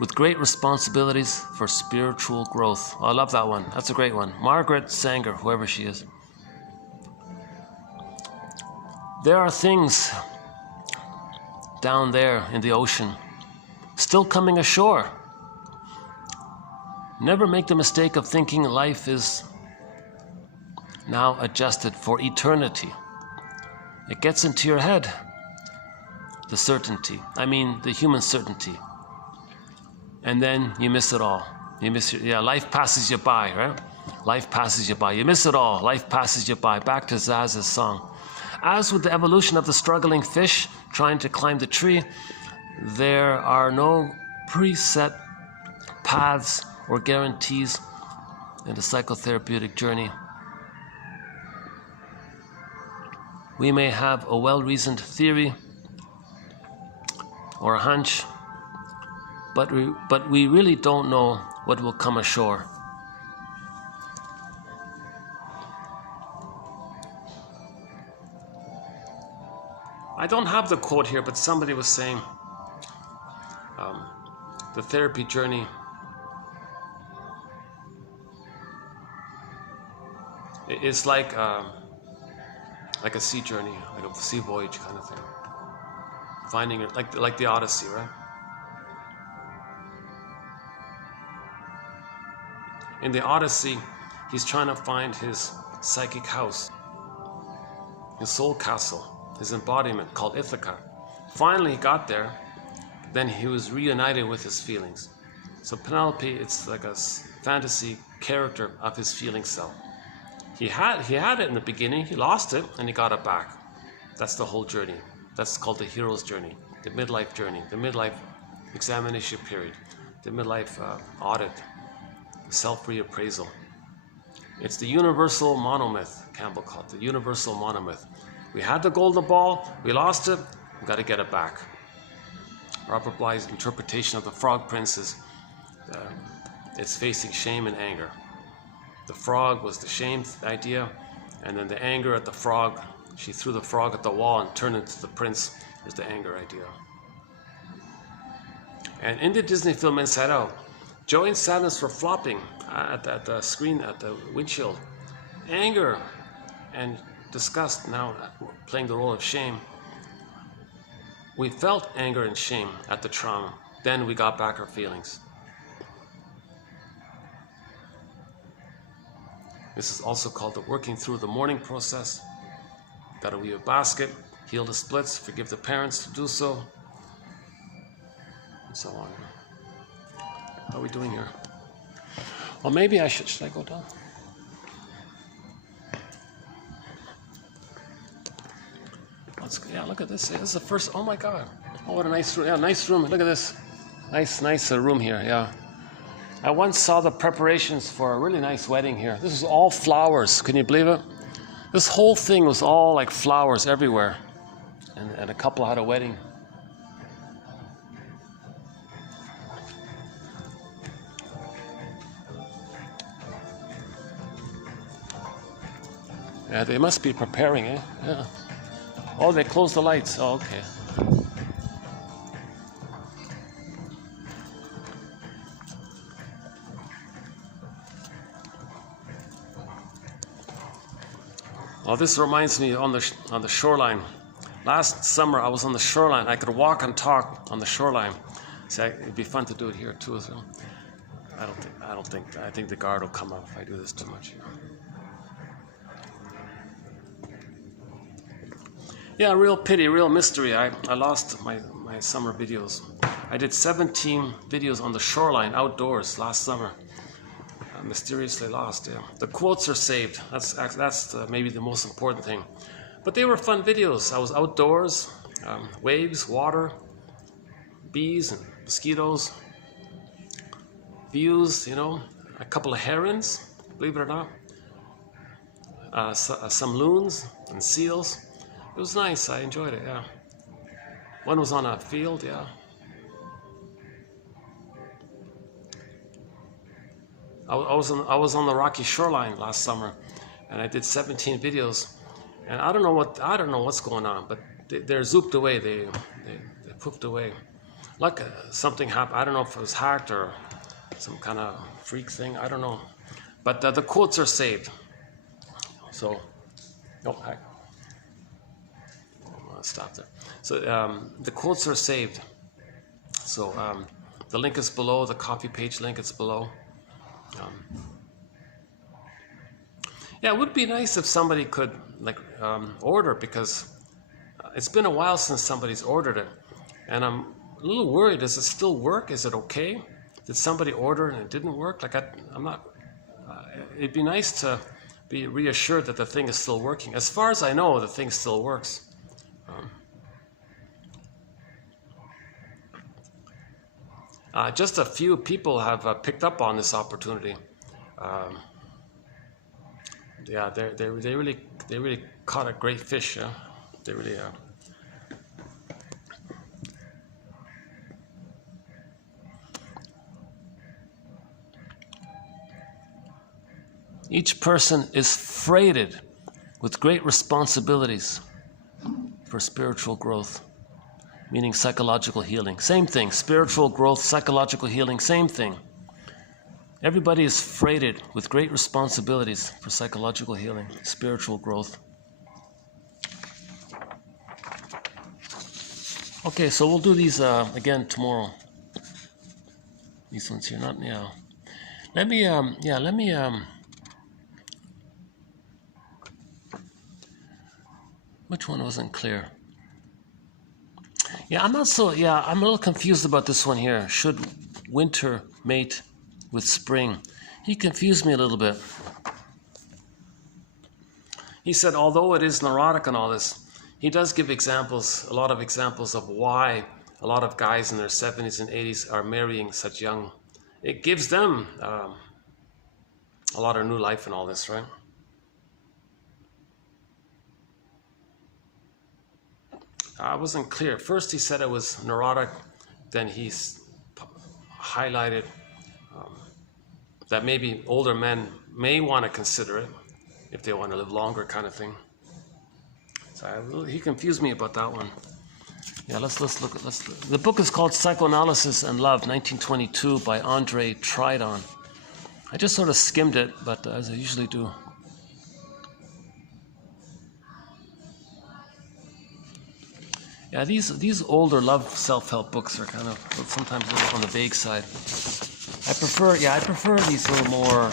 with great responsibilities for spiritual growth. Oh, I love that one. That's a great one. Margaret Sanger, whoever she is. There are things down there in the ocean, still coming ashore. Never make the mistake of thinking life is now adjusted for eternity. It gets into your head, the certainty. I mean, the human certainty. And then you miss it all. You miss it. Yeah, life passes you by, right? Life passes you by. You miss it all. Life passes you by. Back to Zaz's song. As with the evolution of the struggling fish trying to climb the tree, there are no preset paths or guarantees in the psychotherapeutic journey. We may have a well-reasoned theory or a hunch, but we really don't know what will come ashore. I don't have the quote here, but somebody was saying the therapy journey is like a sea journey, like a sea voyage kind of thing. Finding it, like the Odyssey, right? In the Odyssey, he's trying to find his psychic house, his soul castle, his embodiment called Ithaca. Finally, he got there. Then he was reunited with his feelings. So Penelope, it's like a fantasy character of his feeling self. He had it in the beginning. He lost it, and he got it back. That's the whole journey. That's called the hero's journey, the midlife journey, the midlife examination period, the midlife audit, the self-reappraisal. It's the universal monomyth, Campbell called it, the universal monomyth. We had the golden ball, we lost it, we got to get it back. Robert Bly's interpretation of the Frog Prince is it's facing shame and anger. The frog was the shame idea, and then the anger at the frog. She threw the frog at the wall and turned into the prince is the anger idea. And in the Disney film Inside Out, joy and sadness were flopping at the screen, at the windshield. Anger and disgust now playing the role of shame. We felt anger and shame at the trauma. Then we got back our feelings. This is also called the working through the mourning process. Got to weave a basket, heal the splits, forgive the parents to do so, and so on. How are we doing here? Well, maybe I should I go down? Yeah, look at this. This is the first, oh my God. Oh, what a nice room. Yeah, nice room. Look at this. Nice room here, yeah. I once saw the preparations for a really nice wedding here. This is all flowers. Can you believe it? This whole thing was all like flowers everywhere. And a couple had a wedding. Yeah, they must be preparing, eh? Yeah. Oh, they closed the lights. Oh, okay. Well, this reminds me on the shoreline. Last summer, I was on the shoreline. I could walk and talk on the shoreline. See, it'd be fun to do it here too as well. I think the guard will come up if I do this too much here. Yeah, real pity, real mystery. I lost my summer videos. I did 17 videos on the shoreline outdoors last summer. Mysteriously lost, yeah. The quotes are saved. That's maybe the most important thing. But they were fun videos. I was outdoors, waves, water, bees and mosquitoes, views, you know, a couple of herons, believe it or not, some loons and seals. It was nice. I enjoyed it, yeah. One was on a field, yeah. I was on the rocky shoreline last summer, and I did 17 videos, and I don't know what's going on, but they're zooped away. They poofed away. Like something happened. I don't know if it was hacked or some kind of freak thing. I don't know, but the quotes are saved. So, no hack. Stop there. So the quotes are saved. So the link is below. The copy page link is below. Yeah, it would be nice if somebody could like order, because it's been a while since somebody's ordered it, and I'm a little worried. Does it still work? Is it okay? Did somebody order and it didn't work? Like I'm not. It'd be nice to be reassured that the thing is still working. As far as I know, the thing still works. Just a few people have picked up on this opportunity. Yeah, they really caught a great fish. Yeah, they really. Each person is freighted with great responsibilities for spiritual growth, meaning psychological healing. Same thing, spiritual growth, psychological healing, same thing. Everybody is freighted with great responsibilities for psychological healing, spiritual growth. Okay, so we'll do these again tomorrow. These ones here, not now. Let me. Which one wasn't clear? Yeah, I'm a little confused about this one here. Should winter mate with spring? He confused me a little bit. He said, although it is neurotic and all this, he does give examples, a lot of examples of why a lot of guys in their 70s and 80s are marrying such young. It gives them a lot of new life and all this, right? I wasn't clear. First he said it was neurotic, then he's highlighted that maybe older men may want to consider it if they want to live longer, kind of thing. So he confused me about that one. Yeah, let's look at the book is called Psychoanalysis and Love, 1922, by Andre Tridon. I just sort of skimmed it, but as I usually do. Yeah, these older love self-help books are kind of sometimes a little on the vague side. I prefer these little more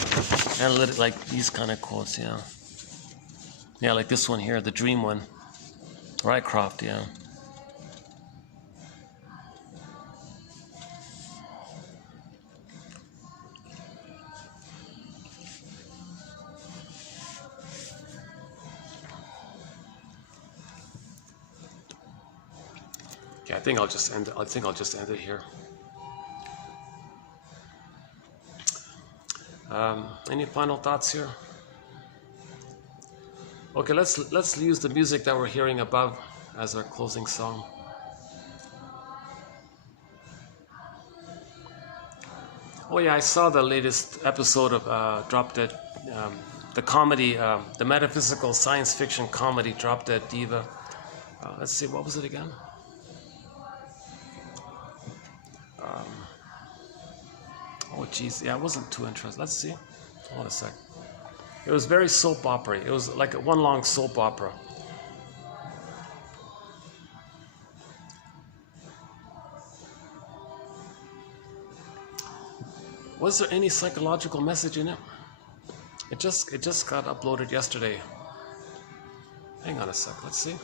analytic, like these kind of quotes, yeah. Yeah, like this one here, the dream one. Rycroft, yeah. Yeah, I think I'll just end it here. Any final thoughts here? Okay, let's use the music that we're hearing above as our closing song. Oh yeah, I saw the latest episode of Drop Dead, the comedy, the metaphysical science fiction comedy Drop Dead Diva. Let's see, what was it again? Oh geez, yeah, I wasn't too interested. Let's see. Hold on a sec. It was very soap opera. It was like one long soap opera. Was there any psychological message in it? It just got uploaded yesterday. Hang on a sec. Let's see.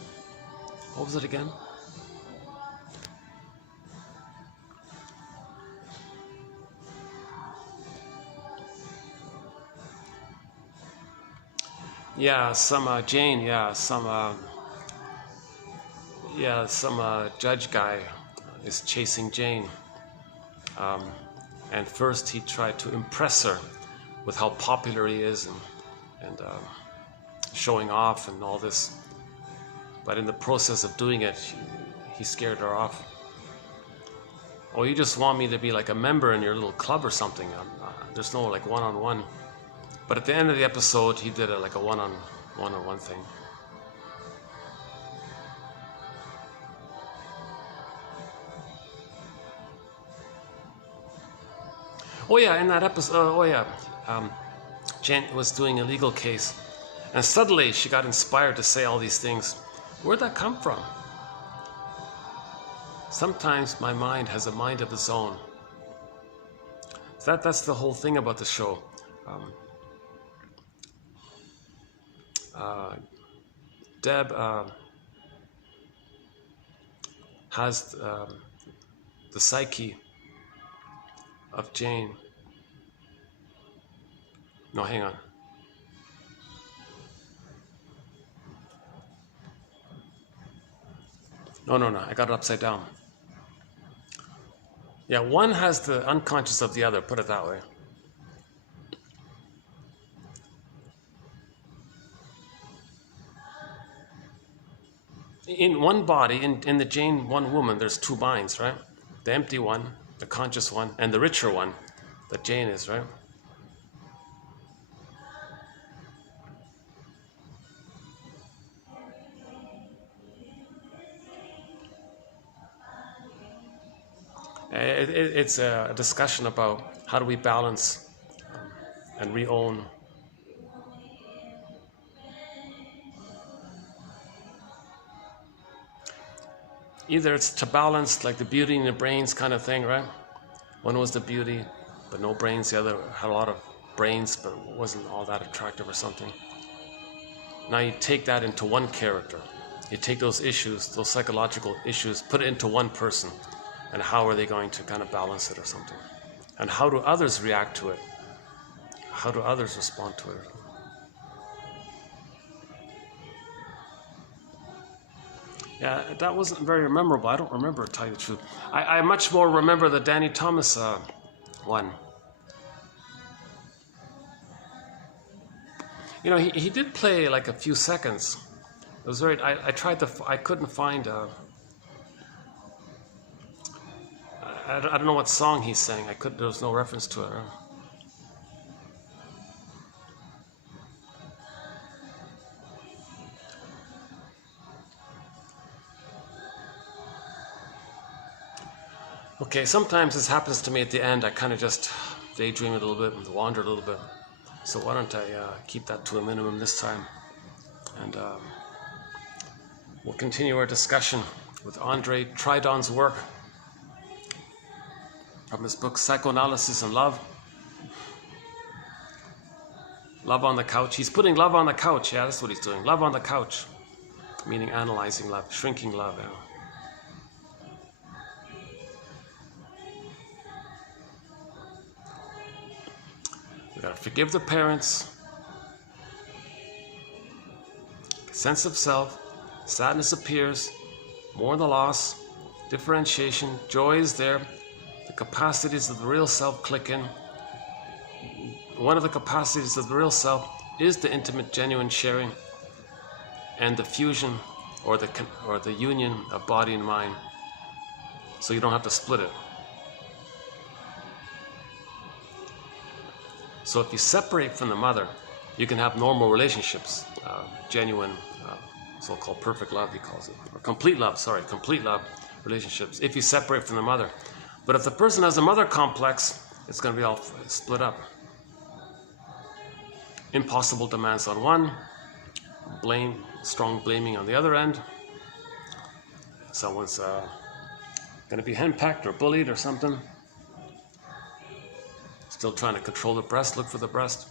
What was it again? Yeah, some Jane. Yeah, some judge guy is chasing Jane. And first he tried to impress her with how popular he is and showing off and all this. But in the process of doing it, he scared her off. Oh, you just want me to be like a member in your little club or something. There's no like one-on-one. But at the end of the episode, he did like a one-on-one thing. Oh yeah, in that episode, Jen was doing a legal case, and suddenly she got inspired to say all these things. Where'd that come from? Sometimes my mind has a mind of its own. That's the whole thing about the show. Deb has the psyche of Jane. No, hang on. No, I got it upside down. Yeah, one has the unconscious of the other, put it that way. In one body, in the Jane, one woman, there's two minds, right? The empty one, the conscious one, and the richer one, that Jane is, right? It's a discussion about how do we balance and re-own. Either it's to balance like the beauty in the brains kind of thing, right? One was the beauty, but no brains. The other had a lot of brains, but wasn't all that attractive or something. Now you take that into one character. You take those issues, those psychological issues, put it into one person. And how are they going to kind of balance it or something? And how do others react to it? How do others respond to it? Yeah, that wasn't very memorable. I don't remember, to tell you the truth. I much more remember the Danny Thomas one. You know, he did play like a few seconds. It was very. I tried to. I couldn't find. I don't know what song he sang. There was no reference to it. Okay, sometimes this happens to me at the end. I kind of just daydream a little bit and wander a little bit. So why don't I keep that to a minimum this time? And we'll continue our discussion with Andre Tridon's work from his book Psychoanalysis and Love. Love on the couch. He's putting love on the couch. Yeah, that's what he's doing. Love on the couch. Meaning analyzing love, shrinking love. Yeah. We gotta forgive the parents. Sense of self. Sadness appears. Mourn the loss. Differentiation. Joy is there. The capacities of the real self click in. One of the capacities of the real self is the intimate, genuine sharing and the fusion or the union of body and mind. So you don't have to split it. So if you separate from the mother, you can have normal relationships, genuine, so-called perfect love, he calls it, or complete love relationships, if you separate from the mother. But if the person has a mother complex, it's going to be all split up. Impossible demands on one, strong blaming on the other end. Someone's going to be henpecked or bullied or something. Still trying to control the breast, look for the breast.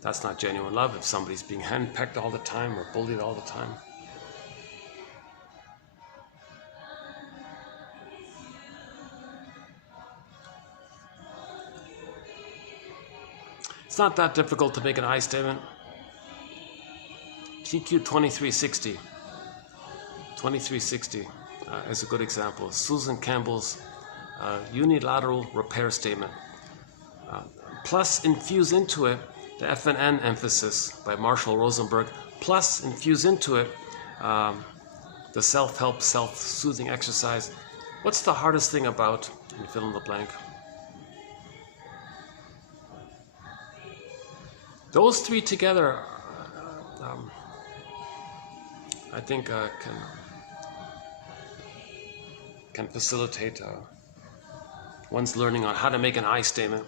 That's not genuine love if somebody's being henpecked all the time or bullied all the time. It's not that difficult to make an I statement. TQ 2360. 2360 is a good example. Susan Campbell's unilateral repair statement. Plus infuse into it the FNN emphasis by Marshall Rosenberg. Plus infuse into it the self-help, self-soothing exercise. What's the hardest thing about, and fill in the blank? Those three together, I think, can facilitate one's learning on how to make an I statement.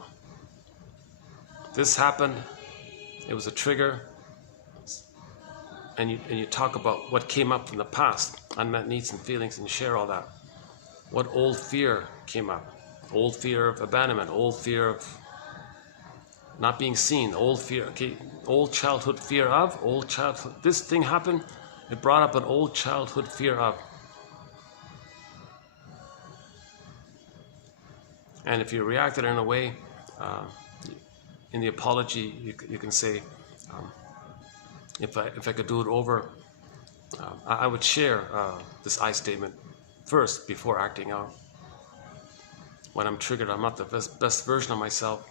This happened. It was a trigger, and you talk about what came up from the past, unmet needs and feelings, and you share all that. What old fear came up? Old fear of abandonment, old fear of not being seen, old fear, okay, old childhood fear of, old childhood, this thing happened, it brought up an old childhood fear of. And if you reacted in a way, in the apology, you can say, if I could do it over, I would share this I statement first before acting out. When I'm triggered, I'm not the best version of myself.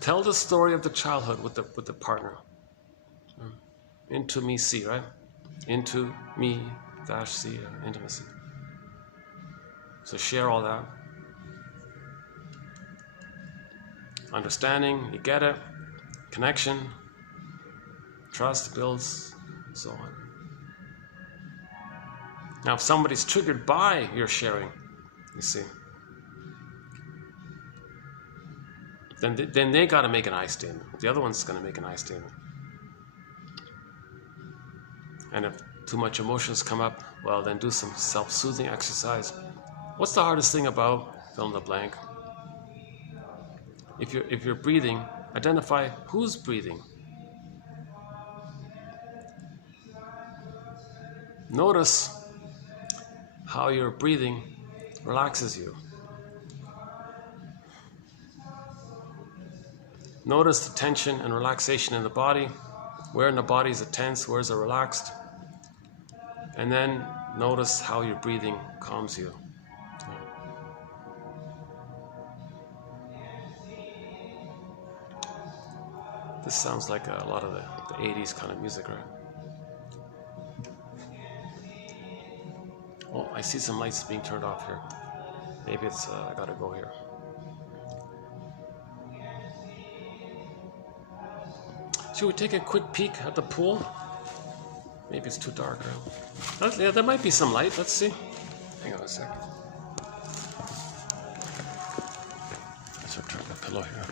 Tell the story of the childhood with the partner. Into me, see, right? Into me, dash, see, intimacy. So share all that. Understanding, you get it. Connection, trust builds, so on. Now, if somebody's triggered by your sharing, you see, then they got to make an I statement. The other one's going to make an I statement. And if too much emotions come up, well, then do some self-soothing exercise. What's the hardest thing about fill in the blank? If you're breathing, identify who's breathing. Notice how your breathing relaxes you. Notice the tension and relaxation in the body. Where in the body is it tense? Where is it relaxed? And then notice how your breathing calms you. This sounds like a lot of the 80s kind of music, right? Oh, I see some lights being turned off here. Maybe it's, I gotta go here. Should we take a quick peek at the pool? Maybe it's too dark, right? Yeah, there might be some light. Let's see. Hang on a second. Let's turn the pillow here.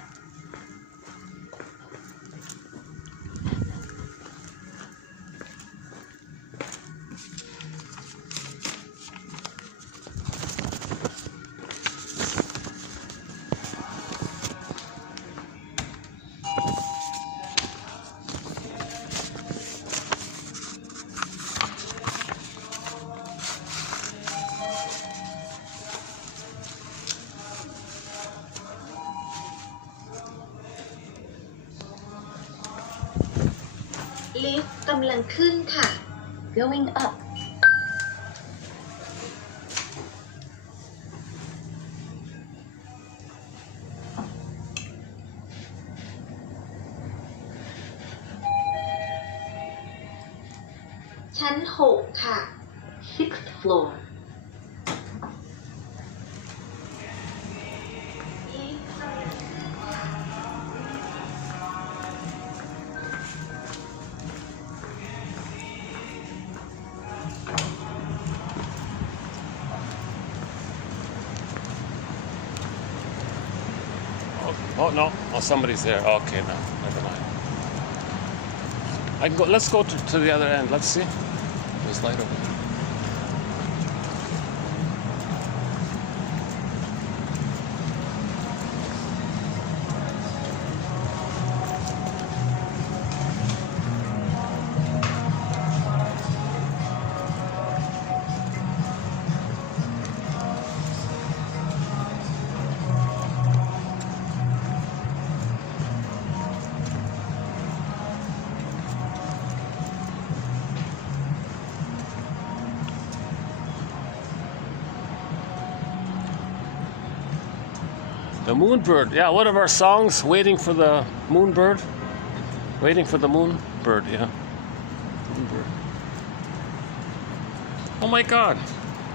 Lift กำลังขึ้นค่ะ Going up ชั้น6ค่ะ Sixth floor Oh no! Oh, somebody's there. Okay, no, never mind. I can go. Let's go to the other end. Let's see. There's light over there. The moonbird, yeah, one of our songs, Waiting for the Moonbird. Waiting for the Moonbird, yeah. Moonbird. Oh my God,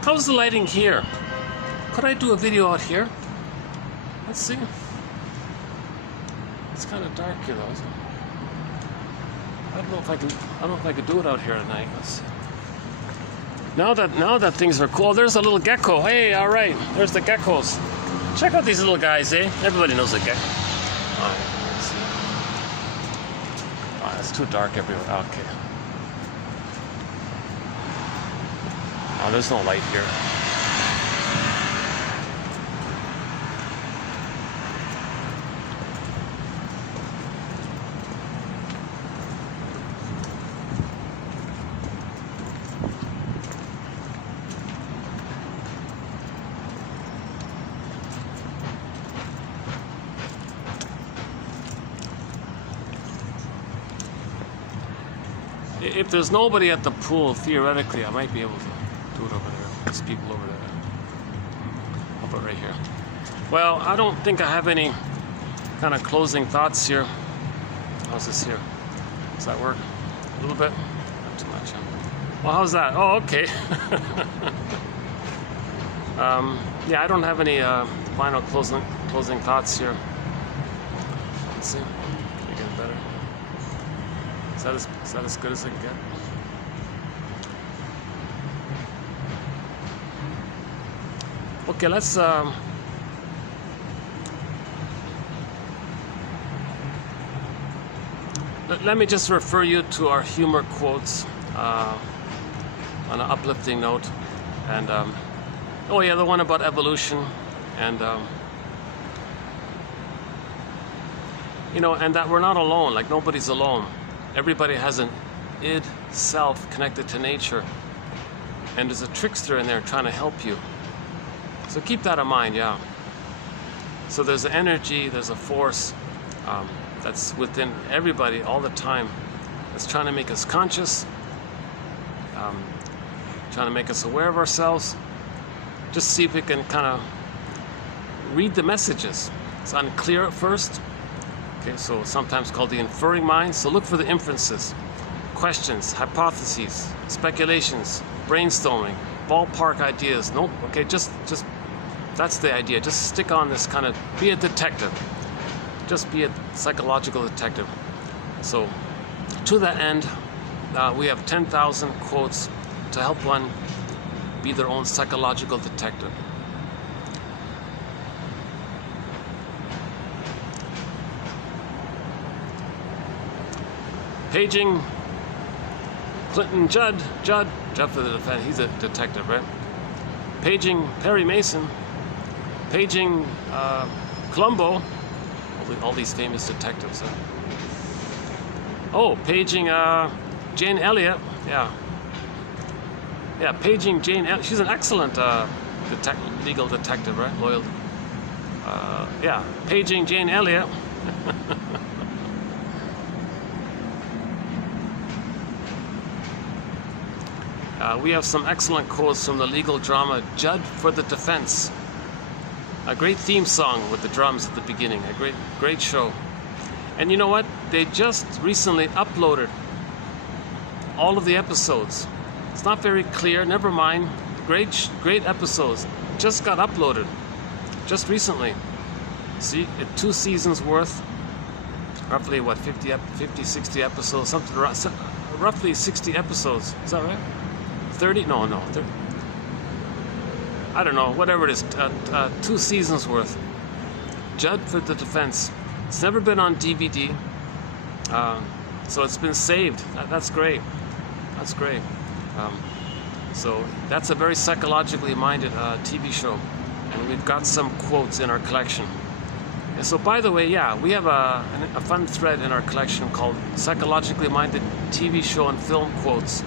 how's the lighting here? Could I do a video out here? Let's see. It's kind of dark here though, isn't it? I don't know if I can do it out here at night. Let's see. Now that things are cool, there's a little gecko. Hey, all right, there's the geckos. Check out these little guys, eh? Everybody knows a gecko. Oh, let's see. Oh, it's too dark everywhere. Okay. Oh, there's no light here. If there's nobody at the pool, theoretically, I might be able to do it over there. There's people over there. I'll put it right here. Well, I don't think I have any kind of closing thoughts here. How's this here? Does that work? A little bit? Not too much. Well, how's that? Oh, okay. Yeah, I don't have any final closing thoughts here. Let's see. Can I get it better? Is that as good as I can get? Okay, let's let me just refer you to our humor quotes on an uplifting note, and oh yeah, the one about evolution, and you know, and that we're not alone. Like, nobody's alone. Everybody has an id self connected to nature, and there's a trickster in there trying to help you. So keep that in mind, yeah. So there's an energy, there's a force that's within everybody all the time, that's trying to make us conscious, trying to make us aware of ourselves. Just see if we can kind of read the messages. It's unclear at first. Okay, so sometimes called the inferring mind. So look for the inferences, questions, hypotheses, speculations, brainstorming, ballpark ideas. Nope. Okay, just that's the idea. Just stick on this kind of, be a detective. Just be a psychological detective. So to that end, we have 10,000 quotes to help one be their own psychological detective. Paging Clinton Judd for the defense. He's a detective, right? Paging Perry Mason. Paging Columbo. All these famous detectives. Oh, paging Jane Elliott. Yeah. Yeah, paging Jane Elliott. She's an excellent legal detective, right? Loyal. Yeah, paging Jane Elliott. We have some excellent quotes from the legal drama Judd for the Defense. A great theme song with the drums at the beginning. A great show. And you know what? They just recently uploaded all of the episodes. It's not very clear. Never mind. Great episodes. Just got uploaded. Just recently. See, 2 seasons worth. Roughly what, 50, 60 episodes, something around, roughly 60 episodes. Is that right? 30? No, 30. I don't know, whatever it is, 2 seasons worth. Judd for the Defense. It's never been on DVD, so it's been saved. That's great. That's great. So that's a very psychologically minded TV show, and we've got some quotes in our collection. And so, by the way, yeah, we have a fun thread in our collection called Psychologically Minded TV Show and Film Quotes.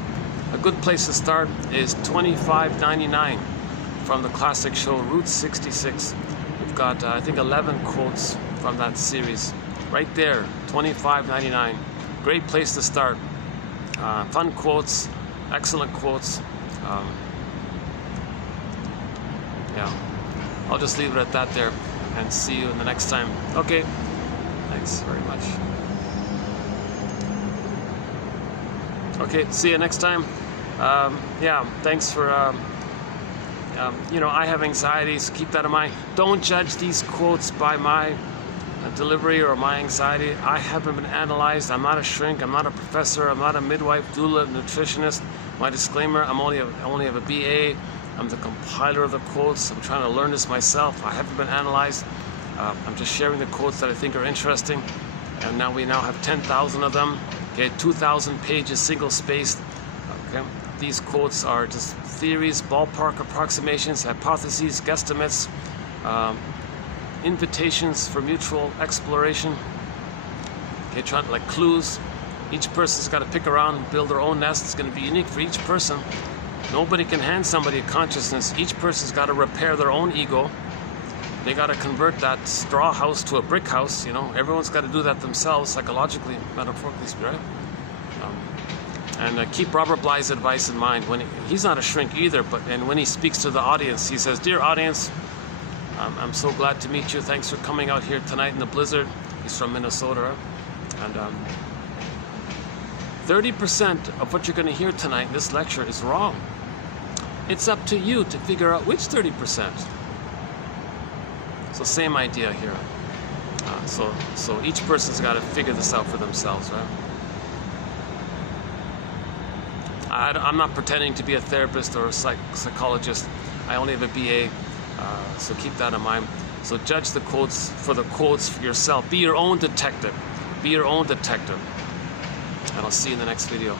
A good place to start is $25.99 from the classic show Route 66. We've got, I think, 11 quotes from that series. Right there, $25.99. Great place to start. Fun quotes, excellent quotes. Yeah, I'll just leave it at that there, and see you in the next time. Okay, thanks very much. Okay, see you next time. Yeah, thanks for, you know, I have anxiety, so keep that in mind. Don't judge these quotes by my delivery or my anxiety. I haven't been analyzed. I'm not a shrink. I'm not a professor. I'm not a midwife, doula, nutritionist. My disclaimer, I only have a BA. I'm the compiler of the quotes. I'm trying to learn this myself. I haven't been analyzed. I'm just sharing the quotes that I think are interesting. And now we have 10,000 of them. Okay, 2,000 pages, single-spaced. Okay, these quotes are just theories, ballpark approximations, hypotheses, guesstimates, invitations for mutual exploration. Okay, trying like clues. Each person's got to pick around and build their own nest. It's going to be unique for each person. Nobody can hand somebody a consciousness. Each person's got to repair their own ego. They got to convert that straw house to a brick house. You know, everyone's got to do that themselves, psychologically, metaphorically, right? And keep Robert Bly's advice in mind. When he's not a shrink either, and when he speaks to the audience, he says, "Dear audience, I'm so glad to meet you. Thanks for coming out here tonight in the blizzard." He's from Minnesota, and 30% of what you're going to hear tonight in this lecture is wrong. It's up to you to figure out which 30%. So same idea here. So each person's got to figure this out for themselves, right? I'm not pretending to be a therapist or a psychologist. I only have a BA, so keep that in mind. So judge the quotes for yourself. Be your own detective. Be your own detective. And I'll see you in the next video.